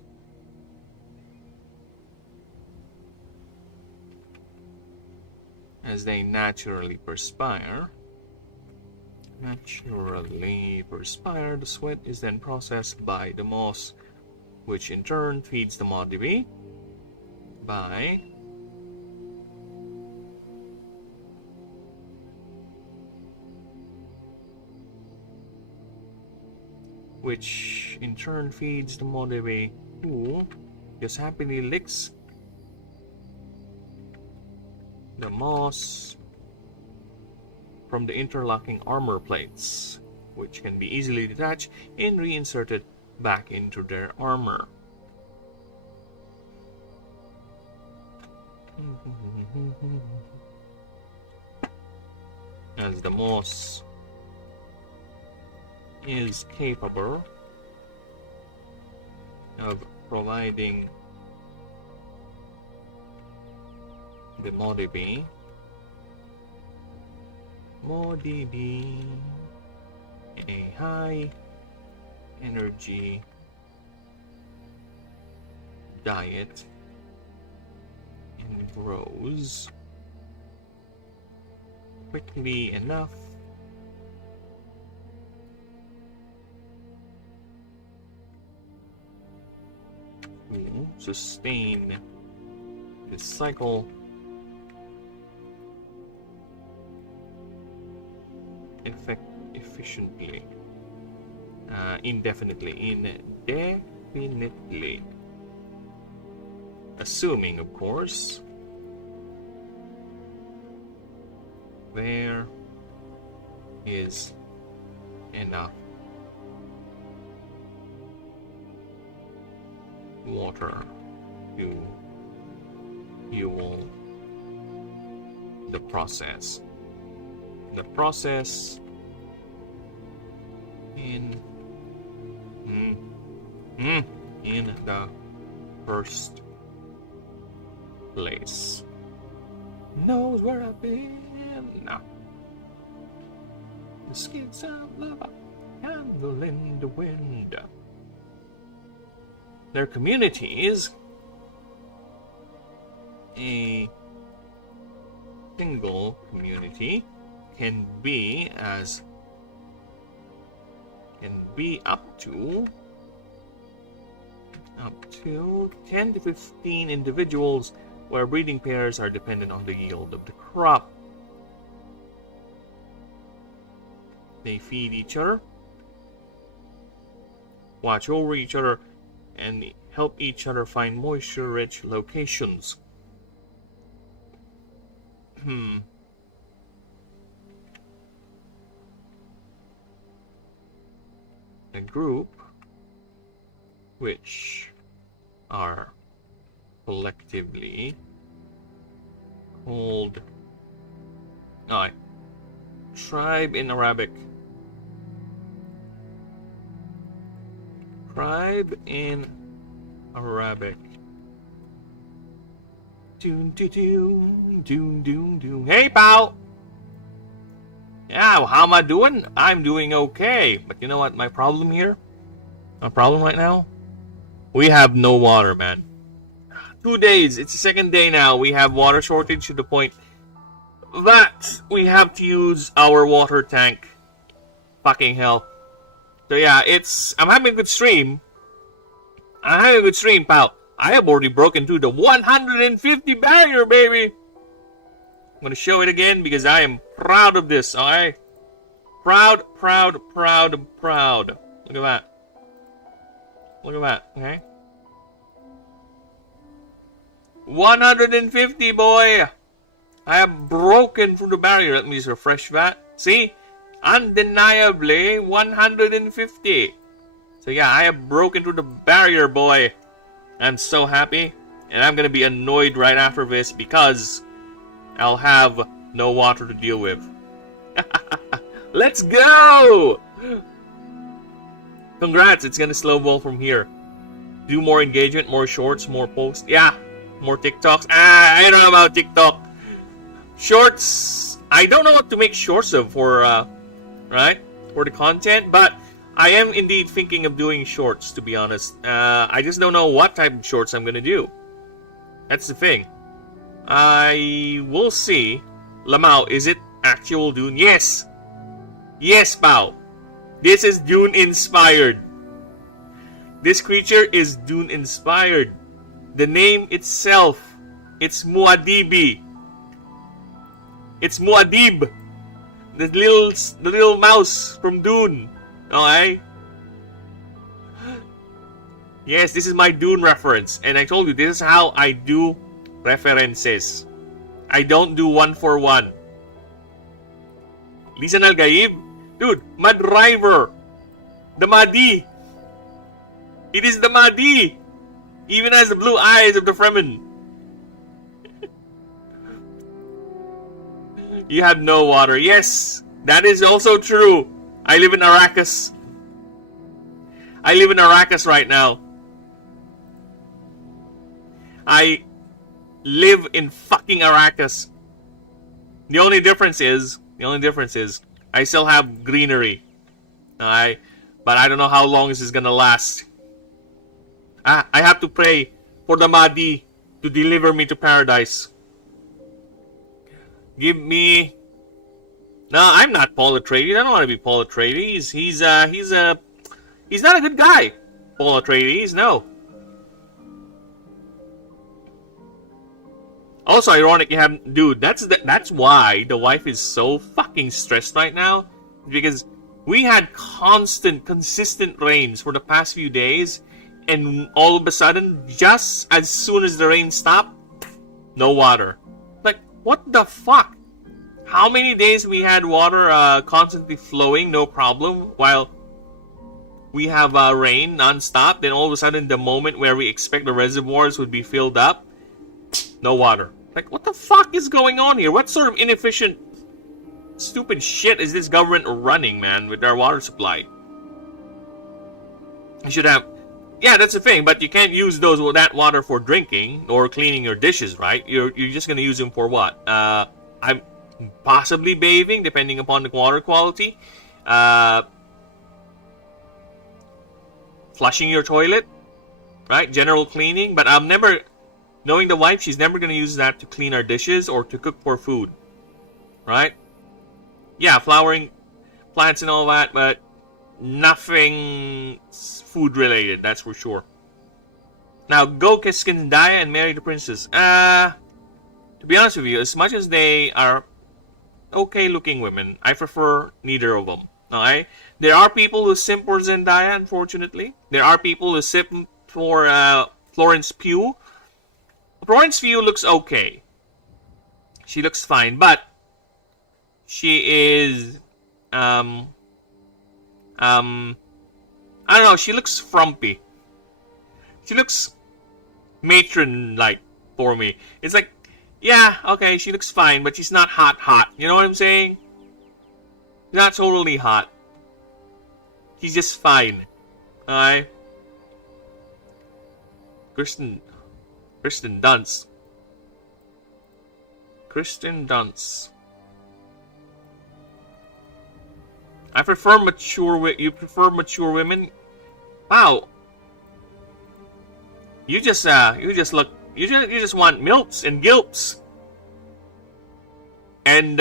As they naturally perspire, the sweat is then processed by the moss, which in turn feeds the modlist by who just happily licks the moss from the interlocking armor plates, which can be easily detached and reinserted back into their armor. As the moss is capable of providing the MODB a high energy diet and grows quickly enough to sustain this cycle efficiently, indefinitely, assuming, of course, there is enough water to fuel the process. The process in the first place. Knows where I've been. Now. The skids of lava, candle in the wind. Their communities, a single community, can be up to 10 to 15 individuals, where breeding pairs are dependent on the yield of the crop. They feed each other, watch over each other, and help each other find moisture-rich locations. A group which are collectively called tribe in Arabic. Tribe in Arabic. Doon doon doon doon doon doon. Hey, pal. Yeah, how am I doing? I'm doing okay. But you know what my problem here? My problem right now? We have no water, man. 2 days. It's the second day now. We have water shortage to the point that we have to use our water tank. Fucking hell. So yeah, I'm having a good stream. I'm having a good stream, pal. I have already broken through the 150 barrier, baby. I'm gonna show it again because I am proud of this, alright? Proud, proud, proud, proud. Look at that. Look at that, okay? 150, boy! I have broken through the barrier. Let me just refresh that. See? Undeniably 150. So yeah, I have broken through the barrier, boy. I'm so happy. And I'm gonna be annoyed right after this because I'll have no water to deal with. Let's go! Congrats, it's gonna snowball from here. Do more engagement, more shorts, more posts. Yeah, more TikToks. I don't know about TikTok. Shorts, I don't know what to make shorts of for the content, but I am indeed thinking of doing shorts, to be honest. I just don't know what type of shorts I'm gonna do. That's the thing. I will see. Lamau, is it actual Dune? Yes! Yes, Bao. This is Dune inspired. This creature is Dune inspired. The name itself, it's Muadibi. It's Muad'Dib. The little mouse from Dune. Okay? Yes, this is my Dune reference. And I told you, this is how I do references. I don't do one for one. Lisan Al-Gaib? Dude, Mad Driver. The Mahdi. It is the Mahdi. Even has the blue eyes of the Fremen. You have no water. Yes, that is also true. I live in Arrakis. I live in Arrakis right now. I live in fucking Arrakis. The only difference is I still have greenery. But I don't know how long this is gonna last. I have to pray for the Mahdi to deliver me to paradise. Give me. No, I'm not Paul Atreides. I don't want to be Paul Atreides. He's not a good guy. Paul Atreides, no. Also ironic, you have, dude. That's why the wife is so fucking stressed right now, because we had consistent rains for the past few days, and all of a sudden, just as soon as the rain stopped, no water. Like, what the fuck? How many days we had water constantly flowing, no problem, while we have rain non-stop, then all of a sudden, the moment where we expect the reservoirs would be filled up, no water. Like, what the fuck is going on here? What sort of inefficient, stupid shit is this government running, man, with our water supply? I should have... Yeah, that's the thing, but you can't use that water for drinking or cleaning your dishes, right? You're just gonna use them for what? I'm possibly bathing, depending upon the water quality. Flushing your toilet, right? General cleaning, but I'm never... Knowing the wife, she's never gonna use that to clean our dishes or to cook for food, right? Yeah, flowering plants and all that, but nothing food related, that's for sure. Now, go Kiskindaya and marry the princess. To be honest with you, as much as they are okay-looking women, I prefer neither of them. Alright? There are people who simp for Zendaya, unfortunately. There are people who simp for Florence Pugh. Florence Pugh looks okay. She looks fine, but she is I don't know, she looks frumpy. She looks matron-like for me. It's like, yeah, okay, she looks fine, but she's not hot. You know what I'm saying? She's not totally hot. She's just fine. Alright? Kristen Dunst. Kristen Dunst. I prefer mature. You prefer mature women? Wow. You just look. You just want milps and gilps. And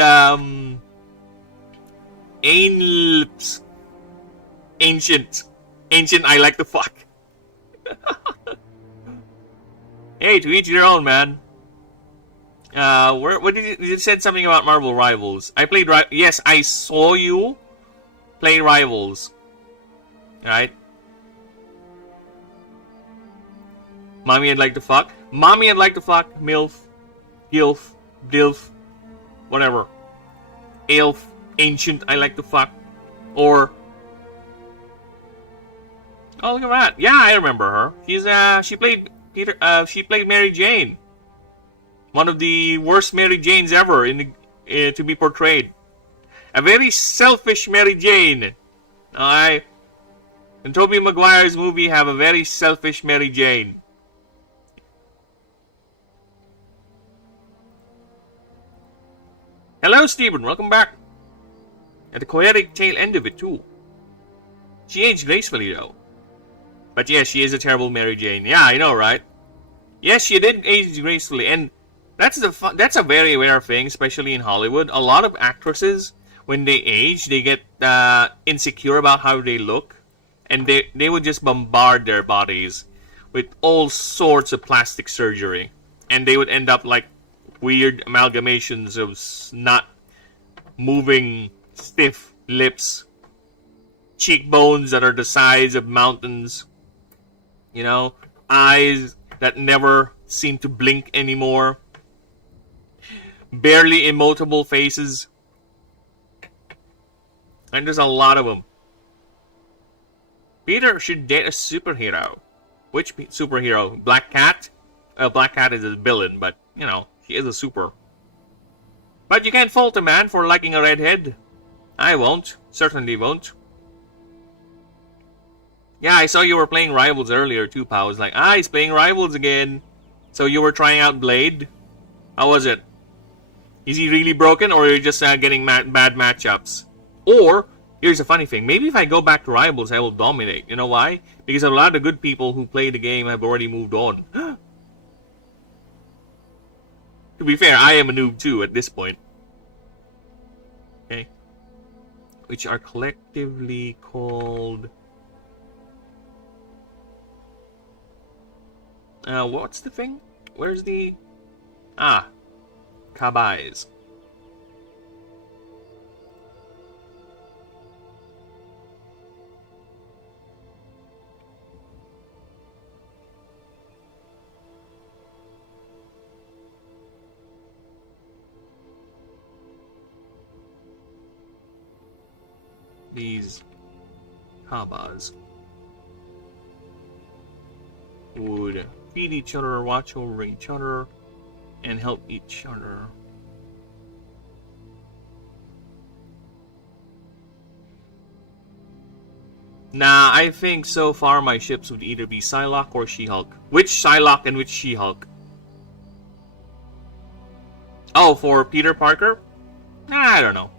anelps. Ancient. I like to fuck. Hey, to each your own, man. What did you said something about Marvel Rivals? I played yes, I saw you play Rivals. Alright. Mommy, I'd like to fuck. Mommy, I'd like to fuck. MILF. GILF. DILF. Whatever. AILF. Ancient, I like to fuck. Or... Oh, look at that. Yeah, I remember her. She played Mary Jane. One of the worst Mary Janes ever to be portrayed. A very selfish Mary Jane. And Tobey Maguire's movie have a very selfish Mary Jane. Hello, Stephen. Welcome back. At the poetic tail end of it, too. She aged gracefully, though. But yes, she is a terrible Mary Jane. Yeah, I know, right? Yes, she did age gracefully, and that's a very rare thing, especially in Hollywood. A lot of actresses, when they age, they get insecure about how they look, and they would just bombard their bodies with all sorts of plastic surgery, and they would end up like weird amalgamations of not moving, stiff lips, cheekbones that are the size of mountains. You know, eyes that never seem to blink anymore. Barely emotable faces. And there's a lot of them. Peter should date a superhero. Which superhero? Black Cat? Black Cat is a villain, but, you know, she is a super. But you can't fault a man for liking a redhead. I won't. Certainly won't. Yeah, I saw you were playing Rivals earlier too, pal. I was like, he's playing Rivals again. So you were trying out Blade? How was it? Is he really broken, or are you just getting bad matchups? Or, here's a funny thing. Maybe if I go back to Rivals, I will dominate. You know why? Because a lot of good people who play the game have already moved on. To be fair, I am a noob too at this point. Okay. Which are collectively called... what's the thing? Where's the... Kabais. These Kabas would feed each other, watch over each other, and help each other. Nah, I think so far my ships would either be Psylocke or She-Hulk. Which Psylocke and which She-Hulk? Oh, for Peter Parker? Nah, I don't know.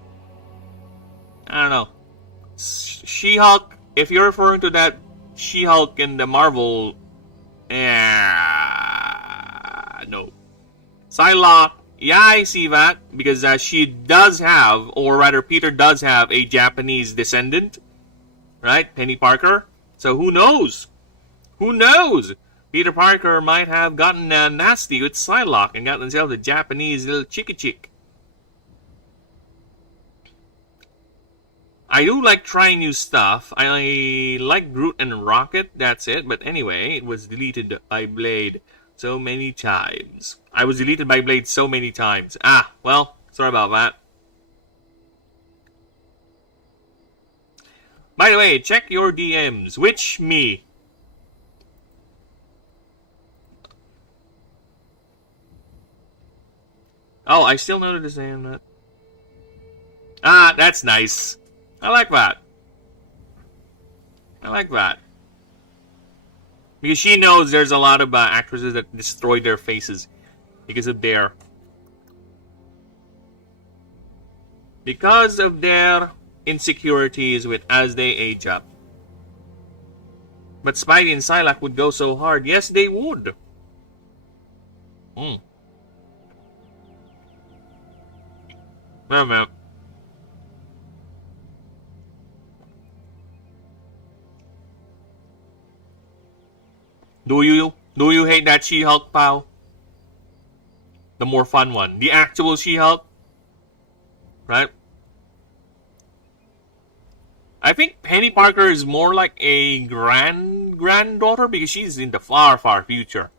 She-Hulk, if you're referring to that She-Hulk in the Marvel... no. Psylocke, yeah, I see that. Because she does have, or rather Peter does have, a Japanese descendant. Right? Penny Parker. So who knows? Who knows? Peter Parker might have gotten nasty with Psylocke and gotten himself a Japanese little chicky chick. I do like trying new stuff. I like Groot and Rocket, that's it. But anyway, it was deleted by Blade so many times. I was deleted by Blade so many times. Well, sorry about that. By the way, check your DMs. Which me? Oh, I still know the design that. That's nice. I like that. I like that. Because she knows there's a lot of actresses that destroy their faces because of their insecurities with as they age up. But Spidey and Psylocke would go so hard. Yes, they would. Wait a minute. Do you hate that She-Hulk, pal? The more fun one. The actual She-Hulk? Right? I think Penny Parker is more like a granddaughter because she's in the far, far future.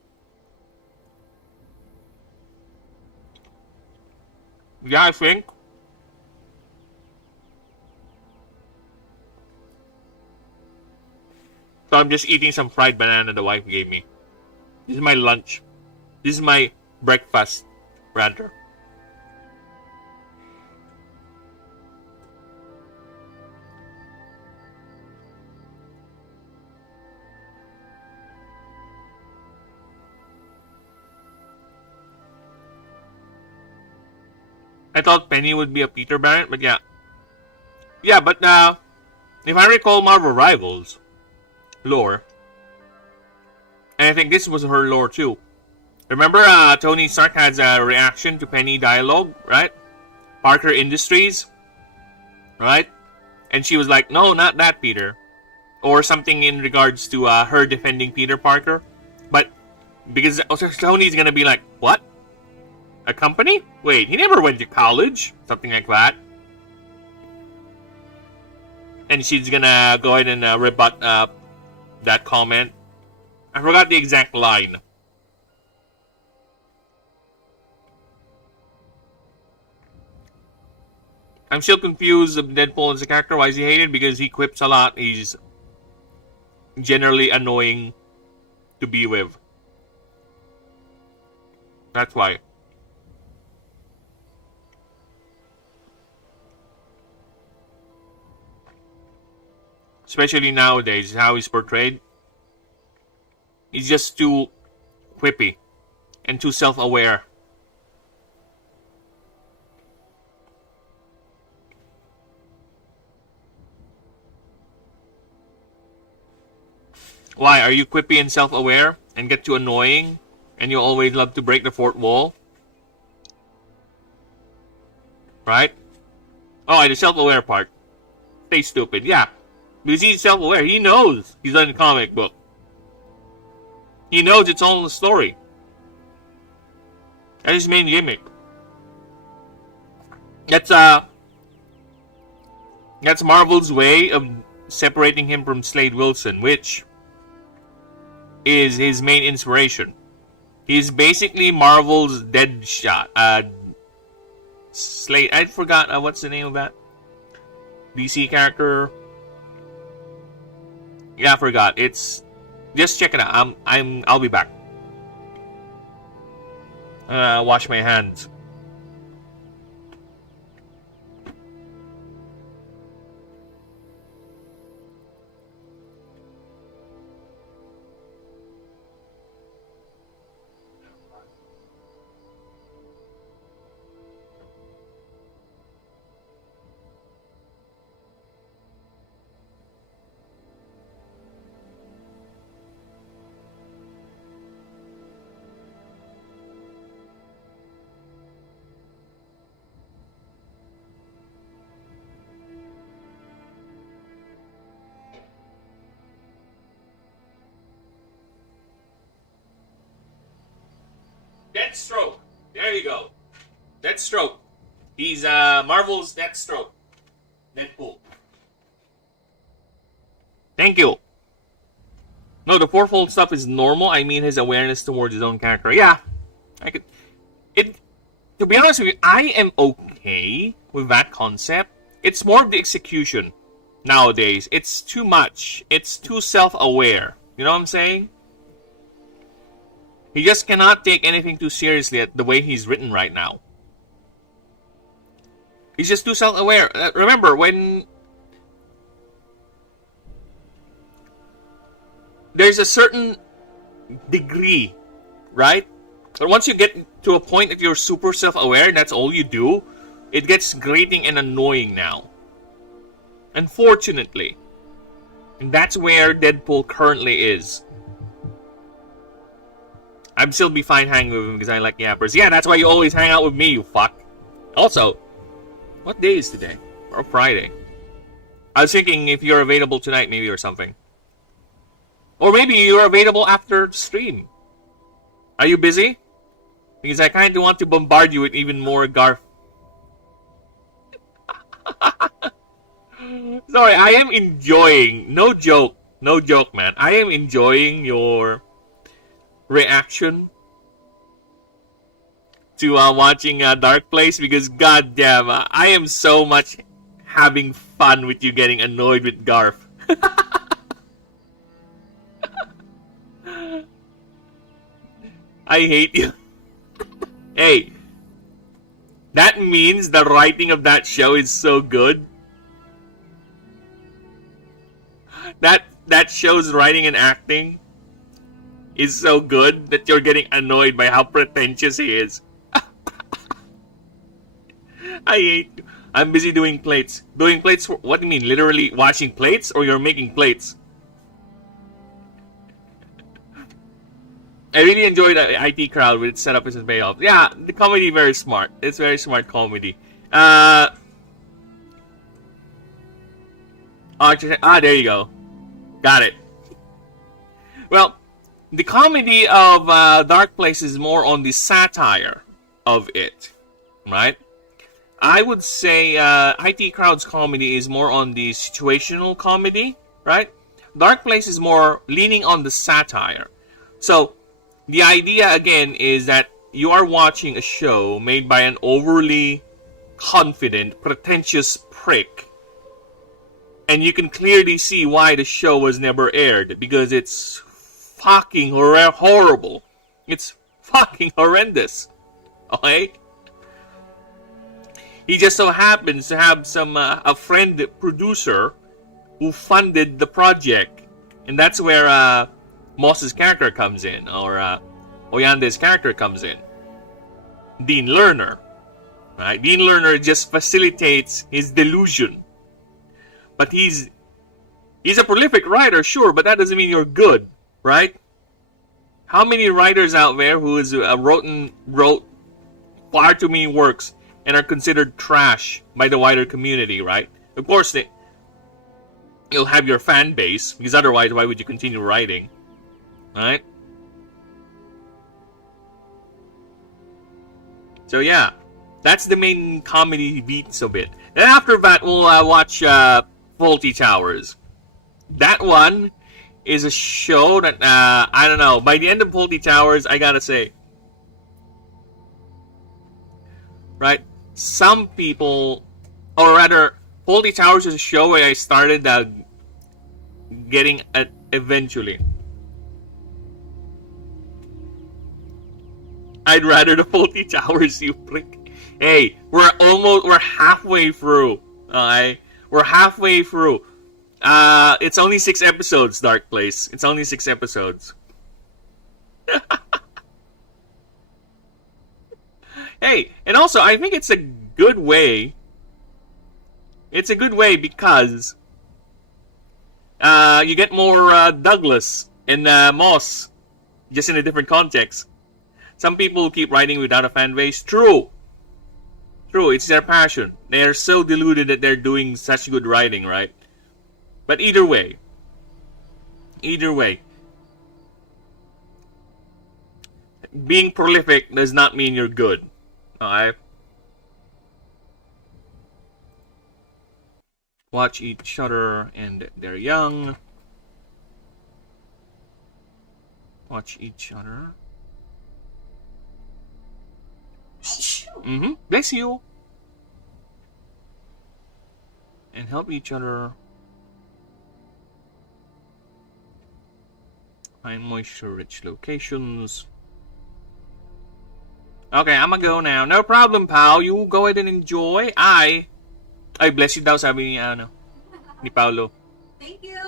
Yeah, I think. So I'm just eating some fried banana the wife gave me. This is my lunch. This is my breakfast, rather. I thought Penny would be a Peter Barrett, but yeah. Yeah, but if I recall Marvel Rivals lore, and I think this was her lore too. Remember Tony Stark has a reaction to Penny dialogue, right? Parker Industries, right? And she was like, no, not that Peter. Or something in regards to her defending Peter Parker. But because Tony's gonna be like, what? A company? Wait, he never went to college. Something like that. And she's gonna go ahead and rebut that comment. I forgot the exact line. I'm still confused of Deadpool as a character. Why is he hated? Because he quips a lot. He's generally annoying to be with. That's why. Especially nowadays, how he's portrayed. He's just too quippy and too self-aware. Why? Are you quippy and self-aware and get too annoying and you always love to break the fourth wall? Right? Oh, the self-aware part. Stay stupid. Yeah. Because he's self-aware. He knows he's on a comic book. He knows it's all a story. That's his main gimmick. That's Marvel's way of separating him from Slade Wilson, which is his main inspiration. He's basically Marvel's Deadshot. Slade. I forgot what's the name of that DC character. Yeah, I forgot. It's just check it out. I'll be back. Wash my hands. Deathstroke. There you go. Deathstroke. He's Marvel's Deathstroke. Deadpool. Thank you. No, the fourfold stuff is normal. I mean his awareness towards his own character. Yeah. I could. To be honest with you, I am okay with that concept. It's more of the execution nowadays. It's too much. It's too self-aware. You know what I'm saying? He just cannot take anything too seriously at the way he's written right now. He's just too self-aware. Remember, when there's a certain degree, right? But once you get to a point that you're super self-aware and that's all you do, it gets grating and annoying now. Unfortunately. And that's where Deadpool currently is. I'd still be fine hanging with him because I like yappers. Yeah, that's why you always hang out with me, you fuck. Also, what day is today? Or Friday? I was thinking if you're available tonight, maybe, or something. Or maybe you're available after stream. Are you busy? Because I kind of want to bombard you with even more Garf. Sorry, I am enjoying. No joke, man. I am enjoying your reaction to watching Dark Place because goddamn, I am so much having fun with you getting annoyed with Garf. I hate you. Hey, that means the writing of that show is so good. That show's writing and acting is so good that you're getting annoyed by how pretentious he is. I hate you. I'm busy doing plates. Doing plates for, what do you mean? Literally washing plates, or you're making plates? I really enjoy the IT crowd with its setup and payoff. Yeah, the comedy very smart. It's very smart comedy. There you go. Got it. Well, the comedy of Dark Place is more on the satire of it, right? I would say IT Crowd's comedy is more on the situational comedy, right? Dark Place is more leaning on the satire. So, the idea again is that you are watching a show made by an overly confident, pretentious prick. And you can clearly see why the show was never aired. Because it's fucking horrible. It's fucking horrendous. Okay? He just so happens to have a friend producer who funded the project. And that's where Moss's character comes in. Or Oyande's character comes in. Dean Lerner. Right? Dean Lerner just facilitates his delusion. But he's a prolific writer, sure, but that doesn't mean you're good, right? How many writers out there who wrote far too many works and are considered trash by the wider community, right? Of course, you'll have your fan base, because otherwise, why would you continue writing, right? So yeah, that's the main comedy beats of it. Then after that, we'll watch Faulty Towers. That one is a show that, I don't know, by the end of Faulty Towers, I gotta say, right, some people, or rather, Faulty Towers is a show where I started getting at eventually. I'd rather the Faulty Towers, you prick. Hey, we're halfway through. Alright? We're halfway through. It's only 6 episodes, Dark Place. It's only 6 episodes. Hey, and also, I think it's a good way. It's a good way because you get more Douglas and Moss, just in a different context. Some people keep writing without a fan base. True. True, it's their passion. They are so deluded that they're doing such good writing, right? But either way, being prolific does not mean you're good. Alright? Watch each other and they're young. Watch each other. Bless you. And help each other find moisture-rich locations. Okay, I'm gonna go now. No problem, pal. You go ahead and enjoy. Ay, bless you daw, sabi ni Paolo. Thank you.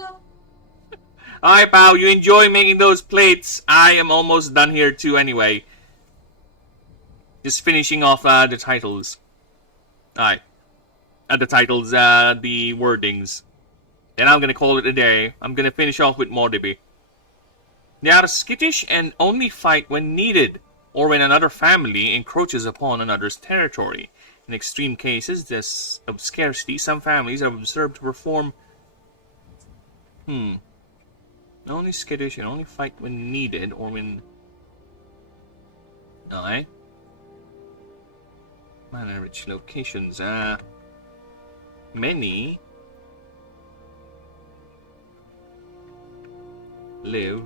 Alright, pal. You enjoy making those plates. I am almost done here too anyway. Just finishing off the titles. Alright. The titles, the wordings. And I'm gonna call it a day. I'm gonna finish off with Modibi. They are skittish and only fight when needed, or when another family encroaches upon another's territory. In extreme cases of scarcity, some families are observed to perform... Only skittish and only fight when needed, or when... Aye. Mana-rich locations, many live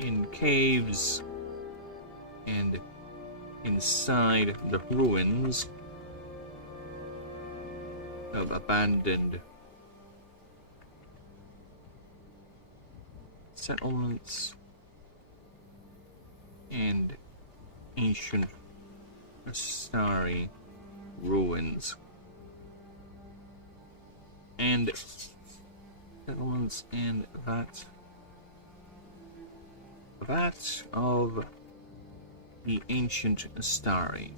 in caves and inside the ruins of abandoned settlements and ancient starry ruins and settlements and that of the ancient starry.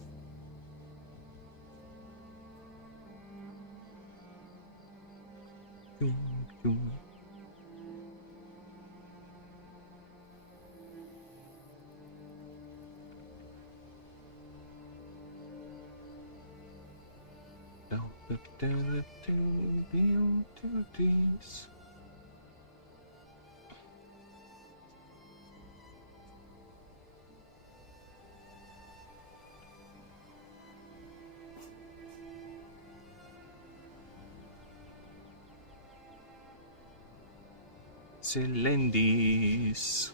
Zelendis.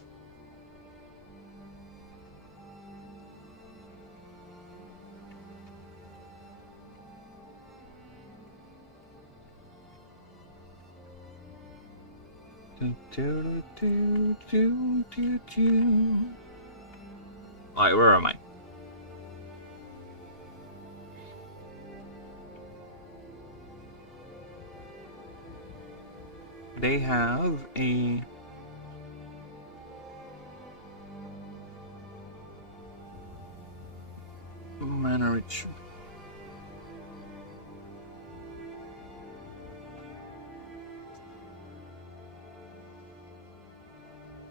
Alright, where am I? They have a mana ritual.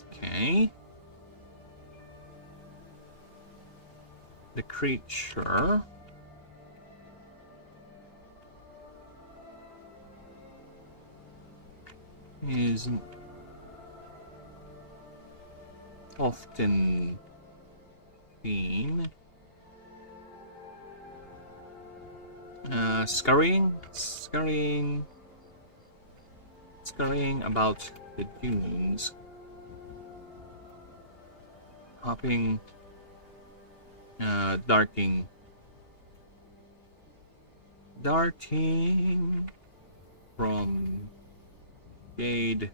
Okay. The creature is often been scurrying about the dunes, hopping, darting from shade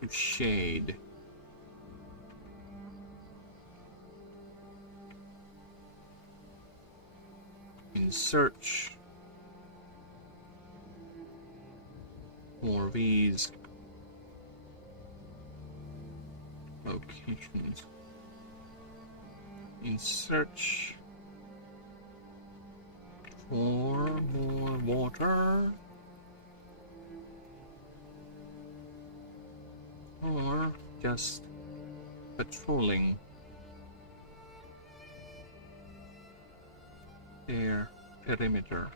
to shade. In search for these locations. In search for more water, or just patrolling their perimeter.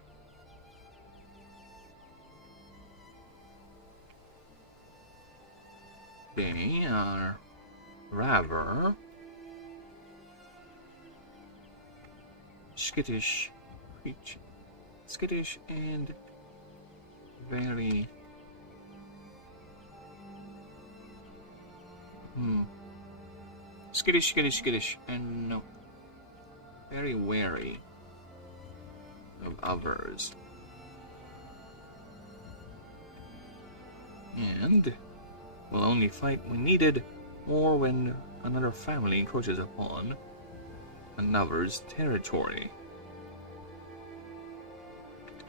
They are rather skittish creature, skittish and very skittish, and no, very wary of others, and will only fight when needed, or when another family encroaches upon another's territory.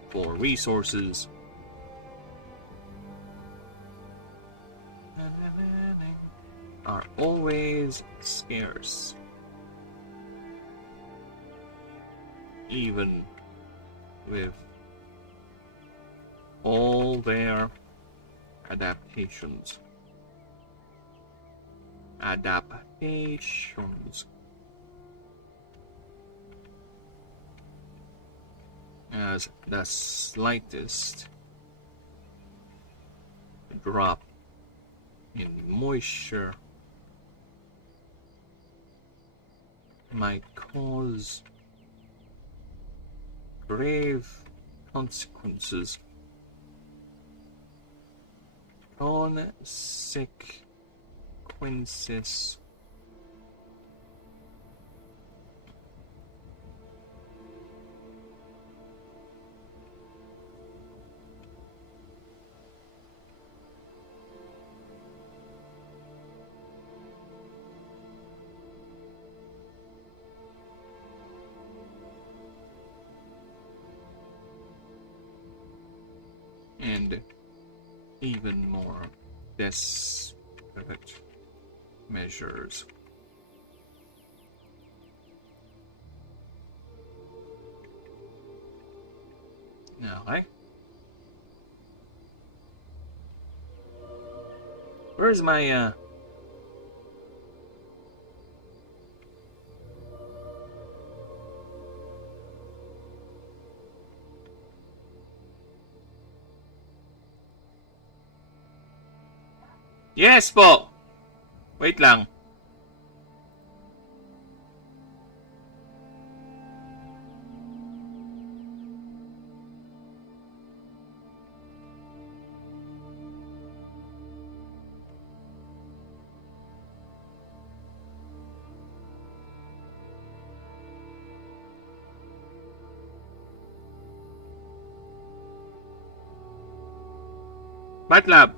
For resources are always scarce, even with all their adaptations. As the slightest drop in moisture might cause grave consequences. Consequences. And even more desperate measures. Now, where's my Yes po! Wait lang. MATLAB.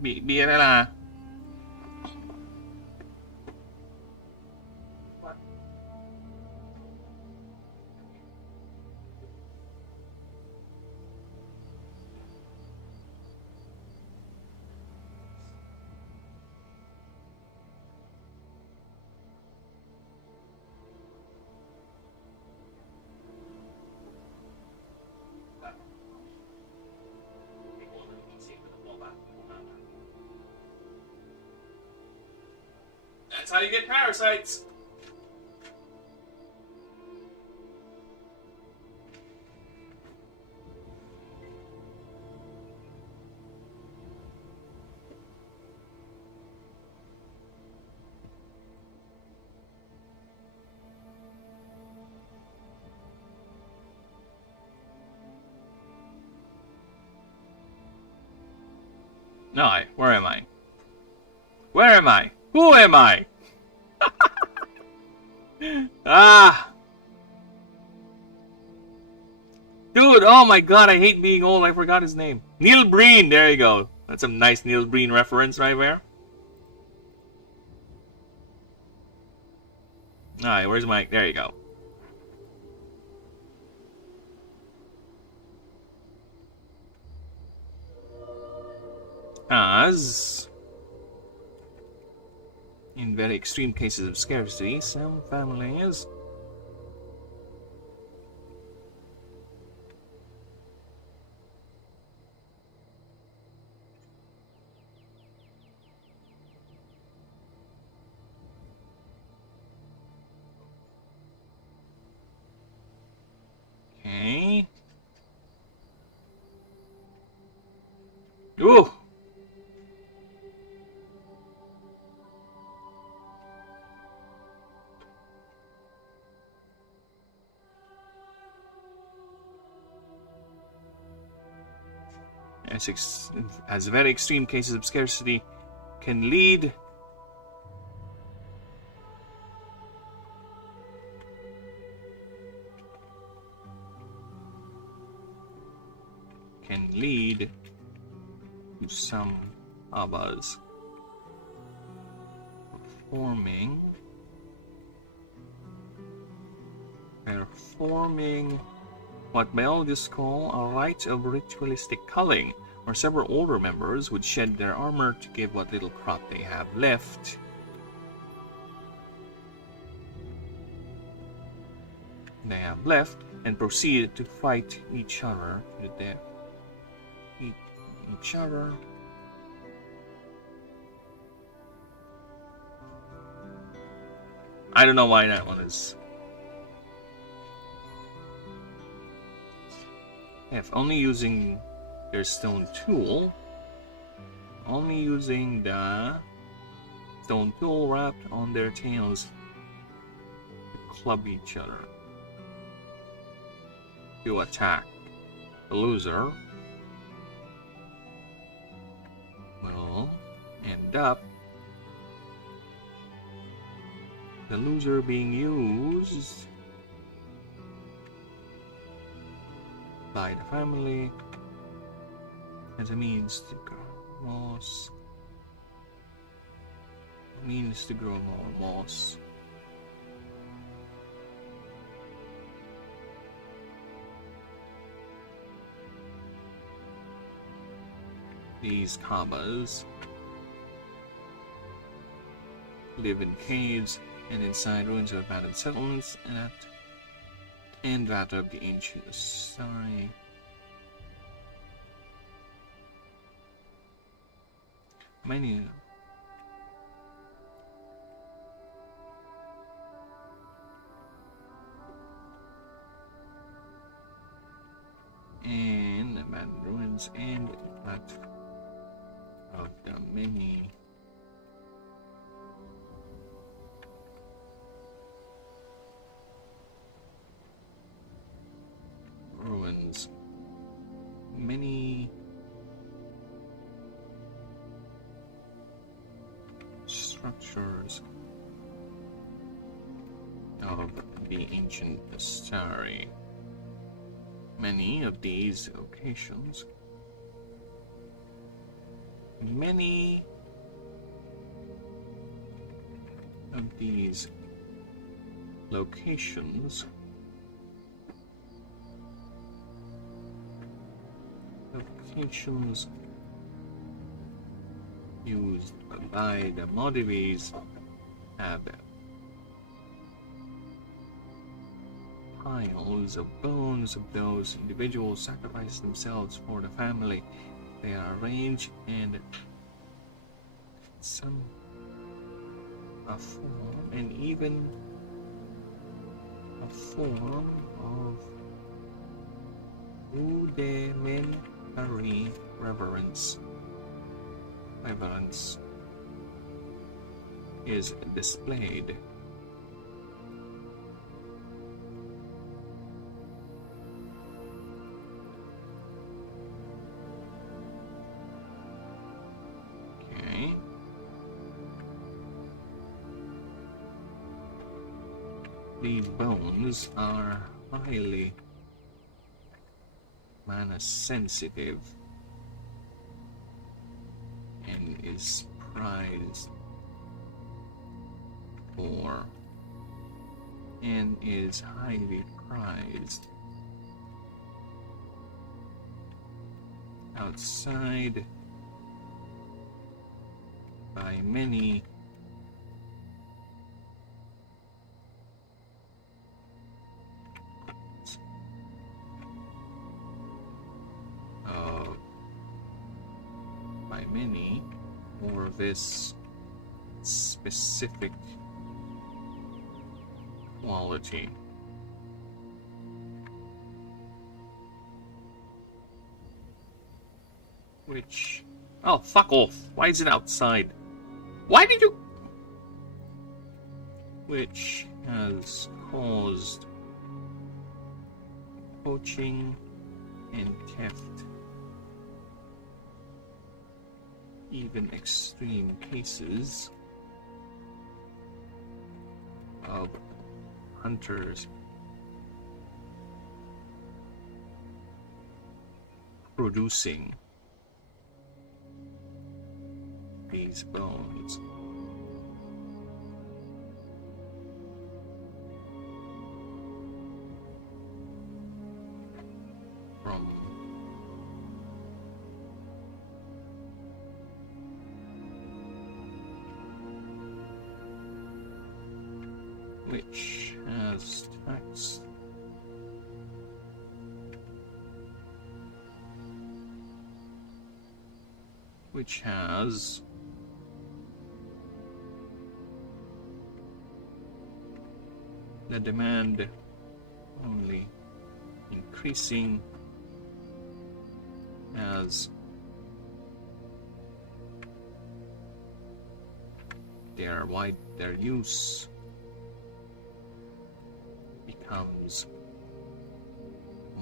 Bị đây là that's how you get parasites. No, where am I? Where am I? Who am I? Ah! Dude, oh my god, I hate being old. I forgot his name. Neil Breen, there you go. That's a nice Neil Breen reference right there. Alright, where's my... There you go. As... in very extreme cases of scarcity, some families... Okay. Ooh! As very extreme cases of scarcity can lead to some abbas performing what biologists call a rite of ritualistic culling, where several older members would shed their armor to give what little crop they have left and proceed to fight each other to the death. Each other. I don't know why that one is. If only using their stone tool, only using the stone tool wrapped on their tails to club each other to attack. The loser will end up being used by the family as a means to grow moss. More moss. These kabbas live in caves and inside ruins of abandoned settlements and that of the ancient Asari. Many and abandoned ruins and that of the many ruins. Many structures out of the ancient story. Many of these locations used by the Maldives have piles of bones of those individuals sacrificed themselves for the family. They are arranged in some form, and even a form of rudimentary reverence is displayed. Okay. These bones are highly mana sensitive and is prized for and is highly prized outside by many for this specific quality. Which... oh, fuck off. Why is it outside? Why did you... which has caused poaching and theft. Even extreme cases of hunters producing these bones. From which has taxed which has the demand only increasing as their use becomes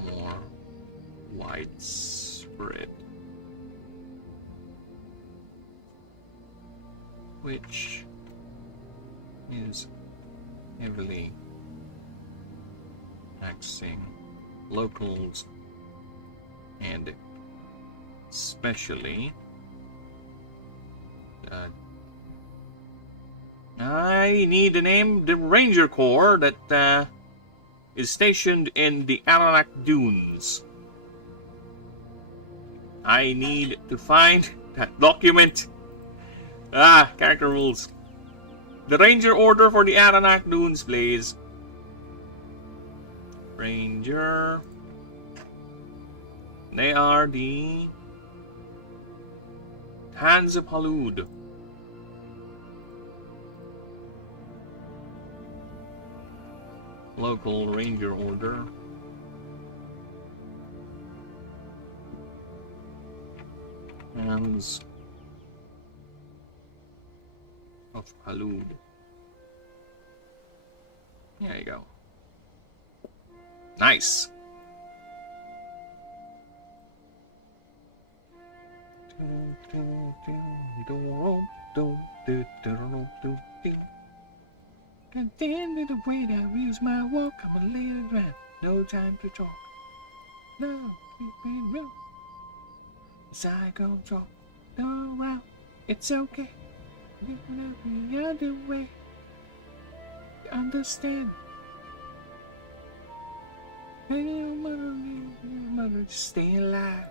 more widespread, which is heavily taxing locals and especially I need to name the Ranger Corps that is stationed in the Aranak Dunes. I need to find that document. Character rules. The Ranger order for the Aranak Dunes, please. Ranger. They are the Hands of Halud. Local Ranger order. Hands of Halud. There you go. Nice. At the end of the way, I use my walk. I'm a little ground. No time to talk. No, keep real. As I go talk. No, well, it's okay. The other way. Understand. Mother, staying alive.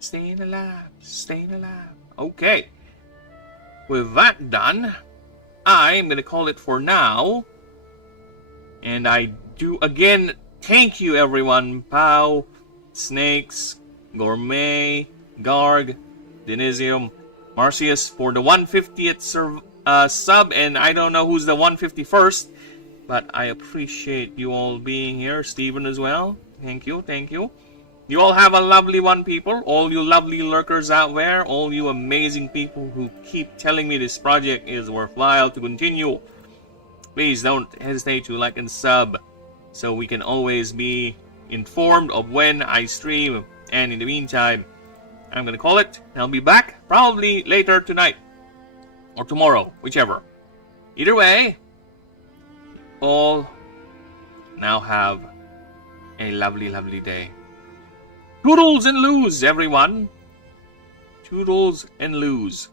Staying alive. Staying alive. Okay. With that done, I'm gonna call it for now. And I do again thank you everyone. Pow, Snakes, Gourmet, Garg, Denisium, Marcius for the 150th sub, and I don't know who's the 151st, but I appreciate you all being here. Steven as well. Thank you, thank you. You all have a lovely one, people. All you lovely lurkers out there, all you amazing people who keep telling me this project is worthwhile to continue. Please don't hesitate to like and sub so we can always be informed of when I stream. And in the meantime, I'm gonna call it. I'll be back probably later tonight or tomorrow, whichever. Either way, all now have a lovely, lovely day. Toodles and lose, everyone. Toodles and lose.